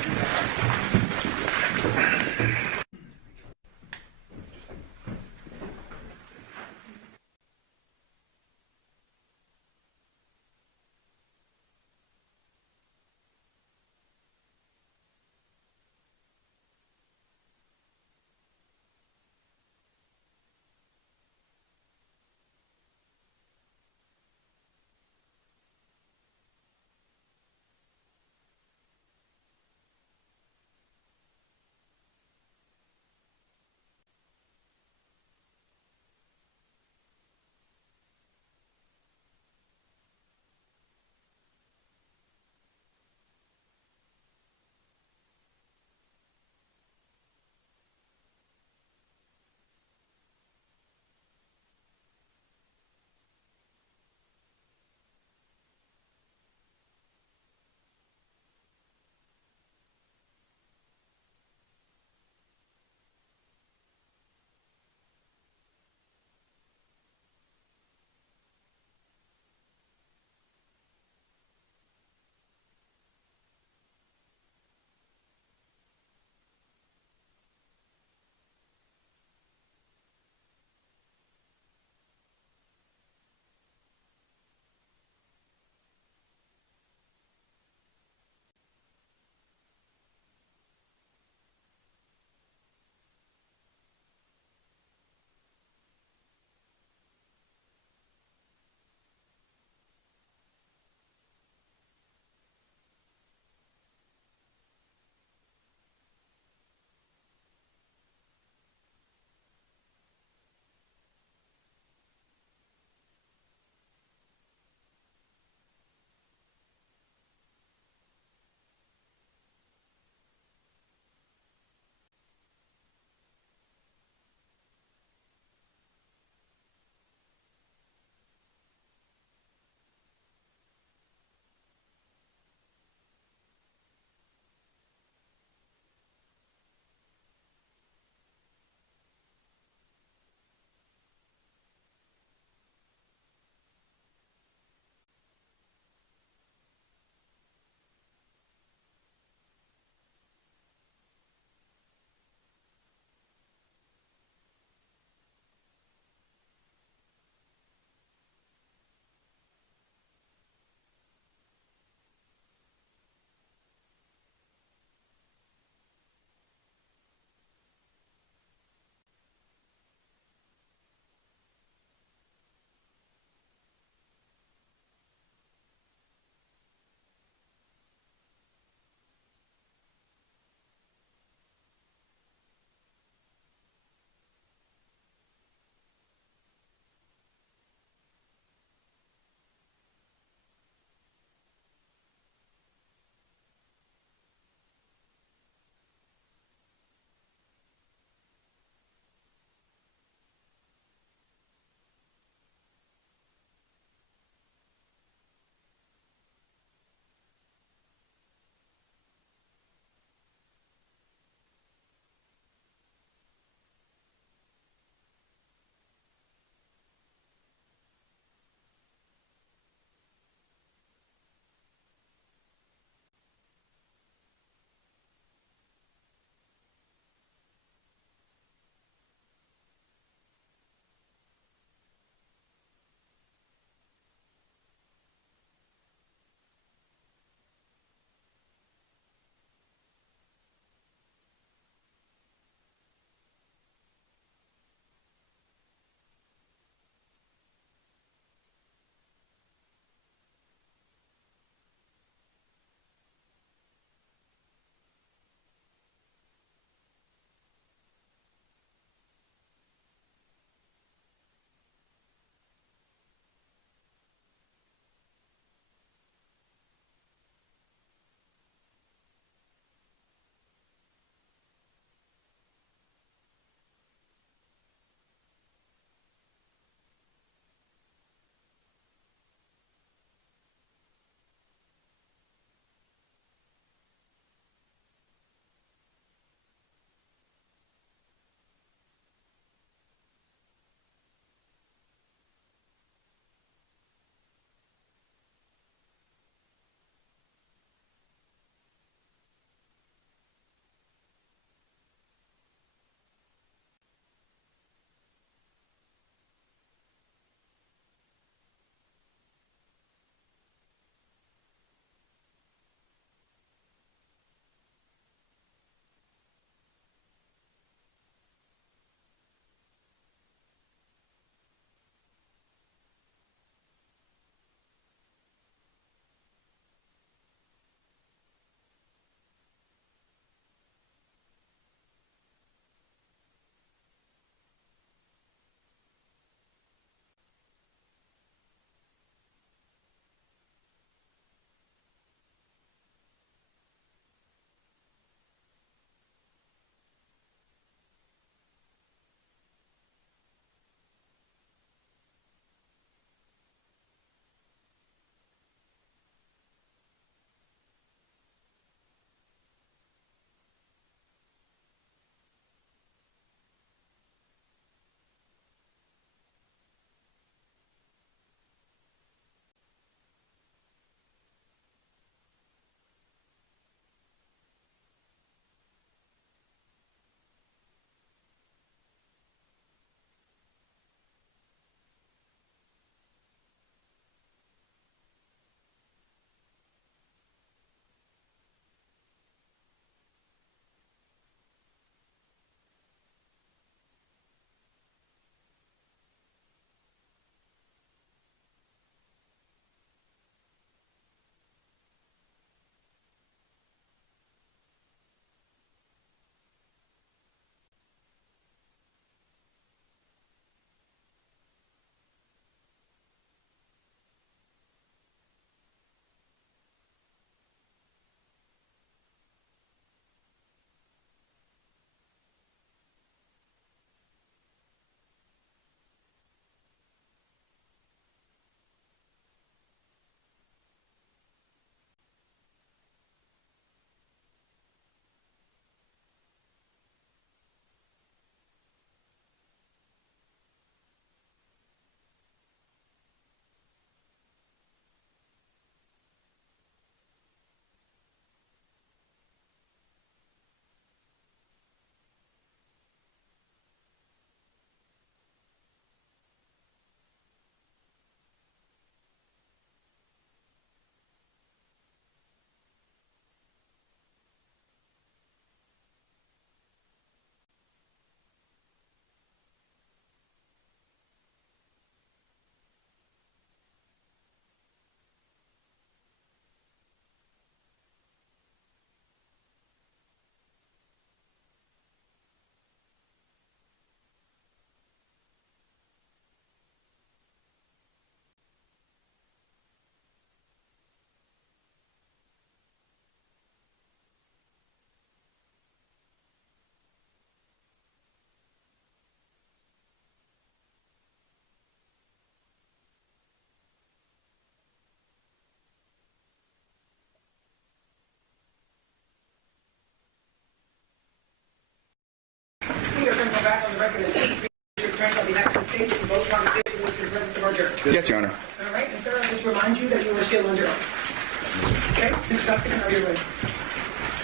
the back on the record and state your attorney on behalf of the state that you both want to take with the presence of our jury. Yes, Your Honor. All right, and sir, I'll just remind you that you are still under oath. Okay, Mr. Koskinen, are you ready?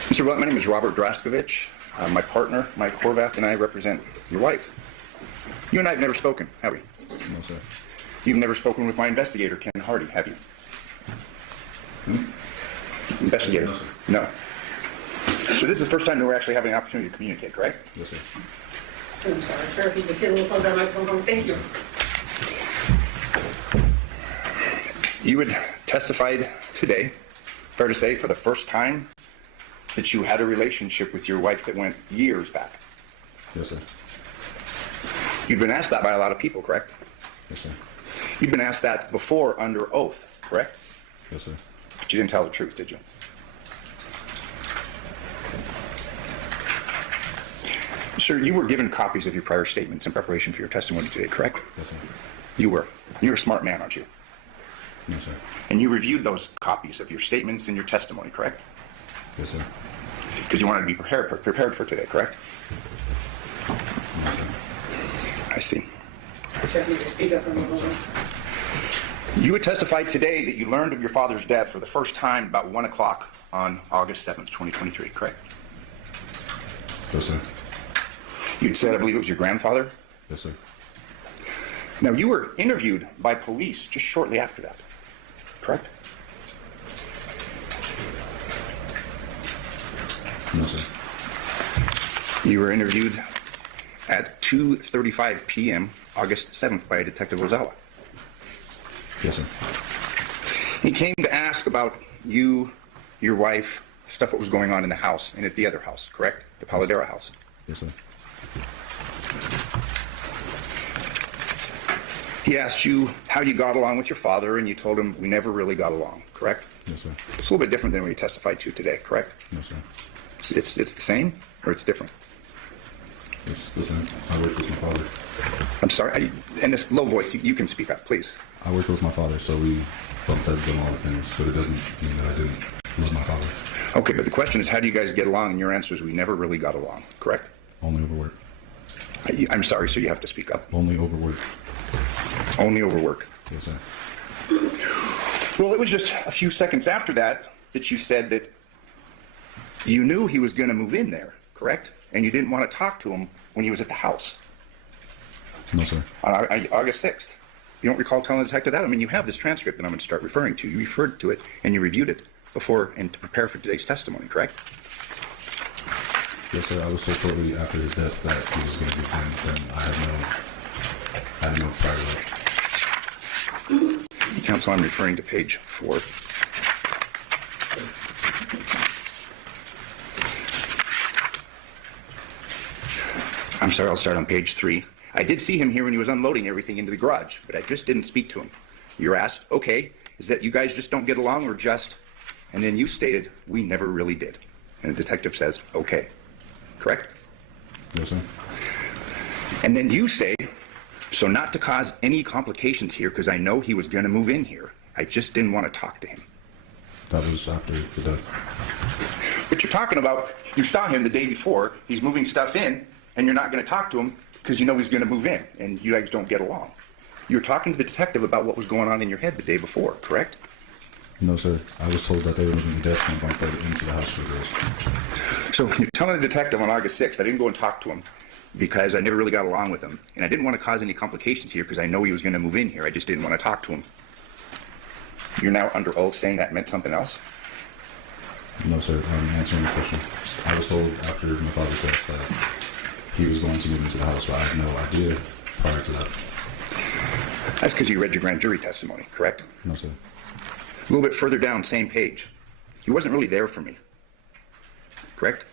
Mr. Willette, my name is Robert Draskovich. My partner, Mike Horvath, and I represent your wife. You and I have never spoken, have we? No, sir. You've never spoken with my investigator, Ken Hardy, have you? Investigator? No, sir. No. So this is the first time that we're actually having an opportunity to communicate, correct? Yes, sir. I'm sorry, sir, if you just get a little closer on my microphone. Thank you. You had testified today, fair to say, for the first time, that you had a relationship with your wife that went years back. Yes, sir. You've been asked that by a lot of people, correct? Yes, sir. You've been asked that before under oath, correct? Yes, sir. But you didn't tell the truth, did you? Sir, you were given copies of your prior statements in preparation for your testimony today, correct? Yes, sir. You were. You're a smart man, aren't you? No, sir. And you reviewed those copies of your statements and your testimony, correct? Yes, sir. Because you wanted to be prepared for today, correct? No, sir. I see. Sir, you can speak up on the phone. You had testified today that you learned of your father's death for the first time about 1 o'clock on August 7th, 2023, correct? Yes, sir. You'd said, I believe it was your grandfather? Yes, sir. Now, you were interviewed by police just shortly after that, correct? No, sir. You were interviewed at 2:35 p.m. August 7th by Detective Ozawa. Yes, sir. He came to ask about you, your wife, stuff that was going on in the house and at the other house, correct? The Paladera house. Yes, sir. He asked you how you got along with your father, and you told him we never really got along, correct? Yes, sir. It's a little bit different than what you testified to today, correct? No, sir. It's the same, or it's different? It's the same. I worked with my father. I'm sorry, in this low voice, you can speak up, please. I worked with my father, so we bumped heads on a lot of things, but it doesn't mean that I didn't love my father. Okay, but the question is, how do you guys get along? And your answer is, we never really got along, correct? Only over work. I'm sorry, so you have to speak up. Only over work. Only over work. Yes, sir. Well, it was just a few seconds after that that you said that you knew he was going to move in there, correct? And you didn't want to talk to him when he was at the house. No, sir. On August 6th. You don't recall telling the detective that? I mean, you have this transcript that I'm going to start referring to. You referred to it and you reviewed it before and to prepare for today's testimony, correct? Yes, sir. I was so shortly after his death that he was going to be in, then I had no prior to that. Counsel, I'm referring to page 4. I'm sorry, I'll start on page 3. I did see him here when he was unloading everything into the garage, but I just didn't speak to him. You're asked, okay, is that you guys just don't get along or just? And then you stated, we never really did. And the detective says, okay. Correct? Yes, sir. And then you say, so not to cause any complications here, because I know he was going to move in here. I just didn't want to talk to him. That was after the death. But you're talking about, you saw him the day before, he's moving stuff in, and you're not going to talk to him because you know he's going to move in, and you guys don't get along. You were talking to the detective about what was going on in your head the day before, correct? No, sir. I was told that they were moving the desk and bumped right into the house for this. So you're telling the detective on August 6th, I didn't go and talk to him because I never really got along with him, and I didn't want to cause any complications here because I know he was going to move in here. I just didn't want to talk to him. You're now under oath saying that meant something else? No, sir. I'm answering the question. I was told after my father's death that he was going to move into the house, but I had no idea prior to that. That's because you read your grand jury testimony, correct? No, sir. A little bit further down, same page. He wasn't really there for me, correct?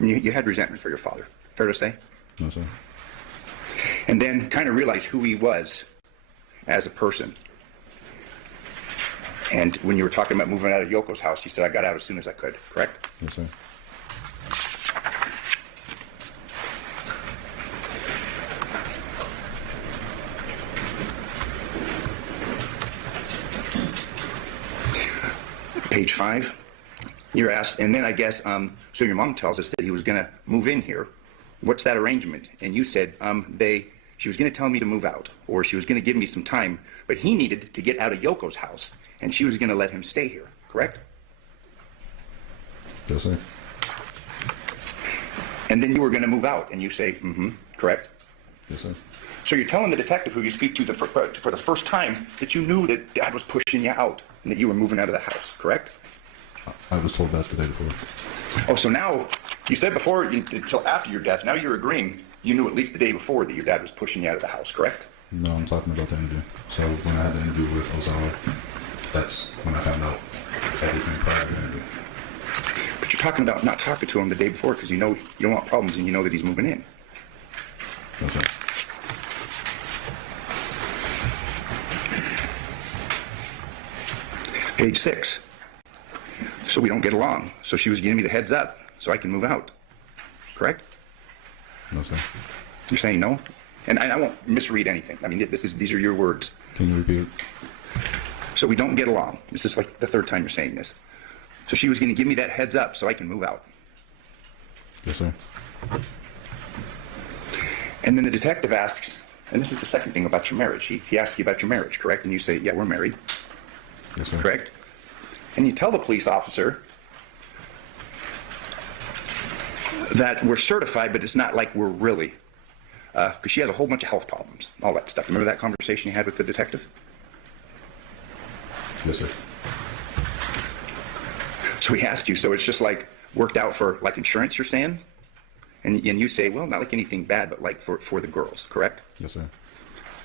I mean, you had resentment for your father, fair to say? No, sir. And then kind of realized who he was as a person. And when you were talking about moving out of Yoko's house, he said, I got out as soon as I could, correct? Yes, sir. Page 5, you're asked, and then I guess, so your mom tells us that he was going to move in here what's that arrangement? And you said, she was going to tell me to move out, or she was going to give me some time, but he needed to get out of Yoko's house, and she was going to let him stay here, correct? Yes, sir. And then you were going to move out, and you say, correct? Yes, sir. So you're telling the detective who you speak to for the first time that you knew that Dad was pushing you out, and that you were moving out of the house, correct? I was told that the day before. Oh, so now, you said before, until after your death, now you're agreeing you knew at least the day before that your dad was pushing you out of the house, correct? No, I'm talking about the interview. So when I had the interview with Ozawa, that's when I found out everything prior to the interview. But you're talking about not talking to him the day before because you know you don't want problems and you know that he's moving in. Yes, sir. Page 6. So we don't get along. So she was giving me the heads up so I can move out. Correct? No, sir. You're saying no? And I won't misread anything. I mean, these are your words. Can you repeat it? So we don't get along. This is like the third time you're saying this. So she was going to give me that heads up so I can move out. Yes, sir. And then the detective asks, and this is the second thing about your marriage. He asks you about your marriage, correct? And you say, yeah, we're married. Yes, sir. Correct? And you tell the police officer that we're certified, but it's not like we're really. Because she has a whole bunch of health problems, all that stuff. Remember that conversation you had with the detective? Yes, sir. So he asked you, so it's just like worked out for like insurance, you're saying? And you say, well, not like anything bad, but like for the girls, correct? Yes, sir.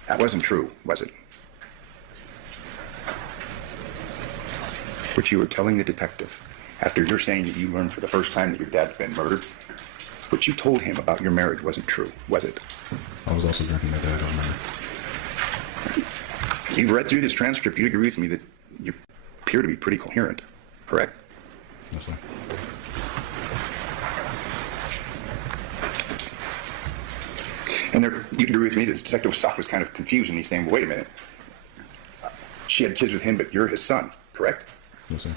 That wasn't true, was it? Which you were telling the detective after you're saying that you learned for the first time that your dad's been murdered. What you told him about your marriage wasn't true, was it? I was also drinking that day, I don't remember. You've read through this transcript. You agree with me that you appear to be pretty coherent, correct? Yes, sir. And you agree with me that Detective Wasaka was kind of confused, and he's saying, well, wait a minute. She had kids with him, but you're his son, correct? Yes, sir.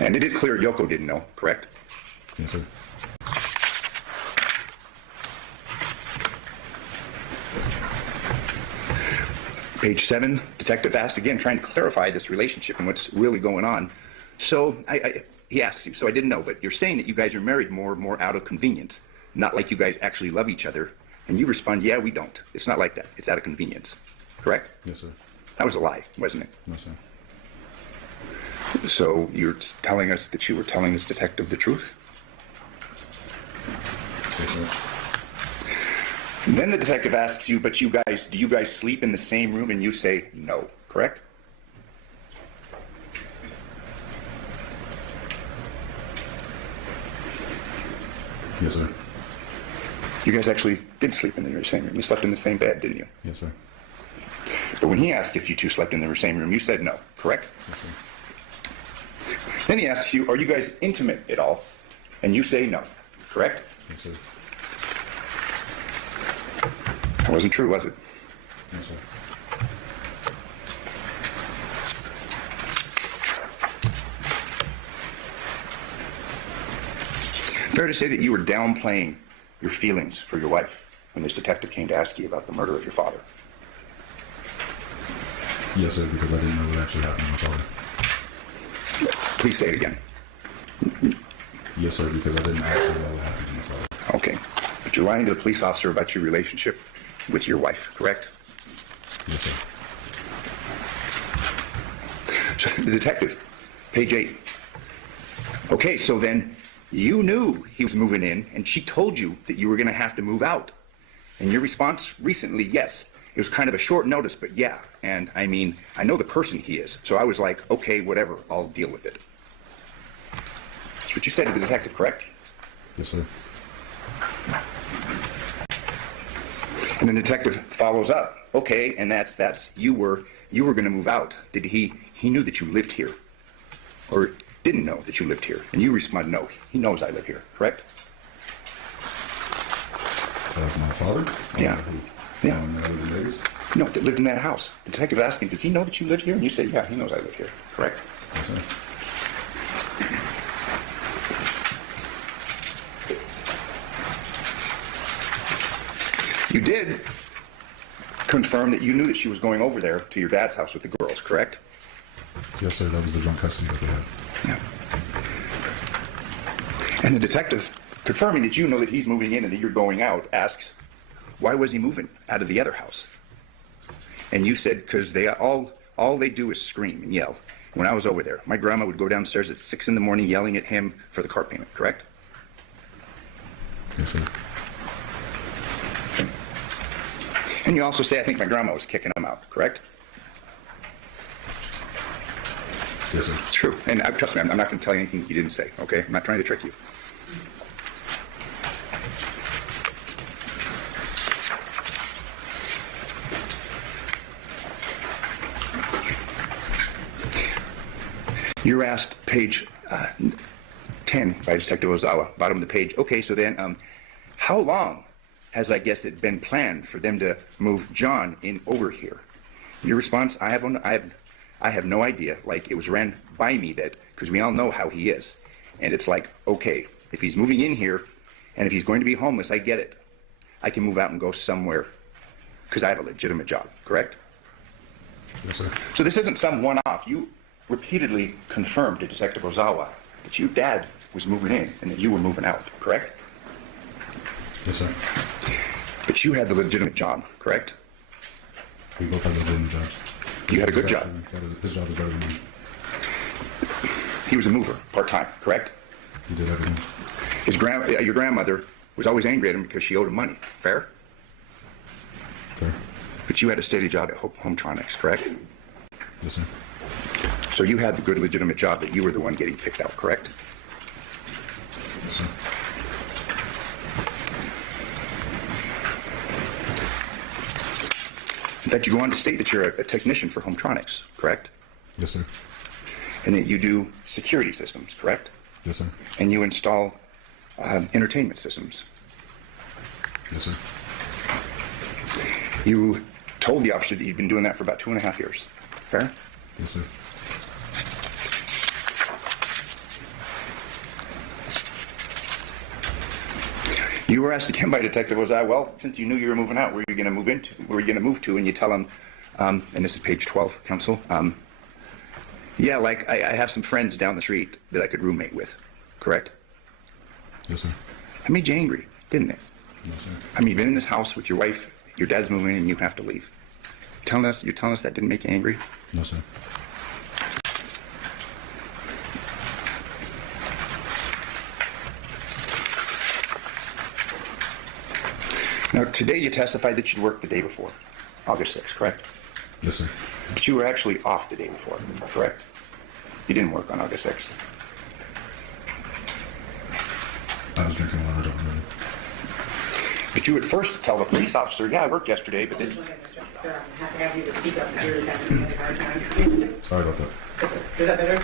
And it is clear Yoko didn't know, correct? Yes, sir. Page 7, detective asks again, trying to clarify this relationship and what's really going on. So he asks you, so I didn't know, but you're saying that you guys are married more out of convenience, not like you guys actually love each other. And you respond, yeah, we don't. It's not like that. It's out of convenience, correct? Yes, sir. That was a lie, wasn't it? No, sir. So you're telling us that you were telling this detective the truth? Yes, sir. And then the detective asks you, but do you guys sleep in the same room? And you say no, correct? Yes, sir. You guys actually did sleep in the same room. You slept in the same bed, didn't you? Yes, sir. But when he asked if you two slept in the same room, you said no, correct? Yes, sir. Then he asks you, are you guys intimate at all? And you say no, correct? Yes, sir. That wasn't true, was it? Yes, sir. Fair to say that you were downplaying your feelings for your wife when this detective came to ask you about the murder of your father. Yes, sir, because I didn't know what actually happened to my father. Please say it again. Yes, sir, because I didn't actually know what happened to my father. Okay. But you're lying to the police officer about your relationship with your wife, correct? Yes, sir. So, the detective, page 8. Okay, so then you knew he was moving in, and she told you that you were going to have to move out. And your response recently, yes. It was kind of a short notice, but yeah. And I mean, I know the person he is, so I was like, okay, whatever, I'll deal with it. That's what you said to the detective, correct? Yes, sir. And the detective follows up. Okay, and that's you were going to move out. Did he knew that you lived here, or didn't know that you lived here? And you respond, no, he knows I live here, correct? My father? Yeah. Yeah. Neighbors? No, that lived in that house. The detective asked him, does he know that you live here? And you say, yeah, he knows I live here, correct? Yes, sir. You did confirm that you knew that she was going over there to your dad's house with the girls, correct? Yes, sir. That was the joint custody that they had. Yeah. And the detective, confirming that you know that he's moving in and that you're going out, asks, why was he moving out of the other house? And you said, because they all they do is scream and yell. When I was over there, my grandma would go downstairs at 6 in the morning yelling at him for the car payment, correct? Yes, sir. And you also say, I think my grandma was kicking him out, correct? Yes, sir. It's true. And trust me, I'm not going to tell you anything you didn't say, okay? I'm not trying to trick you. You're asked, page 10 by Detective Ozawa, bottom of the page. Okay, so then, how long has, I guess, it been planned for them to move John in over here? Your response, I have no idea. Like, it was ran by me that, because we all know how he is. And it's like, okay, if he's moving in here, and if he's going to be homeless, I get it. I can move out and go somewhere, because I have a legitimate job, correct? Yes, sir. So this isn't some one-off. You repeatedly confirmed to Detective Ozawa that your dad was moving in and that you were moving out, correct? Yes, sir. But you had the legitimate job, correct? We both had legitimate jobs. You had a good job. His job was better than mine. He was a mover, part-time, correct? He did everything. Your grandmother was always angry at him because she owed him money, fair? Fair. But you had a steady job at Hometronics, correct? Yes, sir. So you had the good legitimate job that you were the one getting kicked out, correct? Yes, sir. In fact, you go on to state that you're a technician for Hometronics, correct? Yes, sir. And that you do security systems, correct? Yes, sir. And you install entertainment systems. Yes, sir. You told the officer that you'd been doing that for about 2.5 years, fair? Yes, sir. You were asked again by Detective Ozawa, well, since you knew you were moving out, where are you going to move into? Where are you going to move to? And you tell him, and this is page 12, counsel, yeah, like I have some friends down the street that I could roommate with, correct? Yes, sir. That made you angry, didn't it? Yes, sir. I mean, you've been in this house with your wife, your dad's moving in, and you have to leave. You're telling us that didn't make you angry? No, sir. Now, today you testified that you worked the day before, August 6th, correct? Yes, sir. But you were actually off the day before, correct? You didn't work on August 6th. I was drinking water, I don't remember. But you would first tell the police officer, yeah, I worked yesterday, but then... Sir, I have to have you to speak up. The jury's having a hard time. Sorry about that. Is that better?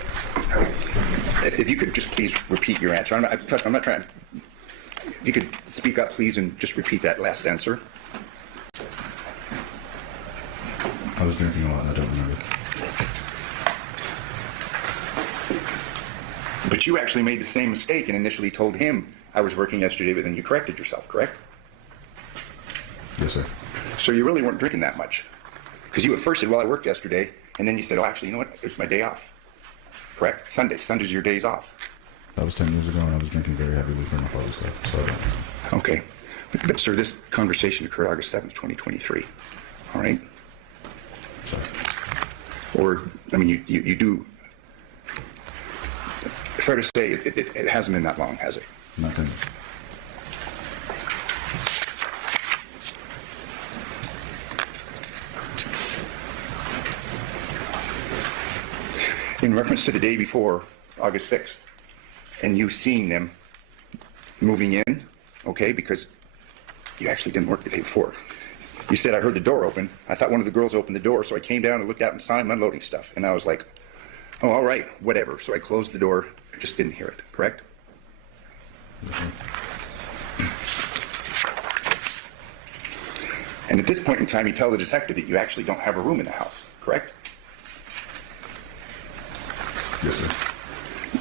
If you could just please repeat your answer. I'm not trying... If you could speak up, please, and just repeat that last answer. I was drinking a lot, I don't remember. But you actually made the same mistake and initially told him I was working yesterday, but then you corrected yourself, correct? Yes, sir. So you really weren't drinking that much. Because you at first said, well, I worked yesterday, and then you said, oh, actually, you know what? It was my day off. Correct? Sundays are your days off. That was 10 years ago, and I was drinking very heavily during my father's death, so I don't know. Okay. But, sir, this conversation occurred August 7th, 2023. All right? Sorry. Or, I mean, you do... Fair to say, it hasn't been that long, has it? Not 10 years. In reference to the day before, August 6th, and you seeing them moving in, okay, because you actually didn't work the day before. You said, I heard the door open. I thought one of the girls opened the door, so I came down and looked out and saw him unloading stuff. And I was like, oh, all right, whatever. So I closed the door, I just didn't hear it, correct? And at this point in time, you tell the detective that you actually don't have a room in the house, correct? Yes, sir.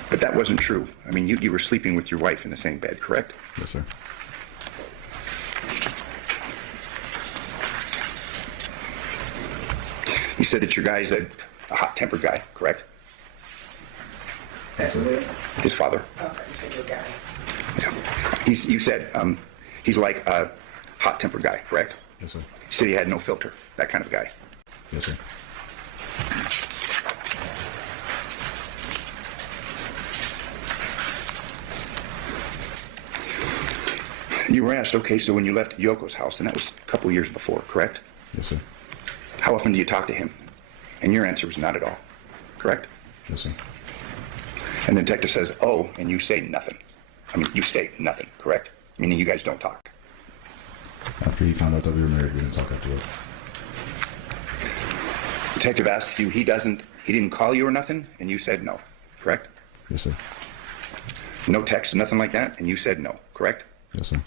But that wasn't true. I mean, you were sleeping with your wife in the same bed, correct? Yes, sir. He said that your guy's a hot-tempered guy, correct? That's who it is? His father. Okay, you said your guy. Yeah. You said he's like a hot-tempered guy, correct? Yes, sir. You said he had no filter, that kind of guy. Yes, sir. You were asked, okay, so when you left Yoko's house, and that was a couple of years before, correct? Yes, sir. How often do you talk to him? And your answer was not at all, correct? Yes, sir. And the detective says, oh, and you say nothing. I mean, you say nothing, correct? Meaning you guys don't talk. After he found out that we were married, we didn't talk after that. Detective asks you, he didn't call you or nothing, and you said no, correct? Yes, sir. No text, nothing like that, and you said no, correct? Yes, sir.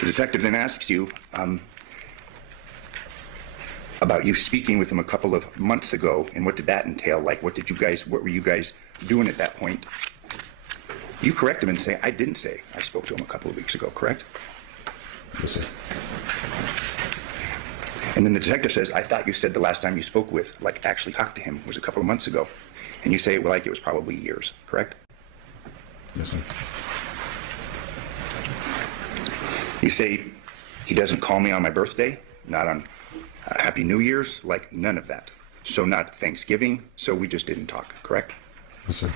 The detective then asks you about you speaking with him a couple of months ago, and what did that entail? Like, what were you guys doing at that point? You correct him and say, I didn't say I spoke to him a couple of weeks ago, correct? Yes, sir. And then the detective says, I thought you said the last time you spoke with, like actually talked to him, was a couple of months ago. And you say, well, like it was probably years, correct? Yes, sir. You say, he doesn't call me on my birthday, not on Happy New Year's, like none of that. So not Thanksgiving, so we just didn't talk, correct? Yes, sir.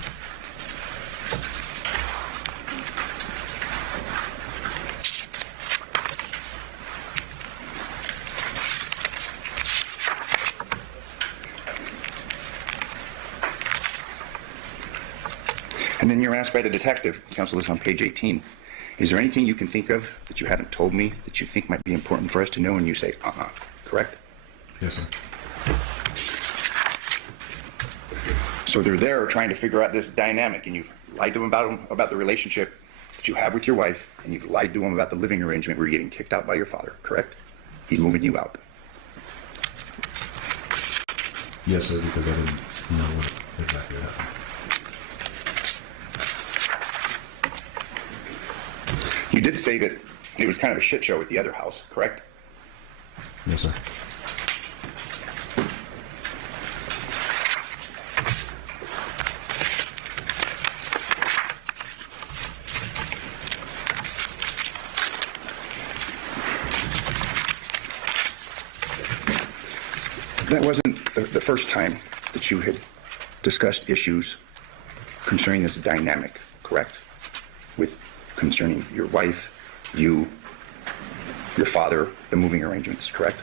And then you're asked by the detective, counsel is on page 18, is there anything you can think of that you haven't told me that you think might be important for us to know? And you say, correct? Yes, sir. So they're there trying to figure out this dynamic, and you've lied to them about the relationship that you have with your wife, and you've lied to them about the living arrangement where you're getting kicked out by your father, correct? He's moving you out. Yes, sir, because I didn't know what exactly happened. You did say that it was kind of a shit show at the other house, correct? Yes, sir. That wasn't the first time that you had discussed issues concerning this dynamic, correct? Concerning your wife, you, your father, the moving arrangements, correct?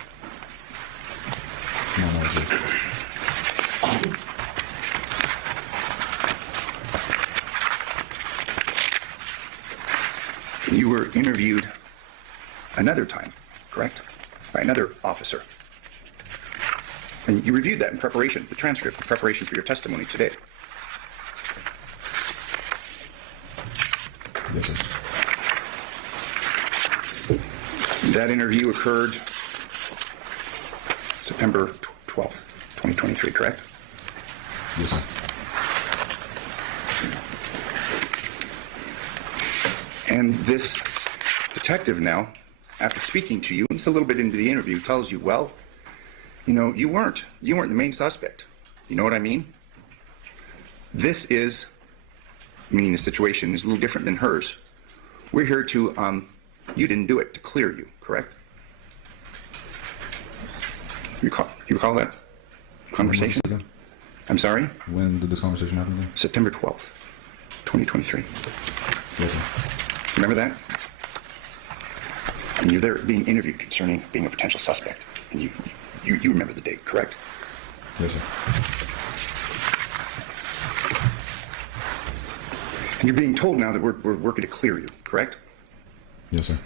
You were interviewed another time, correct? By another officer. And you reviewed that in preparation, the transcript, in preparation for your testimony today. Yes, sir. That interview occurred September 12th, 2023, correct? Yes, sir. And this detective now, after speaking to you, it's a little bit into the interview, tells you, well, you know, you weren't the main suspect. You know what I mean? This is, meaning the situation is a little different than hers. We're here to, you didn't do it, to clear you, correct? You recall that conversation? I'm sorry? When did this conversation happen again? September 12th, 2023. Yes, sir. Remember that? And you're there being interviewed concerning being a potential suspect. And you remember the date, correct? Yes, sir. And you're being told now that we're working to clear you, correct? Yes, sir.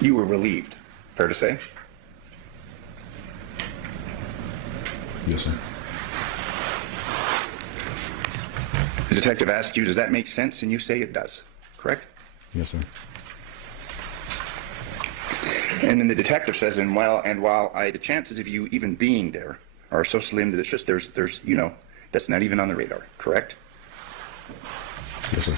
You were relieved, fair to say? Yes, sir. The detective asks you, does that make sense? And you say it does, correct? Yes, sir. And then the detective says, and while the chances of you even being there are so slim that it's just, there's, you know, that's not even on the radar, correct? Yes, sir.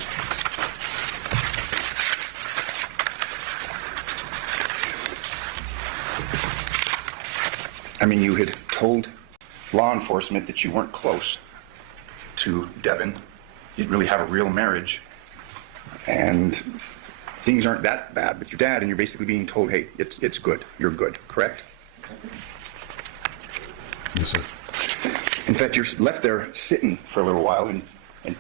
I mean, you had told law enforcement that you weren't close to Devyn. You didn't really have a real marriage. And things aren't that bad with your dad, and you're basically being told, hey, it's good. You're good, correct? Yes, sir. In fact, you're left there sitting for a little while, and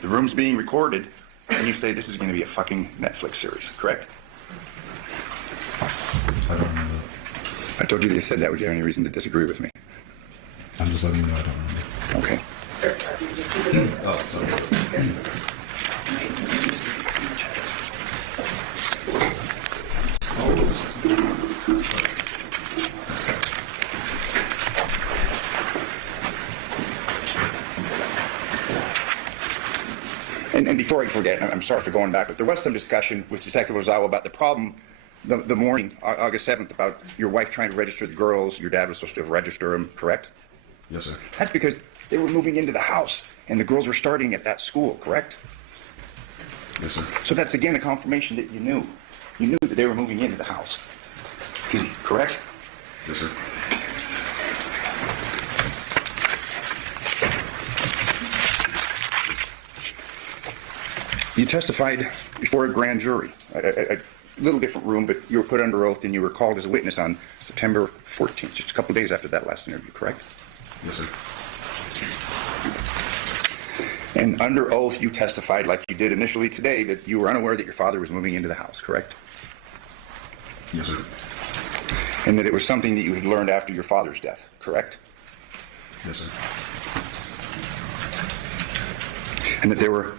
the room's being recorded, and you say this is going to be a fucking Netflix series, correct? I don't remember. I told you they said that. Would you have any reason to disagree with me? I'm just letting you know I don't remember. Okay. Oh, sorry. And before I forget, I'm sorry for going back, but there was some discussion with Detective Ozawa about the problem the morning, August 7th, about your wife trying to register the girls. Your dad was supposed to register them, correct? Yes, sir. That's because they were moving into the house, and the girls were starting at that school, correct? Yes, sir. So that's, again, a confirmation that you knew. You knew that they were moving into the house. Correct? Yes, sir. You testified before a grand jury, a little different room, but you were put under oath and you were called as a witness on September 14th, just a couple of days after that last interview, correct? Yes, sir. And under oath, you testified, like you did initially today, that you were unaware that your father was moving into the house, correct? Yes, sir. And that it was something that you had learned after your father's death, correct? Yes, sir. And that there were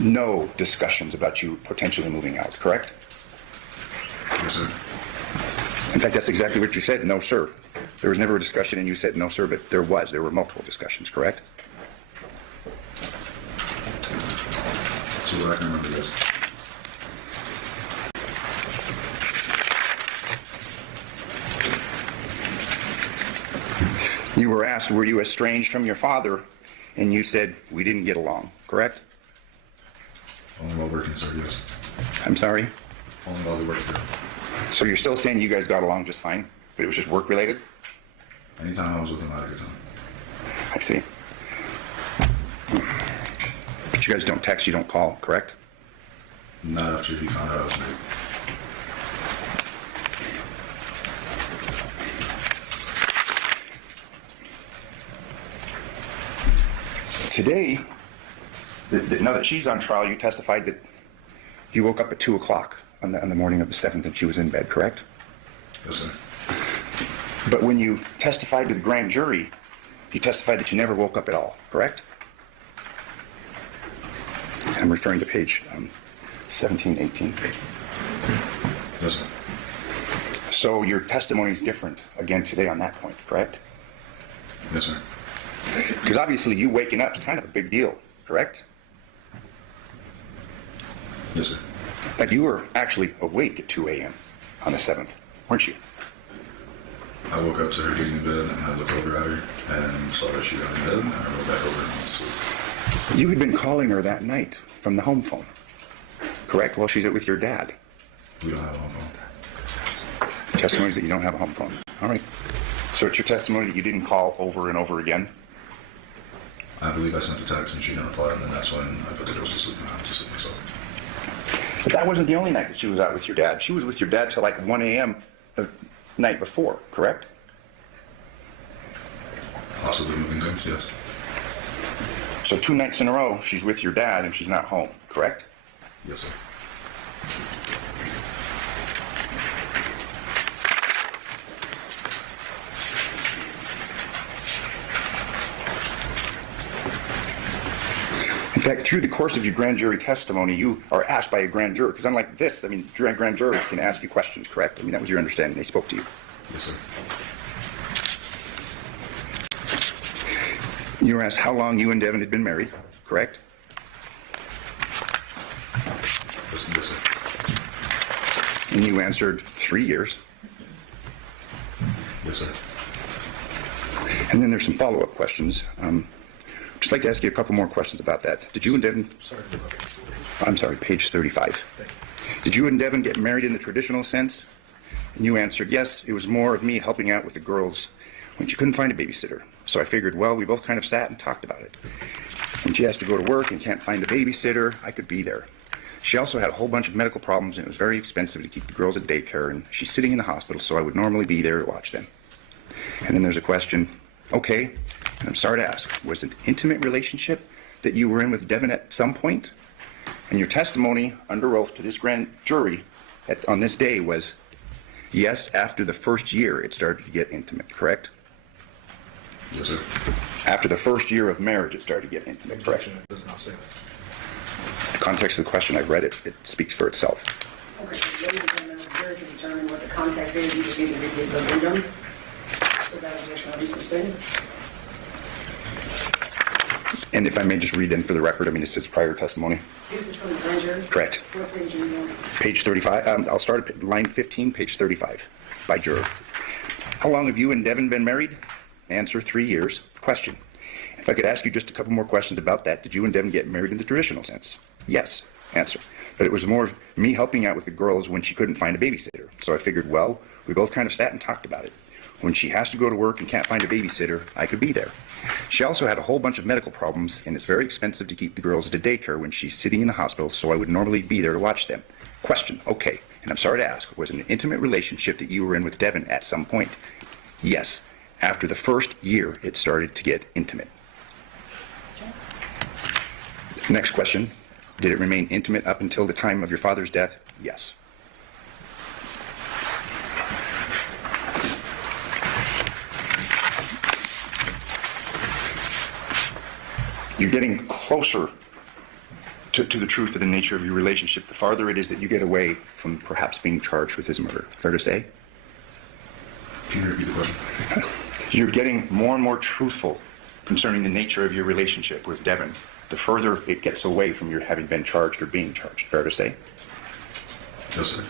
no discussions about you potentially moving out, correct? Yes, sir. In fact, that's exactly what you said, no, sir. There was never a discussion and you said no, sir, but there was. There were multiple discussions, correct? See what I can remember, yes. You were asked, were you estranged from your father? And you said, we didn't get along, correct? Only while working, sir, yes. I'm sorry? Only while we worked together. So you're still saying you guys got along just fine, but it was just work related? Anytime I was with him, I had a good time. I see. But you guys don't text, you don't call, correct? Not after he found out I was married. Today, now that she's on trial, you testified that you woke up at 2 o'clock on the morning of the 7th and she was in bed, correct? Yes, sir. But when you testified to the grand jury, you testified that you never woke up at all, correct? I'm referring to page 17, 18. Yes, sir. So your testimony is different again today on that point, correct? Yes, sir. Because obviously you waking up is kind of a big deal, correct? Yes, sir. But you were actually awake at 2 a.m. on the 7th, weren't you? I woke up to her getting in bed, and I looked over at her and saw that she got in bed, and I rolled back over and went to sleep. You had been calling her that night from the home phone, correct? While she's with your dad. We don't have a home phone. Testimony is that you don't have a home phone. All right. So it's your testimony that you didn't call over and over again? I believe I sent a text and she didn't reply, and then that's when I put the girls to sleep and I went to sleep myself. But that wasn't the only night that she was out with your dad. She was with your dad till like 1 a.m. the night before, correct? Possibly moving things, yes. So 2 nights in a row, she's with your dad and she's not home, correct? Yes, sir. In fact, through the course of your grand jury testimony, you are asked by a grand juror, because unlike this, I mean, grand jurors can ask you questions, correct? I mean, that was your understanding. They spoke to you. Yes, sir. You were asked how long you and Devyn had been married, correct? Yes, sir. And you answered 3 years. Yes, sir. And then there's some follow-up questions. Just like to ask you a couple more questions about that. Did you and Devyn... I'm sorry, page 35. Did you and Devyn get married in the traditional sense? And you answered, yes, it was more of me helping out with the girls when she couldn't find a babysitter. So I figured, well, we both kind of sat and talked about it. When she has to go to work and can't find a babysitter, I could be there. She also had a whole bunch of medical problems, and it was very expensive to keep the girls at daycare, and she's sitting in the hospital, so I would normally be there to watch them. And then there's a question, okay, and I'm sorry to ask, was it an intimate relationship that you were in with Devyn at some point? And your testimony under oath to this grand jury on this day was, yes, after the first year it started to get intimate, correct? Yes, sir. After the first year of marriage it started to get intimate, correct? It does not say that. The context of the question, I've read it, it speaks for itself. Okay, so ladies and gentlemen, the jury can determine what the context is. You just need to read the verbatim. So that objection will be sustained. And if I may just read in for the record, I mean, this is prior testimony. This is from the grand jury? Correct. What page are you on? Page 35. I'll start at line 15, page 35, by juror. How long have you and Devyn been married? Answer, 3 years. Question. If I could ask you just a couple more questions about that, did you and Devyn get married in the traditional sense? Yes. Answer. But it was more of me helping out with the girls when she couldn't find a babysitter. So I figured, well, we both kind of sat and talked about it. When she has to go to work and can't find a babysitter, I could be there. She also had a whole bunch of medical problems, and it's very expensive to keep the girls at a daycare when she's sitting in the hospital, so I would normally be there to watch them. Question, okay, and I'm sorry to ask, was it an intimate relationship that you were in with Devyn at some point? Yes. After the first year, it started to get intimate. Next question, did it remain intimate up until the time of your father's death? Yes. You're getting closer to the truth of the nature of your relationship the farther it is that you get away from perhaps being charged with his murder. Fair to say? Can you repeat the question? You're getting more and more truthful concerning the nature of your relationship with Devyn the further it gets away from your having been charged or being charged. Fair to say? Yes, sir.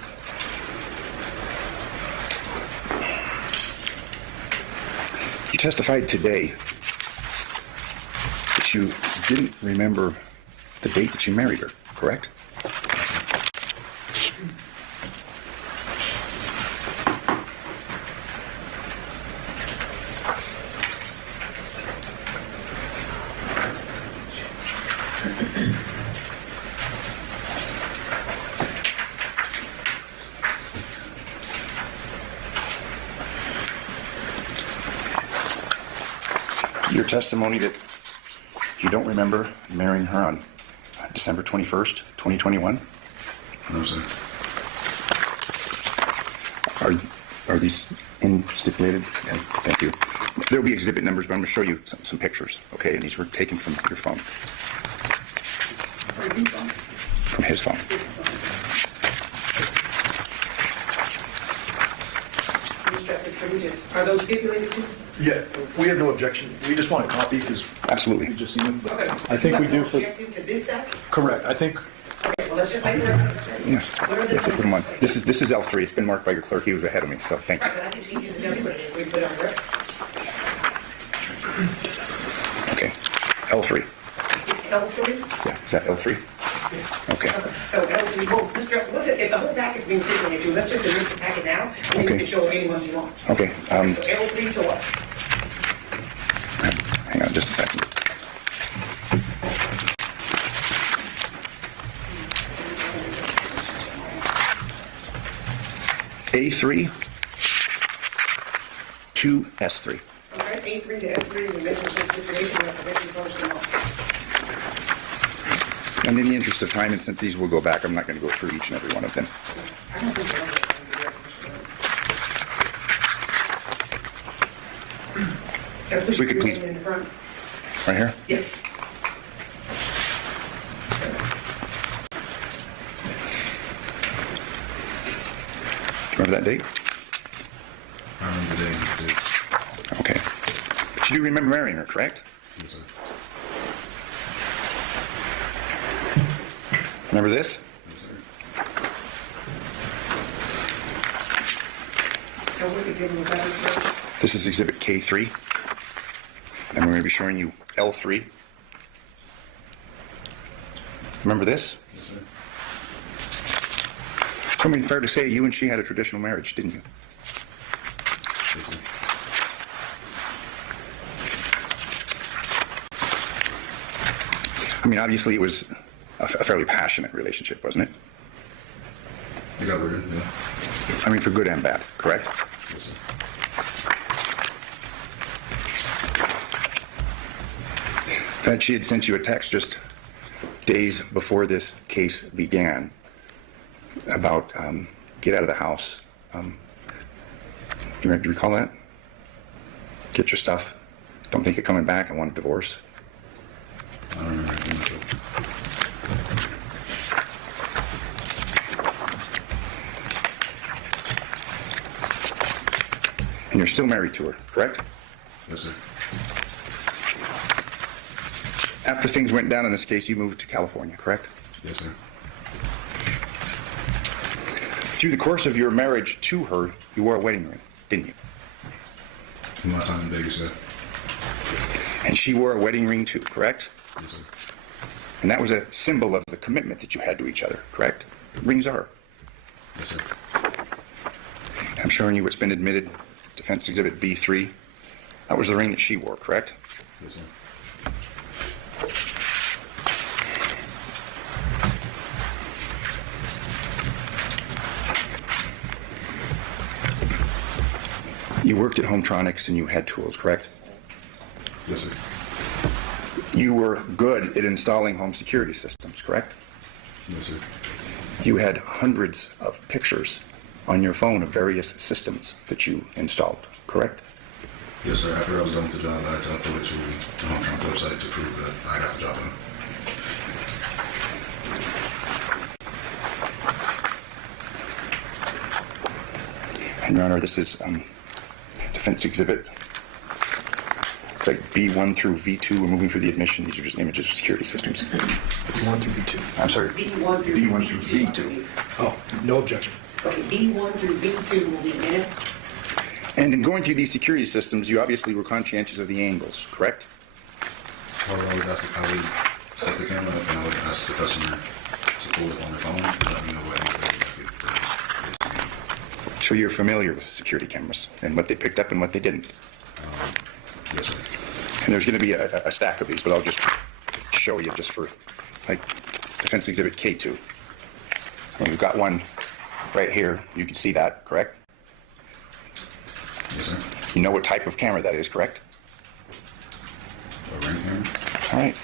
You testified today that you didn't remember the date that you married her, correct? Your testimony that you don't remember marrying her on December 21st, 2021? No, sir. Are these stipulated? Okay, thank you. There'll be exhibit numbers, but I'm going to show you some pictures, okay? And these were taken from your phone. From his phone. Are those stipulated? Yeah, we have no objection. We just want a copy because absolutely. We just seen them. Okay. I think we do for. Objective to this stack? Correct. I think. Okay, well, let's just make it record. Yeah, put them on. This is L3. It's been marked by your clerk. He was ahead of me, so thank you. Right, but I just need you to tell me what it is, so we can put it on record. Okay, L3. It's L3? Yeah, is that L3? Yes. Okay. So L3, well, Mr. Dresser, what's it, if the whole packet's being stipulated to, let's just admit the packet now, and then you Okay. can show any ones you want. Okay, So L3 to what? hang on just a second. A3 to S3. All right, A3 to S3, we mentioned some stipulation, we have to mention first and all. And in the interest of time, and since these will go back, I'm not going to go through each and every one of them. We could please, In the front. right here? Yeah. Remember that date? I remember the date. Okay. But you do remember marrying her, correct? Yes, sir. Remember this? Yes, sir. So what exhibit was that? This is exhibit K3. And we're going to be showing you L3. Remember this? Yes, sir. I mean, fair to say, you and she had a traditional marriage, didn't you? Yes, sir. mean, obviously it was a fairly passionate relationship, wasn't it? You got worded, yeah. I mean, for good and bad, correct? Yes, sir. In fact, she had sent you a text just days before this case began about get out of the house. Do you recall that? Get your stuff. Don't think you're coming back. I want a divorce. I don't remember anything like that. And you're still married to her, correct? Yes, sir. After things went down in this case, you moved to California, correct? Yes, sir. Through the course of your marriage to her, you wore a wedding ring, didn't you? My time in Vegas, sir. And she wore a wedding ring too, correct? Yes, sir. And that was a symbol of the commitment that you had to each other, correct? Rings are. Yes, sir. I'm showing you what's been admitted, Defense Exhibit B3. That was the ring that she wore, correct? Yes, sir. You worked at Hometronics and you had tools, correct? Yes, sir. You were good at installing home security systems, correct? Yes, sir. You had hundreds of pictures on your phone of various systems that you installed, correct? Yes, sir. After I was done with the job, I had to upload it to the Hometronic website to prove that I got the job done. And Your Honor, this is Defense Exhibit like B1 through V2. We're moving through the admission. These are just images of security systems. B1 through B2. I'm sorry. B1 through B1 through V2. Oh, no objection. Okay, B1 through V2 will be admitted. And in going through these security systems, you obviously were conscientious of the angles, correct? I would always ask, I would set the camera up and I would ask the customer to pull it on their phone to let me know what angle they would like it. So you're familiar with security cameras and what they picked up and what they didn't. Yes, sir. And there's going to be a stack of these, but I'll just show you just for, like, Defense Exhibit K2. And we've got one right here. You can see that, correct? Yes, sir. You know what type of camera that is, correct? A ring camera? All right.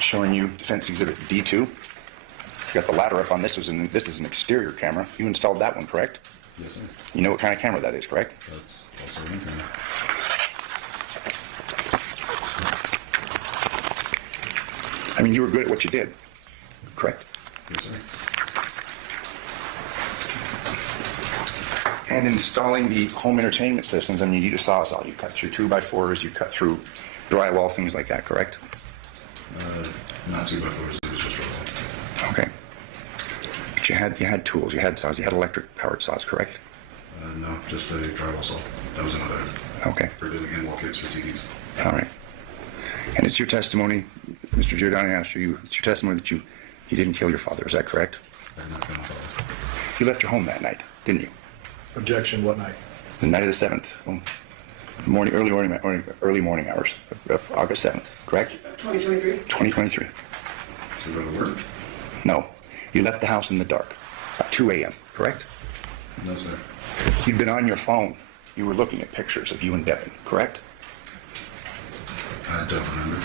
Showing you Defense Exhibit D2. You got the ladder up on this. This is an exterior camera. You installed that one, correct? Yes, sir. You know what kind of camera that is, correct? That's also a ring camera. I mean, you were good at what you did, correct? Yes, sir. And installing the home entertainment systems, I mean, you just saw us all. You cut through 2x4s, you cut through drywall, things like that, correct? Not 2x4s, it was just drywall. Okay. But you had tools, you had saws, you had electric powered saws, correct? No, just a drywall saw. That was another. Okay. For doing in-wall kits for TVs. All right. And it's your testimony, Mr. Giordani asked you, it's your testimony that you didn't kill your father, is that correct? I did not kill my father. You left your home that night, didn't you? Objection, what night? The night of the 7th, early morning hours of August 7th, correct? 2023? 2023. To go to work? No, you left the house in the dark, at 2 a.m., correct? No, sir. You'd been on your phone. You were looking at pictures of you and Devyn, correct? I don't remember.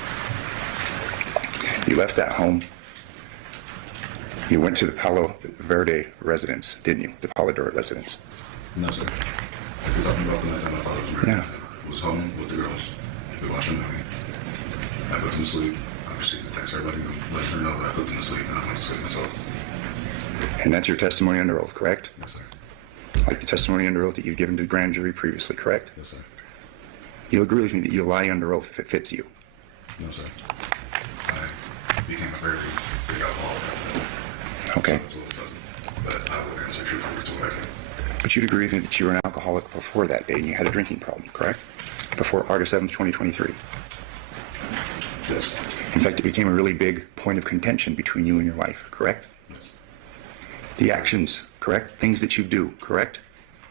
You left that home. You went to the Palo Verde residence, didn't you? The Palo Verde residence. No, sir. If you're talking about the night that my father was murdered, Yeah. I was home with the girls. We were watching a movie. I put them to sleep. I received a text letting her know that I put them to sleep, and I went to sleep myself. And that's your testimony under oath, correct? Yes, sir. Like the testimony under oath that you've given to the grand jury previously, correct? Yes, sir. You'll agree with me that you'll lie under oath if it fits you. No, sir. I became a very big alcoholic. Okay. So it's a little fuzzy, but I would answer truthfully to what I did. But you'd agree with me that you were an alcoholic before that day and you had a drinking problem, correct? Before August 7th, 2023. Yes. In fact, it became a really big point of contention between you and your wife, correct? Yes. The actions, correct? Things that you do, correct?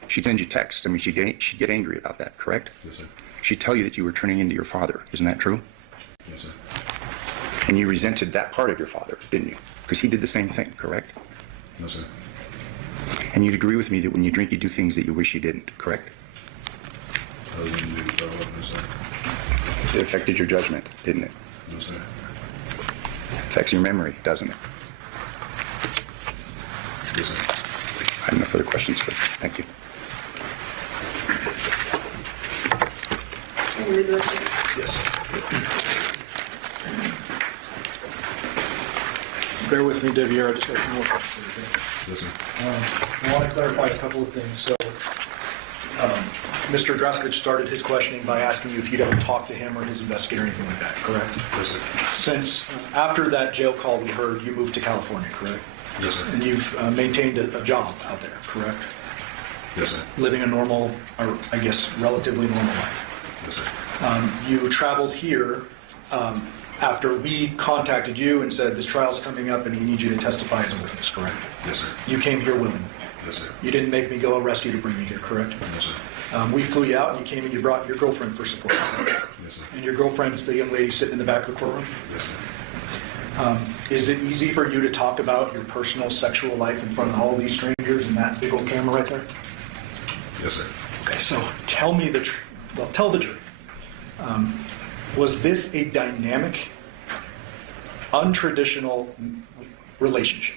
She'd send you texts. I mean, she'd get angry about that, correct? Yes, sir. She'd tell you that you were turning into your father. Isn't that true? And you resented that part of your father, didn't you? Because he did the same thing, correct? No, sir. And you'd agree with me that when you drink, you do things that you wish you didn't, correct? Other than do so, no, sir. It affected your judgment, didn't it? No, sir. Affects your memory, doesn't it? Yes, sir. I have no further questions for you. Thank you. Yes. Bear with me, Devier. I just got some more questions. Okay? Yes, sir. I want to clarify a couple of things. So, Mr. Draskich started his questioning by asking you if you'd ever talked to him or his investigator or anything like that, correct? Yes, sir. Since after that jail call we heard, you moved to California, correct? Yes, sir. And you've maintained a job out there, correct? Yes, sir. Living a normal, or I guess relatively normal life. Yes, sir. You traveled here after we contacted you and said this trial's coming up and we need you to testify as a witness, correct? Yes, sir. You came here willing. Yes, sir. You didn't make me go arrest you to bring me here, correct? Yes, sir. We flew you out and you came and you brought your girlfriend for support. Yes, sir. And your girlfriend's the young lady sitting in the back of the courtroom? Yes, sir. Is it easy for you to talk about your personal sexual life in front of all these strangers and that big old camera right there? Yes, sir. Okay, so tell me tell the jury. Was this a dynamic, untraditional relationship?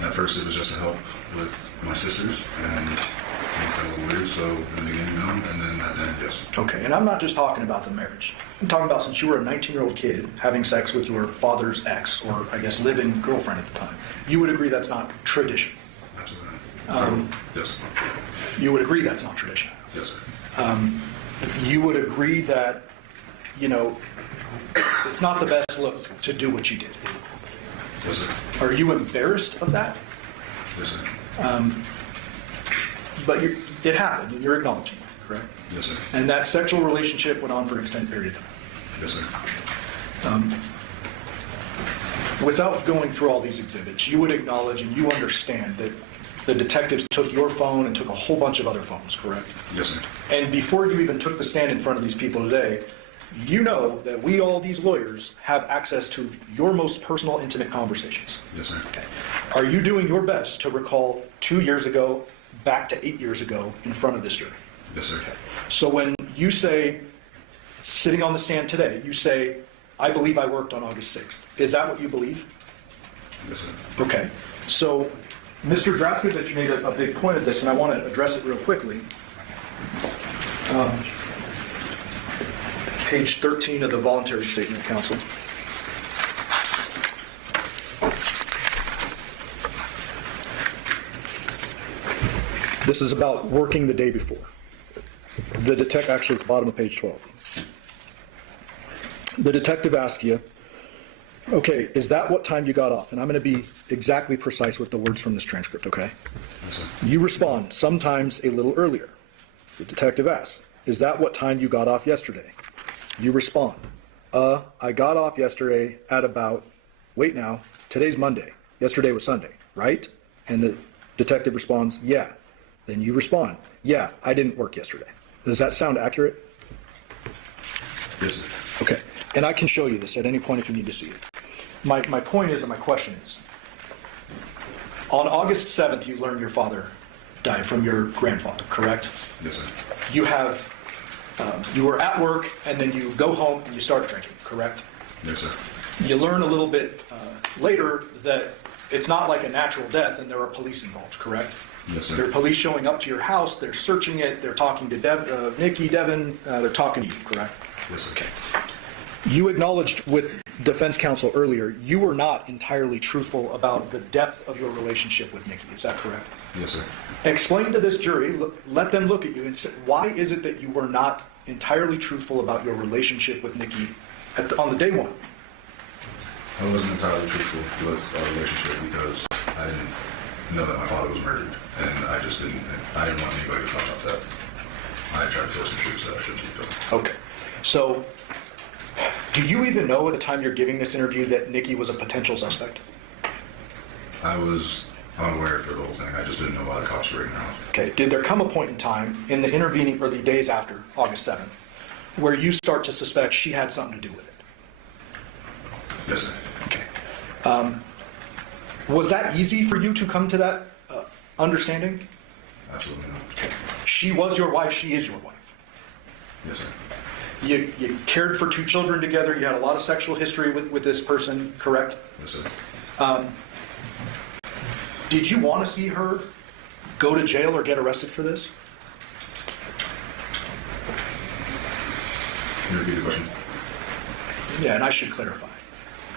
At first, it was just to help with my sisters, and things got a little weird, so in the beginning, no, and then at the end, yes. Okay, and I'm not just talking about the marriage. I'm talking about since you were a 19-year-old kid having sex with your father's ex, or I guess live-in girlfriend at the time. You would agree that's not tradition? Absolutely. Yes. You would agree that's not tradition? Yes, sir. You would agree that, you know, it's not the best look to do what you did? Yes, sir. Are you embarrassed of that? Yes, sir. But it happened, and you're acknowledging it, correct? Yes, sir. And that sexual relationship went on for an extended period of time? Yes, sir. Without going through all these exhibits, you would acknowledge and you understand that the detectives took your phone and took a whole bunch of other phones, correct? Yes, sir. And before you even took the stand in front of these people today, you know that we, all these lawyers, have access to your most personal, intimate conversations. Yes, sir. Okay. Are you doing your best to recall 2 years ago, back to 8 years ago, in front of this jury? Yes, sir. Okay. So when you say, sitting on the stand today, you say, I believe I worked on August 6th. Is that what you believe? Yes, sir. Okay. So, Mr. Draskevich made a big point of this, and I want to address it real quickly. Page 13 of the voluntary statement of counsel. This is about working the day before. Actually, it's bottom of page 12. The detective asks you, okay, is that what time you got off? And I'm going to be exactly precise with the words from this transcript, okay? Yes, sir. You respond, sometimes a little earlier. The detective asks, is that what time you got off yesterday? You respond, I got off yesterday at about, wait now, today's Monday. Yesterday was Sunday, right? And the detective responds, yeah. Then you respond, yeah, I didn't work yesterday. Does that sound accurate? Yes, sir. Okay, and I can show you this at any point if you need to see it. My point is, and my question is, on August 7th, you learned your father died from your grandfather, correct? Yes, sir. You have, you were at work, and then you go home and you start drinking, correct? Yes, sir. You learn a little bit later that it's not like a natural death and there are police involved, correct? Yes, sir. There are police showing up to your house, they're searching it, they're talking to Nikki, Devyn, they're talking to you, correct? Yes, sir. Okay. You acknowledged with defense counsel earlier, you were not entirely truthful about the depth of your relationship with Nikki, is that correct? Yes, sir. Explain to this jury, let them look at you and say, why is it that you were not entirely truthful about your relationship with Nikki on the day one? I wasn't entirely truthful with our relationship because I didn't know that my father was murdered, and I didn't want anybody to talk about that. I tried to tell some truths that I shouldn't be telling. Okay. So, do you even know at the time you're giving this interview that Nikki was a potential suspect? I was unaware for the whole thing. I just didn't know why the cops were in the house. Okay. Did there come a point in time in the intervening, or the days after August 7th, where you start to suspect she had something to do with it? Yes, sir. Okay. Was that easy for you to come to that understanding? Absolutely not. Okay. She was your wife, she is your wife. Yes, sir. You cared for 2 children together, you had a lot of sexual history with this person, correct? Yes, sir. Did you want to see her go to jail or get arrested for this? Can you repeat the question? Yeah, and I should clarify.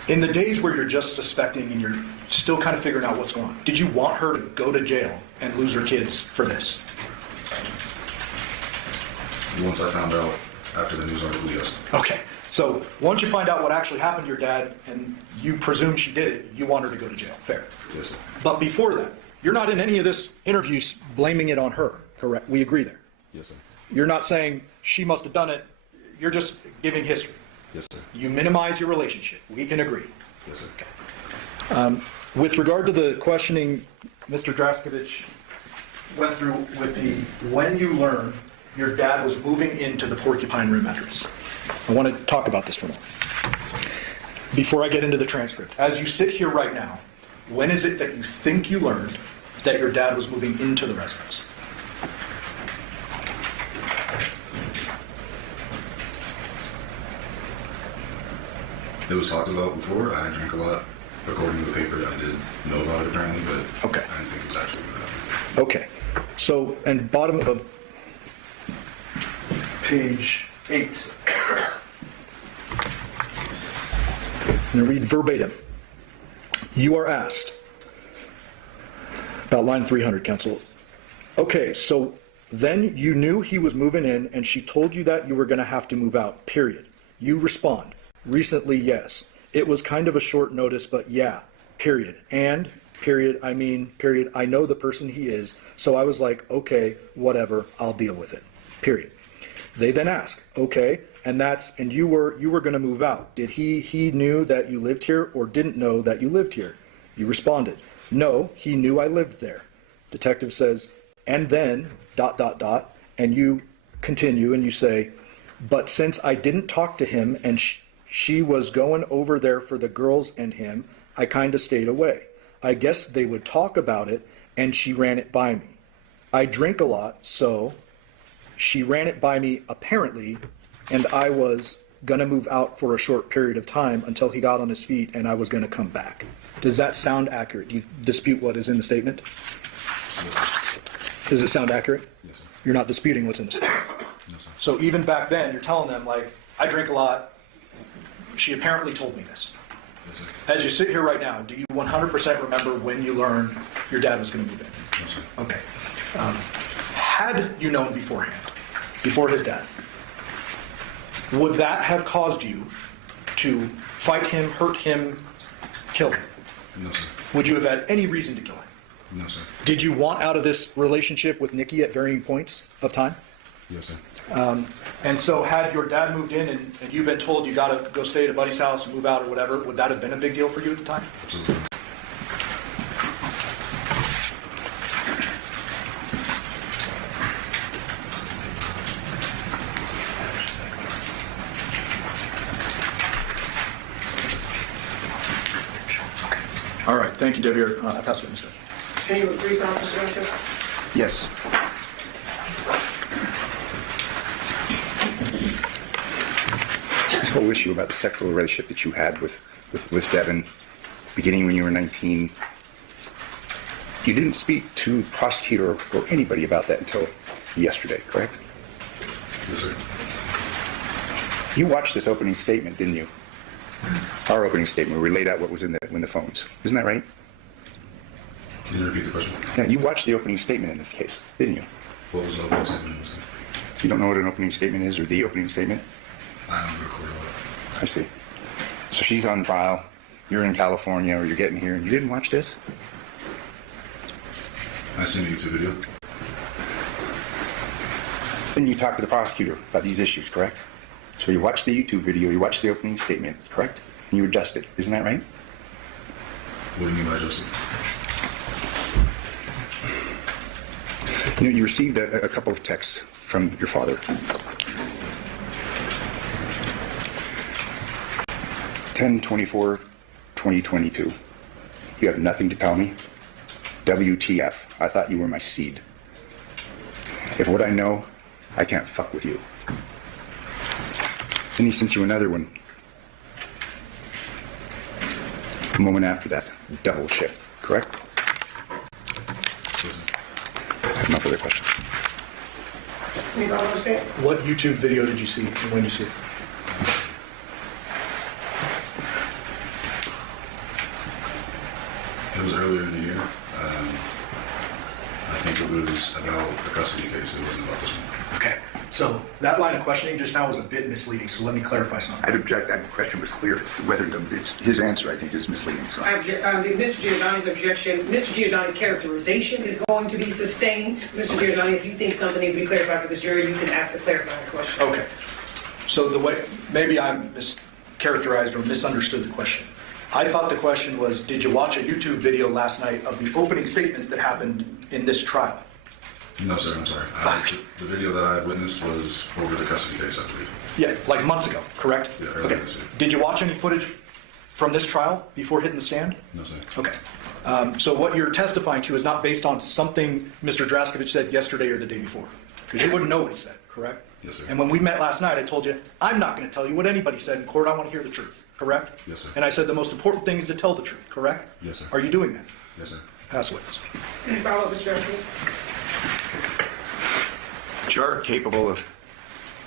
In the days where you're just suspecting and you're still kind of figuring out what's going on, did you want her to go to jail and lose her kids for this? Once I found out after the news article, yes. Okay, so once you find out what actually happened to your dad and you presume she did it, you want her to go to jail, fair. Yes, sir. But before that, you're not in any of this interviews blaming it on her, correct? We agree there. Yes, sir. You're not saying she must have done it, you're just giving history. Yes, sir. You minimize your relationship, we can agree. Yes, sir. Okay. With regard to the questioning Mr. Draskovich went through with the when you learned your dad was moving into the Porcupine Room address. I want to talk about this for a moment. Before I get into the transcript, as you sit here right now, when is it that you think you learned that your dad was moving into the residence? It was talked about before. I drank a lot. According to the paper, I did know about it apparently, but okay. I didn't think it's actually that. Okay. So, and bottom of page 8. I'm going to read verbatim. You are asked, about line 300, counsel. Okay, so then you knew he was moving in and she told you that you were going to have to move out, period. You respond, recently, yes. It was kind of a short notice, but yeah, period. And, period, I mean, period, I know the person he is, so I was like, okay, whatever, I'll deal with it, period. They then ask, okay, and you were going to move out. Did he knew that you lived here or didn't know that you lived here? You responded, no, he knew I lived there. Detective says, and then, ... and you continue and you say, but since I didn't talk to him and she was going over there for the girls and him, I kind of stayed away. I guess they would talk about it and she ran it by me. I drink a lot, so she ran it by me apparently, and I was going to move out for a short period of time until he got on his feet and I was going to come back. Does that sound accurate? Do you dispute what is in the statement? Yes, Does it sound accurate? Yes, sir. You're not disputing what's in the statement? No, sir. So even back then, you're telling them, like, I drink a lot. She apparently told me this. Yes, sir. As you sit here right now, do you 100% remember when you learned your dad was going to move in? No, sir. Okay. Had you known beforehand, before his death, would that have caused you to fight him, hurt him, kill him? No, sir. Would you have had any reason to kill him? No, sir. Did you want out of this relationship with Nikki at varying points of time? Yes, sir. And so had your dad moved in and you've been told you got to go stay at a buddy's house and move out or whatever, would that have been a big deal for you at the time? Absolutely. All right, thank you, Devyn. I pass it, Mr. Can you agree, Officer Rankin? Yes. This whole issue about the sexual relationship that you had with Devyn, beginning when you were 19, you didn't speak to the prosecutor or anybody about that until yesterday, correct? Yes, sir. You watched this opening statement, didn't you? Our opening statement, where we laid out what was in the phones. Isn't that right? Can you repeat the question? Yeah, you watched the opening statement in this case, didn't you? What was the opening statement in this case? You don't know what an opening statement is, or the opening statement? I don't record it. I see. So she's on trial, you're in California, or you're getting here, and you didn't watch this? I seen the YouTube video. Then you talked to the prosecutor about these issues, correct? So you watched the YouTube video, you watched the opening statement, correct? And you adjusted, isn't that right? What do you mean by adjusted? You know, you received a couple of texts from your father 10/24/2022. You have nothing to tell me? WTF. I thought you were my seed. If what I know, I can't fuck with you. Then he sent you another one. A moment after that, double shit, correct? I have no further questions. Anybody understand? What YouTube video did you see and when did you see it? It was earlier in the year. I think it was about the custody case. It wasn't about this one. Okay, so that line of questioning just now was a bit misleading, so let me clarify something. I'd object. That question was clear. It's whether it's his answer, I think, is misleading. So. Mr. Giordani's objection, Mr. Giordani's characterization is going to be sustained. Mr. Giordani, if you think something needs to be clarified for this jury, you can ask a clarifying question. Okay, so the way, maybe I mischaracterized or misunderstood the question. I thought the question was, did you watch a YouTube video last night of the opening statement that happened in this trial? No, sir, I'm sorry. The video that I had witnessed was over the custody case, I believe. Yeah, like months ago, correct? Yeah, earlier okay. this year. Did you watch any footage from this trial before hitting the stand? No, sir. Okay. So what you're testifying to is not based on something Mr. Draskovich said yesterday or the day before? Because you wouldn't know what he said, correct? Yes, sir. And when we met last night, I told you, I'm not going to tell you what anybody said in court. I want to hear the truth, correct? Yes, sir. And I said the most important thing is to tell the truth, correct? Yes, sir. Are you doing that? Yes, sir. Pass witness. Any follow-up, Mr. Draskovich? You are capable of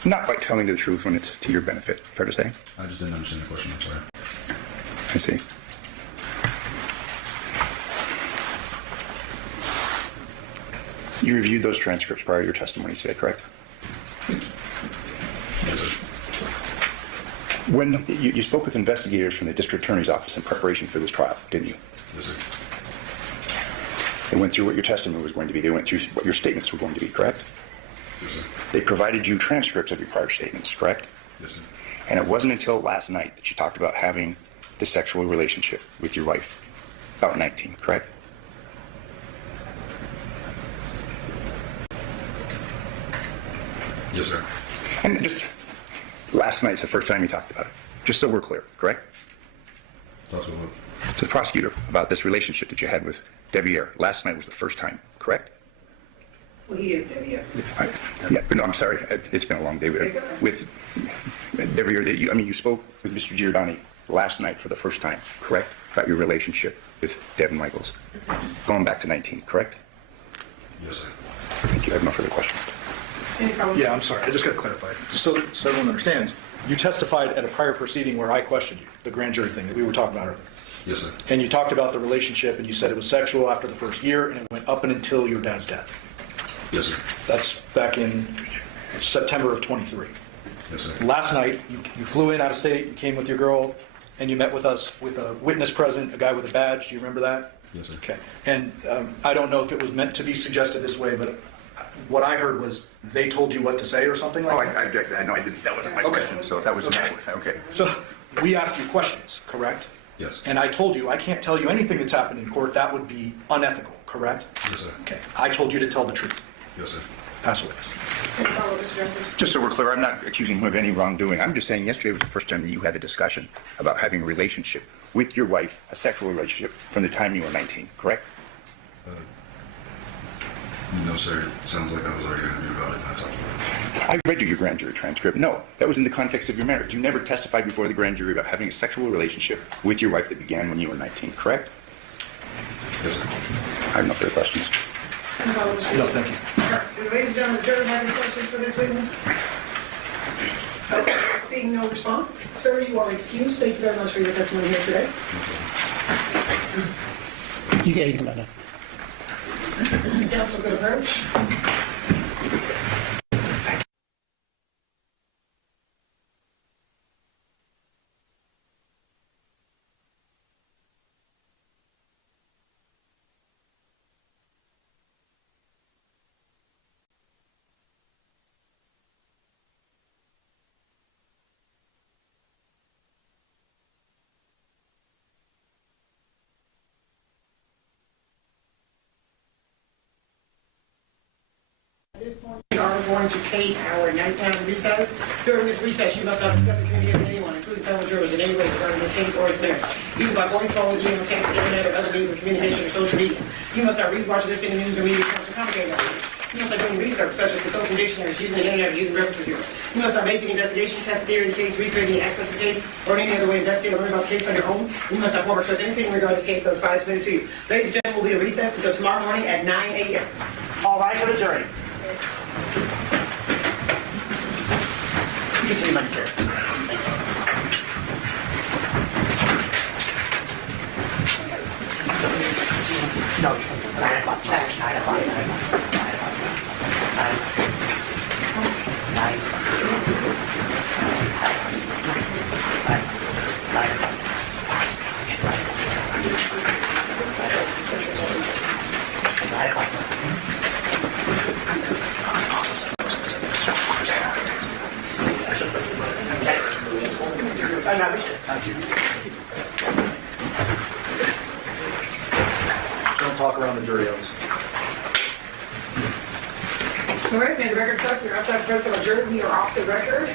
not quite telling the truth when it's to your benefit. Fair to say? I just didn't understand the question. I'm sorry. I see. You reviewed those transcripts prior to your testimony today, correct? Yes, sir. When you spoke with investigators from the district attorney's office in preparation for this trial, didn't you? Yes, sir. They went through what your testimony was going to be. They went through what your statements were going to be, correct? Yes, sir. They provided you transcripts of your prior statements, correct? Yes, sir. And it wasn't until last night that you talked about having the sexual relationship with your wife, about 19, correct? Yes, sir. And just last night's the first time you talked about it, just so we're clear, correct? Talk to what? To the prosecutor about this relationship that you had with Devyn. Last night was the first time, correct? Well, he is Devyn. Yeah, but no, I'm sorry. It's been a long day with Devyn. You spoke with Mr. Giordani last night for the first time, correct? About your relationship with Devyn Michaels, going back to 19, correct? Yes, sir. Thank you. I have no further questions. Yeah, I'm sorry. I just got to clarify. Just so everyone understands, you testified at a prior proceeding where I questioned you, the grand jury thing that we were talking about earlier. Yes, sir. And you talked about the relationship, and you said it was sexual after the first year, and it went up and until your dad's death. Yes, sir. That's back in September of 23. Yes, sir. Last night, you flew in out of state, you came with your girl, and you met with us with a witness present, a guy with a badge. Do you remember that? Yes, sir. Okay. And I don't know if it was meant to be suggested this way, but what I heard was they told you what to say or something like that? I object. I know I didn't. That wasn't my question. So that was okay. So we asked you questions, correct? Yes. And I told you I can't tell you anything that's happened in court. That would be unethical, correct? Yes, sir. Okay. I told you to tell the truth. Yes, sir. Pass witness. Any follow-up, Mr. Draskovich? Just so we're clear, I'm not accusing him of any wrongdoing. I'm just saying yesterday was the first time that you had a discussion about having a relationship with your wife, a sexual relationship, from the time you were 19, correct? No, sir. It sounds like I was already interviewed about it. And I talked about it. I read your grand jury transcript. No, that was in the context of your marriage. You never testified before the grand jury about having a sexual relationship with your wife that began when you were 19, correct? Yes, sir. I have no further questions. Any follow-up, Mr. No, thank you. Do ladies and gentlemen, the jury have any questions for this witness? Okay, seeing no response. Sir, you are excused. Thank you very much for your testimony here today. You can come out now. Counsel, good approach. We are going to take our nighttime recess. During this recess, you must not discuss a committee of anyone, including fellow jurors in any way regarding this case or its merits, either by voice, phone, email, text, internet, or other means of communication or social media. You must not read, watch, or listen to news or media reports or commentary on it. You must not do any research, such as consulting dictionaries, using the internet, or using reference materials. You must not make any investigation, test the theory of the case, recreate any aspect of the case, or in any other way investigate or learn about the case on your own. You must not form or trust anything regarding this case that is submitted to you. Ladies and gentlemen, we'll be at recess until tomorrow morning at 9 a.m. All right for the jury. Continue, Madam Chair. No, 9 o'clock. 9 o'clock. 9 o'clock. Don't talk around the jury house. All right, may the record reflect you're outside the presence of a jury. We are off the record.